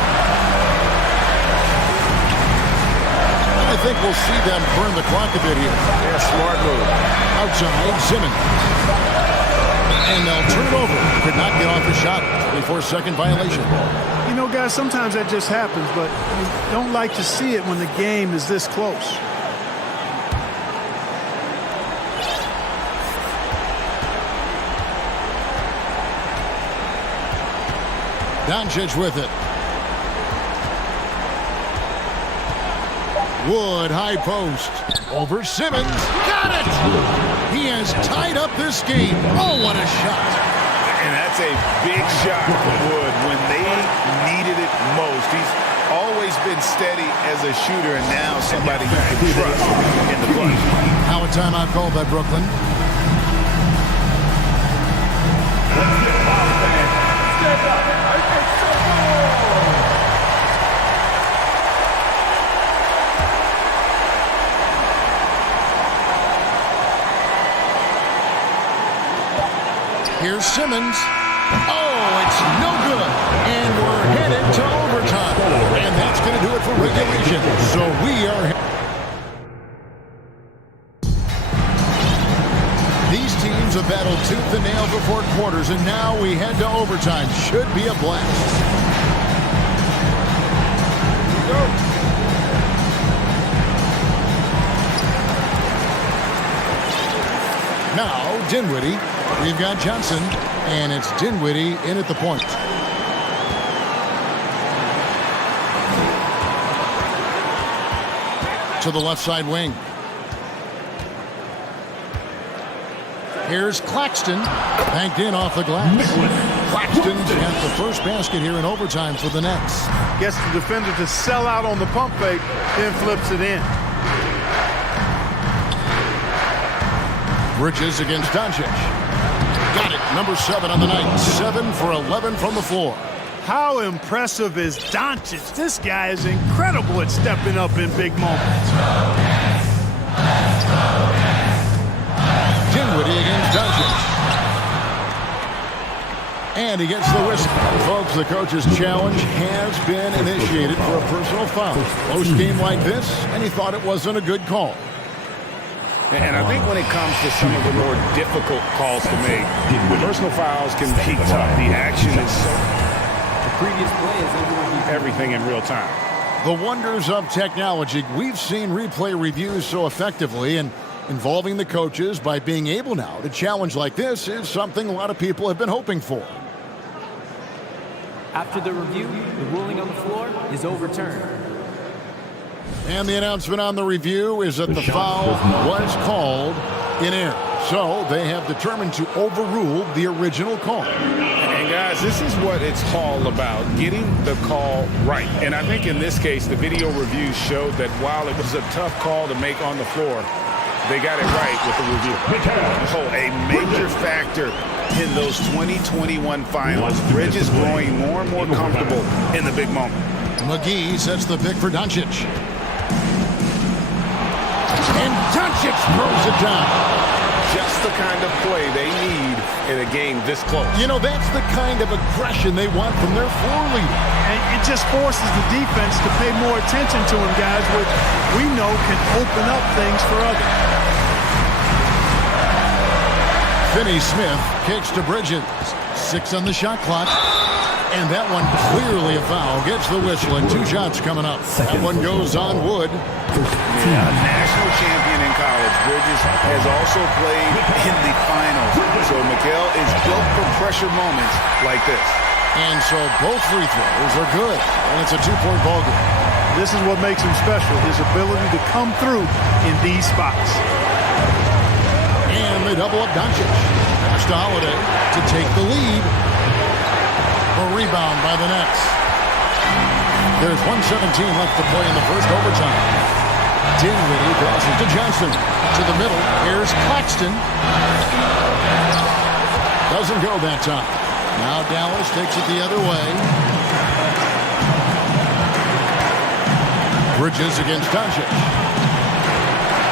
I think we'll see them burn the clock a bit here. Yeah, smart move. Outside, Simmons. And they'll turn it over. Could not get off the shot. 24-second violation. You know, guys, sometimes that just happens, but you don't like to see it when the game is this close. Doncic with it. Wood, high post. Over Simmons. Got it! He has tied up this game. Oh, what a shot. And that's a big shot for Wood when they needed it most. He's always been steady as a shooter, and now somebody you can trust in the clutch. Now a timeout called by Brooklyn. Here's Simmons. Oh, it's no good. And we're headed to overtime. And that's going to do it for regulation. So we are... These teams have battled tooth and nail for 4 quarters, and now we head to overtime. Should be a blast. Now, Dinwiddie. We've got Johnson, and it's Dinwiddie in at the point. To the left side wing. Here's Claxton. Banked in off the glass. Claxton's got the first basket here in overtime for the Nets. Gets the defender to sell out on the pump fake, then flips it in. Bridges against Doncic. Got it. Number 7 on the night. 7 for 11 from the floor. How impressive is Doncic? This guy is incredible at stepping up in big moments. Dinwiddie against Doncic. And he gets the whistle. Folks, the coach's challenge has been initiated for a personal foul. Close game like this, and he thought it wasn't a good call. And I think when it comes to some of the more difficult calls to make, personal fouls can be tough. The action is so... The previous play is everything in real time. The wonders of technology. We've seen replay reviews so effectively, and involving the coaches by being able now to challenge like this is something a lot of people have been hoping for. After the review, the ruling on the floor is overturned. And the announcement on the review is that the foul was called in air. So they have determined to overrule the original call. And guys, this is what it's all about, getting the call right. And I think in this case, the video review showed that while it was a tough call to make on the floor, they got it right with the review. Oh, a major factor in those 2021 finals. Bridges growing more and more comfortable in the big moment. McGee sets the pick for Doncic. And Doncic throws it down. Just the kind of play they need in a game this close. You know, that's the kind of aggression they want from their floor leader. And it just forces the defense to pay more attention to him, guys, which we know can open up things for others. Finney Smith kicks to Bridges. 6 on the shot clock. And that one clearly a foul. Gets the whistle and 2 shots coming up. That one goes on Wood. Yeah, national champion in college. Bridges has also played in the finals. So Miguel is built for pressure moments like this. And so both free throws are good. And it's a 2-point ball game. This is what makes him special, his ability to come through in these spots. And they double up Doncic. Pass to Holiday to take the lead. A rebound by the Nets. There's 1:17 left to play in the first overtime. Dinwiddie passes to Johnson. To the middle. Here's Claxton. Doesn't go that time. Now Dallas takes it the other way. Bridges against Doncic.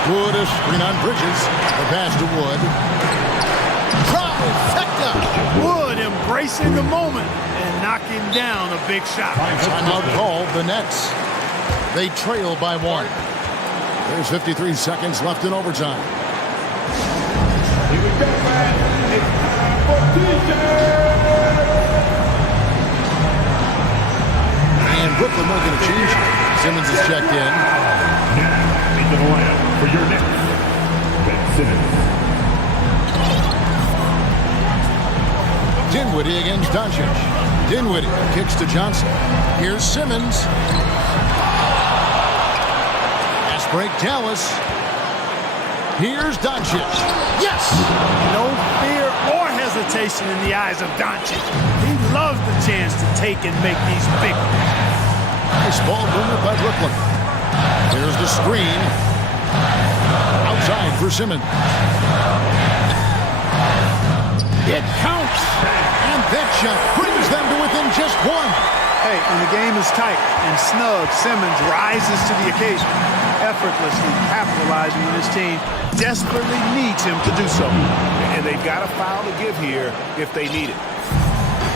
Wood is screen on Bridges. The pass to Wood. Trifecta. Wood embracing the moment and knocking down a big shot. Timeout called the Nets. They trail by 1. There's 53 seconds left in overtime. And Brooklyn making a change. Simmons is checked in. Into the lineup for your Nets, Ben Simmons. Dinwiddie against Doncic. Dinwiddie kicks to Johnson. Here's Simmons. Fast break Dallas. Here's Doncic. Yes! No fear or hesitation in the eyes of Doncic. He loves the chance to take and make these big ones. Nice ball movement by Brooklyn. There's the screen. Outside for Simmons. It counts. And that shot brings them to within just 1. Hey, when the game is tight and snug, Simmons rises to the occasion, effortlessly capitalizing when his team desperately needs him to do so. And they've got a foul to give here if they need it.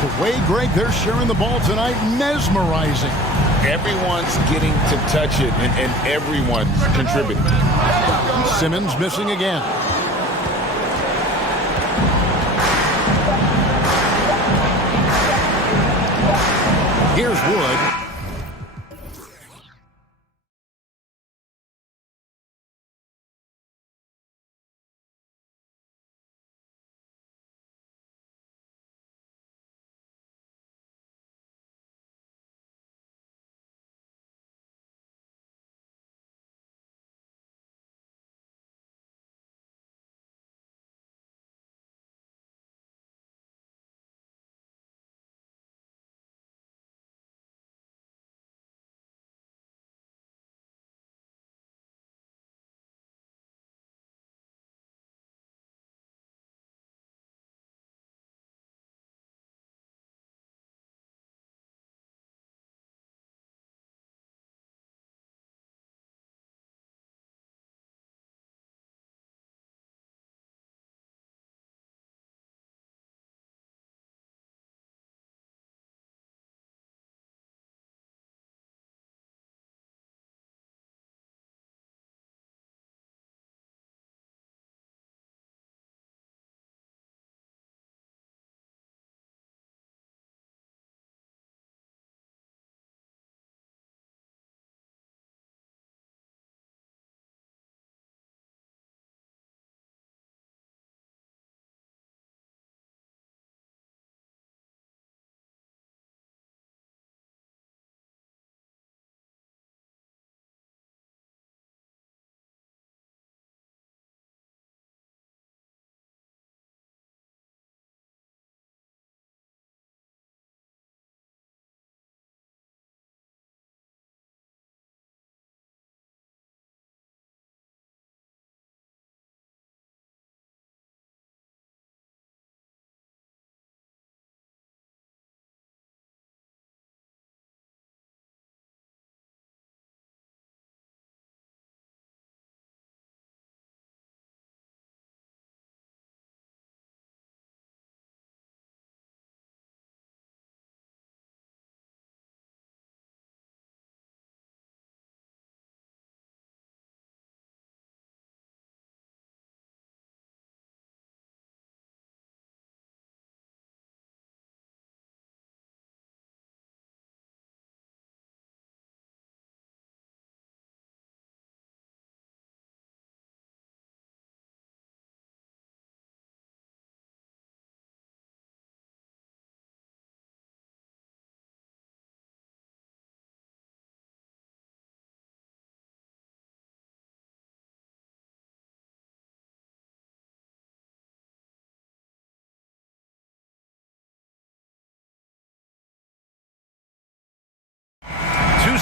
The way, Greg, they're sharing the ball tonight, mesmerizing. Everyone's getting to touch it, and everyone's contributing. Simmons missing again. Here's Wood.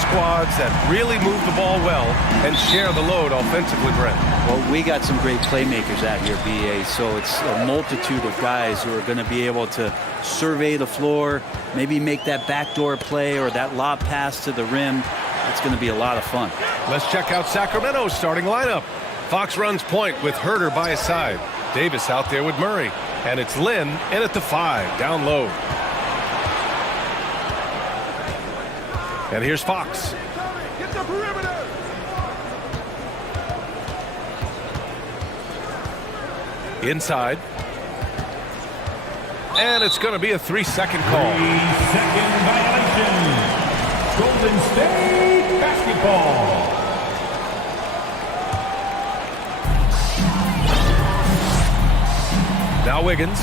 squads that really move the ball well and share the load offensively, Brent. Well, we got some great playmakers out here, BA, so it's a multitude of guys who are going to be able to survey the floor, maybe make that backdoor play or that lob pass to the rim. It's going to be a lot of fun. Let's check out Sacramento's starting lineup. Fox runs point with Herter by his side. Davis out there with Murray. And it's Lynn in at the 5, down low. And here's Fox. Get the perimeter. Inside. And it's going to be a 3-second call. 3-second violation. Golden State basketball. Now Wiggins.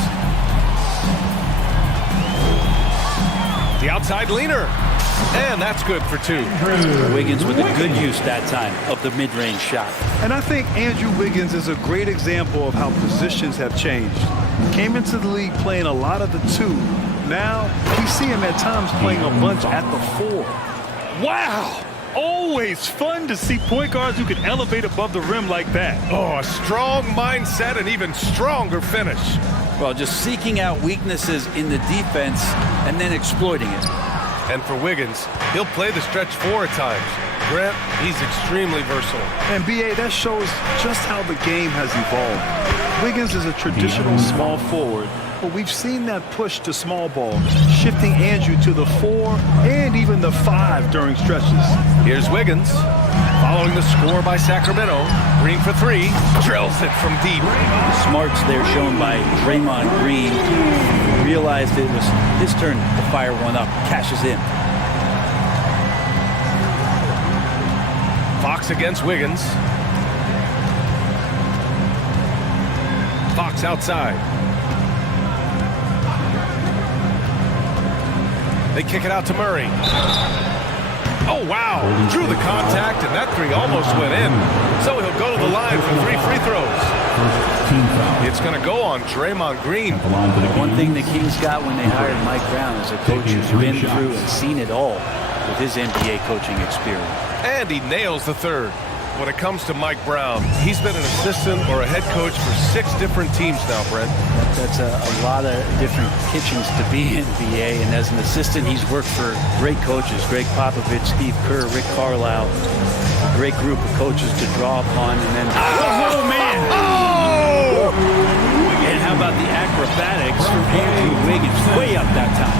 The outside leaner. And that's good for 2. Wiggins with a good use that time of the mid-range shot. And I think Andrew Wiggins is a great example of how positions have changed. Came into the league playing a lot of the 2. Now, we see him at times playing a bunch at the 4. Wow! Always fun to see point guards who can elevate above the rim like that. Oh, a strong mindset and even stronger finish. Well, just seeking out weaknesses in the defense and then exploiting it. And for Wiggins, he'll play the stretch 4 at times. Grant, he's extremely versatile. And BA, that shows just how the game has evolved. Wiggins is a traditional small forward, but we've seen that push to small ball, shifting Andrew to the 4 and even the 5 during stretches. Here's Wiggins, following the score by Sacramento. Green for 3, drills it from deep. Smarts there shown by Draymond Green. Realized it was his turn to fire one up, cashes in. Fox against Wiggins. Fox outside. They kick it out to Murray. Oh, wow. Drew the contact, and that 3 almost went in. So he'll go to the line for 3 free throws. It's going to go on Draymond Green. One thing the Kings got when they hired Mike Brown is a coach who's been through and seen it all with his NBA coaching experience. And he nails the 3rd. When it comes to Mike Brown, he's been an assistant or a head coach for 6 different teams now, Brent. That's a lot of different kitchens to be in, BA. And as an assistant, he's worked for great coaches, Greg Popovich, Steve Kerr, Rick Carlisle. A great group of coaches to draw upon. And then, oh, man! Oh! And how about the acrobatics from Andrew Wiggins? Way up that time.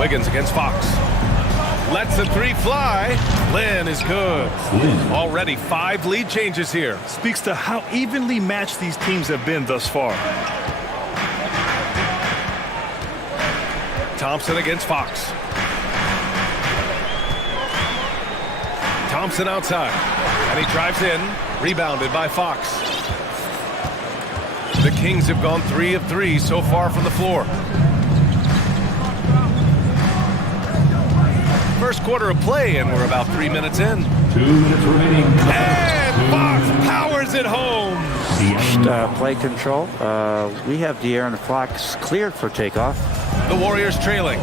Wiggins against Fox. Lets the 3 fly. Lynn is good. Already 5 lead changes here. Speaks to how evenly matched these teams have been thus far. Thompson against Fox. Thompson outside. And he drives in. Rebounded by Fox. The Kings have gone 3 of 3 so far from the floor. First quarter of play, and we're about 3 minutes in. 2 minutes remaining. And Fox powers it home. Play control. We have De'Aaron Fox cleared for takeoff. The Warriors trailing.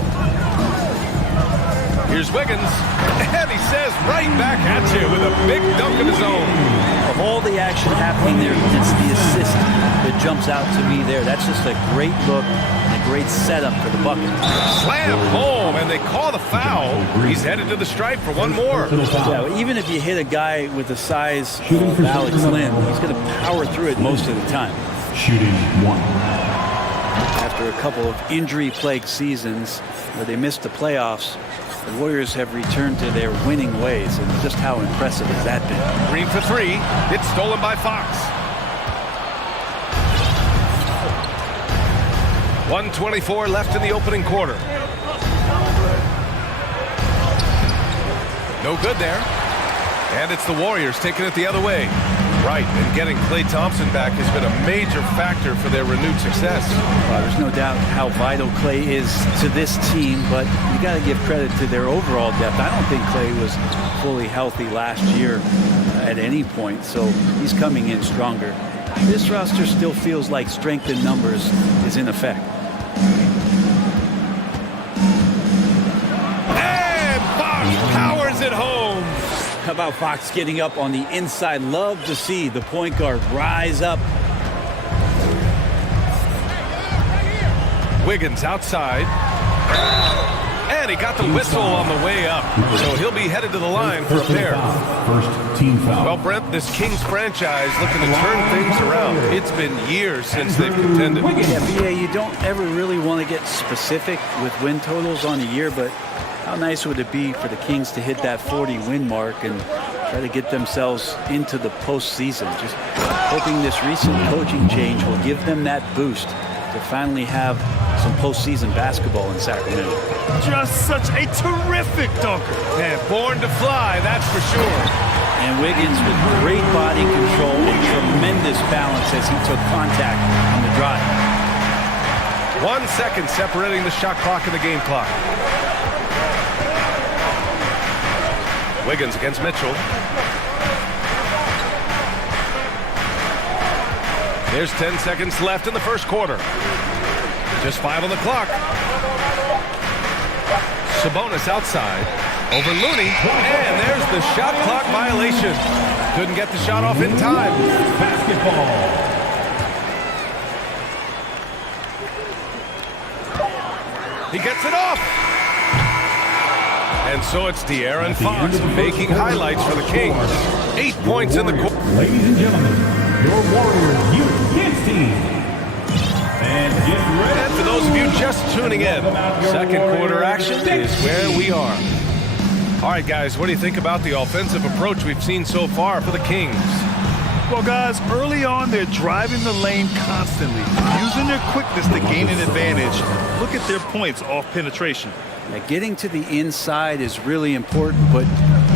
Here's Wiggins, and he says right back at you with a big dunk of his own. Of all the action happening there, it's the assist that jumps out to me there. That's just a great look and a great setup for the bucket. Slam home, and they call the foul. He's headed to the stripe for one more. Yeah, even if you hit a guy with the size of Alex Lynn, he's going to power through it most of the time. Shooting 1. After a couple of injury-plagued seasons where they missed the playoffs, the Warriors have returned to their winning ways, and just how impressive has that been? Green for 3. It's stolen by Fox. 1:24 left in the opening quarter. No good there. And it's the Warriors taking it the other way. Right, and getting Klay Thompson back has been a major factor for their renewed success. There's no doubt how vital Klay is to this team, but you got to give credit to their overall depth. I don't think Klay was fully healthy last year at any point, so he's coming in stronger. This roster still feels like strength in numbers is in effect. How about Fox getting up on the inside? Love to see the point guard rise up. Wiggins outside. And he got the whistle on the way up. So he'll be headed to the line for a pair. First team foul. Well, Brent, this Kings franchise looking to turn things around. It's been years since they've contended. Yeah, BA, you don't ever really want to get specific with win totals on a year, but how nice would it be for the Kings to hit that 40-win mark and try to get themselves into the postseason? Just hoping this recent coaching change will give them that boost to finally have some postseason basketball in Sacramento. Just such a terrific dunker. Man, born to fly, that's for sure. And Wiggins with great body control and tremendous balance as he took contact on the drive. 1 second separating the shot clock and the game clock. Wiggins against Mitchell. There's 10 seconds left in the first quarter. Just 5 on the clock. Sabonis outside. Over Looney. And there's the shot clock violation. Couldn't get the shot off in time. Basketball. He gets it off. And so it's De'Aaron Fox making highlights for the Kings. 8 points in the quarter. Ladies and gentlemen, your Warriors Youth Kids team. And get ready. And for those of you just tuning in, second quarter action is where we are. All right, guys, what do you think about the offensive approach we've seen so far for the Kings? Well, guys, early on, they're driving the lane constantly, using their quickness to gain an advantage. Look at their points off penetration. Now, getting to the inside is really important, but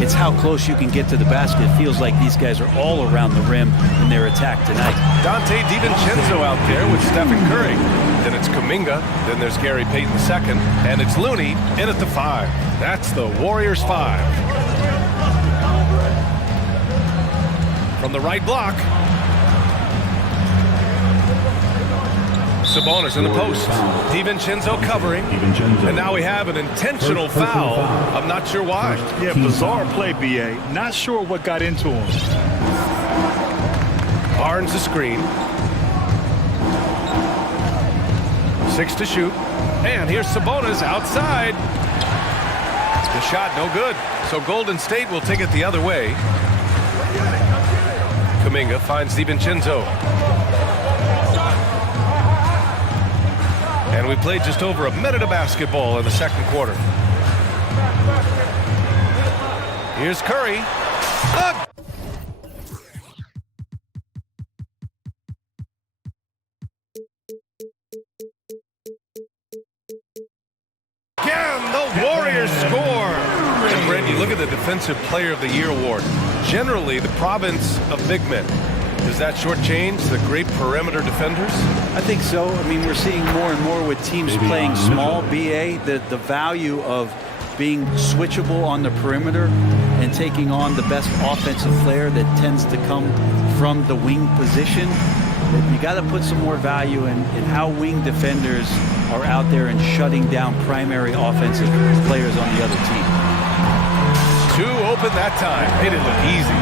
it's how close you can get to the basket. It feels like these guys are all around the rim in their attack tonight. Dante DiVincenzo out there with Stephen Curry. Then it's Kuminga. Then there's Gary Payton II. And it's Looney in at the 5. That's the Warriors 5. From the right block. Sabonis in the post. DiVincenzo covering. And now we have an intentional foul. I'm not sure why. Yeah, bizarre play, BA. Not sure what got into him. Barnes the screen. 6 to shoot. And here's Sabonis outside. The shot no good. So Golden State will take it the other way. Kuminga finds DiVincenzo. And we played just over a minute of basketball in the second quarter. Here's Curry. Again, the Warriors score. And Brent, you look at the Defensive Player of the Year award. Generally, the province of big men. Does that shortchange the great perimeter defenders? I think so. I mean, we're seeing more and more with teams playing small, BA, the value of being switchable on the perimeter and taking on the best offensive player that tends to come from the wing position. You got to put some more value in how wing defenders are out there and shutting down primary offensive players on the other team. 2 open that time. Made it look easy.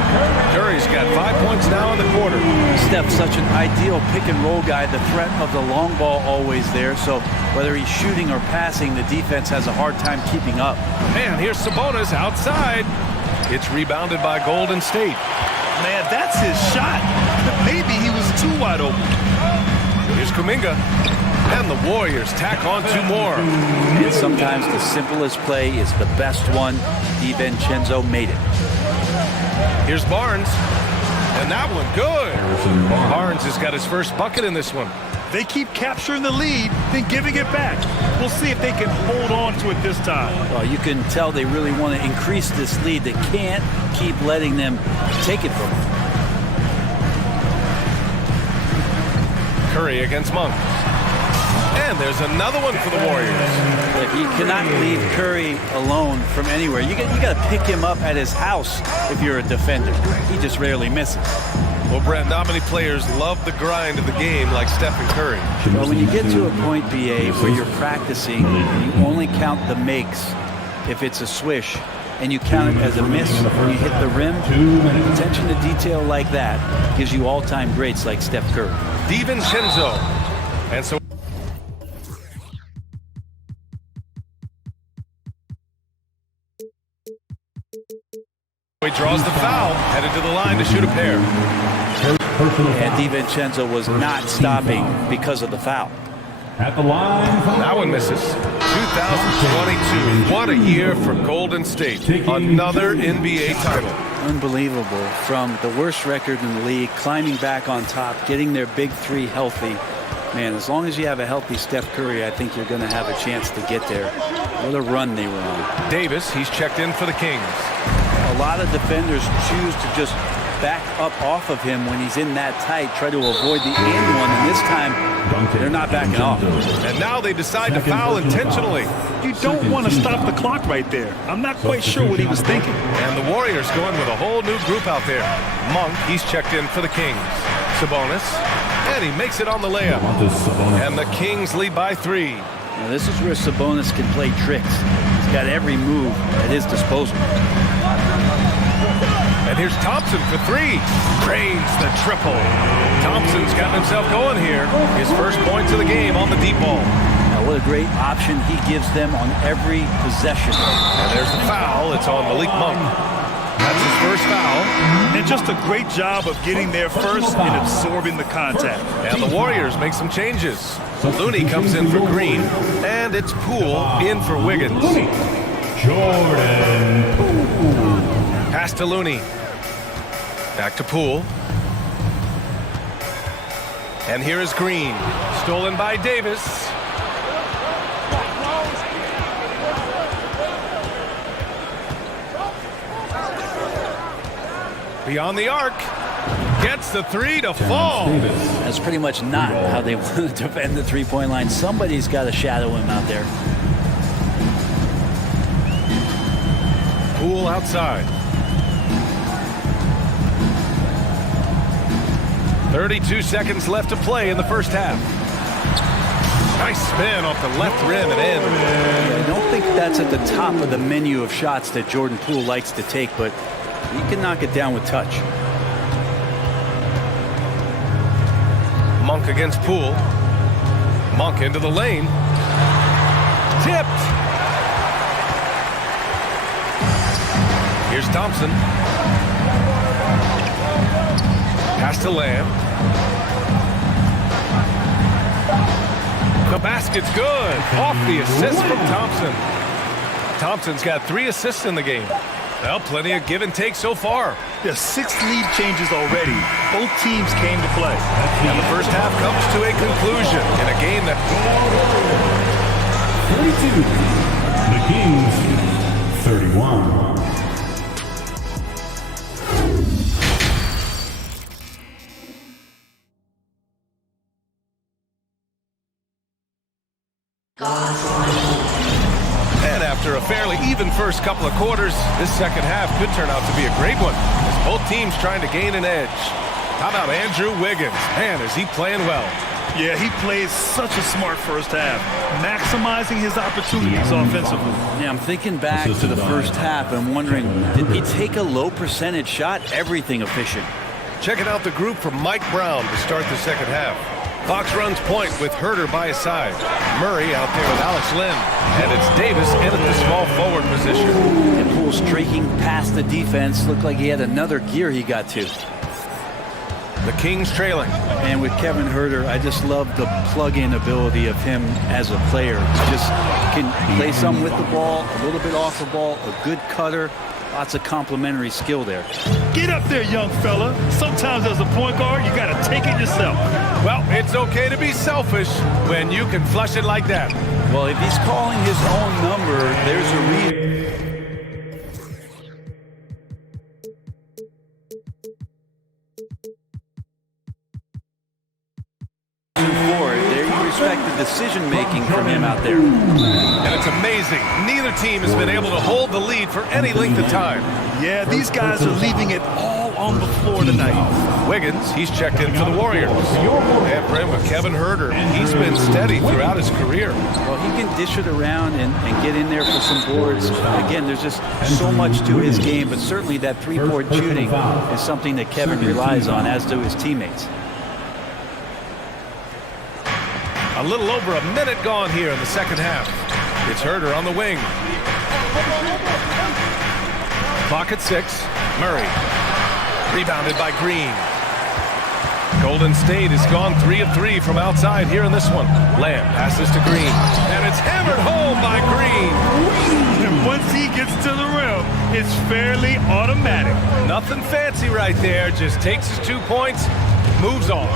Curry's got 5 points now in the quarter. Steph's such an ideal pick-and-roll guy. The threat of the long ball always there. So whether he's shooting or passing, the defense has a hard time keeping up. And here's Sabonis outside. It's rebounded by Golden State. Man, that's his shot. Maybe he was too wide open. Here's Kuminga. And the Warriors tack on 2 more. And sometimes the simplest play is the best one. DiVincenzo made it. Here's Barnes. And that one good. Barnes has got his first bucket in this one. They keep capturing the lead, then giving it back. We'll see if they can hold on to it this time. Well, you can tell they really want to increase this lead. They can't keep letting them take it from them. Curry against Monk. And there's another one for the Warriors. Look, you cannot leave Curry alone from anywhere. You got to pick him up at his house if you're a defender. He just rarely misses. Well, Brent, not many players love the grind of the game like Stephen Curry. Well, when you get to a point, BA, where you're practicing, you only count the makes if it's a swish. and you count it as a miss when you hit the rim, attention to detail like that gives you all-time greats like Steph Curry. DiVincenzo. And so he draws the foul, headed to the line to shoot a pair. And DiVincenzo was not stopping because of the foul. At the line. That one misses. 2022. What a year for Golden State. Another NBA title. Unbelievable. From the worst record in the league, climbing back on top, getting their big three healthy. Man, as long as you have a healthy Steph Curry, I think you're going to have a chance to get there. What a run they were on. Davis, he's checked in for the Kings. A lot of defenders choose to just back up off of him when he's in that tight, try to avoid the and one, and this time they're not backing off. And now they decide to foul intentionally. You don't want to stop the clock right there. I'm not quite sure what he was thinking. And the Warriors going with a whole new group out there. Monk, he's checked in for the Kings. Sabonis, and he makes it on the layup. And the Kings lead by 3. Now this is where Sabonis can play tricks. He's got every move at his disposal. And here's Thompson for 3. Drains the triple. Thompson's gotten himself going here. His first points of the game on the deep ball. Now what a great option he gives them on every possession. And there's the foul. It's on Malik Monk. That's his first foul. And just a great job of getting there first and absorbing the contact. And the Warriors make some changes. Looney comes in for Green. And it's Poole in for Wiggins. Jordan Poole. Pass to Looney. Back to Poole. And here is Green. Stolen by Davis. Beyond the arc. Gets the 3 to fall. That's pretty much not how they want to defend the three-point line. Somebody's got to shadow him out there. Poole outside. 32 seconds left to play in the first half. Nice spin off the left rim and in. I don't think that's at the top of the menu of shots that Jordan Poole likes to take, but he can knock it down with touch. Monk against Poole. Monk into the lane. Tipped. Here's Thompson. Pass to Lamb. The basket's good. Off the assist from Thompson. Thompson's got 3 assists in the game. Well, plenty of give and take so far. There's 6 lead changes already. Both teams came to play. And the first half comes to a conclusion in a game that... 32. The Kings, 31. And after a fairly even first couple of quarters, this second half could turn out to be a great one, as both teams trying to gain an edge. How about Andrew Wiggins? Man, is he playing well. Yeah, he plays such a smart first half, maximizing his opportunities offensively. Yeah, I'm thinking back to the first half and wondering, did he take a low percentage shot? Everything efficient. Checking out the group from Mike Brown to start the second half. Fox runs point with Herter by his side. Murray out there with Alex Len. And it's Davis in at the small forward position. And Poole streaking past the defense. Looked like he had another gear he got to. The Kings trailing. And with Kevin Herter, I just love the plug-in ability of him as a player. Just can play some with the ball, a little bit off the ball, a good cutter. Lots of complementary skill there. Get up there, young fella. Sometimes as a point guard, you got to take it yourself. Well, it's okay to be selfish when you can flush it like that. Well, if he's calling his own number, there's a reason. There you respect the decision-making from him out there. And it's amazing. Neither team has been able to hold the lead for any length of time. Yeah, these guys are leaving it all on the floor tonight. Wiggins, he's checked in for the Warriors. And for him with Kevin Herter, he's been steady throughout his career. Well, he can dish it around and get in there for some boards. Again, there's just so much to his game, but certainly that three-point shooting is something that Kevin relies on, as do his teammates. A little over a minute gone here in the second half. It's Herter on the wing. Clock at 6. Murray. Rebounded by Green. Golden State has gone 3 of 3 from outside here in this one. Lamb passes to Green. And it's hammered home by Green. And once he gets to the rim, it's fairly automatic. Nothing fancy right there. Just takes his 2 points, moves on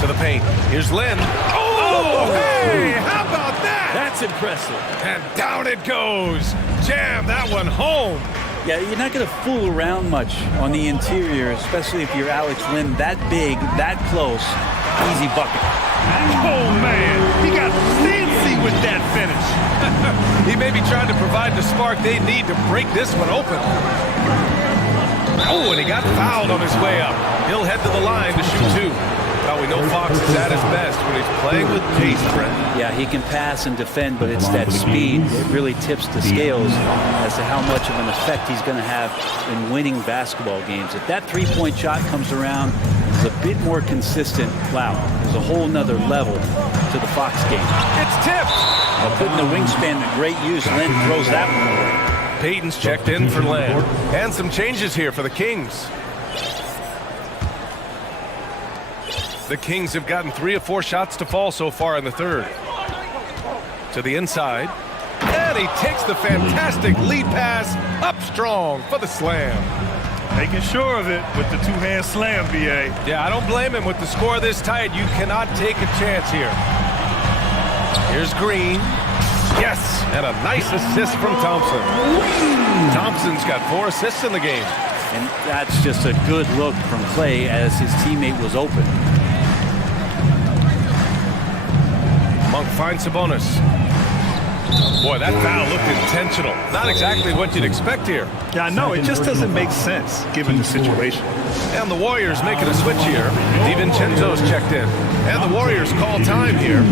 to the paint. Here's Lynn. Oh, hey, how about that? That's impressive. And down it goes. Jam that one home. Yeah, you're not going to fool around much on the interior, especially if you're Alex Lynn, that big, that close, easy bucket. Oh, man, he got fancy with that finish. He may be trying to provide the spark they need to break this one open. Oh, and he got fouled on his way up. He'll head to the line to shoot 2. Well, we know Fox is at his best when he's playing with pace, Brent. Yeah, he can pass and defend, but it's that speed that really tips the scales as to how much of an effect he's going to have in winning basketball games. If that three-point shot comes around, it's a bit more consistent. Wow, there's a whole nother level to the Fox game. It's tipped. Well, putting the wingspan to great use, Lynn throws that one away. Payton's checked in for Lamb. And some changes here for the Kings. The Kings have gotten 3 of 4 shots to fall so far in the third. To the inside. And he takes the fantastic lead pass up strong for the slam. Making sure of it with the two-hand slam, B.A. Yeah, I don't blame him with the score this tight. You cannot take a chance here. Here's Green. Yes, and a nice assist from Thompson. Thompson's got 4 assists in the game. And that's just a good look from Clay as his teammate was open. Monk finds Sabonis. Boy, that foul looked intentional. Not exactly what you'd expect here. Yeah, I know. It just doesn't make sense given the situation. And the Warriors making a switch here. DiVincenzo's checked in. And the Warriors call time here.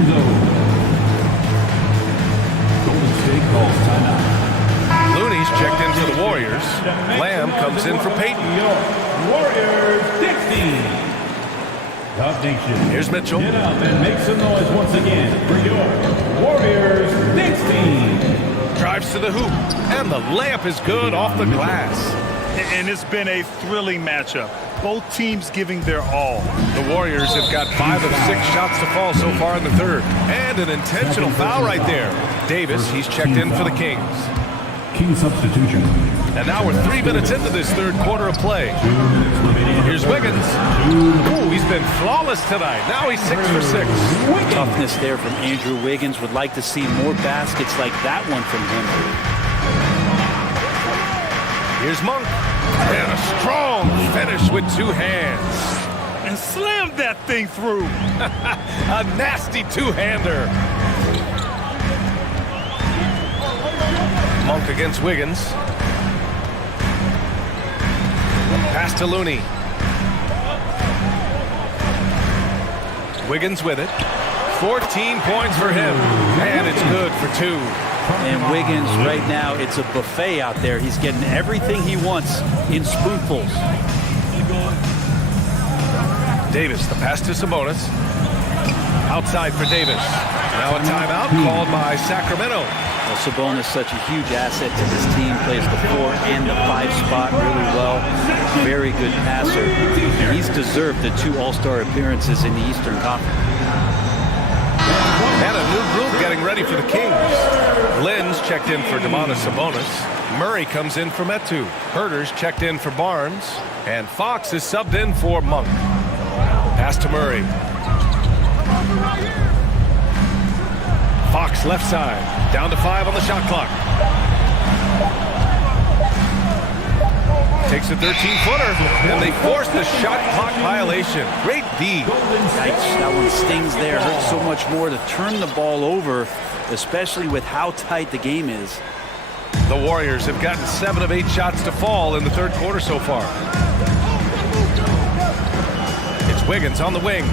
Golden State calls timeout. Looney's checked in for the Warriors. Lamb comes in for Payton. Warriors 16. Top Nation. Here's Mitchell. Get up and make some noise once again for your Warriors 16. Drives to the hoop. And the layup is good off the glass. And it's been a thrilling matchup. Both teams giving their all. The Warriors have got 5 of 6 shots to fall so far in the third. And an intentional foul right there. Davis, he's checked in for the Kings. King substitution. And now we're 3 minutes into this third quarter of play. Here's Wiggins. Ooh, he's been flawless tonight. Now he's 6 for 6. Toughness there from Andrew Wiggins. Would like to see more baskets like that one from him. Here's Monk. And a strong finish with 2 hands. And slammed that thing through. A nasty 2-hander. Monk against Wiggins. Pass to Looney. Wiggins with it. 14 points for him. And it's good for 2. And Wiggins right now, it's a buffet out there. He's getting everything he wants in spoonfuls. Davis, the pass to Sabonis. Outside for Davis. Now a timeout called by Sacramento. Well, Sabonis, such a huge asset to this team, plays the 4 and the 5 spot really well. Very good passer. And he's deserved the 2 All-Star appearances in the Eastern Conference. And a new group getting ready for the Kings. Lynn's checked in for Domantas Sabonis. Murray comes in for Metu. Herter's checked in for Barnes. And Fox is subbed in for Monk. Pass to Murray. Fox left side. Down to 5 on the shot clock. Takes a 13-footer, and they force the shot clock violation. Great D. Yikes, that one stings there. Hurts so much more to turn the ball over, especially with how tight the game is. The Warriors have gotten 7 of 8 shots to fall in the third quarter so far. Wiggins on the wing.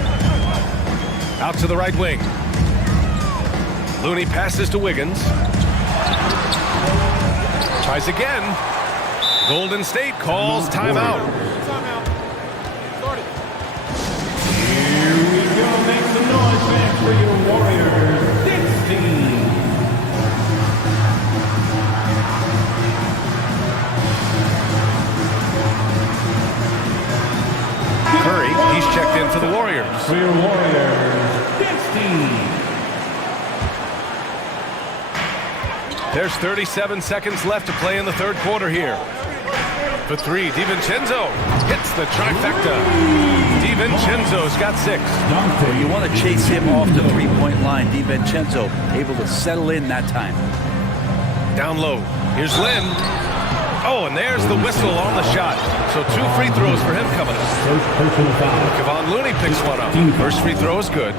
Out to the right wing. Looney passes to Wiggins. Tries again. Golden State calls timeout. Here we go. Make some noise, fans, for your Warriors 16. Curry, he's checked in for the Warriors. For your Warriors 16. There's 37 seconds left to play in the third quarter here. For three, DiVincenzo hits the trifecta. DiVincenzo's got 6. Well, you want to chase him off the three-point line. DiVincenzo able to settle in that time. Down low. Here's Lynn. Oh, and there's the whistle on the shot. So 2 free throws for him coming up. Kevon Looney picks one up. First free throw is good.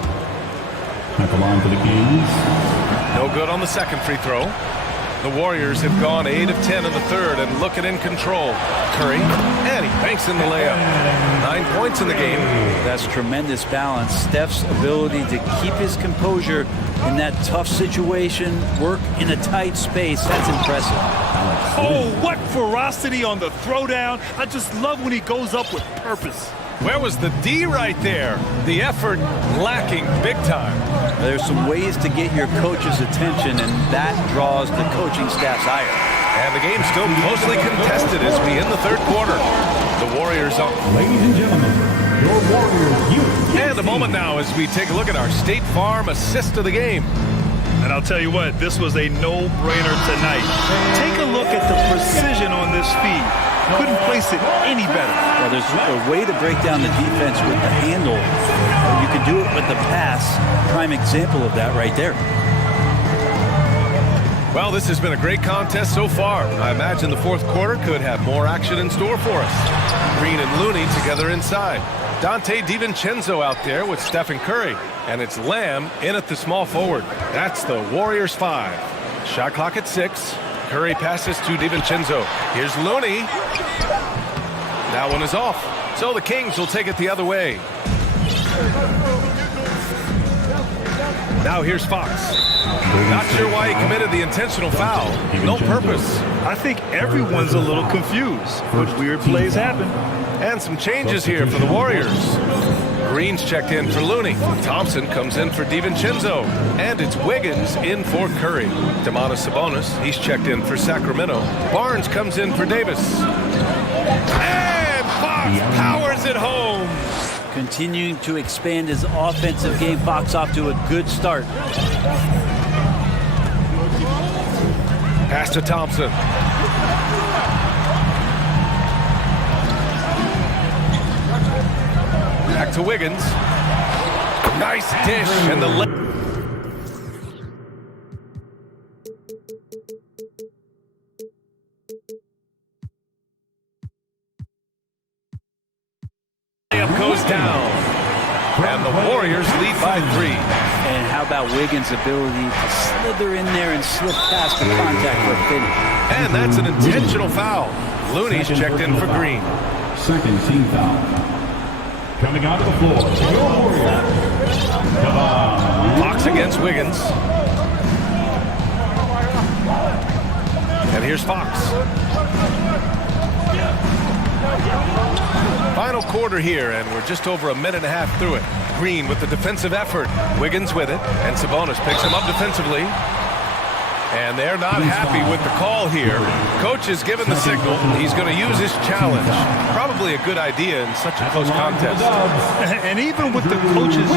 Now come on for the Kings. No good on the second free throw. The Warriors have gone 8 of 10 in the third and looking in control. Curry, and he banks in the layup. 9 points in the game. That's tremendous balance. Steph's ability to keep his composure in that tough situation, work in a tight space, that's impressive. Oh, what ferocity on the throwdown. I just love when he goes up with purpose. Where was the D right there? The effort lacking big time. There's some ways to get your coach's attention, and that draws the coaching staff's ire. And the game's still closely contested as we end the third quarter. The Warriors up. Ladies and gentlemen, your Warriors youth. And a moment now as we take a look at our State Farm assist of the game. And I'll tell you what, this was a no-brainer tonight. Take a look at the precision on this feed. Couldn't place it any better. Well, there's a way to break down the defense with the handle. You can do it with the pass. Prime example of that right there. Well, this has been a great contest so far. I imagine the fourth quarter could have more action in store for us. Green and Looney together inside. Dante DiVincenzo out there with Stephen Curry. And it's Lamb in at the small forward. That's the Warriors 5. Shot clock at 6. Curry passes to DiVincenzo. Here's Looney. That one is off. So the Kings will take it the other way. Now here's Fox. Not sure why he committed the intentional foul. No purpose. I think everyone's a little confused, but weird plays happen. And some changes here for the Warriors. Green's checked in for Looney. Thompson comes in for DiVincenzo. And it's Wiggins in for Curry. Domantas Sabonis, he's checked in for Sacramento. Barnes comes in for Davis. And Fox powers it home. Continuing to expand his offensive game. Fox off to a good start. Pass to Thompson. Back to Wiggins. Nice dish and the layup goes down. And the Warriors lead by 3. And how about Wiggins' ability to slither in there and slip past the contact for a finish? And that's an intentional foul. Looney's checked in for Green. Second team foul. Coming onto the floor, your Warriors. Come on. Fox against Wiggins. And here's Fox. Final quarter here, and we're just over a minute and a half through it. Green with the defensive effort. Wiggins with it, and Sabonis picks him up defensively. And they're not happy with the call here. Coach is given the signal. He's going to use his challenge. Probably a good idea in such a close contest. And even with the coach's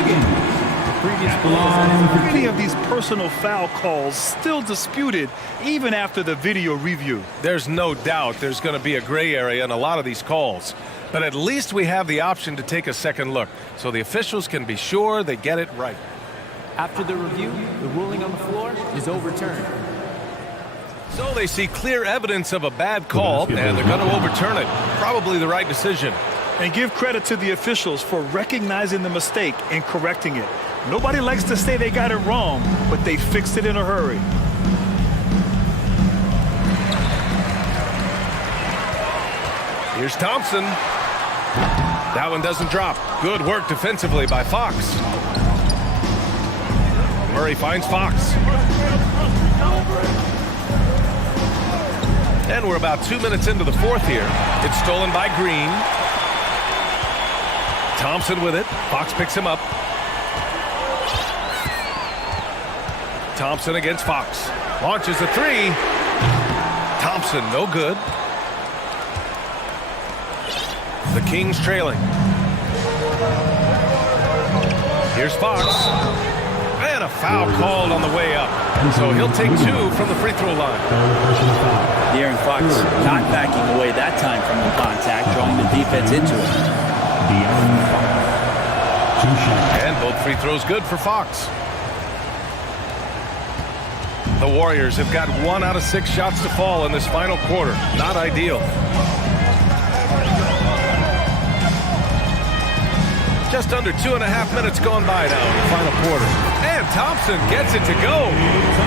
many of these personal foul calls still disputed even after the video review. There's no doubt there's going to be a gray area in a lot of these calls. But at least we have the option to take a second look, so the officials can be sure they get it right. After the review, the ruling on the floor is overturned. So they see clear evidence of a bad call, and they're going to overturn it. Probably the right decision. And give credit to the officials for recognizing the mistake and correcting it. Nobody likes to say they got it wrong, but they fixed it in a hurry. Here's Thompson. That one doesn't drop. Good work defensively by Fox. Murray finds Fox. And we're about 2 minutes into the fourth here. It's stolen by Green. Thompson with it. Fox picks him up. Thompson against Fox. Launches a three. Thompson, no good. The Kings trailing. Here's Fox. And a foul called on the way up. So he'll take two from the free throw line. De'Aaron Fox not backing away that time from the contact, drawing the defense into it. And both free throws good for Fox. The Warriors have got 1 out of 6 shots to fall in this final quarter. Not ideal. Just under 2.5 minutes gone by now in the final quarter. And Thompson gets it to go.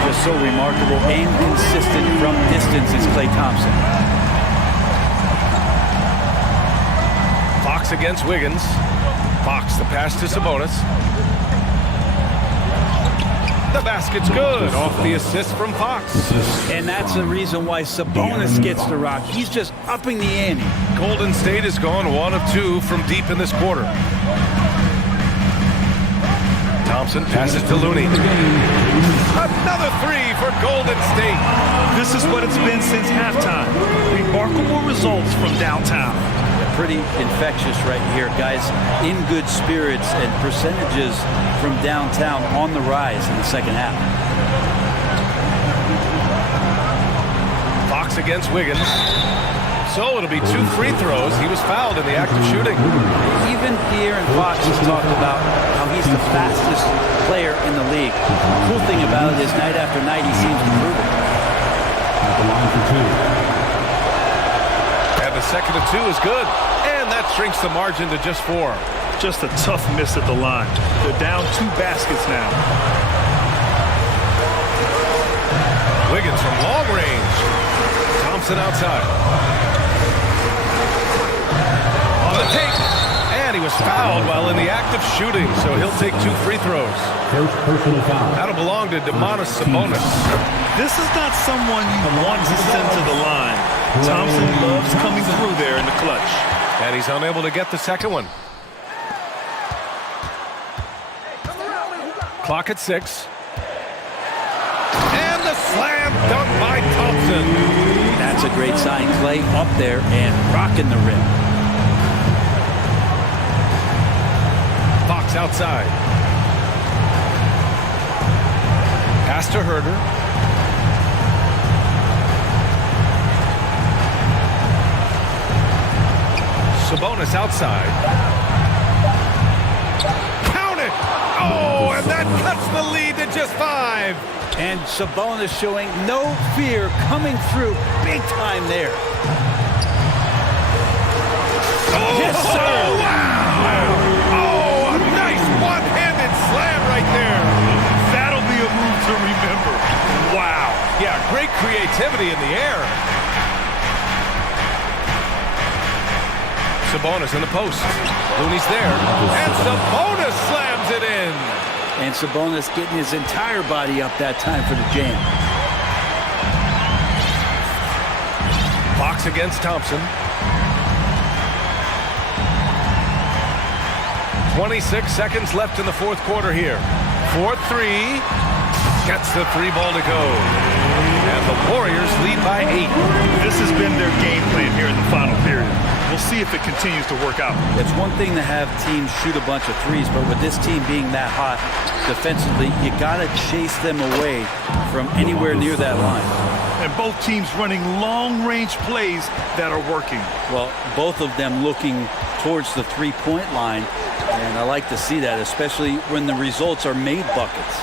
Just so remarkable and consistent from distance is Klay Thompson. Fox against Wiggins. Fox the pass to Sabonis. The basket's good off the assist from Fox. And that's the reason why Sabonis gets the rock. He's just upping the ante. Golden State has gone 1 of 2 from deep in this quarter. Thompson passes to Looney. Another three for Golden State. This is what it's been since halftime. Remarkable results from downtown. Pretty infectious right here, guys. In good spirits and percentages from downtown on the rise in the second half. Fox against Wiggins. So it'll be 2 free throws. He was fouled in the act of shooting. Even De'Aaron Fox has talked about how he's the fastest player in the league. The cool thing about it is night after night he seems to prove it. At the line for 2. And the second of 2 is good. And that shrinks the margin to just 4. Just a tough miss at the line. They're down 2 baskets now. Wiggins from long range. Thompson outside. On the take. And he was fouled while in the act of shooting, so he'll take 2 free throws. First personal foul. That'll belong to Sabonis. This is not someone you want to send to the line. Thompson loves coming through there in the clutch. And he's unable to get the second one. Clock at 6. And the slam dunk by Thompson. That's a great sign. Klay up there and rocking the rim. Fox outside. Pass to Herder. Sabonis outside. Count it! Oh, and that cuts the lead to just 5. And Sabonis showing no fear coming through big time there. Oh, yes, sir! Wow! Oh, a nice one-handed slam right there. That'll be a move to remember. Wow. Yeah, great creativity in the air. Sabonis in the post. Looney's there. And Sabonis slams it in. And Sabonis getting his entire body up that time for the jam. Fox against Thompson. 26 seconds left in the fourth quarter here. 4-3. Gets the 3 ball to go. And the Warriors lead by 8. This has been their game plan here in the final period. We'll see if it continues to work out. It's one thing to have teams shoot a bunch of threes, but with this team being that hot defensively, you got to chase them away from anywhere near that line. And both teams running long-range plays that are working. Well, both of them looking towards the three-point line, and I like to see that, especially when the results are made buckets.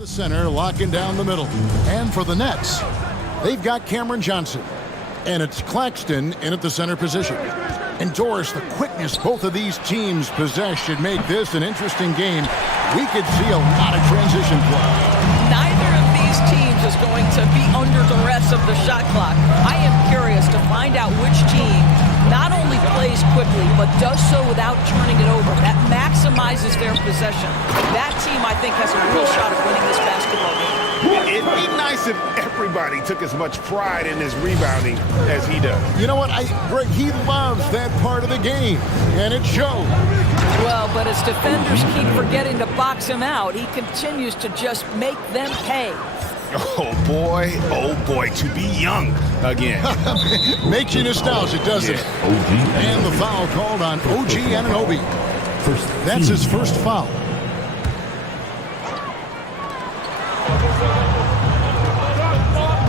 The center locking down the middle. And for the Nets, they've got Cameron Johnson. And it's Claxton in at the center position. And Doris, the quickness both of these teams possess should make this an interesting game. We could see a lot of transition play. Neither of these teams is going to be under duress of the shot clock. I am curious to find out which team not only plays quickly, but does so without turning it over. That maximizes their possession. That team, I think, has a real shot at winning this basketball game. It'd be nice if everybody took as much pride in his rebounding as he does. You know what? Greg, he loves that part of the game, and it shows. Well, but as defenders keep forgetting to box him out, he continues to just make them pay. Oh boy, to be young again. Makes you nostalgic, doesn't it? And the foul called on OG Anunoby. That's his first foul.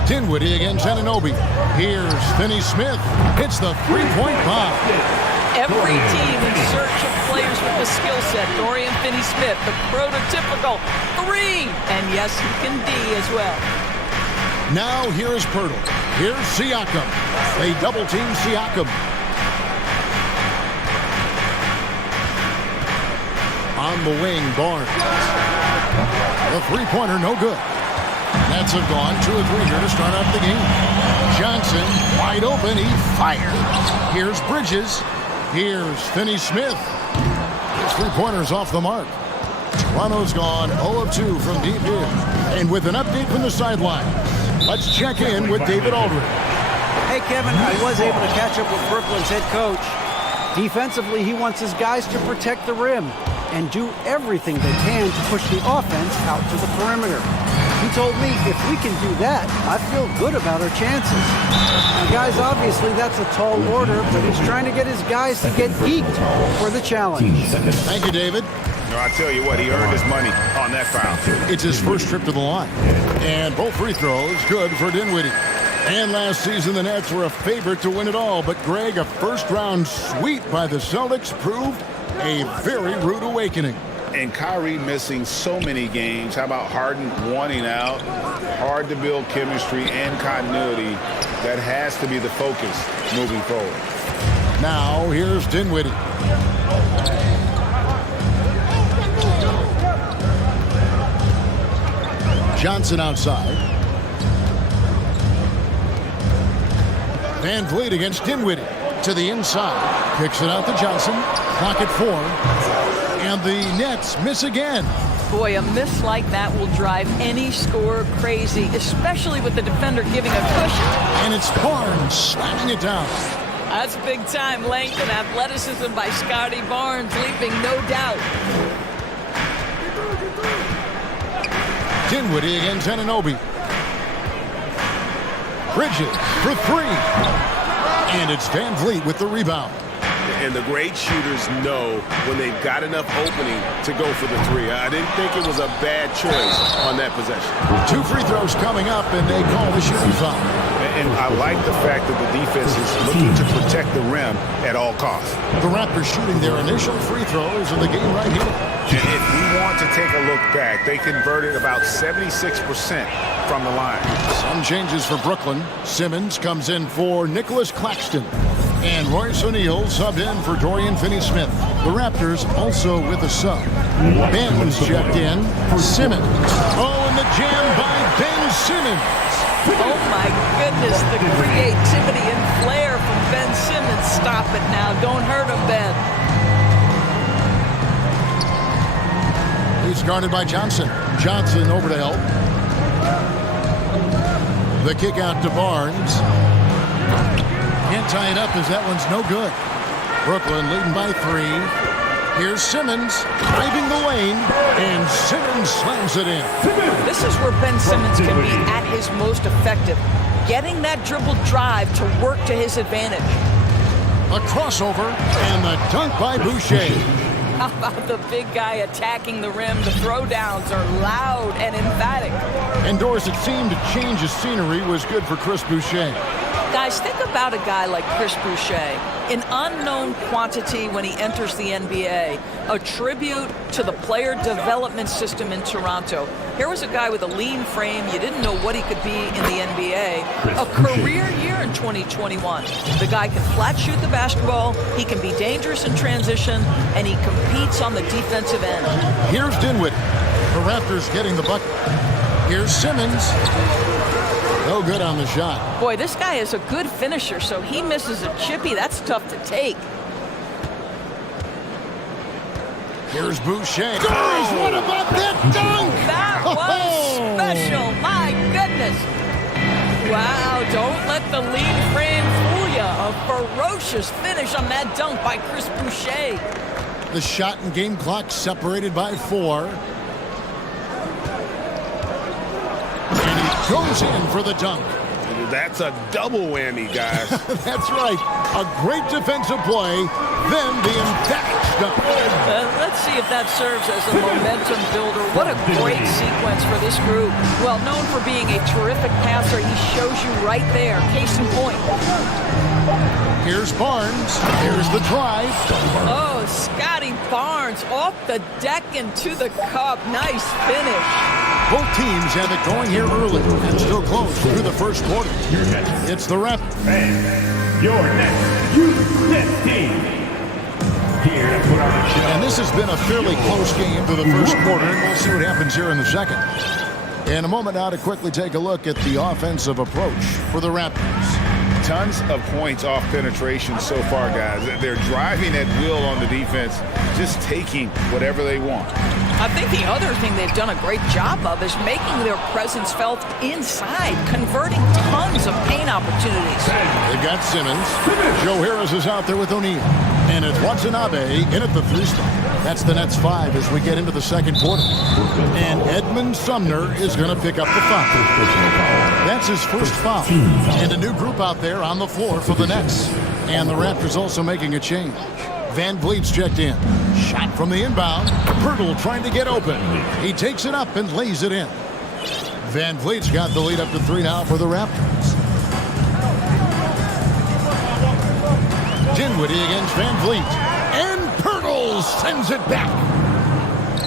Dinwiddie against Anunoby. Here's Finney-Smith. Hits the three-point bomb. Every team in search of players with the skill set. Dorian Finney-Smith, the prototypical three. And yes, he can D as well. Now here is Pirtle. Here's Siakam. They double-team Siakam. On the wing, Barnes. The three-pointer, no good. Nets have gone 2 of 3 here to start off the game. Johnson, wide open, he fired. Here's Bridges. Here's Finney-Smith. His three-pointer's off the mark. Toronto's gone 0 of 2 from deep here. And with an update from the sideline, let's check in with David Aldridge. Hey, Kevin, I was able to catch up with Brooklyn's head coach. Defensively, he wants his guys to protect the rim and do everything they can to push the offense out to the perimeter. He told me if we can do that, I feel good about our chances. Now, guys, obviously that's a tall order, but he's trying to get his guys to get geeked for the challenge. Thank you, David. No, I tell you what, he earned his money on that foul. It's his first trip to the line. And both free throws good for Dinwiddie. And last season, the Nets were a favorite to win it all. But, Greg, a first-round sweep by the Celtics proved a very rude awakening. And Kyrie missing so many games. How about Harden wanting out? Hard to build chemistry and continuity. That has to be the focus moving forward. Now, here's Dinwiddie. Johnson outside. Van Vliet against Dinwiddie. To the inside. Kicks it out to Johnson. Clock at 4. And the Nets miss again. Boy, a miss like that will drive any scorer crazy, especially with the defender giving a cushion. And it's Barnes slamming it down. That's big-time length and athleticism by Scotty Barnes, leaving no doubt. Dinwiddie against Anunoby. Bridges for 3. And it's Van Vliet with the rebound. And the great shooters know when they've got enough opening to go for the 3. I didn't think it was a bad choice on that possession. 2 free throws coming up, and they call the shooting foul. And I like the fact that the defense is looking to protect the rim at all costs. The Raptors shooting their initial free throws in the game right here. And if we want to take a look back, they converted about 76% from the line. Some changes for Brooklyn. Simmons comes in for Nicholas Claxton. And Royce O'Neal subbed in for Dorian Finney-Smith. The Raptors also with a sub. Ben's checked in for Simmons. Oh, and the jam by Ben Simmons. Oh, my goodness, the creativity and flair from Ben Simmons. Stop it now. Don't hurt him, Ben. He's guarded by Johnson. Johnson over to help. The kick out to Barnes. Can't tie it up as that one's no good. Brooklyn leading by 3. Here's Simmons driving the lane, and Simmons slams it in. This is where Ben Simmons can be at his most effective, getting that dribble drive to work to his advantage. A crossover and the dunk by Boucher. How about the big guy attacking the rim? The throwdowns are loud and emphatic. And Doris, it seemed to change the scenery was good for Chris Boucher. Guys, think about a guy like Chris Boucher, an unknown quantity when he enters the NBA, a tribute to the player development system in Toronto. Here was a guy with a lean frame. You didn't know what he could be in the NBA. A career year in 2021. The guy can flat shoot the basketball, he can be dangerous in transition, and he competes on the defensive end. Here's Dinwiddie. The Raptors getting the bucket. Here's Simmons. No good on the shot. Boy, this guy is a good finisher, so he misses a chippy. That's tough to take. Here's Boucher. Guys, what about that dunk? That was special. My goodness. Wow, don't let the lean frame fool you. A ferocious finish on that dunk by Chris Boucher. The shot and game clock separated by 4. And he goes in for the dunk. That's a double whammy, guys. That's right. A great defensive play, then the emphatic dunk. Let's see if that serves as a momentum builder. What a great sequence for this group. Well, known for being a terrific passer, he shows you right there. Case in point. Here's Barnes. Here's the drive. Oh, Scotty Barnes off the deck and to the cup. Nice finish. Both teams have it going here early and still close through the first quarter. It's the Raptors. And your next U10 team. Here to put on the show. And this has been a fairly close game to the first quarter, and we'll see what happens here in the second. In a moment now to quickly take a look at the offensive approach for the Raptors. Tons of points off penetration so far, guys. They're driving at will on the defense, just taking whatever they want. I think the other thing they've done a great job of is making their presence felt inside, converting tons of paint opportunities. They've got Simmons. Joe Harris is out there with O'Neal. And it's Watanabe in at the 3 spot. That's the Nets 5 as we get into the second quarter. And Edmund Sumner is going to pick up the foul. That's his first foul. And a new group out there on the floor for the Nets. And the Raptors also making a change. Van Vliet's checked in. Shot from the inbound. Pirtle trying to get open. He takes it up and lays it in. Van Vliet's got the lead up to 3 now for the Raptors. Dinwiddie against Van Vliet. And Pirtle sends it back.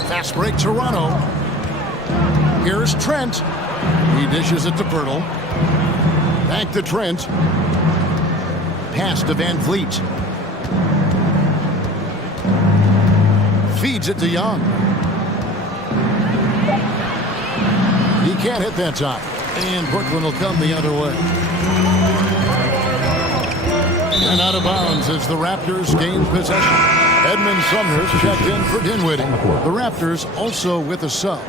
Fast break Toronto. Here's Trent. He dishes it to Pirtle. Back to Trent. Pass to Van Vliet. Feeds it to Young. He can't hit that time. And Brooklyn will come the other way. And out of bounds as the Raptors gain possession. Edmund Sumner's checked in for Dinwiddie. The Raptors also with a sub.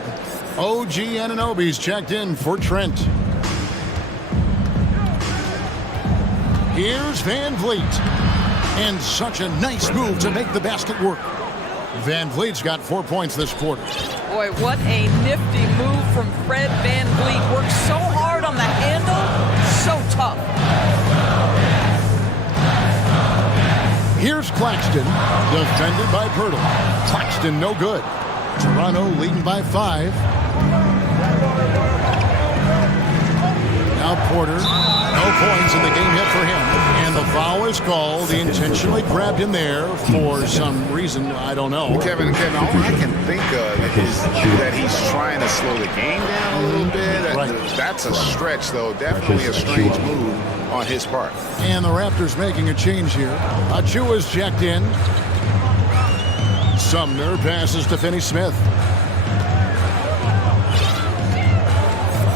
OG Anunoby's checked in for Trent. Here's Van Vliet. And such a nice move to make the basket work. Van Vliet's got 4 points this quarter. Boy, what a nifty move from Fred Van Vliet. Works so hard on the handle, so tough. Here's Claxton, defended by Pirtle. Claxton no good. Toronto leading by 5. Now Porter, no points in the game hit for him. And the foul is called. He intentionally grabbed him there for some reason, I don't know. Kevin, all I can think of is that he's trying to slow the game down a little bit. Right. That's a stretch, though. Definitely a strange move on his part. And the Raptors making a change here. Achua's checked in. Sumner passes to Finney-Smith.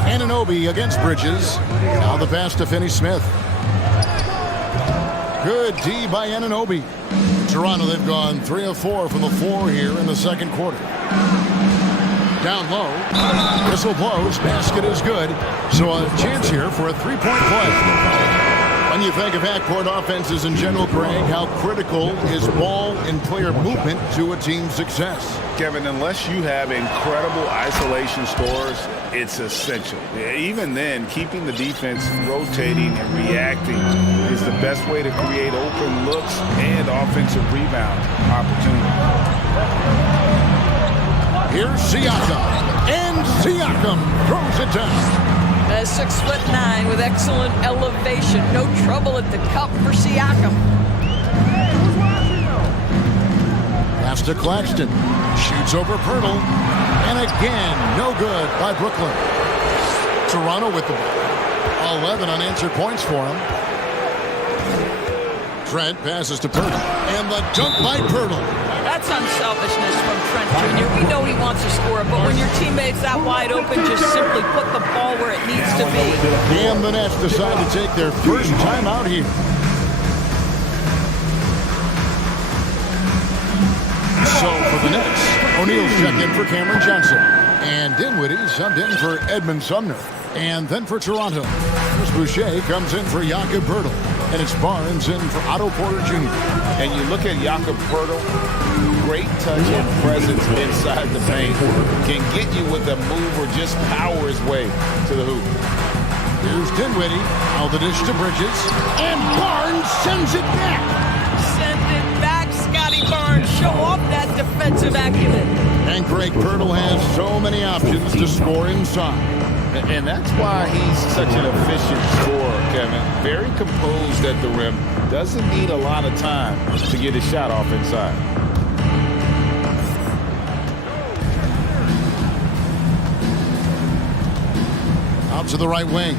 Anunoby against Bridges. Now the pass to Finney-Smith. Good D by Anunoby. Toronto, they've gone 3 of 4 from the floor here in the second quarter. Down low. Whistle blows. Basket is good. So a chance here for a 3-point play. When you think of backcourt offenses in general, Greg, how critical is ball and player movement to a team's success? Kevin, unless you have incredible isolation scores, it's essential. Even then, keeping the defense rotating and reacting is the best way to create open looks and offensive rebound opportunities. Here's Siakam. And Siakam throws it down. A 6'9" with excellent elevation. No trouble at the cup for Siakam. Pass to Claxton. Shoots over Pirtle. And again, no good by Brooklyn. Toronto with the ball. 11 unanswered points for him. Trent passes to Pirtle. And the dunk by Pirtle. That's unselfishness from Trent Jr. We know he wants to score, but when your teammate's that wide open, just simply put the ball where it needs to be. And the Nets decide to take their first time out here. So for the Nets, O'Neal's checked in for Cameron Johnson. And Dinwiddie subbed in for Edmund Sumner. And then for Toronto, Chris Boucher comes in for Jakob Poeltl. And it's Barnes in for Otto Porter Jr. And you look at Jakob Poeltl, great touch and presence inside the paint. Can get you with a move or just power his way to the hoop. Here's Dinwiddie. Now the dish to Bridges. And Barnes sends it back. Send it back, Scotty Barnes. Show off that defensive acumen. And Greg Poeltl has so many options to score inside. And that's why he's such an efficient scorer, Kevin. Very composed at the rim. Doesn't need a lot of time to get his shot off inside. Out to the right wing.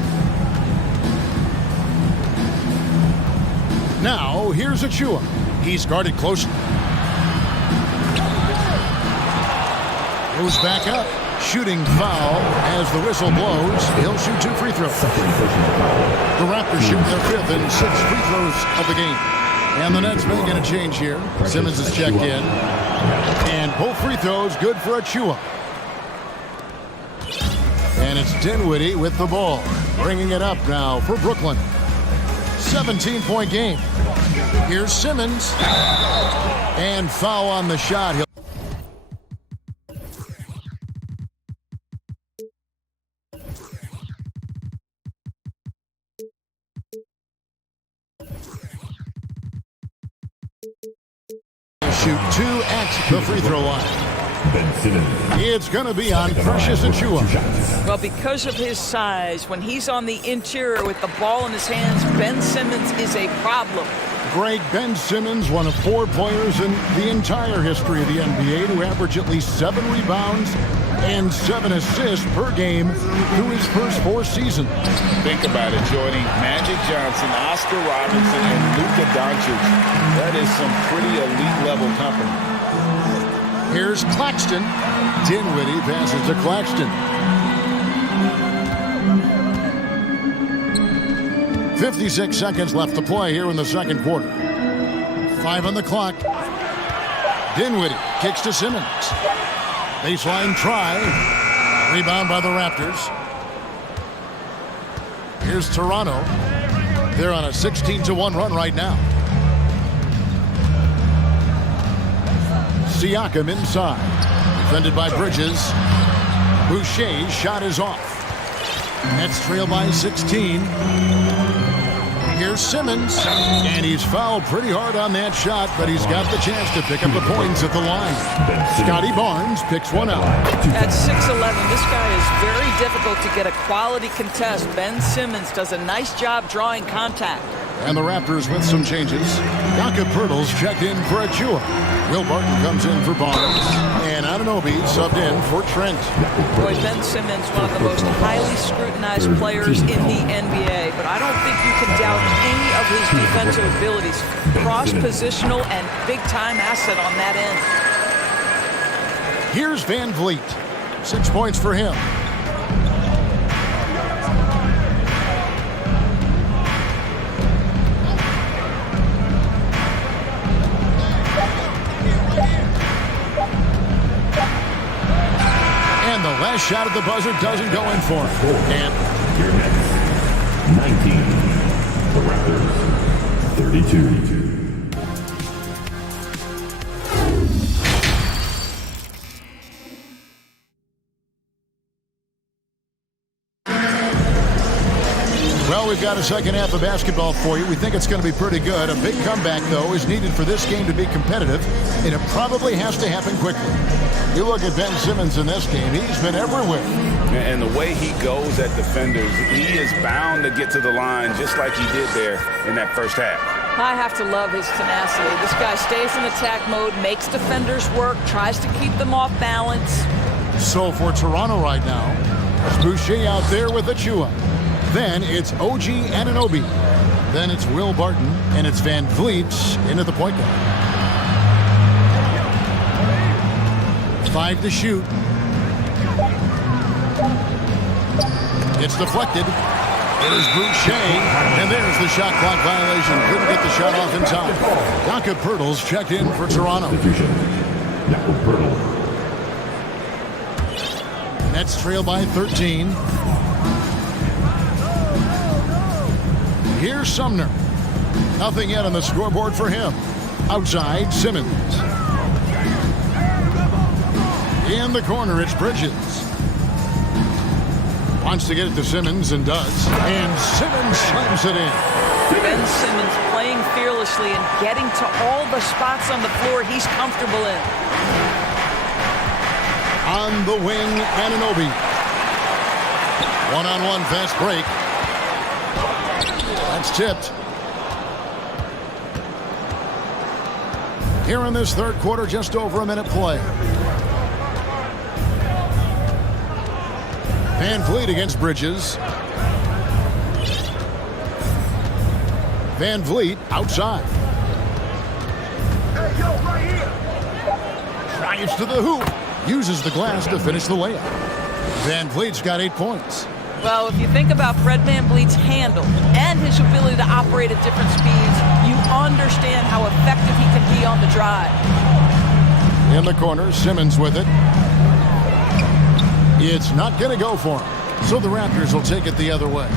Now, here's Achua. He's guarded close. Goes back up. Shooting foul as the whistle blows. He'll shoot 2 free throws. The Raptors shoot their 5th and 6th free throws of the game. And the Nets making a change here. Simmons is checked in. And both free throws good for Achua. And it's Dinwiddie with the ball. Bringing it up now for Brooklyn. 17-point game. Here's Simmons. And foul on the shot. Shoot 2 at the free throw line. It's going to be on Precious Achua. Well, because of his size, when he's on the interior with the ball in his hands, Ben Simmons is a problem. Great Ben Simmons, one of 4 players in the entire history of the NBA to average at least 7 rebounds and 7 assists per game through his first 4 seasons. Think about it, joining Magic Johnson, Oscar Robertson, and Luka Doncic. That is some pretty elite level company. Here's Claxton. Dinwiddie passes to Claxton. 56 seconds left to play here in the second quarter. 5 on the clock. Dinwiddie kicks to Simmons. Baseline try. Rebound by the Raptors. Here's Toronto. They're on a 16-1 run right now. Siakam inside. Defended by Bridges. Boucher's shot is off. Nets trail by 16. Here's Simmons. And he's fouled pretty hard on that shot, but he's got the chance to pick up the points at the line. Scotty Barnes picks one out. At 6'11", this guy is very difficult to get a quality contest. Ben Simmons does a nice job drawing contact. And the Raptors with some changes. Jakob Poeltl's checked in for Achua. Will Barton comes in for Barnes. And Anunoby subbed in for Trent. Boy, Ben Simmons, one of the most highly scrutinized players in the NBA. But I don't think you can doubt any of his defensive abilities. Cross-positional and big-time asset on that end. Here's Van Vliet. 6 points for him. And the last shot at the buzzer doesn't go in for him. And your next 19. The Raptors 32. Well, we've got a second half of basketball for you. We think it's going to be pretty good. A big comeback, though, is needed for this game to be competitive, and it probably has to happen quickly. You look at Ben Simmons in this game. He's been everywhere. And the way he goes at defenders, he is bound to get to the line just like he did there in that first half. I have to love his tenacity. This guy stays in attack mode, makes defenders work, tries to keep them off balance. So for Toronto right now, it's Boucher out there with Achua. Then it's OG Anunoby. Then it's Will Barton, and it's Van Vliet into the point guard. 5 to shoot. It's deflected. It is Boucher, and there's the shot clock violation. Couldn't get the shot off in time. Jakob Poeltl's checked in for Toronto. Nets trail by 13. Here's Sumner. Nothing yet on the scoreboard for him. Outside, Simmons. In the corner, it's Bridges. Wants to get it to Simmons and does. And Simmons slams it in. Ben Simmons playing fearlessly and getting to all the spots on the floor he's comfortable in. On the wing, Anunoby. One-on-one fast break. That's tipped. Here in this third quarter, just over a minute play. Van Vliet against Bridges. Van Vliet outside. Drives to the hoop. Uses the glass to finish the layup. Van Vliet's got 8 points. Well, if you think about Fred VanVleet's handle and his ability to operate at different speeds, you understand how effective he can be on the drive. In the corner, Simmons with it. It's not going to go for him, so the Raptors will take it the other way.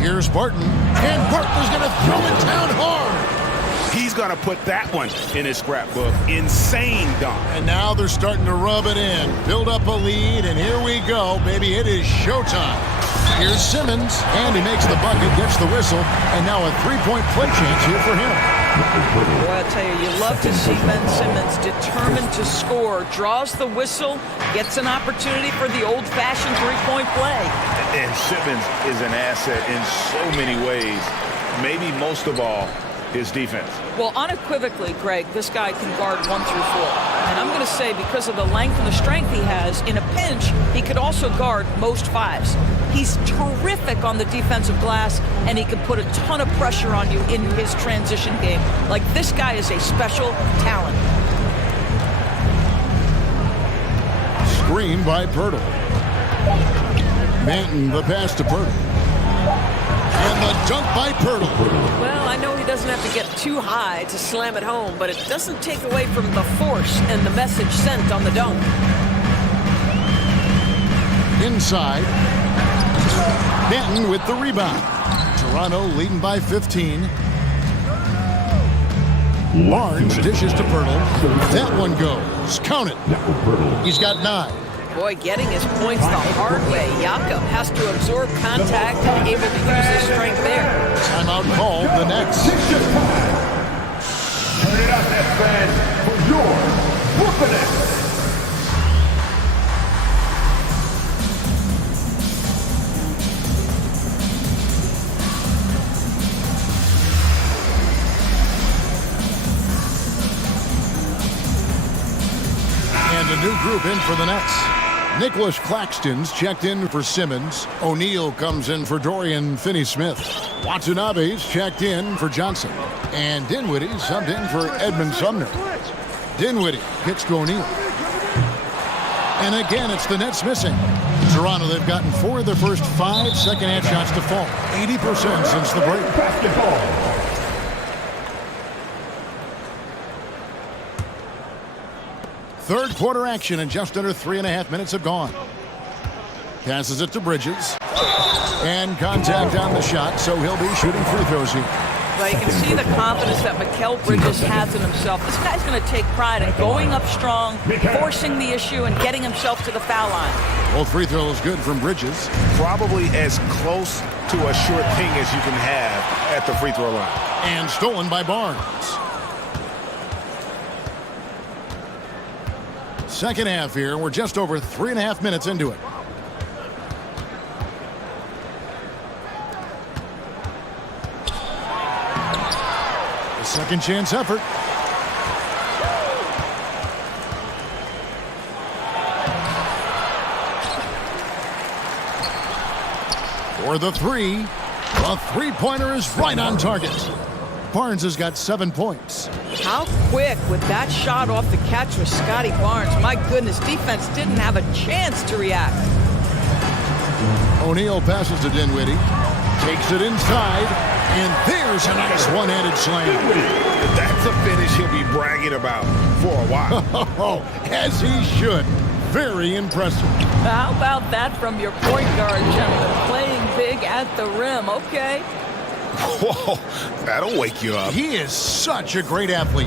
Here's Barton, and Barton's going to throw it down hard. He's going to put that one in his scrapbook. Insane dunk. And now they're starting to rub it in, build up a lead, and here we go, baby. It is showtime. Here's Simmons, and he makes the bucket, gets the whistle, and now a three-point play chance here for him. Boy, I tell you, you love to see Ben Simmons determined to score, draws the whistle, gets an opportunity for the old-fashioned three-point play. And Simmons is an asset in so many ways, maybe most of all, his defense. Well, unequivocally, Greg, this guy can guard 1 through 4. And I'm going to say because of the length and the strength he has, in a pinch, he could also guard most 5s. He's terrific on the defensive glass, and he can put a ton of pressure on you in his transition game. Like, this guy is a special talent. Screen by Poeltl. Manton, the pass to Poeltl. And the dunk by Poeltl. Well, I know he doesn't have to get too high to slam it home, but it doesn't take away from the force and the message sent on the dunk. Inside. Manton with the rebound. Toronto leading by 15. Barnes dishes to Poeltl. That one goes. Count it. He's got 9. Boy, getting his points the hard way. Jakob has to absorb contact and able to use his strength there. Timeout called the Nets. Turn it up, Nets fans, for your Brooklyn Nets. And a new group in for the Nets. Nicholas Claxton's checked in for Simmons. O'Neal comes in for Dorian Finney-Smith. Watanabe's checked in for Johnson. And Dinwiddie subbed in for Edmund Sumner. Dinwiddie kicks to O'Neal. And again, it's the Nets missing. Toronto, they've gotten 4 of their first 5 second-half shots to fall. 80% since the break. Basketball. Third quarter action, and just under 3.5 minutes have gone. Passes it to Bridges. And contact on the shot, so he'll be shooting free throws here. But you can see the confidence that Mikal Bridges has in himself. This guy's going to take pride in going up strong, forcing the issue, and getting himself to the foul line. Both free throws good from Bridges. Probably as close to a sure thing as you can have at the free throw line. And stolen by Barnes. Second half here. We're just over 3.5 minutes into it. A second chance effort. For the three. The three-pointer is right on target. Barnes has got 7 points. How quick with that shot off the catch was Scotty Barnes. My goodness, defense didn't have a chance to react. O'Neal passes to Dinwiddie. Takes it inside. And there's a nice one-handed slam. That's a finish he'll be bragging about for a while. As he should. Very impressive. How about that from your point guard, gentlemen? Playing big at the rim. Okay. Whoa, that'll wake you up. He is such a great athlete.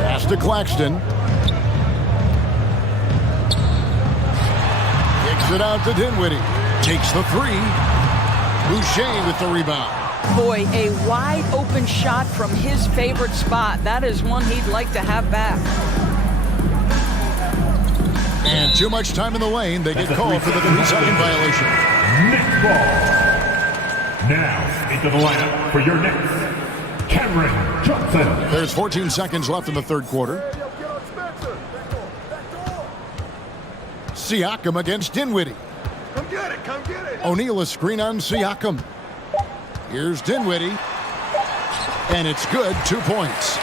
Pass to Claxton. Kicks it out to Dinwiddie. Takes the three. Boucher with the rebound. Boy, a wide open shot from his favorite spot. That is one he'd like to have back. And too much time in the lane. They get called for the 3-second violation. Next ball. Now into the lineup for your next, Cameron Johnson. There's 14 seconds left in the third quarter. Siakam against Dinwiddie. Come get it, come get it. O'Neal a screen on Siakam. Here's Dinwiddie. And it's good, 2 points.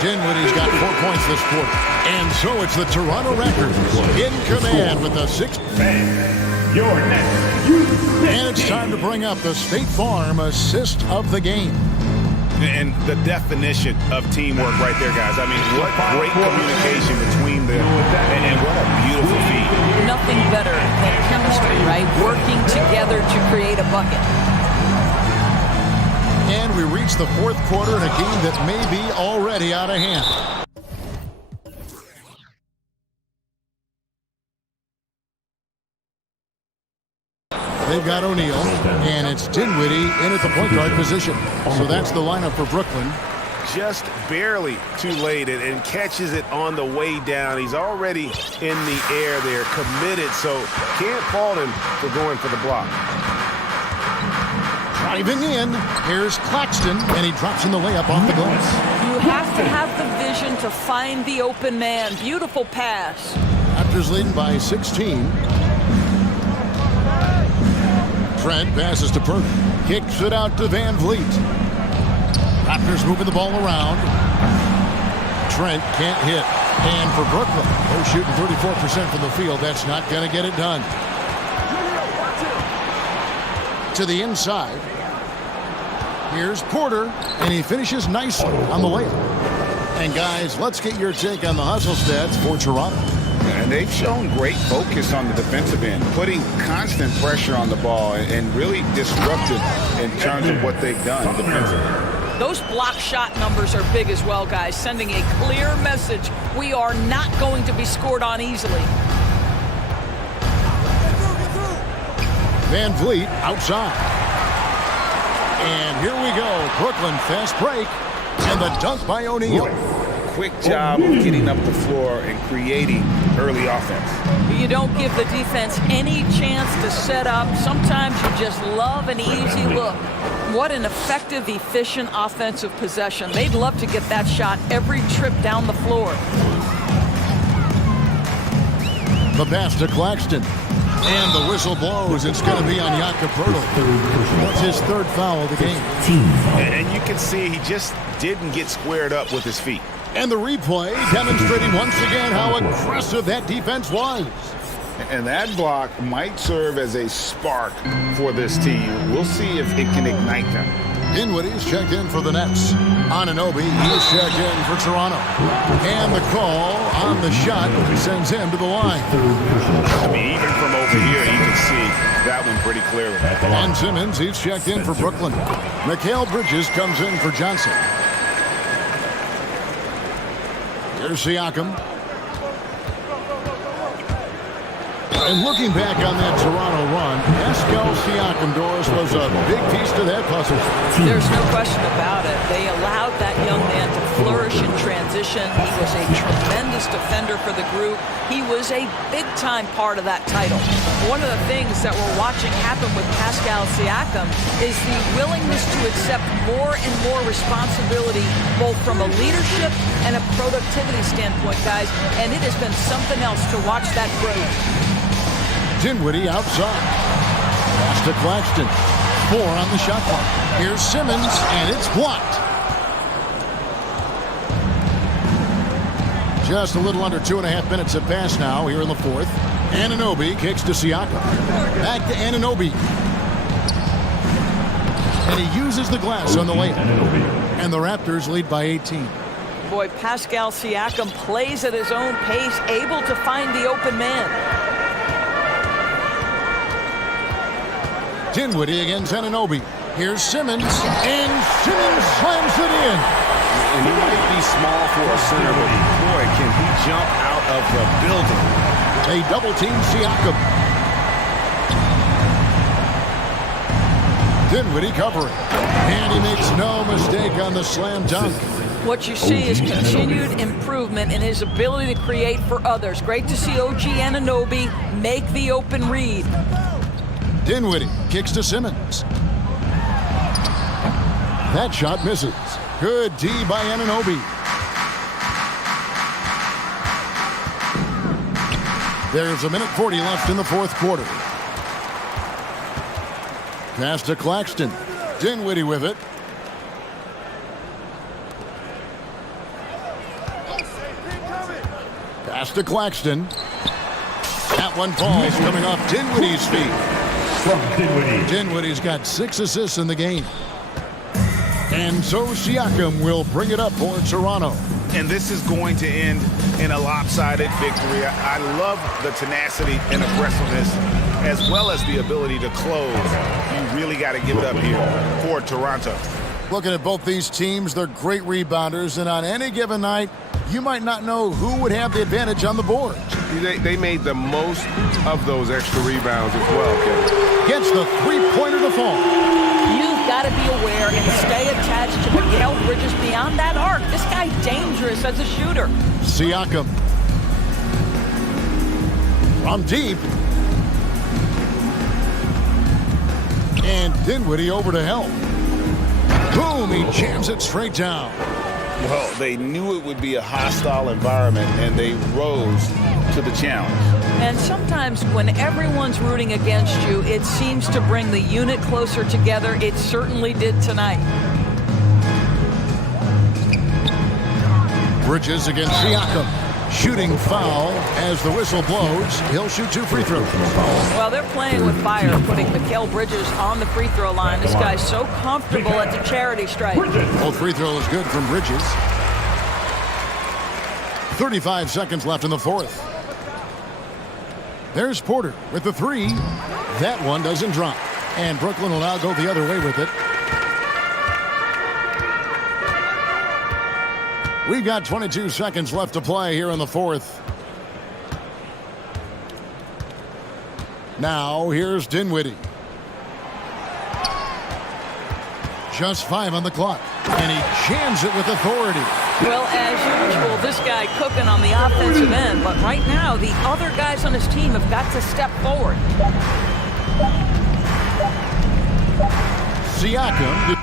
Dinwiddie's got 4 points this quarter. And so it's the Toronto Raptors in command with the 6th. Your next. And it's time to bring up the State Farm assist of the game. And the definition of teamwork right there, guys. I mean, what great communication between them. And what a beautiful feat. Nothing better than chemistry, right? Working together to create a bucket. And we reach the fourth quarter in a game that may be already out of hand. They've got O'Neal, and it's Dinwiddie in at the point guard position. So that's the lineup for Brooklyn. Just barely too late and catches it on the way down. He's already in the air there, committed, so can't fault him for going for the block. Driving in, here's Claxton, and he drops in the layup off the glass. You have to have the vision to find the open man. Beautiful pass. Raptors leading by 16. Trent passes to Purdy. Kicks it out to Van Vliet. Raptors moving the ball around. Trent can't hit. And for Brooklyn, they're shooting 34% from the field. That's not going to get it done. To the inside. Here's Porter, and he finishes nicely on the layup. And guys, let's get your take on the hustle stats for Toronto. And they've shown great focus on the defensive end, putting constant pressure on the ball and really disruptive in terms of what they've done defensively. Those block shot numbers are big as well, guys, sending a clear message. We are not going to be scored on easily. Van Vliet outside. And here we go. Brooklyn fast break. And the dunk by O'Neal. Quick job of getting up the floor and creating early offense. You don't give the defense any chance to set up. Sometimes you just love an easy look. What an effective, efficient offensive possession. They'd love to get that shot every trip down the floor. The pass to Claxton. And the whistle blows. It's going to be on Jakob Poeltl. That's his third foul of the game. And you can see he just didn't get squared up with his feet. And the replay demonstrating once again how aggressive that defense was. And that block might serve as a spark for this team. We'll see if it can ignite them. Dinwiddie's checked in for the Nets. Anunoby, he's checked in for Toronto. And the call on the shot sends him to the line. I mean, even from over here, you can see that one pretty clearly. And Simmons, he's checked in for Brooklyn. Mikal Bridges comes in for Johnson. Here's Siakam. And looking back on that Toronto run, Pascal Siakam, Doris, was a big piece to that puzzle. There's no question about it. They allowed that young man to flourish in transition. He was a tremendous defender for the group. He was a big-time part of that title. One of the things that we're watching happen with Pascal Siakam is the willingness to accept more and more responsibility, both from a leadership and a productivity standpoint, guys. And it has been something else to watch that growth. Dinwiddie outside. Pass to Claxton. 4 on the shot clock. Here's Simmons, and it's blocked. Just a little under 2.5 minutes have passed now here in the fourth. Anunoby kicks to Siakam. Back to Anunoby. And he uses the glass on the layup. And the Raptors lead by 18. Boy, Pascal Siakam plays at his own pace, able to find the open man. Dinwiddie against Anunoby. Here's Simmons, and Simmons slams it in. And he might be small for a center, but boy, can he jump out of the building. They double-team Siakam. Dinwiddie covering. And he makes no mistake on the slam dunk. What you see is continued improvement in his ability to create for others. Great to see OG Anunoby make the open read. Dinwiddie kicks to Simmons. That shot misses. Good D by Anunoby. There's 1:40 left in the fourth quarter. Pass to Claxton. Dinwiddie with it. Pass to Claxton. That one falls coming off Dinwiddie's feet. Dinwiddie's got 6 assists in the game. And so Siakam will bring it up for Toronto. And this is going to end in a lopsided victory. I love the tenacity and aggressiveness, as well as the ability to close. You really got to give it up here for Toronto. Looking at both these teams, they're great rebounders, and on any given night, you might not know who would have the advantage on the board. They made the most of those extra rebounds as well, Kevin. Gets the three-pointer to fall. You've got to be aware and stay attached to Mikal Bridges beyond that arc. This guy's dangerous as a shooter. Siakam. From deep. And Dinwiddie over to help. Boom, he jams it straight down. Well, they knew it would be a hostile environment, and they rose to the challenge. And sometimes when everyone's rooting against you, it seems to bring the unit closer together. It certainly did tonight. Bridges against Siakam. Shooting foul as the whistle blows. He'll shoot 2 free throws. Well, they're playing with fire, putting Mikal Bridges on the free throw line. This guy's so comfortable at the charity stripe. Both free throws good from Bridges. 35 seconds left in the fourth. There's Porter with the 3. That one doesn't drop. And Brooklyn will now go the other way with it. We've got 22 seconds left to play here in the fourth. Now, here's Dinwiddie. Just 5 on the clock. And he jams it with authority. Well, as usual, this guy cooking on the offensive end. But right now, the other guys on his team have got to step forward. Siakam.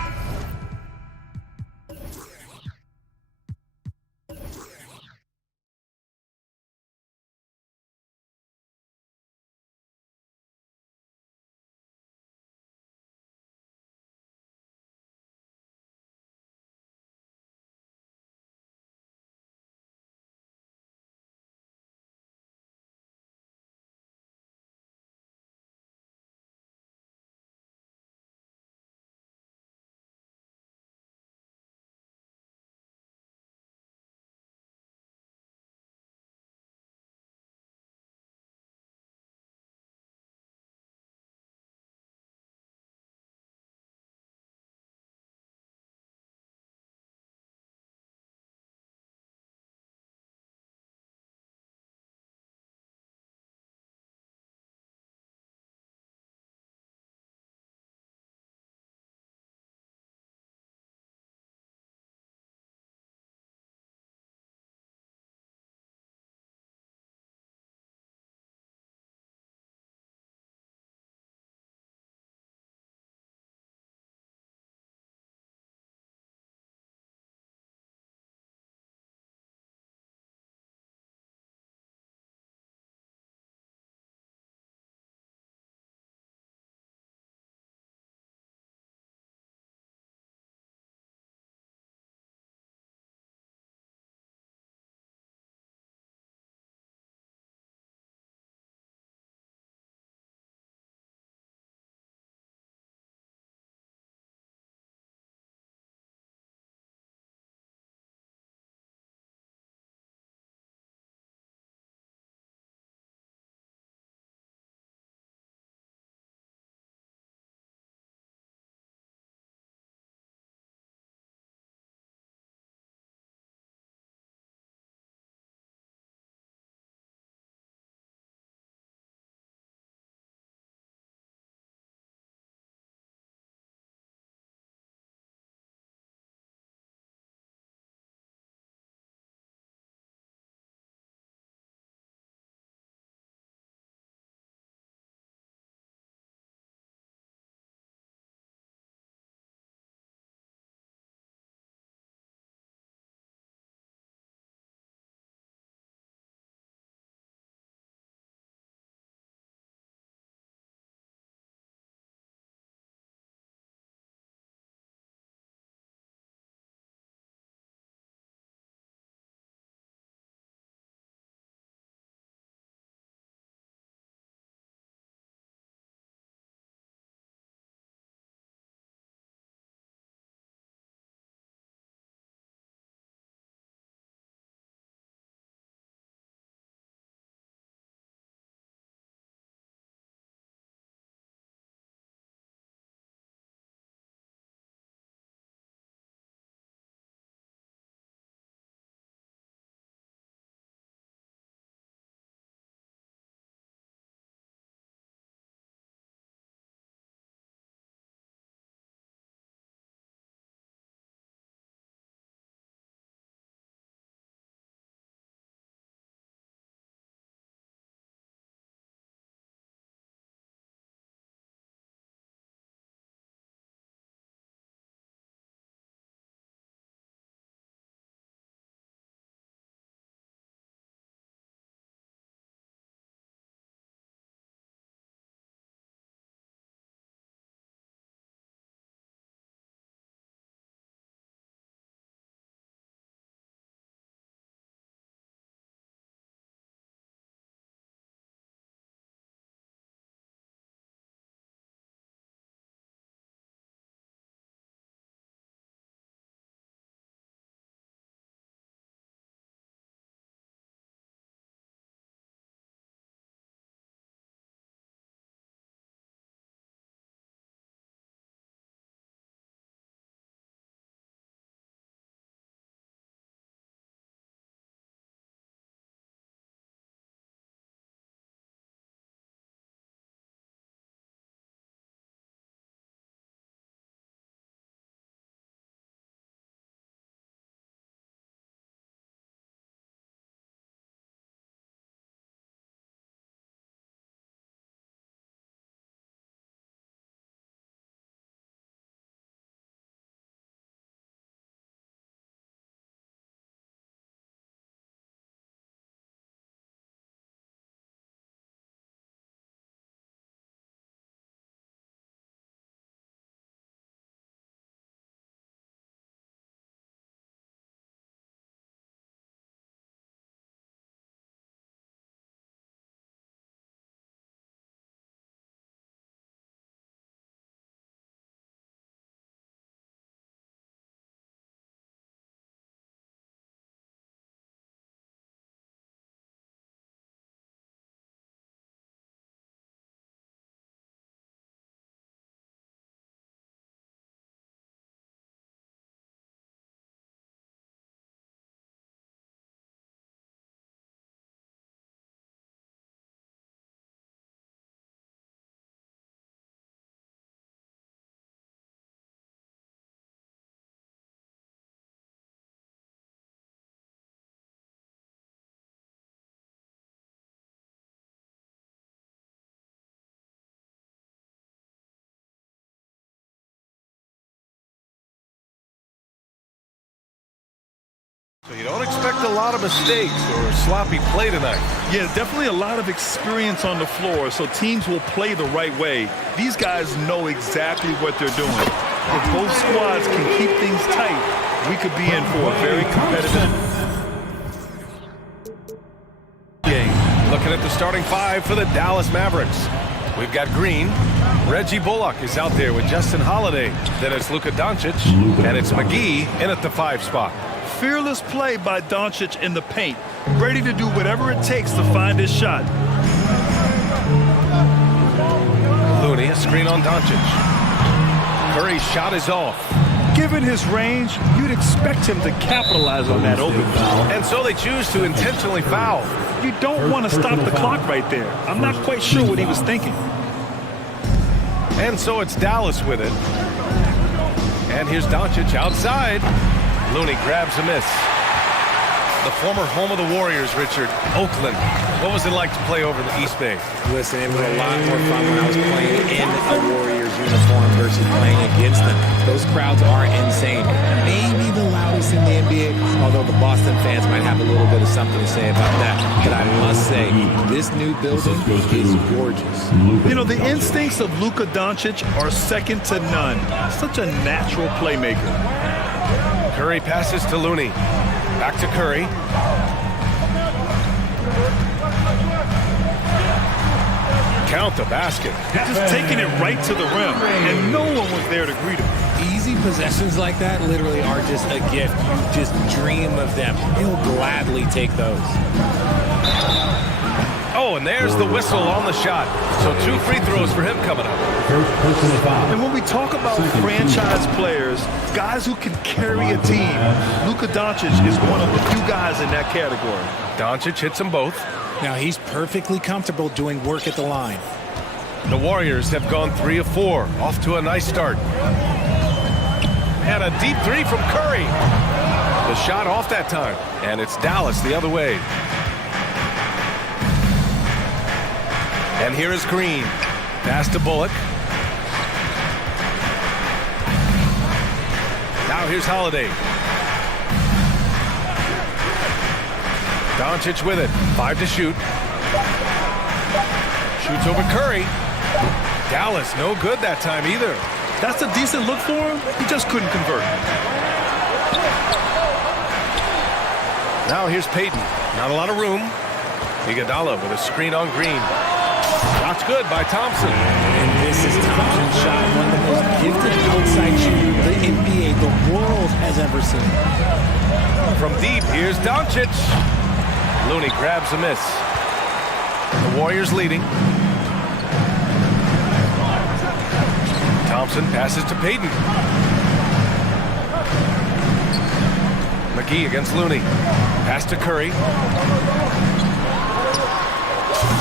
So you don't expect a lot of mistakes or sloppy play tonight. Yeah, definitely a lot of experience on the floor, so teams will play the right way. These guys know exactly what they're doing. If both squads can keep things tight, we could be in for a very competitive game. Looking at the starting five for the Dallas Mavericks. We've got Green. Reggie Bullock is out there with Justin Holiday. Then it's Luka Doncic, and it's McGee in at the 5 spot. fearless play by Doncic in the paint, ready to do whatever it takes to find his shot. Looney, a screen on Doncic. Curry's shot is off. Given his range, you'd expect him to capitalize on that open foul. And so they choose to intentionally foul. You don't want to stop the clock right there. I'm not quite sure what he was thinking. And so it's Dallas with it. And here's Doncic outside. Looney grabs a miss. The former home of the Warriors, Richard, Oakland. What was it like to play over in the East Bay? Listen, it was a lot more fun when I was playing in a Warriors uniform versus playing against them. Those crowds are insane. Maybe the loudest in the NBA, although the Boston fans might have a little bit of something to say about that. But I must say, this new building is gorgeous. You know, the instincts of Luka Doncic are second to none. Such a natural playmaker. Curry passes to Looney. Back to Curry. Count the basket. Just taking it right to the rim, and no one was there to greet him. Easy possessions like that literally are just a gift. You just dream of them. He'll gladly take those. Oh, and there's the whistle on the shot. So 2 free throws for him coming up. And when we talk about franchise players, guys who can carry a team, Luka Doncic is one of the few guys in that category. Doncic hits them both. Now he's perfectly comfortable doing work at the line. The Warriors have gone 3 of 4, off to a nice start. And a deep 3 from Curry. The shot off that time, and it's Dallas the other way. And here is Green. Pass to Bullock. Now here's Holiday. Doncic with it. 5 to shoot. Shoots over Curry. Dallas no good that time either. That's a decent look for him. He just couldn't convert. Now here's Payton. Not a lot of room. Iguodala with a screen on Green. Shot's good by Thompson. And this is Thompson's shot, one of the most gifted outside shooters the NBA, the world has ever seen. From deep, here's Doncic. Looney grabs a miss. The Warriors leading. Thompson passes to Payton. McGee against Looney. Pass to Curry.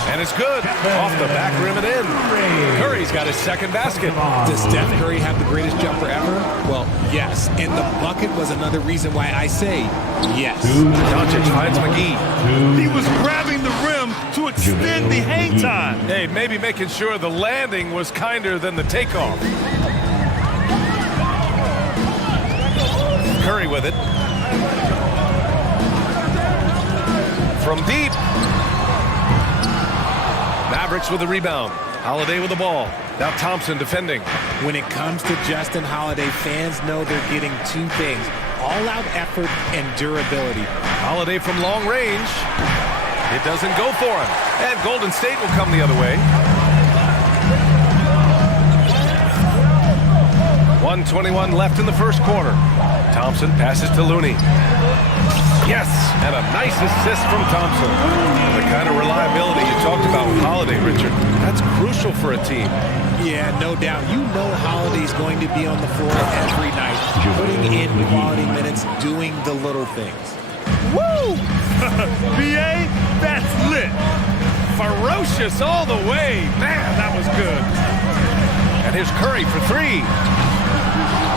And it's good. Off the back rim and in. Curry's got his second basket. Does Steph Curry have the greatest jumper ever? Well, yes. And the bucket was another reason why I say yes. Doncic finds McGee. He was grabbing the rim to extend the hang time. Hey, maybe making sure the landing was kinder than the takeoff. Curry with it. From deep. Mavericks with the rebound. Holiday with the ball. Now Thompson defending. When it comes to Justin Holiday, fans know they're getting 2 things: all-out effort and durability. Holiday from long range. It doesn't go for him. And Golden State will come the other way. 1:21 left in the first quarter. Thompson passes to Looney. Yes, and a nice assist from Thompson. The kind of reliability you talked about with Holiday, Richard. That's crucial for a team. Yeah, no doubt. You know Holiday's going to be on the floor every night, putting in quality minutes, doing the little things. Woo! BA, that's lit. Ferocious all the way. Man, that was good. And here's Curry for 3.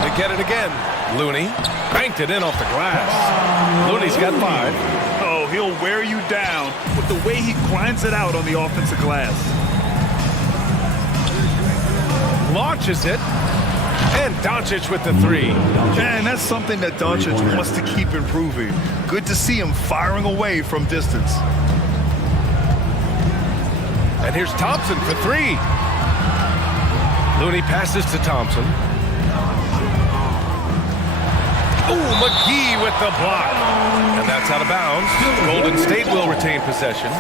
They get it again. Looney banked it in off the glass. Looney's got 5. Oh, he'll wear you down with the way he grinds it out on the offensive glass. Launches it. And Doncic with the three. And that's something that Doncic wants to keep improving. Good to see him firing away from distance. And here's Thompson for three. Looney passes to Thompson. Ooh, McGee with the block. And that's out of bounds. Golden State will retain possession.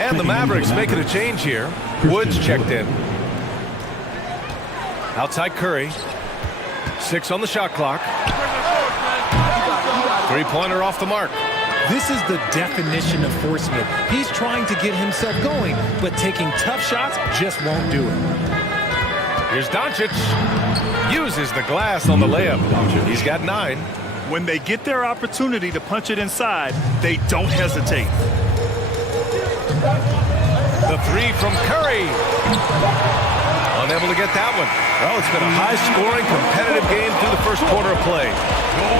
And the Mavericks making a change here. Woods checked in. Outside Curry. 6 on the shot clock. Three-pointer off the mark. This is the definition of forceman. He's trying to get himself going, but taking tough shots just won't do it. Here's Doncic. Uses the glass on the layup. He's got 9. When they get their opportunity to punch it inside, they don't hesitate. The three from Curry. Unable to get that one. Well, it's been a high-scoring, competitive game through the first quarter of play.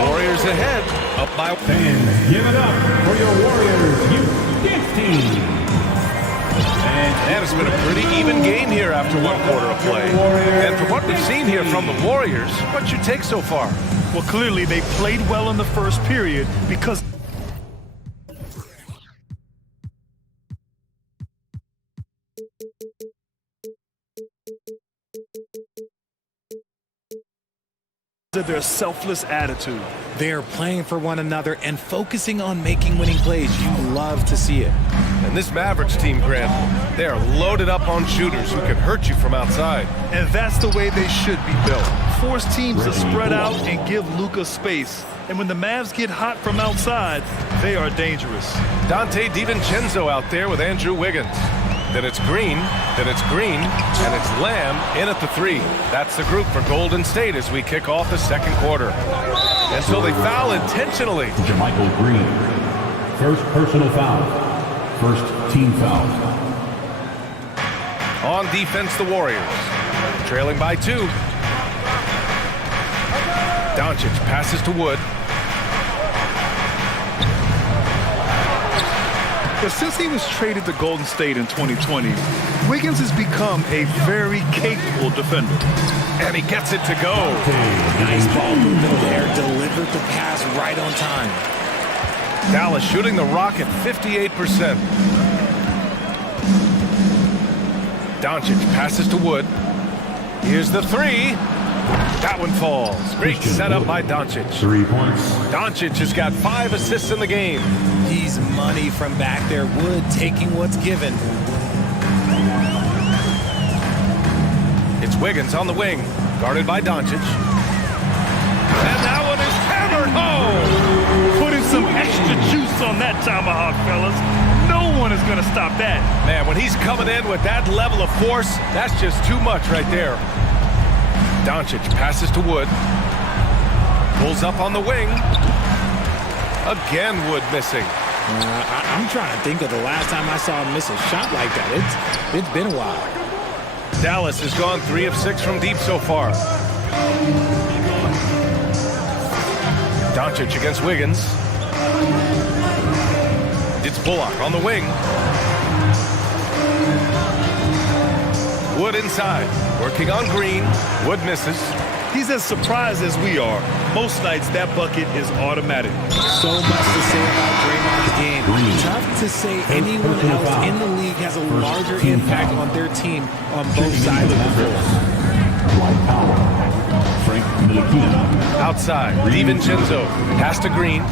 Warriors ahead, up by... Fans, give it up for your Warriors U15 team. And it's been a pretty even game here after one quarter of play. And from what we've seen here from the Warriors, what's your take so far? Well, clearly they played well in the first period because... of their selfless attitude. They're playing for one another and focusing on making winning plays. You love to see it. And this Mavericks team, Grant, they are loaded up on shooters who can hurt you from outside. And that's the way they should be built. Force teams to spread out and give Luka space. And when the Mavs get hot from outside, they are dangerous. Dante DiVincenzo out there with Andrew Wiggins. Then it's Green, and it's Lamb in at the three. That's the group for Golden State as we kick off the second quarter. And so they foul intentionally. JaMychal Green, first personal foul, first team foul. On defense, the Warriors, trailing by 2. Doncic passes to Wood. But since he was traded to Golden State in 2020, Wiggins has become a very capable defender. And he gets it to go. Nice ball movement there. Delivered the pass right on time. Dallas shooting the rock at 58%. Doncic passes to Wood. Here's the three. That one falls. Great setup by Doncic. 3 points. Doncic has got 5 assists in the game. He's money from back there. Wood taking what's given. It's Wiggins on the wing, guarded by Doncic. And that one is hammered home. Putting some extra juice on that tomahawk, fellas. No one is going to stop that. Man, when he's coming in with that level of force, that's just too much right there. Doncic passes to Wood. Pulls up on the wing. Again, Wood missing. I'm trying to think of the last time I saw him miss a shot like that. It's been a while. Dallas has gone 3 of 6 from deep so far. Doncic against Wiggins. It's Bullock on the wing. Wood inside, working on Green. Wood misses. He's as surprised as we are. Most nights, that bucket is automatic. So much to say about Draymond's game. Tough to say anyone else in the league has a larger impact on their team on both sides of the floor. Outside, DiVincenzo pass to Green.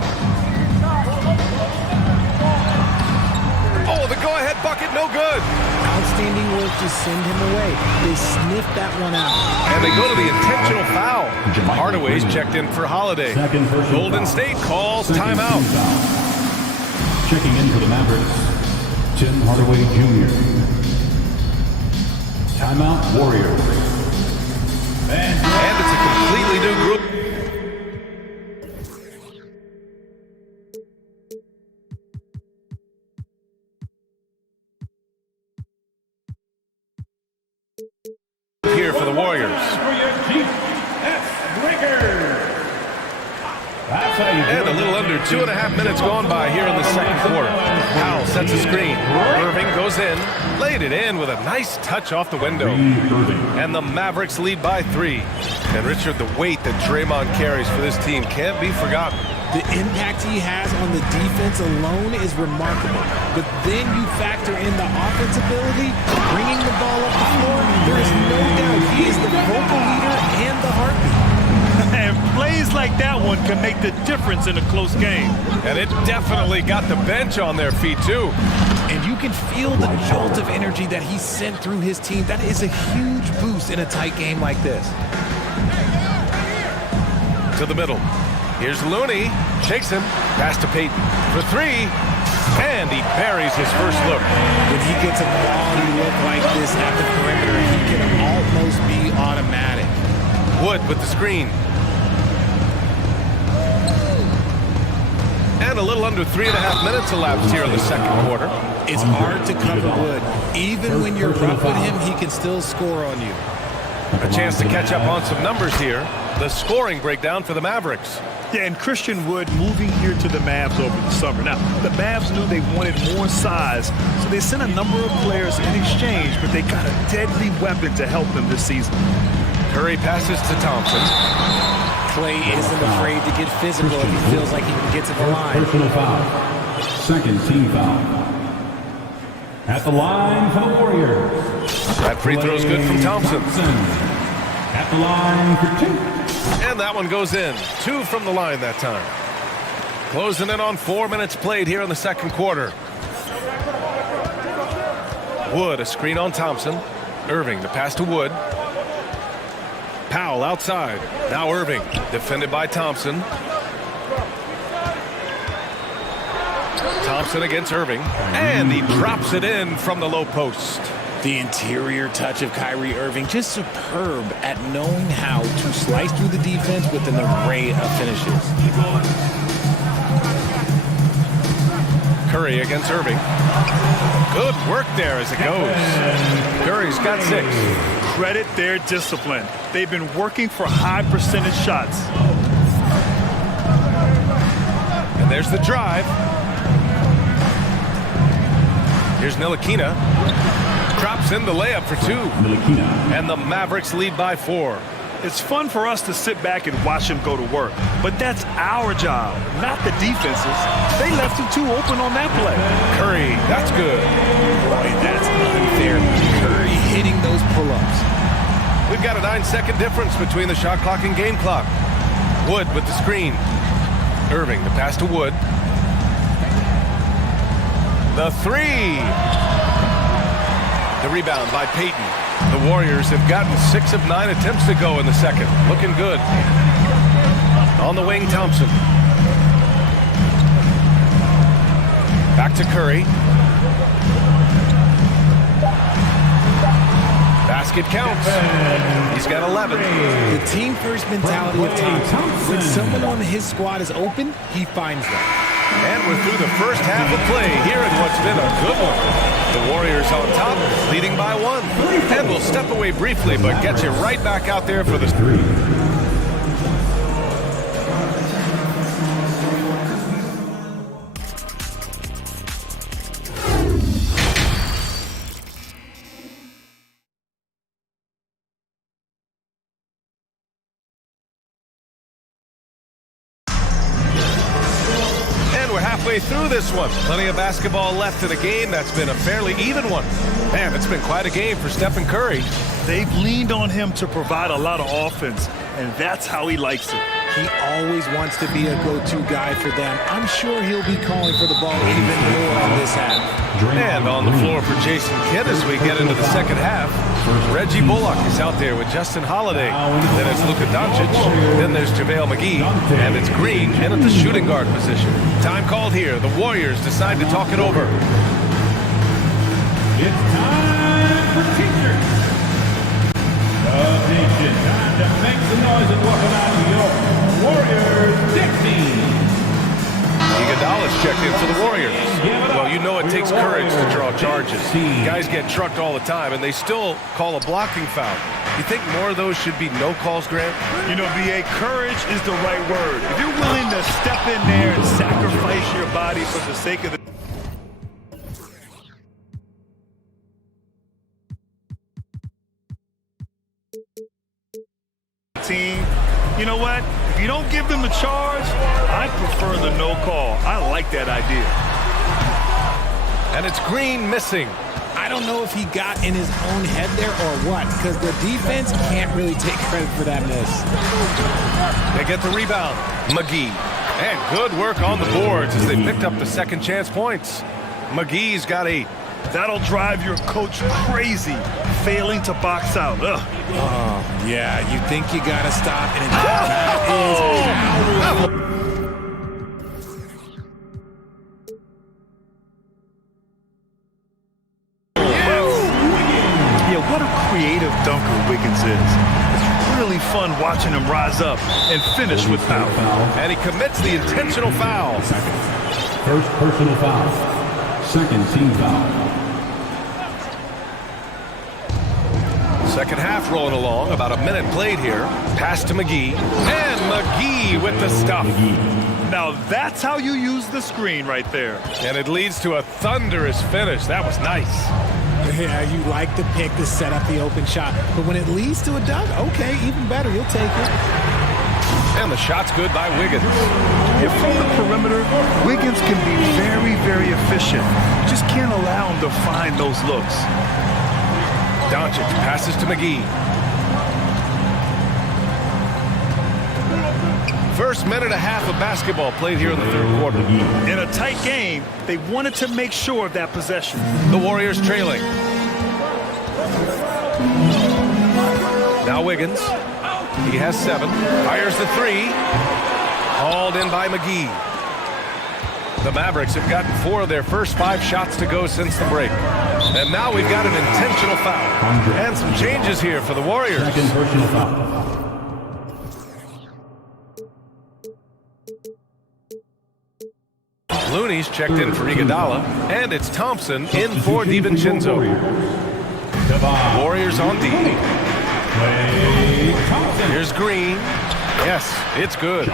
Oh, the go-ahead bucket, no good. Outstanding work to send him away. They sniffed that one out. And they go to the intentional foul. Hardaway's checked in for Holiday. Golden State calls timeout. Checking in for the Mavericks, Tim Hardaway Jr. Timeout, Warriors. And it's a completely new group. Here for the Warriors. And a little under 2.5 minutes gone by here in the second quarter. Powell sets a screen. Irving goes in, laid it in with a nice touch off the window. And the Mavericks lead by 3. And Richard, the weight that Draymond carries for this team can't be forgotten. The impact he has on the defense alone is remarkable. But then you factor in the offense ability, bringing the ball up the floor. There is no doubt he is the vocal leader and the heartbeat. And plays like that one can make the difference in a close game. And it definitely got the bench on their feet, too. And you can feel the jolt of energy that he sent through his team. That is a huge boost in a tight game like this. To the middle. Here's Looney. Shakes him. Pass to Payton for 3. And he buries his first look. When he gets a quality look like this at the perimeter, he can almost be automatic. Wood with the screen. And a little under 3.5 minutes elapsed here in the second quarter. It's hard to cover Wood. Even when you're rough with him, he can still score on you. A chance to catch up on some numbers here. The scoring breakdown for the Mavericks. Yeah, and Christian Wood moving here to the Mavs over the summer. Now, the Mavs knew they wanted more size, so they sent a number of players in exchange, but they got a deadly weapon to help them this season. Curry passes to Thompson. Clay isn't afraid to get physical if he feels like he can get to the line. Personal foul. Second team foul. At the line for the Warriors. That free throw's good from Thompson. At the line for 2. And that one goes in. 2 from the line that time. Closing in on 4 minutes played here in the second quarter. Wood, a screen on Thompson. Irving, the pass to Wood. Powell outside. Now Irving, defended by Thompson. Thompson against Irving. And he drops it in from the low post. The interior touch of Kyrie Irving, just superb at knowing how to slice through the defense with an array of finishes. Curry against Irving. Good work there as it goes. Curry's got 6. Credit their discipline. They've been working for high percentage shots. And there's the drive. Here's Ntilikina. Drops in the layup for 2. And the Mavericks lead by 4. It's fun for us to sit back and watch him go to work, but that's our job, not the defense's. They left him too open on that play. Curry, that's good. Boy, that's unfair. Curry hitting those pull-ups. We've got a 9-second difference between the shot clock and game clock. Wood with the screen. Irving, the pass to Wood. The 3. The rebound by Payton. The Warriors have gotten 6 of 9 attempts to go in the second. Looking good. On the wing, Thompson. Back to Curry. Basket counts. He's got 11. The team-first mentality of Thompson. When someone on his squad is open, he finds them. And we're through the first half of play here in what's been a good one. The Warriors on top, leading by 1. And we'll step away briefly, but get you right back out there for the 3. Halfway through this one. Plenty of basketball left in a game that's been a fairly even one. Man, it's been quite a game for Stephen Curry. They've leaned on him to provide a lot of offense, and that's how he likes it. He always wants to be a go-to guy for them. I'm sure he'll be calling for the ball even more in this half. And on the floor for Jason Kidd as we get into the second half. Reggie Bullock is out there with Justin Holiday. Then it's Luka Doncic. Then there's JaVale McGee. And it's Green in at the shooting guard position. Time called here. The Warriors decide to talk it over. It's time for teachers of nation. Time to make some noise and welcome out your Warriors Dixie. Iguodala's checked in for the Warriors. Well, you know it takes courage to draw charges. Guys get trucked all the time, and they still call a blocking foul. You think more of those should be no calls, Grant? You know, B.A., courage is the right word. If you're willing to step in there and sacrifice your body for the sake of the... team. You know what? If you don't give them the charge, I prefer the no call. I like that idea. And it's Green missing. I don't know if he got in his own head there or what, because the defense can't really take credit for that miss. They get the rebound. McGee. And good work on the boards as they picked up the second chance points. McGee's got a... That'll drive your coach crazy, failing to box out. Ugh. Oh, yeah, you think you got to stop, and that is powerful. Yeah, what a creative dunker Wiggins is. It's really fun watching him rise up and finish with foul. And he commits the intentional foul. First personal foul. Second team foul. Second half rolling along, about a minute played here. Pass to McGee, and McGee with the stuff. Now that's how you use the screen right there. And it leads to a thunderous finish. That was nice. Yeah, you like the pick to set up the open shot, but when it leads to a dunk, okay, even better, you'll take it. And the shot's good by Wiggins. Yeah, from the perimeter, Wiggins can be very, very efficient. You just can't allow him to find those looks. Doncic passes to McGee. First minute and a half of basketball played here in the third quarter. In a tight game, they wanted to make sure of that possession. The Warriors trailing. Now Wiggins. He has 7. Fires the 3. Hauled in by McGee. The Mavericks have gotten 4 of their first 5 shots to go since the break. And now we've got an intentional foul. And some changes here for the Warriors. Second personal foul. Looney's checked in for Iguodala, and it's Thompson in for DiVincenzo. Warriors on D. Here's Green. Yes, it's good.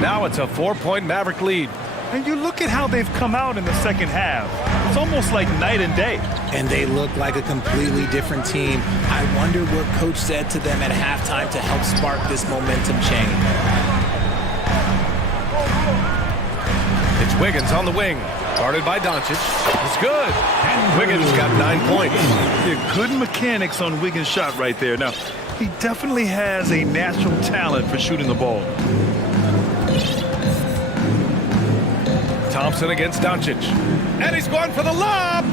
Now it's a 4-point Maverick lead. And you look at how they've come out in the second half. It's almost like night and day. And they look like a completely different team. I wonder what coach said to them at halftime to help spark this momentum change. It's Wiggins on the wing. Guarded by Doncic. It's good. And Wiggins got 9 points. Yeah, good mechanics on Wiggins' shot right there. Now, he definitely has a natural talent for shooting the ball. Thompson against Doncic. And he's going for the lob.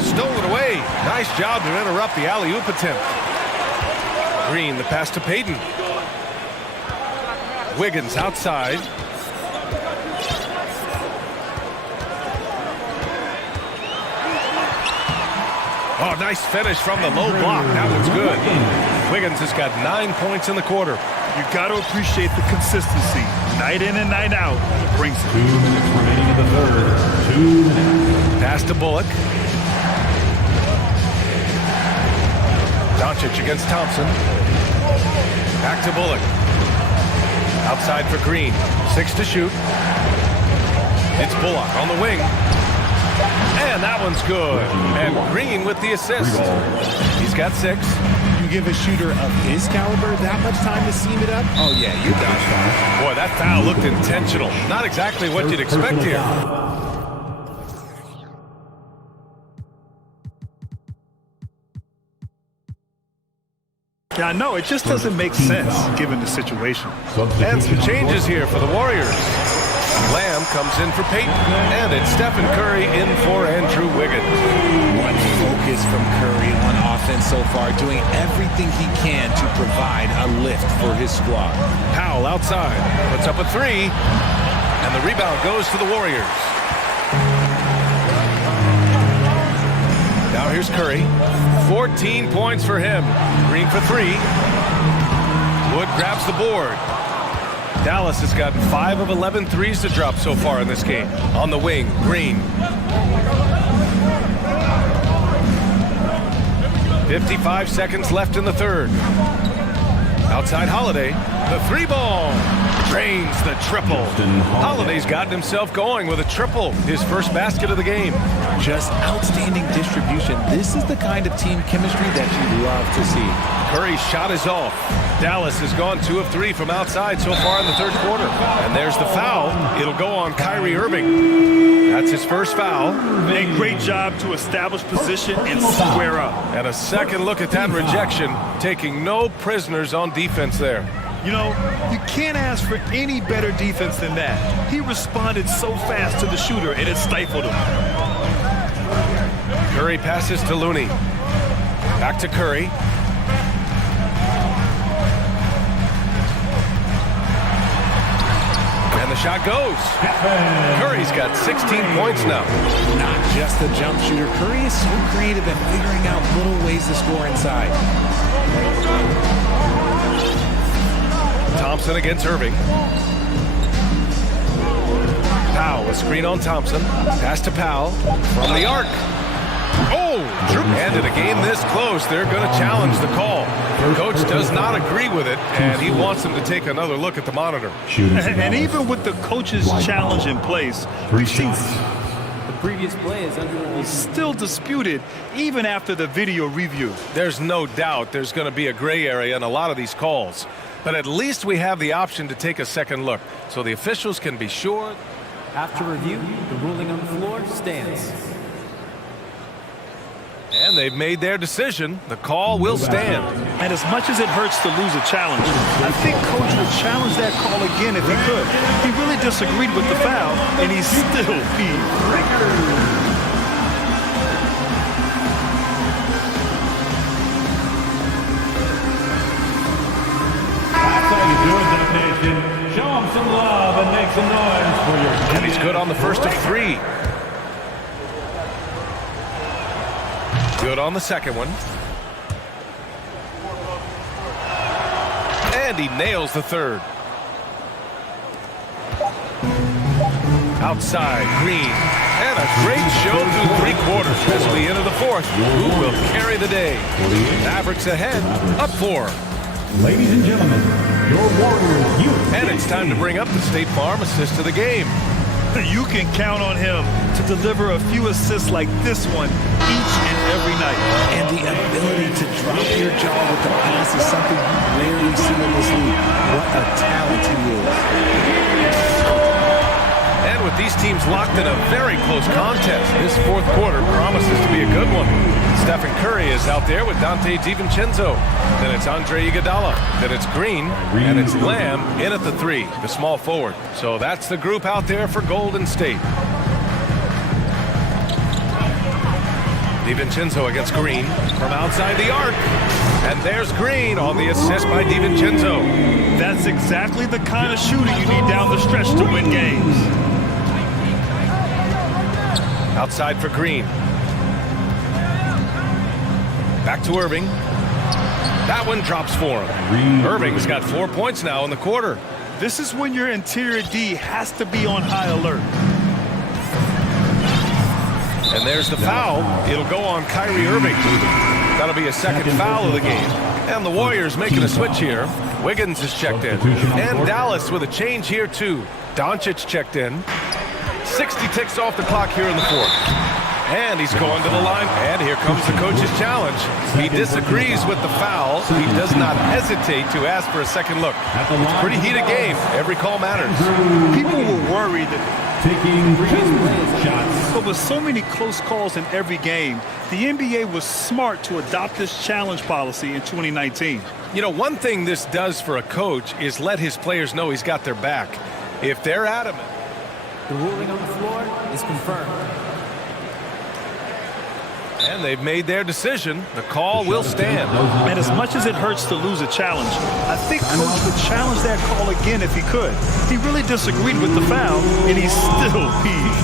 Stolen away. Nice job to interrupt the alley-oop attempt. Green, the pass to Payton. Wiggins outside. Oh, nice finish from the low block. That one's good. Wiggins has got 9 points in the quarter. You got to appreciate the consistency. Night in and night out, he brings it. 2 minutes remaining in the third. 2 minutes. Pass to Bullock. Doncic against Thompson. Back to Bullock. Outside for Green. 6 to shoot. It's Bullock on the wing. And that one's good. And Green with the assist. He's got 6. You give a shooter of his caliber that much time to seam it up? Oh, yeah, you dodged that. Boy, that foul looked intentional. Not exactly what you'd expect here. Yeah, I know. It just doesn't make sense given the situation. And some changes here for the Warriors. Lamb comes in for Payton, and it's Stephen Curry in for Andrew Wiggins. What focus from Curry on offense so far, doing everything he can to provide a lift for his squad. Powell outside, puts up a 3, and the rebound goes to the Warriors. Now here's Curry, 14 points for him. Green for 3. Wood grabs the board. Dallas has gotten 5 of 11 threes to drop so far in this game. On the wing, Green. 55 seconds left in the third. Outside Holiday, the 3 ball. Drains the triple. Holiday's gotten himself going with a triple, his first basket of the game. Just outstanding distribution. This is the kind of team chemistry that you love to see. Curry's shot is off. Dallas has gone 2 of 3 from outside so far in the third quarter. And there's the foul. It'll go on Kyrie Irving. That's his first foul. A great job to establish position and square up. And a second look at that rejection, taking no prisoners on defense there. You know, you can't ask for any better defense than that. He responded so fast to the shooter, and it stifled him. Curry passes to Looney. Back to Curry. And the shot goes. Curry's got 16 points now. Not just a jump shooter. Curry is so creative at figuring out little ways to score inside. Thompson against Irving. Powell, a screen on Thompson. Pass to Powell from the arc. Oh! And in a game this close, they're going to challenge the call. The coach does not agree with it, and he wants them to take another look at the monitor. And even with the coach's challenge in place, we've seen the previous play is under review. Still disputed even after the video review. There's no doubt there's going to be a gray area in a lot of these calls. But at least we have the option to take a second look, so the officials can be sure. After review, the ruling on the floor stands. And they've made their decision. The call will stand. And as much as it hurts to lose a challenge, I think Coach would challenge that call again if he could. He really disagreed with the foul, and he still beat. Show him some love and make some noise for your... And he's good on the first of 3. Good on the second one. And he nails the third. Outside, Green. And a great show through 3 quarters as we enter the fourth. Who will carry the day? Mavericks ahead, up 4. Ladies and gentlemen, your Warriors youth. And it's time to bring up the State Farm assist of the game. You can count on him to deliver a few assists like this one each and every night. And the ability to drop your jaw with the pass is something you rarely see in this league. What a talent he is. And with these teams locked in a very close contest, this fourth quarter promises to be a good one. Stephen Curry is out there with Dante DiVincenzo. Then it's Andre Iguodala. Then it's Green. And it's Lamb in at the 3, the small forward. So that's the group out there for Golden State. DiVincenzo against Green from outside the arc. And there's Green on the assist by DiVincenzo. That's exactly the kind of shooter you need down the stretch to win games. Outside for Green. Back to Irving. That one drops for him. Irving's got 4 points now in the quarter. This is when your interior D has to be on high alert. And there's the foul. It'll go on Kyrie Irving. That'll be a second foul of the game. And the Warriors making a switch here. Wiggins is checked in. And Dallas with a change here too. Doncic checked in. 60 ticks off the clock here in the fourth. And he's going to the line. And here comes the coach's challenge. He disagrees with the foul. He does not hesitate to ask for a second look. It's a pretty heated game. Every call matters. People were worried that taking 2 shots. But with so many close calls in every game, the NBA was smart to adopt this challenge policy in 2019. You know, one thing this does for a coach is let his players know he's got their back. If they're adamant. The ruling on the floor is confirmed. And they've made their decision. The call will stand. And as much as it hurts to lose a challenge, I think Coach would challenge that call again if he could. He really disagreed with the foul, and he still peed.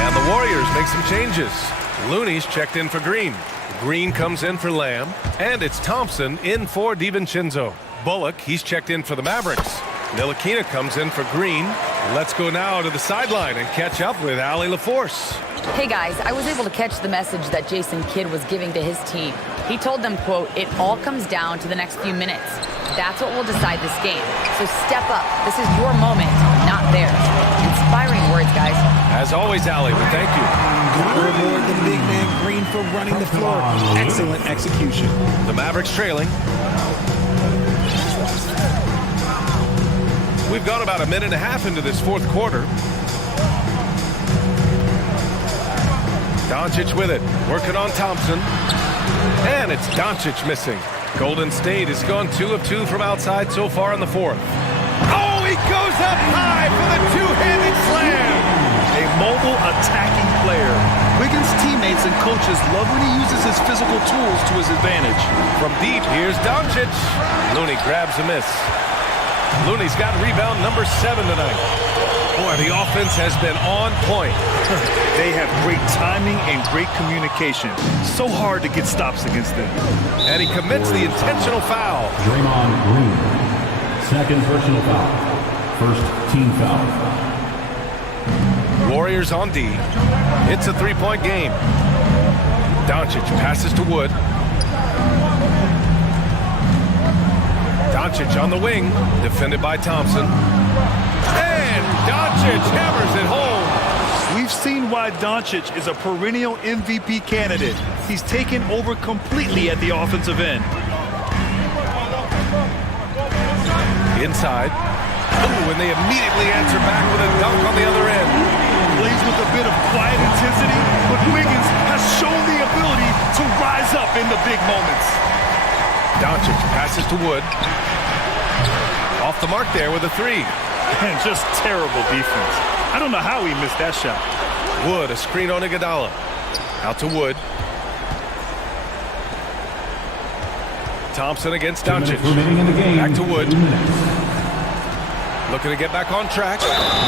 And the Warriors make some changes. Looney's checked in for Green. Green comes in for Lamb. And it's Thompson in for DiVincenzo. Bullock, he's checked in for the Mavericks. Ntilikina comes in for Green. Let's go now to the sideline and catch up with Allie LaForce. Hey guys, I was able to catch the message that Jason Kidd was giving to his team. He told them, quote, "It all comes down to the next few minutes. That's what will decide this game. So step up. This is your moment, not theirs." Inspiring words, guys. As always, Allie, we thank you. Reward the big man Green for running the floor. Excellent execution. The Mavericks trailing. We've gone about a minute and a half into this fourth quarter. Doncic with it, working on Thompson. And it's Doncic missing. Golden State has gone 2 of 2 from outside so far in the fourth. Oh, he goes up high for the two-handed slam. A mobile attacking player. Wiggins' teammates and coaches love when he uses his physical tools to his advantage. From deep, here's Doncic. Looney grabs a miss. Looney's got rebound number 7 tonight. Boy, the offense has been on point. They have great timing and great communication. So hard to get stops against them. And he commits the intentional foul. Draymond Green. Second personal foul. First team foul. Warriors on D. It's a three-point game. Doncic passes to Wood. Doncic on the wing, defended by Thompson. And Doncic hammers it home. We've seen why Doncic is a perennial MVP candidate. He's taken over completely at the offensive end. Inside. Ooh, and they immediately answer back with a dunk on the other end. Plays with a bit of quiet intensity, but Wiggins has shown the ability to rise up in the big moments. Doncic passes to Wood. Off the mark there with a three. And just terrible defense. I don't know how he missed that shot. Wood, a screen on Iguodala. Out to Wood. Thompson against Doncic. Back to Wood. Looking to get back on track.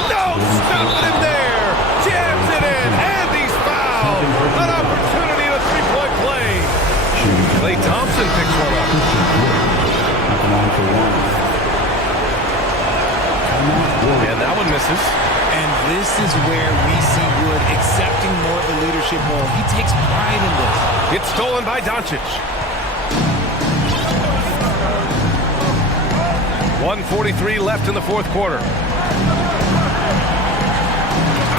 No! Stopped him there! Jams it in! And he's fouled! An opportunity to three-point play. Klay Thompson picks one up. And that one misses. And this is where we see Wood accepting more of a leadership role. He takes pride in this. It's stolen by Doncic. 1:43 left in the fourth quarter.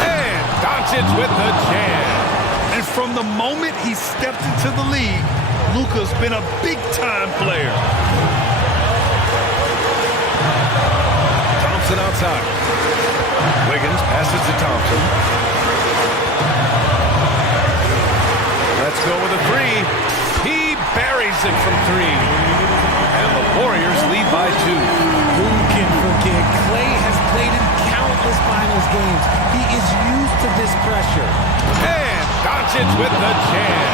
And Doncic with the jam. And from the moment he stepped into the league, Luka's been a big-time player. Thompson outside. Wiggins passes to Thompson. Let's go with a three. He buries it from three. And the Warriors lead by 2. Who can forget? Klay has played in countless finals games. He is used to this pressure. And Doncic with the jam.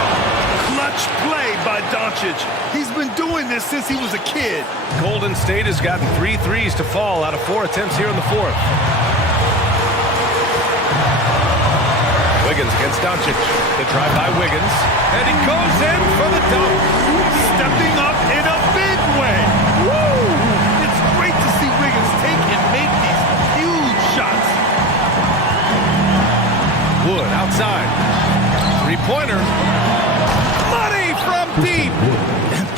Clutch play by Doncic. He's been doing this since he was a kid. Golden State has gotten 3 threes to fall out of 4 attempts here in the fourth. Wiggins against Doncic. The drive by Wiggins. And he goes in for the dunk. Stepping up in a big way. Woo! It's great to see Wiggins take and make these huge shots. Wood outside. Three-pointer. Money from deep.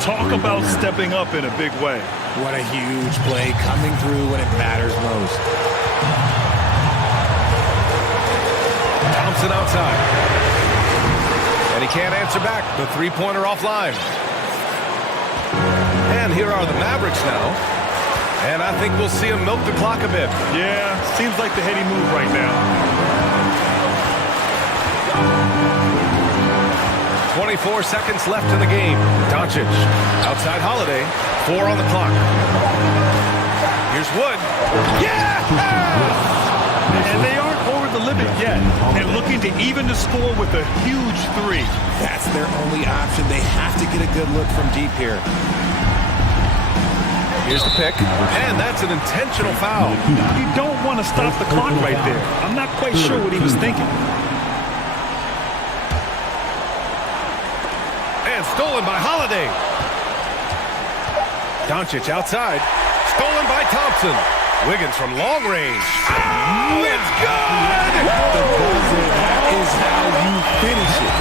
Talk about stepping up in a big way. What a huge play coming through when it matters most. Thompson outside. And he can't answer back. The three-pointer offline. And here are the Mavericks now. And I think we'll see him milk the clock a bit. Yeah, seems like the heady move right now. 24 seconds left in the game. Doncic outside Holiday. 4 on the clock. Here's Wood. Yeah! And they aren't over the limit yet. And looking to even the score with a huge three. That's their only option. They have to get a good look from deep here. Here's the pick. And that's an intentional foul. You don't want to stop the clock right there. I'm not quite sure what he was thinking. And stolen by Holiday. Doncic outside. Stolen by Thompson. Wiggins from long range. Oh, it's good! The buzzer, that is how you finish it.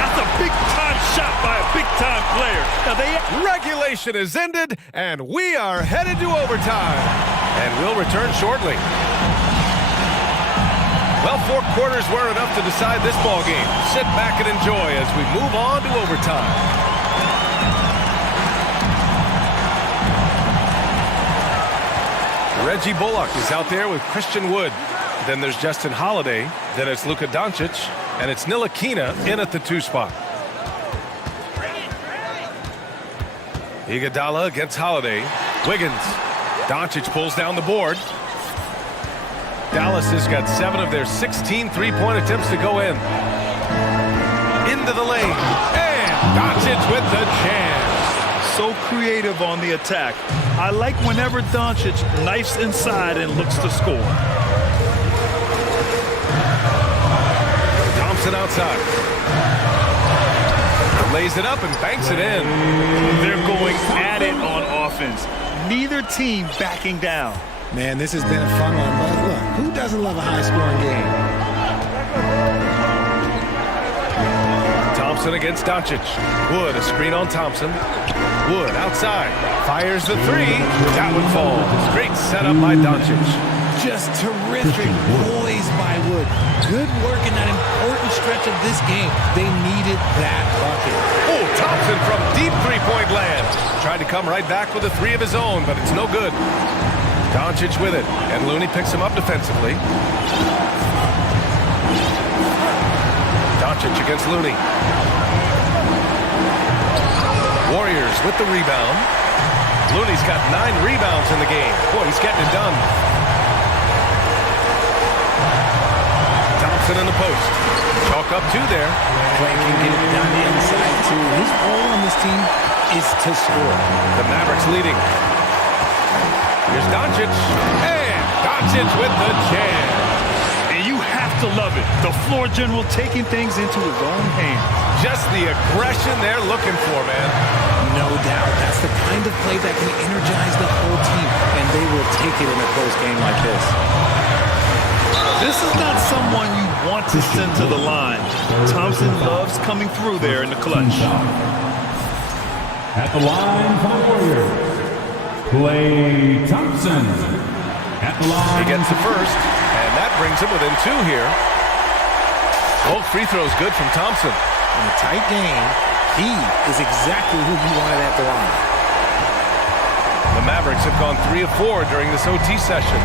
That's a big-time shot by a big-time player. Now Regulation is ended, and we are headed to overtime. And we'll return shortly. Well, 4 quarters were enough to decide this ball game. Sit back and enjoy as we move on to overtime. Reggie Bullock is out there with Christian Wood. Then there's Justin Holiday. Then it's Luka Doncic. And it's Ntilikina in at the 2 spot. Iguodala against Holiday. Wiggins. Doncic pulls down the board. Dallas has got 7 of their 16 three-point attempts to go in. Into the lane. And Doncic with the jam. So creative on the attack. I like whenever Doncic knifes inside and looks to score. Thompson outside. Lays it up and banks it in. They're going at it on offense. Neither team backing down. Man, this has been a fun one, but look, who doesn't love a high-scoring game? Thompson against Doncic. Wood, a screen on Thompson. Wood outside. Fires the 3. That one falls. Great setup by Doncic. Just terrific poise by Wood. Good work in that important stretch of this game. They needed that bucket. Oh, Thompson from deep three-point land. Tried to come right back with a 3 of his own, but it's no good. Doncic with it, and Looney picks him up defensively. Doncic against Looney. Warriors with the rebound. Looney's got 9 rebounds in the game. Boy, he's getting it done. Thompson in the post. Chalk up 2 there. Clay can get it down the inside, too. His role on this team is to score. The Mavericks leading. Here's Doncic. And Doncic with the jam. And you have to love it. The floor general taking things into his own hands. Just the aggression they're looking for, man. No doubt. That's the kind of play that can energize the whole team, and they will take it in a close game like this. This is not someone you want to send to the line. Thompson loves coming through there in the clutch. At the line for the Warriors, Klay Thompson. At the line. He gets the first, and that brings him within 2 here. Both free throws good from Thompson. In a tight game, he is exactly who he wanted at the line. The Mavericks have gone 3 of 4 during this OT session.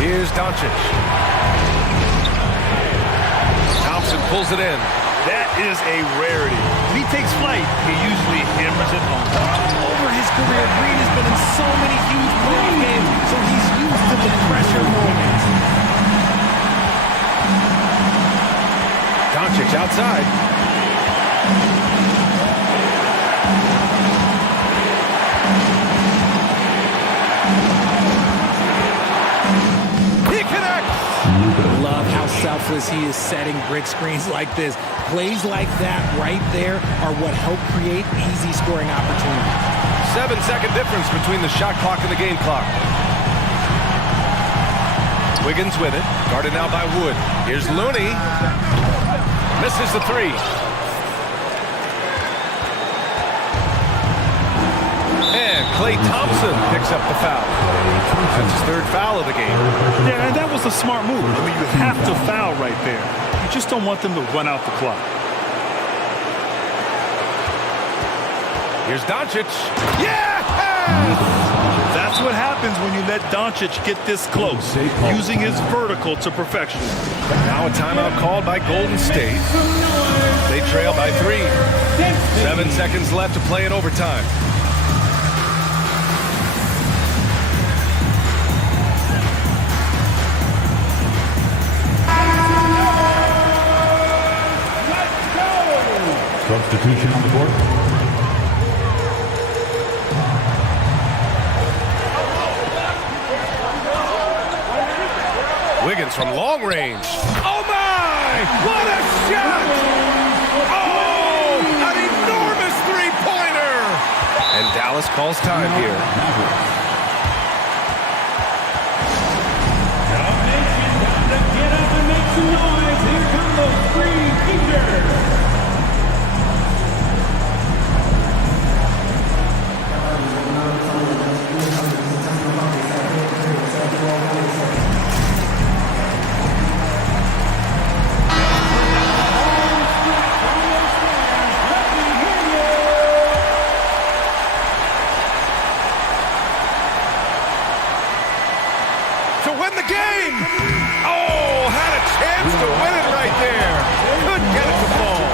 Here's Doncic. Thompson pulls it in. That is a rarity. When he takes flight, he usually hammers it home. Over his career, Green has been in so many huge playoff games, so he's used to the pressure moments. Doncic outside. He connects! Love how selfless he is setting brick screens like this. Plays like that right there are what help create easy scoring opportunities. 7-second difference between the shot clock and the game clock. Wiggins with it. Guarded now by Wood. Here's Looney. Misses the 3. And Klay Thompson picks up the foul. That's his 3rd foul of the game. Yeah, and that was a smart move. I mean, you have to foul right there. You just don't want them to run out the clock. Here's Doncic. Yeah! That's what happens when you let Doncic get this close, using his vertical to perfection. Now a timeout called by Golden State. They trail by 3. 7 seconds left to play in overtime. Substitution on the board. Wiggins from long range. Oh my! What a shot! Oh! An enormous three-pointer! And Dallas calls time here. Get up and make some noise. Here come those three keepers. To win the game! Oh, had a chance to win it right there. Couldn't get it to fall.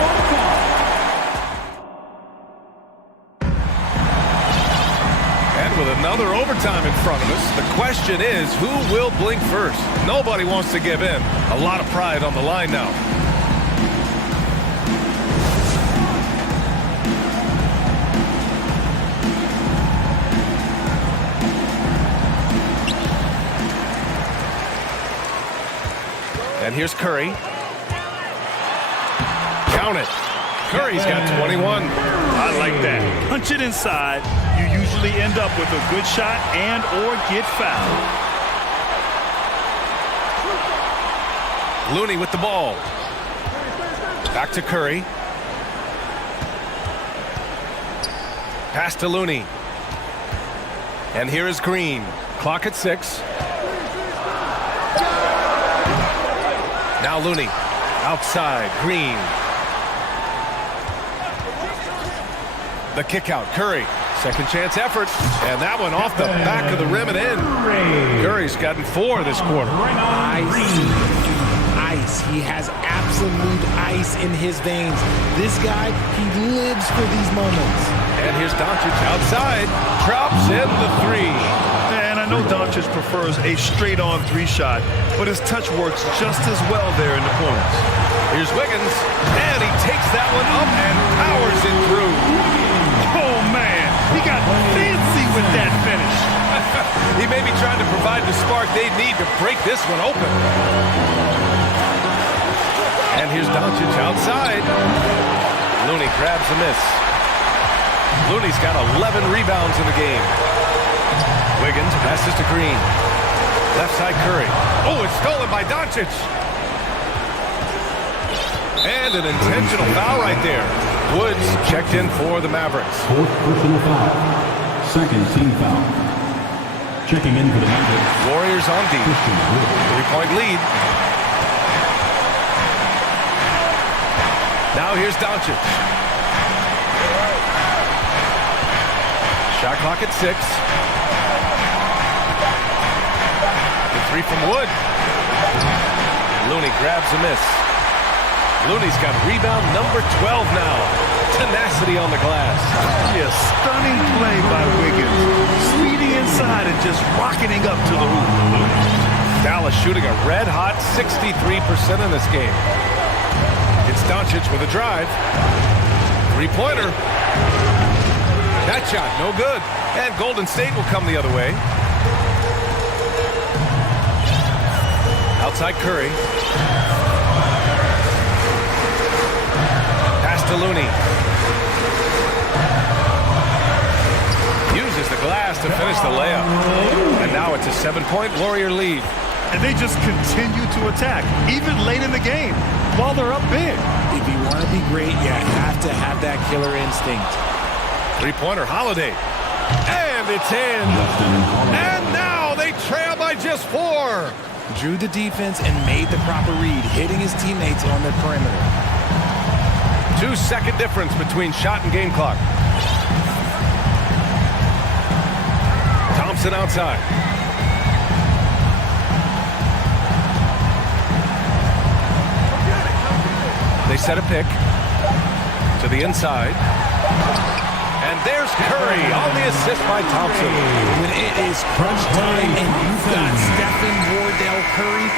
And with another overtime in front of us, the question is, who will blink first? Nobody wants to give in. A lot of pride on the line now. And here's Curry. Count it. Curry's got 21. I like that. Punch it inside. You usually end up with a good shot and or get fouled. Looney with the ball. Back to Curry. Pass to Looney. And here is Green. Clock at 6. Now Looney, outside, Green. The kick out, Curry. Second chance effort, and that one off the back of the rim and in. Curry's gotten 4 this quarter. Ice. He has absolute ice in his veins. This guy, he lives for these moments. And here's Doncic outside, drops in the 3. And I know Doncic prefers a straight-on 3 shot, but his touch works just as well there in the corners. Here's Wiggins, and he takes that one up and powers it through. Oh, man, he got fancy with that finish. He may be trying to provide the spark they need to break this one open. And here's Doncic outside. Looney grabs a miss. Looney's got 11 rebounds in the game. Wiggins passes to Green. Left side Curry. Oh, it's stolen by Doncic. And an intentional foul right there. Woods checked in for the Mavericks. 4th personal foul. 2nd team foul. Checking in for the Mavericks. Warriors on deep. 3-point lead. Now here's Doncic. Shot clock at 6. The 3 from Wood. Looney grabs a miss. Looney's got rebound number 12 now. Tenacity on the glass. Yeah, stunning play by Wiggins. Speeding inside and just rocketing up to the hoop. Dallas shooting a red-hot 63% in this game. It's Doncic with a drive. 3-pointer. That shot, no good. And Golden State will come the other way. Outside Curry. Pass to Looney. Uses the glass to finish the layup. And now it's a 7-point Warrior lead. And they just continue to attack, even late in the game, while they're up big. If you want to be great, you have to have that killer instinct. 3-pointer, Holiday. And it's in. And now they trail by just 4. Drew the defense and made the proper read, hitting his teammates on the perimeter. 2-second difference between shot and game clock. Thompson outside. They set a pick to the inside. And there's Curry on the assist by Thompson. When it is crunch time and you've got Stephen Wardell Curry,